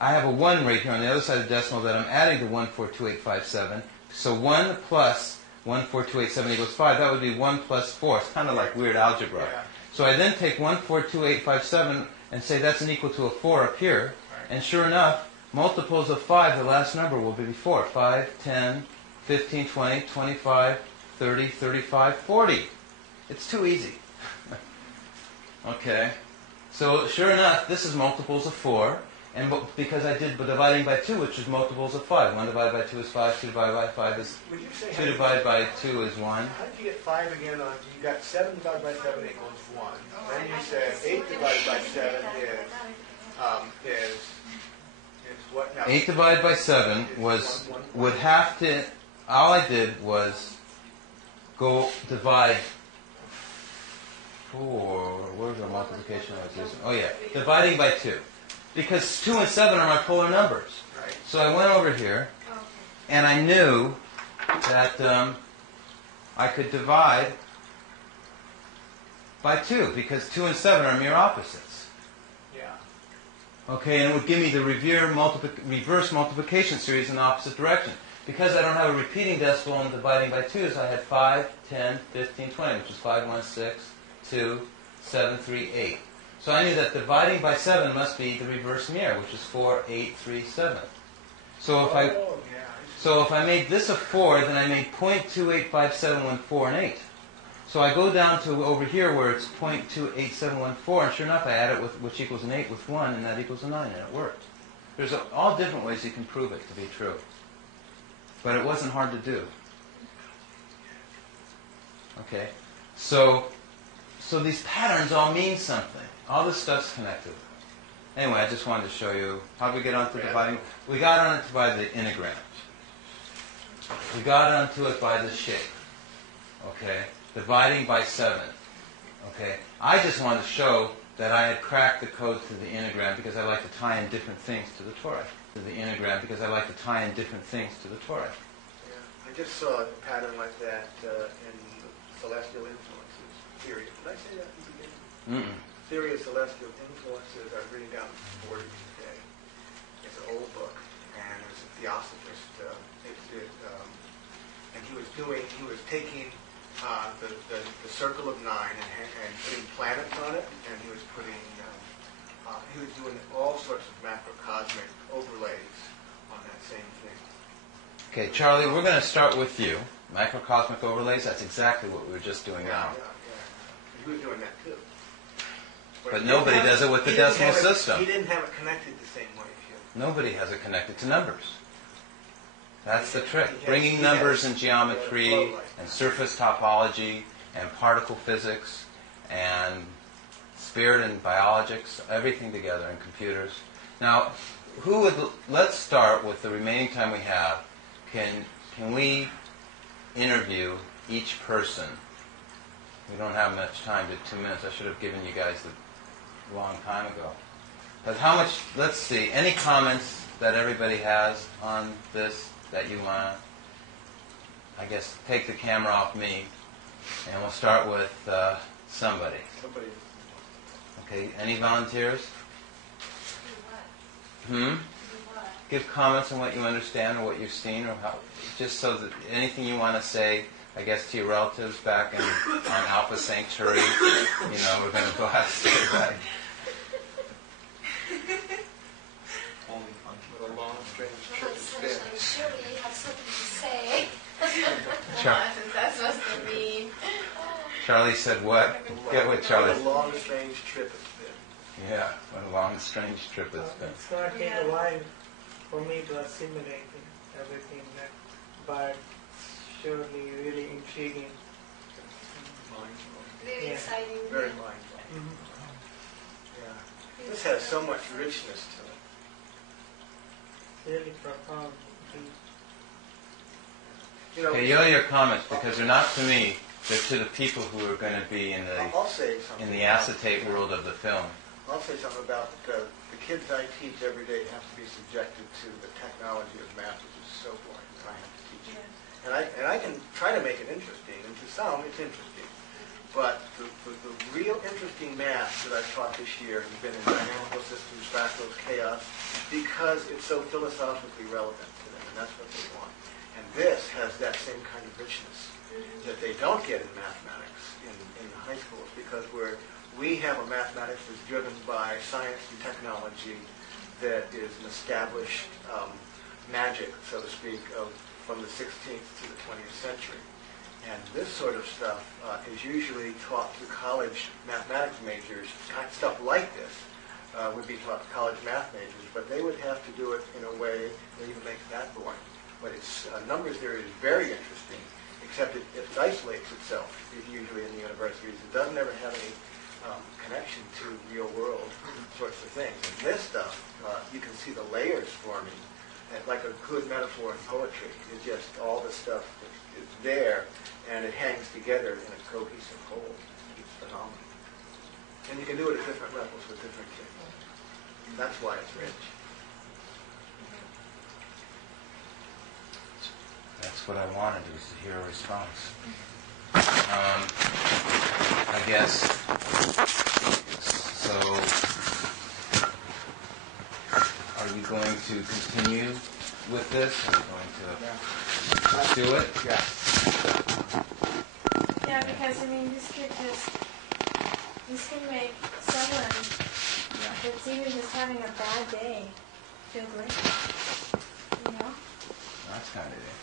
I have a 1 right here on the other side of the decimal that I'm adding to 1.42857. So 1 plus 1.42857 equals 5. That would be 1 plus 4. It's kind of like weird algebra. Yeah. So I then take 1.42857 and say that's an equal to a 4 up here. And sure enough, multiples of 5, the last number will be 4. 5, 10, 15, 20, 25, 30, 35, 40. It's too easy. Okay. So sure enough, this is multiples of 4. And because I did dividing by 2, which is multiples of 5. 1 divided by 2 is 5. 2 divided by 5 is... 2 divided by 2 is 1. How did you get 5 again? You got 7 divided by 7 equals 1. Then you said 8 divided by 7 is what now? 8 divided by 7 would have to... All I did was go divide 4. Where's our multiplication I was using? Oh yeah, dividing by 2. Because 2 and 7 are my polar numbers. Right. So I went over here, and I knew that I could divide by 2, because 2 and 7 are mere opposites. Yeah. Okay, and it would give me the reverse multiplication series in the opposite direction. Because I don't have a repeating decimal and dividing by 2s, I had 5, 10, 15, 20, which is 5, 1, 6, 2, 7, 3, 8. So I knew that dividing by 7 must be the reverse mirror, which is 4, 8, 3, 7. So if I made this a 4, then I made 0.285714 and 8. So I go down to over here where it's 0.28714, and sure enough I add it with, which equals an 8 with 1, and that equals a 9, and it worked. There's all different ways you can prove it to be true. But it wasn't hard to do. Okay? So these patterns all mean something. All this stuff's connected. Anyway, I just wanted to show you. How did we get on to dividing? We got on it by the integrand. We got onto it by the shape. Okay? Dividing by 7. Okay? I just wanted to show that I had cracked the code to the integrand because I like to tie in different things to the toric. To the integrand because I like to tie in different things to the toric. Yeah. I just saw a pattern like that in celestial influences theory. Did I say that in the beginning? Theory of celestial influences. I was reading down the 40s today. It's an old book, and it's a theosophist. And he was taking the circle of 9 and putting planets on it, and he was doing all sorts of macrocosmic overlays on that same thing. Okay, Charlie, we're going to start with you. Macrocosmic overlays, that's exactly what we were just doing now. Yeah. He was doing that too. But nobody does it with the decimal system. He didn't have it connected the same way as you. Nobody has it connected to numbers. That's the trick. Bringing numbers and geometry and surface topology and particle physics and spirit and biologics, everything together in computers. Now, let's start with the remaining time we have. Can we interview each person? We don't have much time to 2 minutes. I should have given you guys a long time ago. But how much, let's see, any comments that everybody has on this that you want to, I guess, take the camera off me, and we'll start with somebody. Okay, any volunteers? Give comments on what you understand or what you've seen, or how, just so that anything you want to say, I guess, to your relatives back on Alpha Sanctuary. We're going to go out and say that. What a long, strange trip it's been. Surely you have something to say. That's supposed to mean. Charlie said what? Get what Charlie said. What a long, strange trip it's been. Yeah, what a long, strange trip it's been. It's going to take a while for me to assimilate everything, but surely really intriguing. Very exciting. Very mind-blowing. Yeah. This has so much richness to it. Really profound. Okay, you know your comments, because they're not to me, they're to the people who are going to be in the acetate world of the film. I'll say something about the kids I teach every day have to be subjected to the technology of math, which is so boring, and I have to teach it. And I can try to make it interesting, and to some it's interesting. But the real interesting math that I've taught this year has been in dynamical systems, fractals, chaos, because it's so philosophically relevant to them, and that's what they want. And this has that same kind of richness that they don't get in mathematics in the high schools, because we have a mathematics that's driven by science and technology that is an established magic, so to speak, from the 16th to the 20th century. And this sort of stuff is usually taught to college mathematics majors. Stuff like this would be taught to college math majors, but they would have to do it in a way that even makes that boring. But numbers theory is very interesting, except it isolates itself usually in the universities. It doesn't ever have any connection to real world sorts of things. And this stuff, you can see the layers forming, and like a good metaphor in poetry, is just all the stuff that is there, and it hangs together in a cohesive whole. It's phenomenal. And you can do it at different levels with different things. That's why it's rich. That's what I wanted, was to hear a response. I guess, so, are you going to continue with this? Are you going to do it? Yeah. Yeah, because I mean, this can make someone that's even just having a bad day feel great. You know? That's kind of it.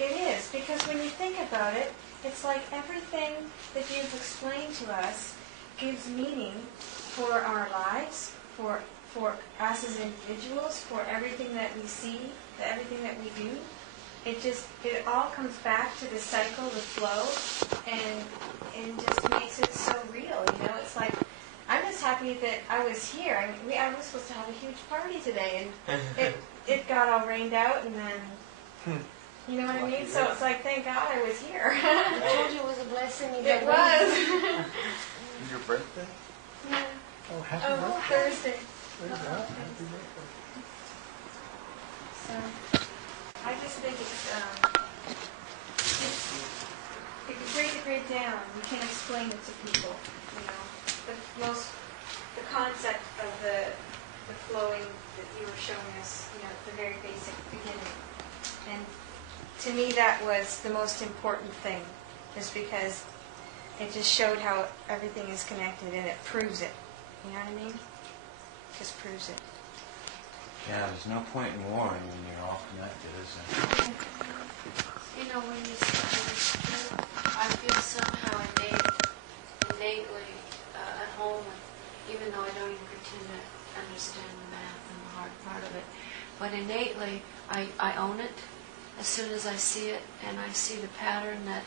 It is, because when you think about it, it's like everything that you've explained to us gives meaning for our lives, for us as individuals, for everything that we see, everything that we do. It all comes back to the cycle, the flow, and just makes it so real, you know? It's like, I'm just happy that I was here. I mean, I was supposed to have a huge party today, and it got all rained out, and then, you know what I mean? So it's like, thank God I was here. I told you it was a blessing. It was. Your birthday? Yeah. Oh, happy birthday. Thursday. There you go. Happy birthday. So, I just think it's great to break down. You can't explain it to people, you know. The concept of the flowing that you were showing us, you know, at the very basic beginning. And to me, that was the most important thing, just because it just showed how everything is connected, and it proves it. You know what I mean? Just proves it. Yeah, there's no point in warring when you're all connected, is there? You know, when you say this, I feel somehow innately at home, even though I don't even pretend to understand the math and the hard part of it. But innately, I own it as soon as I see it, and I see the pattern that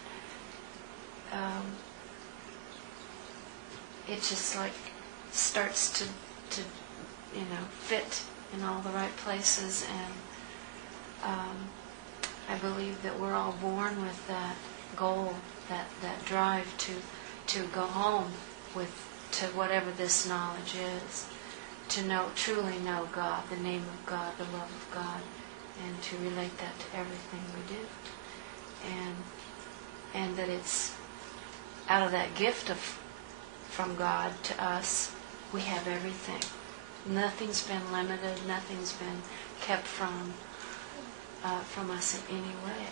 it just like starts to fit in all the right places, and I believe that we're all born with that goal, that drive to go home to whatever this knowledge is, to truly know God, the name of God, the love of God, and to relate that to everything we do, and that it's out of that gift from God to us, we have everything. Nothing's been limited. Nothing's been kept from us in any way.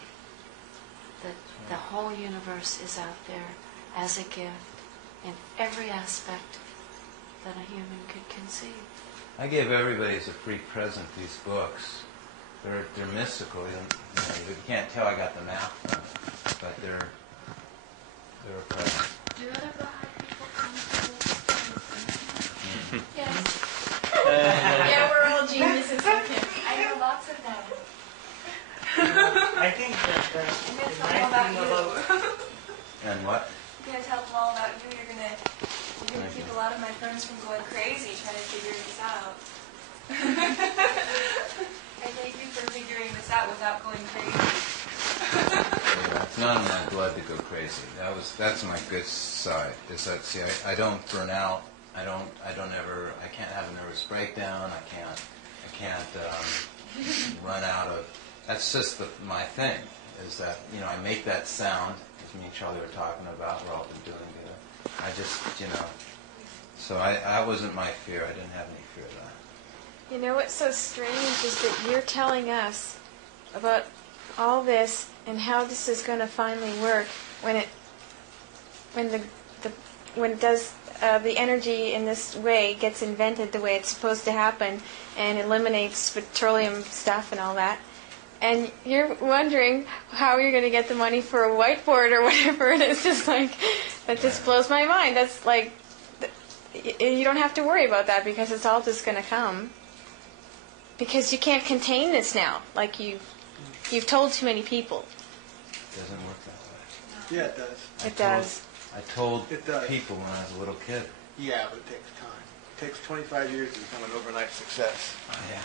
That the whole universe is out there as a gift in every aspect that a human could conceive. I gave everybody as a free present these books. They're mystical. You can't tell I got the math from it, but they're a present. Do other Baha'i people come to this? Yes. Yeah, we're all geniuses. I know lots of them. I think that the nice thing about And what? I'm gonna tell them all about you. You're gonna keep a lot of my friends from going crazy trying to figure this out. I thank you for figuring this out without going crazy. Yeah, it's not in my blood to go crazy. That's my good side. Is that I don't burn out. I can't have a nervous breakdown. I can't run out of. That's just my thing. Is that I make that sound, as me and Charlie were talking about. We're all been doing it. I just So that wasn't my fear. I didn't have any fear of that. You know what's so strange is that you're telling us about all this and how this is going to finally work when it does the energy in this way gets invented the way it's supposed to happen and eliminates petroleum stuff and all that. And you're wondering how you're going to get the money for a whiteboard or whatever, and it's just like, that just blows my mind. That's like, you don't have to worry about that because it's all just going to come. Because you can't contain this now, like you've told too many people. It doesn't work that way. Yeah, it does. It does. I told It does. people when I was a little kid. Yeah, but it takes time. It takes 25 years to become an overnight success. Oh, yeah.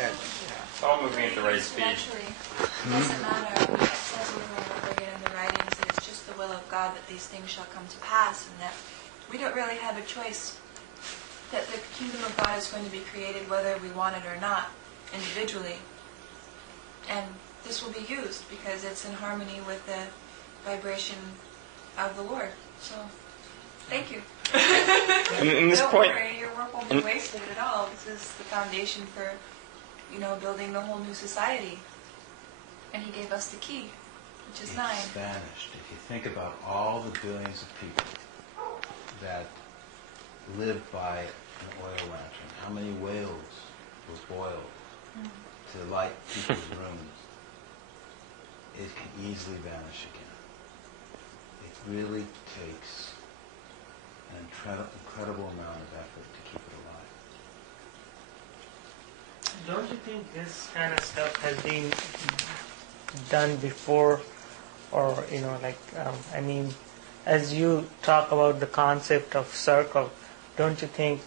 And, It's all moving at the right speed. Eventually, it doesn't matter. It says over and over again in the writings that it's just the will of God that these things shall come to pass, and that we don't really have a choice. That the kingdom of God is going to be created whether we want it or not, individually. And this will be used because it's in harmony with the vibration of the Lord. So, thank you. In this Don't point, worry, your work won't be wasted at all. This is the foundation for, building the whole new society. And He gave us the key, which is 9. It's vanished. If you think about all the billions of people that live by an oil lantern, how many whales were boiled to light people's rooms, it can easily vanish again. It really takes an incredible amount of effort to keep it alive. Don't you think this kind of stuff has been done before, or as you talk about the concept of circle, don't you think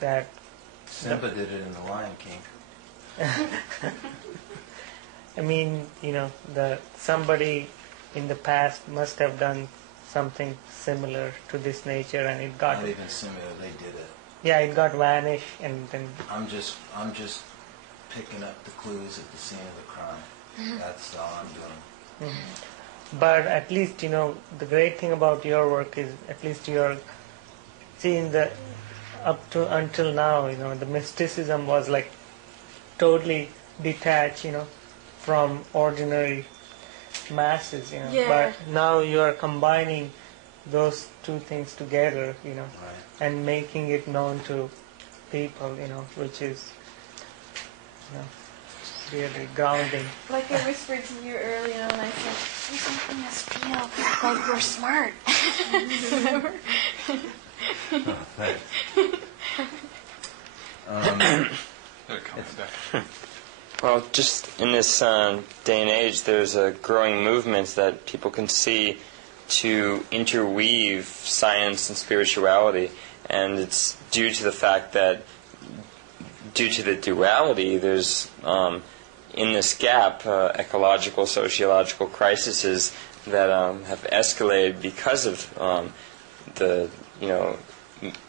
that Simba did it in The Lion King. somebody in the past must have done something similar to this nature, and it got Not even similar, they did it. Yeah, it got vanished, and then I'm just picking up the clues at the scene of the crime. That's all I'm doing. But at least, the great thing about your work is at least you're seeing that until now, the mysticism was like totally detached, from ordinary masses, Yeah. But now you are combining those two things together, Right. and making it known to people, which is, really grounding. Like I whispered to you earlier, and I said, You're making us feel like we're smart. remember? Oh, thanks. well, just in this day and age, there's a growing movement that people can see to interweave science and spirituality, and it's due to the fact that, due to the duality, there's in this gap ecological, sociological crises that have escalated because of the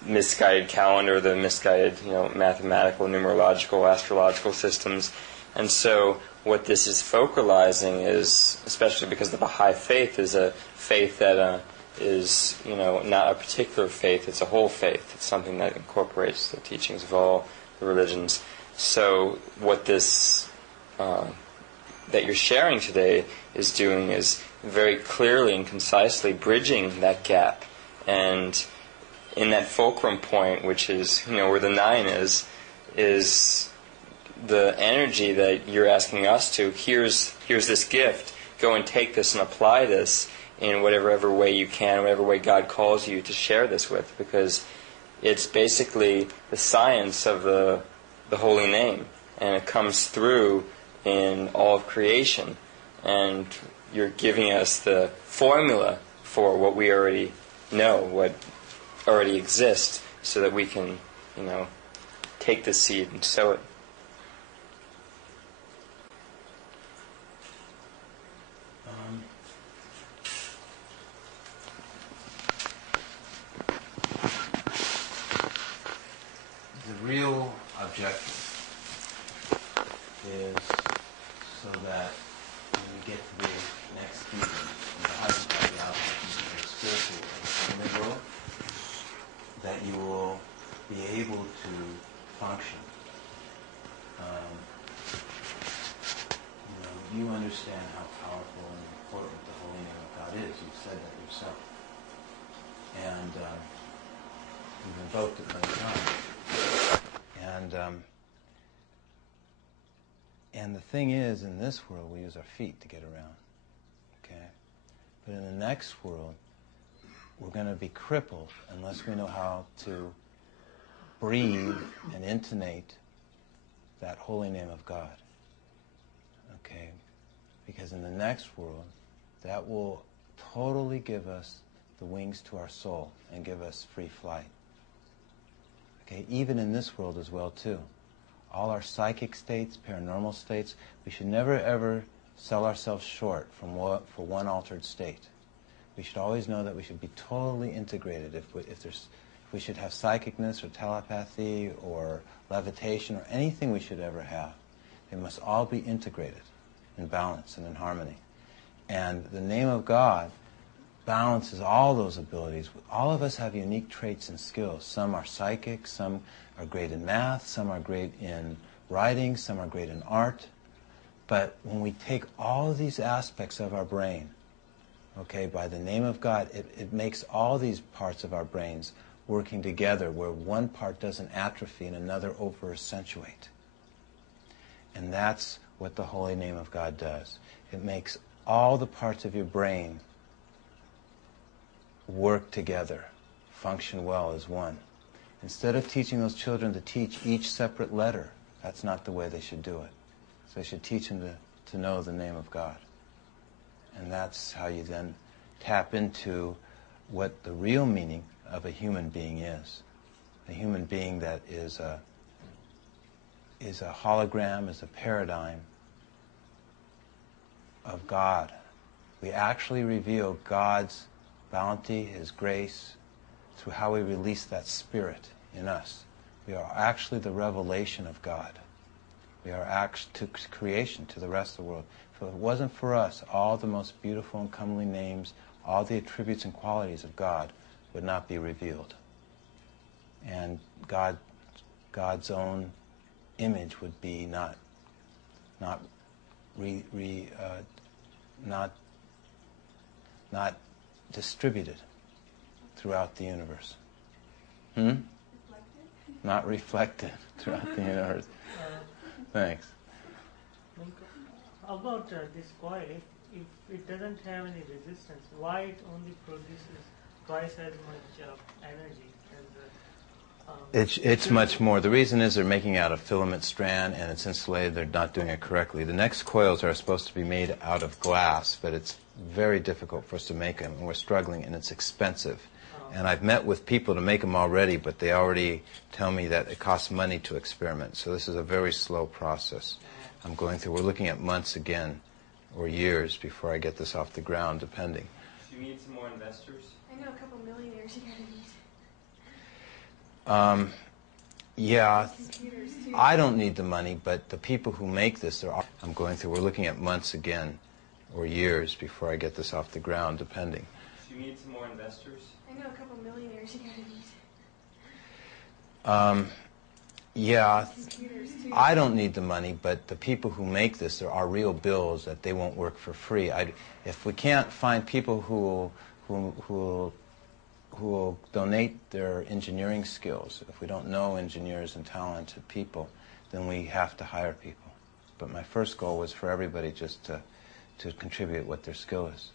misguided calendar, the misguided mathematical, numerological, astrological systems. And so what this is focalizing is, especially because of a high faith, is a faith that is not a particular faith, it's a whole faith. It's something that incorporates the teachings of all the religions. So what this that you're sharing today is doing is very clearly and concisely bridging that gap. And in that fulcrum point, which is where the 9 is the energy that you're asking us to, here's this gift, go and take this and apply this in whatever way you can, whatever way God calls you to share this with, because it's basically the science of the holy name, and it comes through in all of creation, and you're giving us the formula for what we already know, what already exists, so that we can, take the seed and sow it. The real objective is so that when we get to the next season, in the hypothetical spiritual world, that you will be able to function. You understand how powerful and important the holy name of God is. You've said that yourself. And you've invoked it many times. And the thing is, in this world, we use our feet to get around. Okay? But in the next world, we're going to be crippled unless we know how to breathe and intonate that holy name of God. Okay? Because in the next world, that will totally give us the wings to our soul and give us free flight. Okay? Even in this world as well, too. All our psychic states, paranormal states, we should never ever sell ourselves short for one altered state. We should always know that we should be totally integrated. If we should have psychicness or telepathy or levitation or anything we should ever have, they must all be integrated in balance and in harmony. And the name of God balances all those abilities. All of us have unique traits and skills. Some are psychic, some are great in math, some are great in writing, some are great in art. But when we take all of these aspects of our brain, okay, by the name of God, it makes all these parts of our brains working together where one part doesn't atrophy and another over-accentuate. And that's what the holy name of God does. It makes all the parts of your brain work together, function well as one. Instead of teaching those children to teach each separate letter, that's not the way they should do it. So they should teach them to know the name of God. And that's how you then tap into what the real meaning of a human being is. A human being that is a hologram, is a paradigm of God. We actually reveal God's bounty, His grace, through how we release that spirit in us. We are actually the revelation of God. We are to creation to the rest of the world. If it wasn't for us, all the most beautiful and comely names, all the attributes and qualities of God would not be revealed. And God's own image would be not distributed throughout the universe. Not reflected throughout the universe. Thanks. How about this coil? If it doesn't have any resistance, why it only produces twice as much energy as It's much more. The reason is they're making out a filament strand and it's insulated. They're not doing it correctly. The next coils are supposed to be made out of glass, but it's very difficult for us to make them, and we're struggling, and it's expensive. And I've met with people to make them already, but they already tell me that it costs money to experiment. So this is a very slow process I'm going through. We're looking at months again, or years, before I get this off the ground, depending. Do you need some more investors? I know a couple millionaires you gotta meet. Yeah, I don't need the money, but the people who make this, I'm going through. We're looking at months again, or years, before I get this off the ground, depending. Do you need some more investors? I know a couple millionaires you gotta meet. Yeah, I don't need the money, but the people who make this, there are real bills that they won't work for free. If we can't find people who will donate their engineering skills, if we don't know engineers and talented people, then we have to hire people. But my first goal was for everybody just to contribute what their skill is.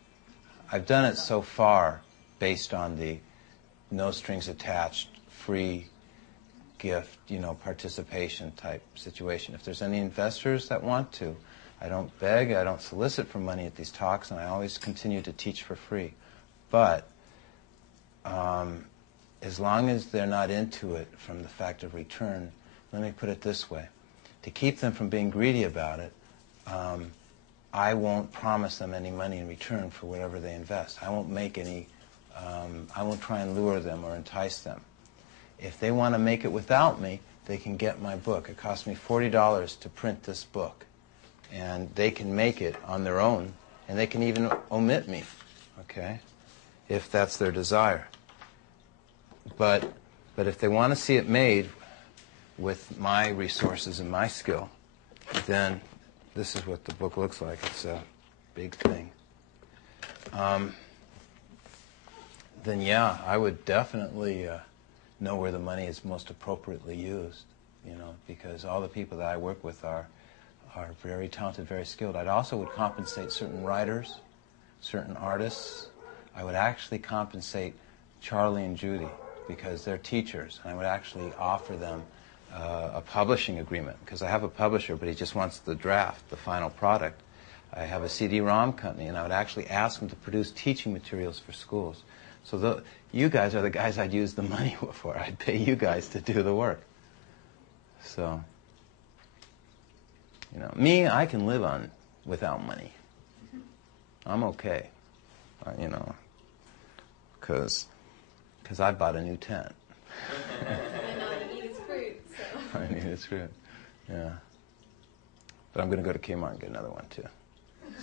I've done it so far based on the no strings attached, free gift, participation type situation. If there's any investors that want to, I don't beg, I don't solicit for money at these talks, and I always continue to teach for free. But as long as they're not into it from the fact of return, let me put it this way. To keep them from being greedy about it, I won't promise them any money in return for whatever they invest. I won't make any, I won't try and lure them or entice them. If they want to make it without me, they can get my book. It cost me $40 to print this book. And they can make it on their own, and they can even omit me, okay, if that's their desire. But if they want to see it made with my resources and my skill, then this is what the book looks like. It's a big thing. Then yeah, I would definitely know where the money is most appropriately used, because all the people that I work with are very talented, very skilled. I also would compensate certain writers, certain artists. I would actually compensate Charlie and Judy because they're teachers. And I would actually offer them a publishing agreement, because I have a publisher, but he just wants the draft, the final product. I have a CD-ROM company, and I would actually ask them to produce teaching materials for schools. So you guys are the guys I'd use the money for. I'd pay you guys to do the work. So, me, I can live without money. I'm okay. because I bought a new tent. And all you eat is fruit, so. I need its fruit. Yeah. But I'm going to go to Kmart and get another one too.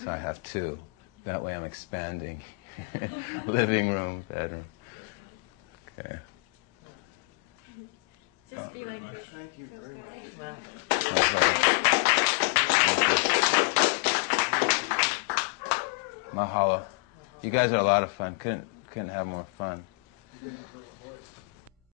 So I have two. That way I'm expanding. Living room, bedroom. Okay. Just be like this. Thank you very much. Mahalo. You guys are a lot of fun. Couldn't have more fun.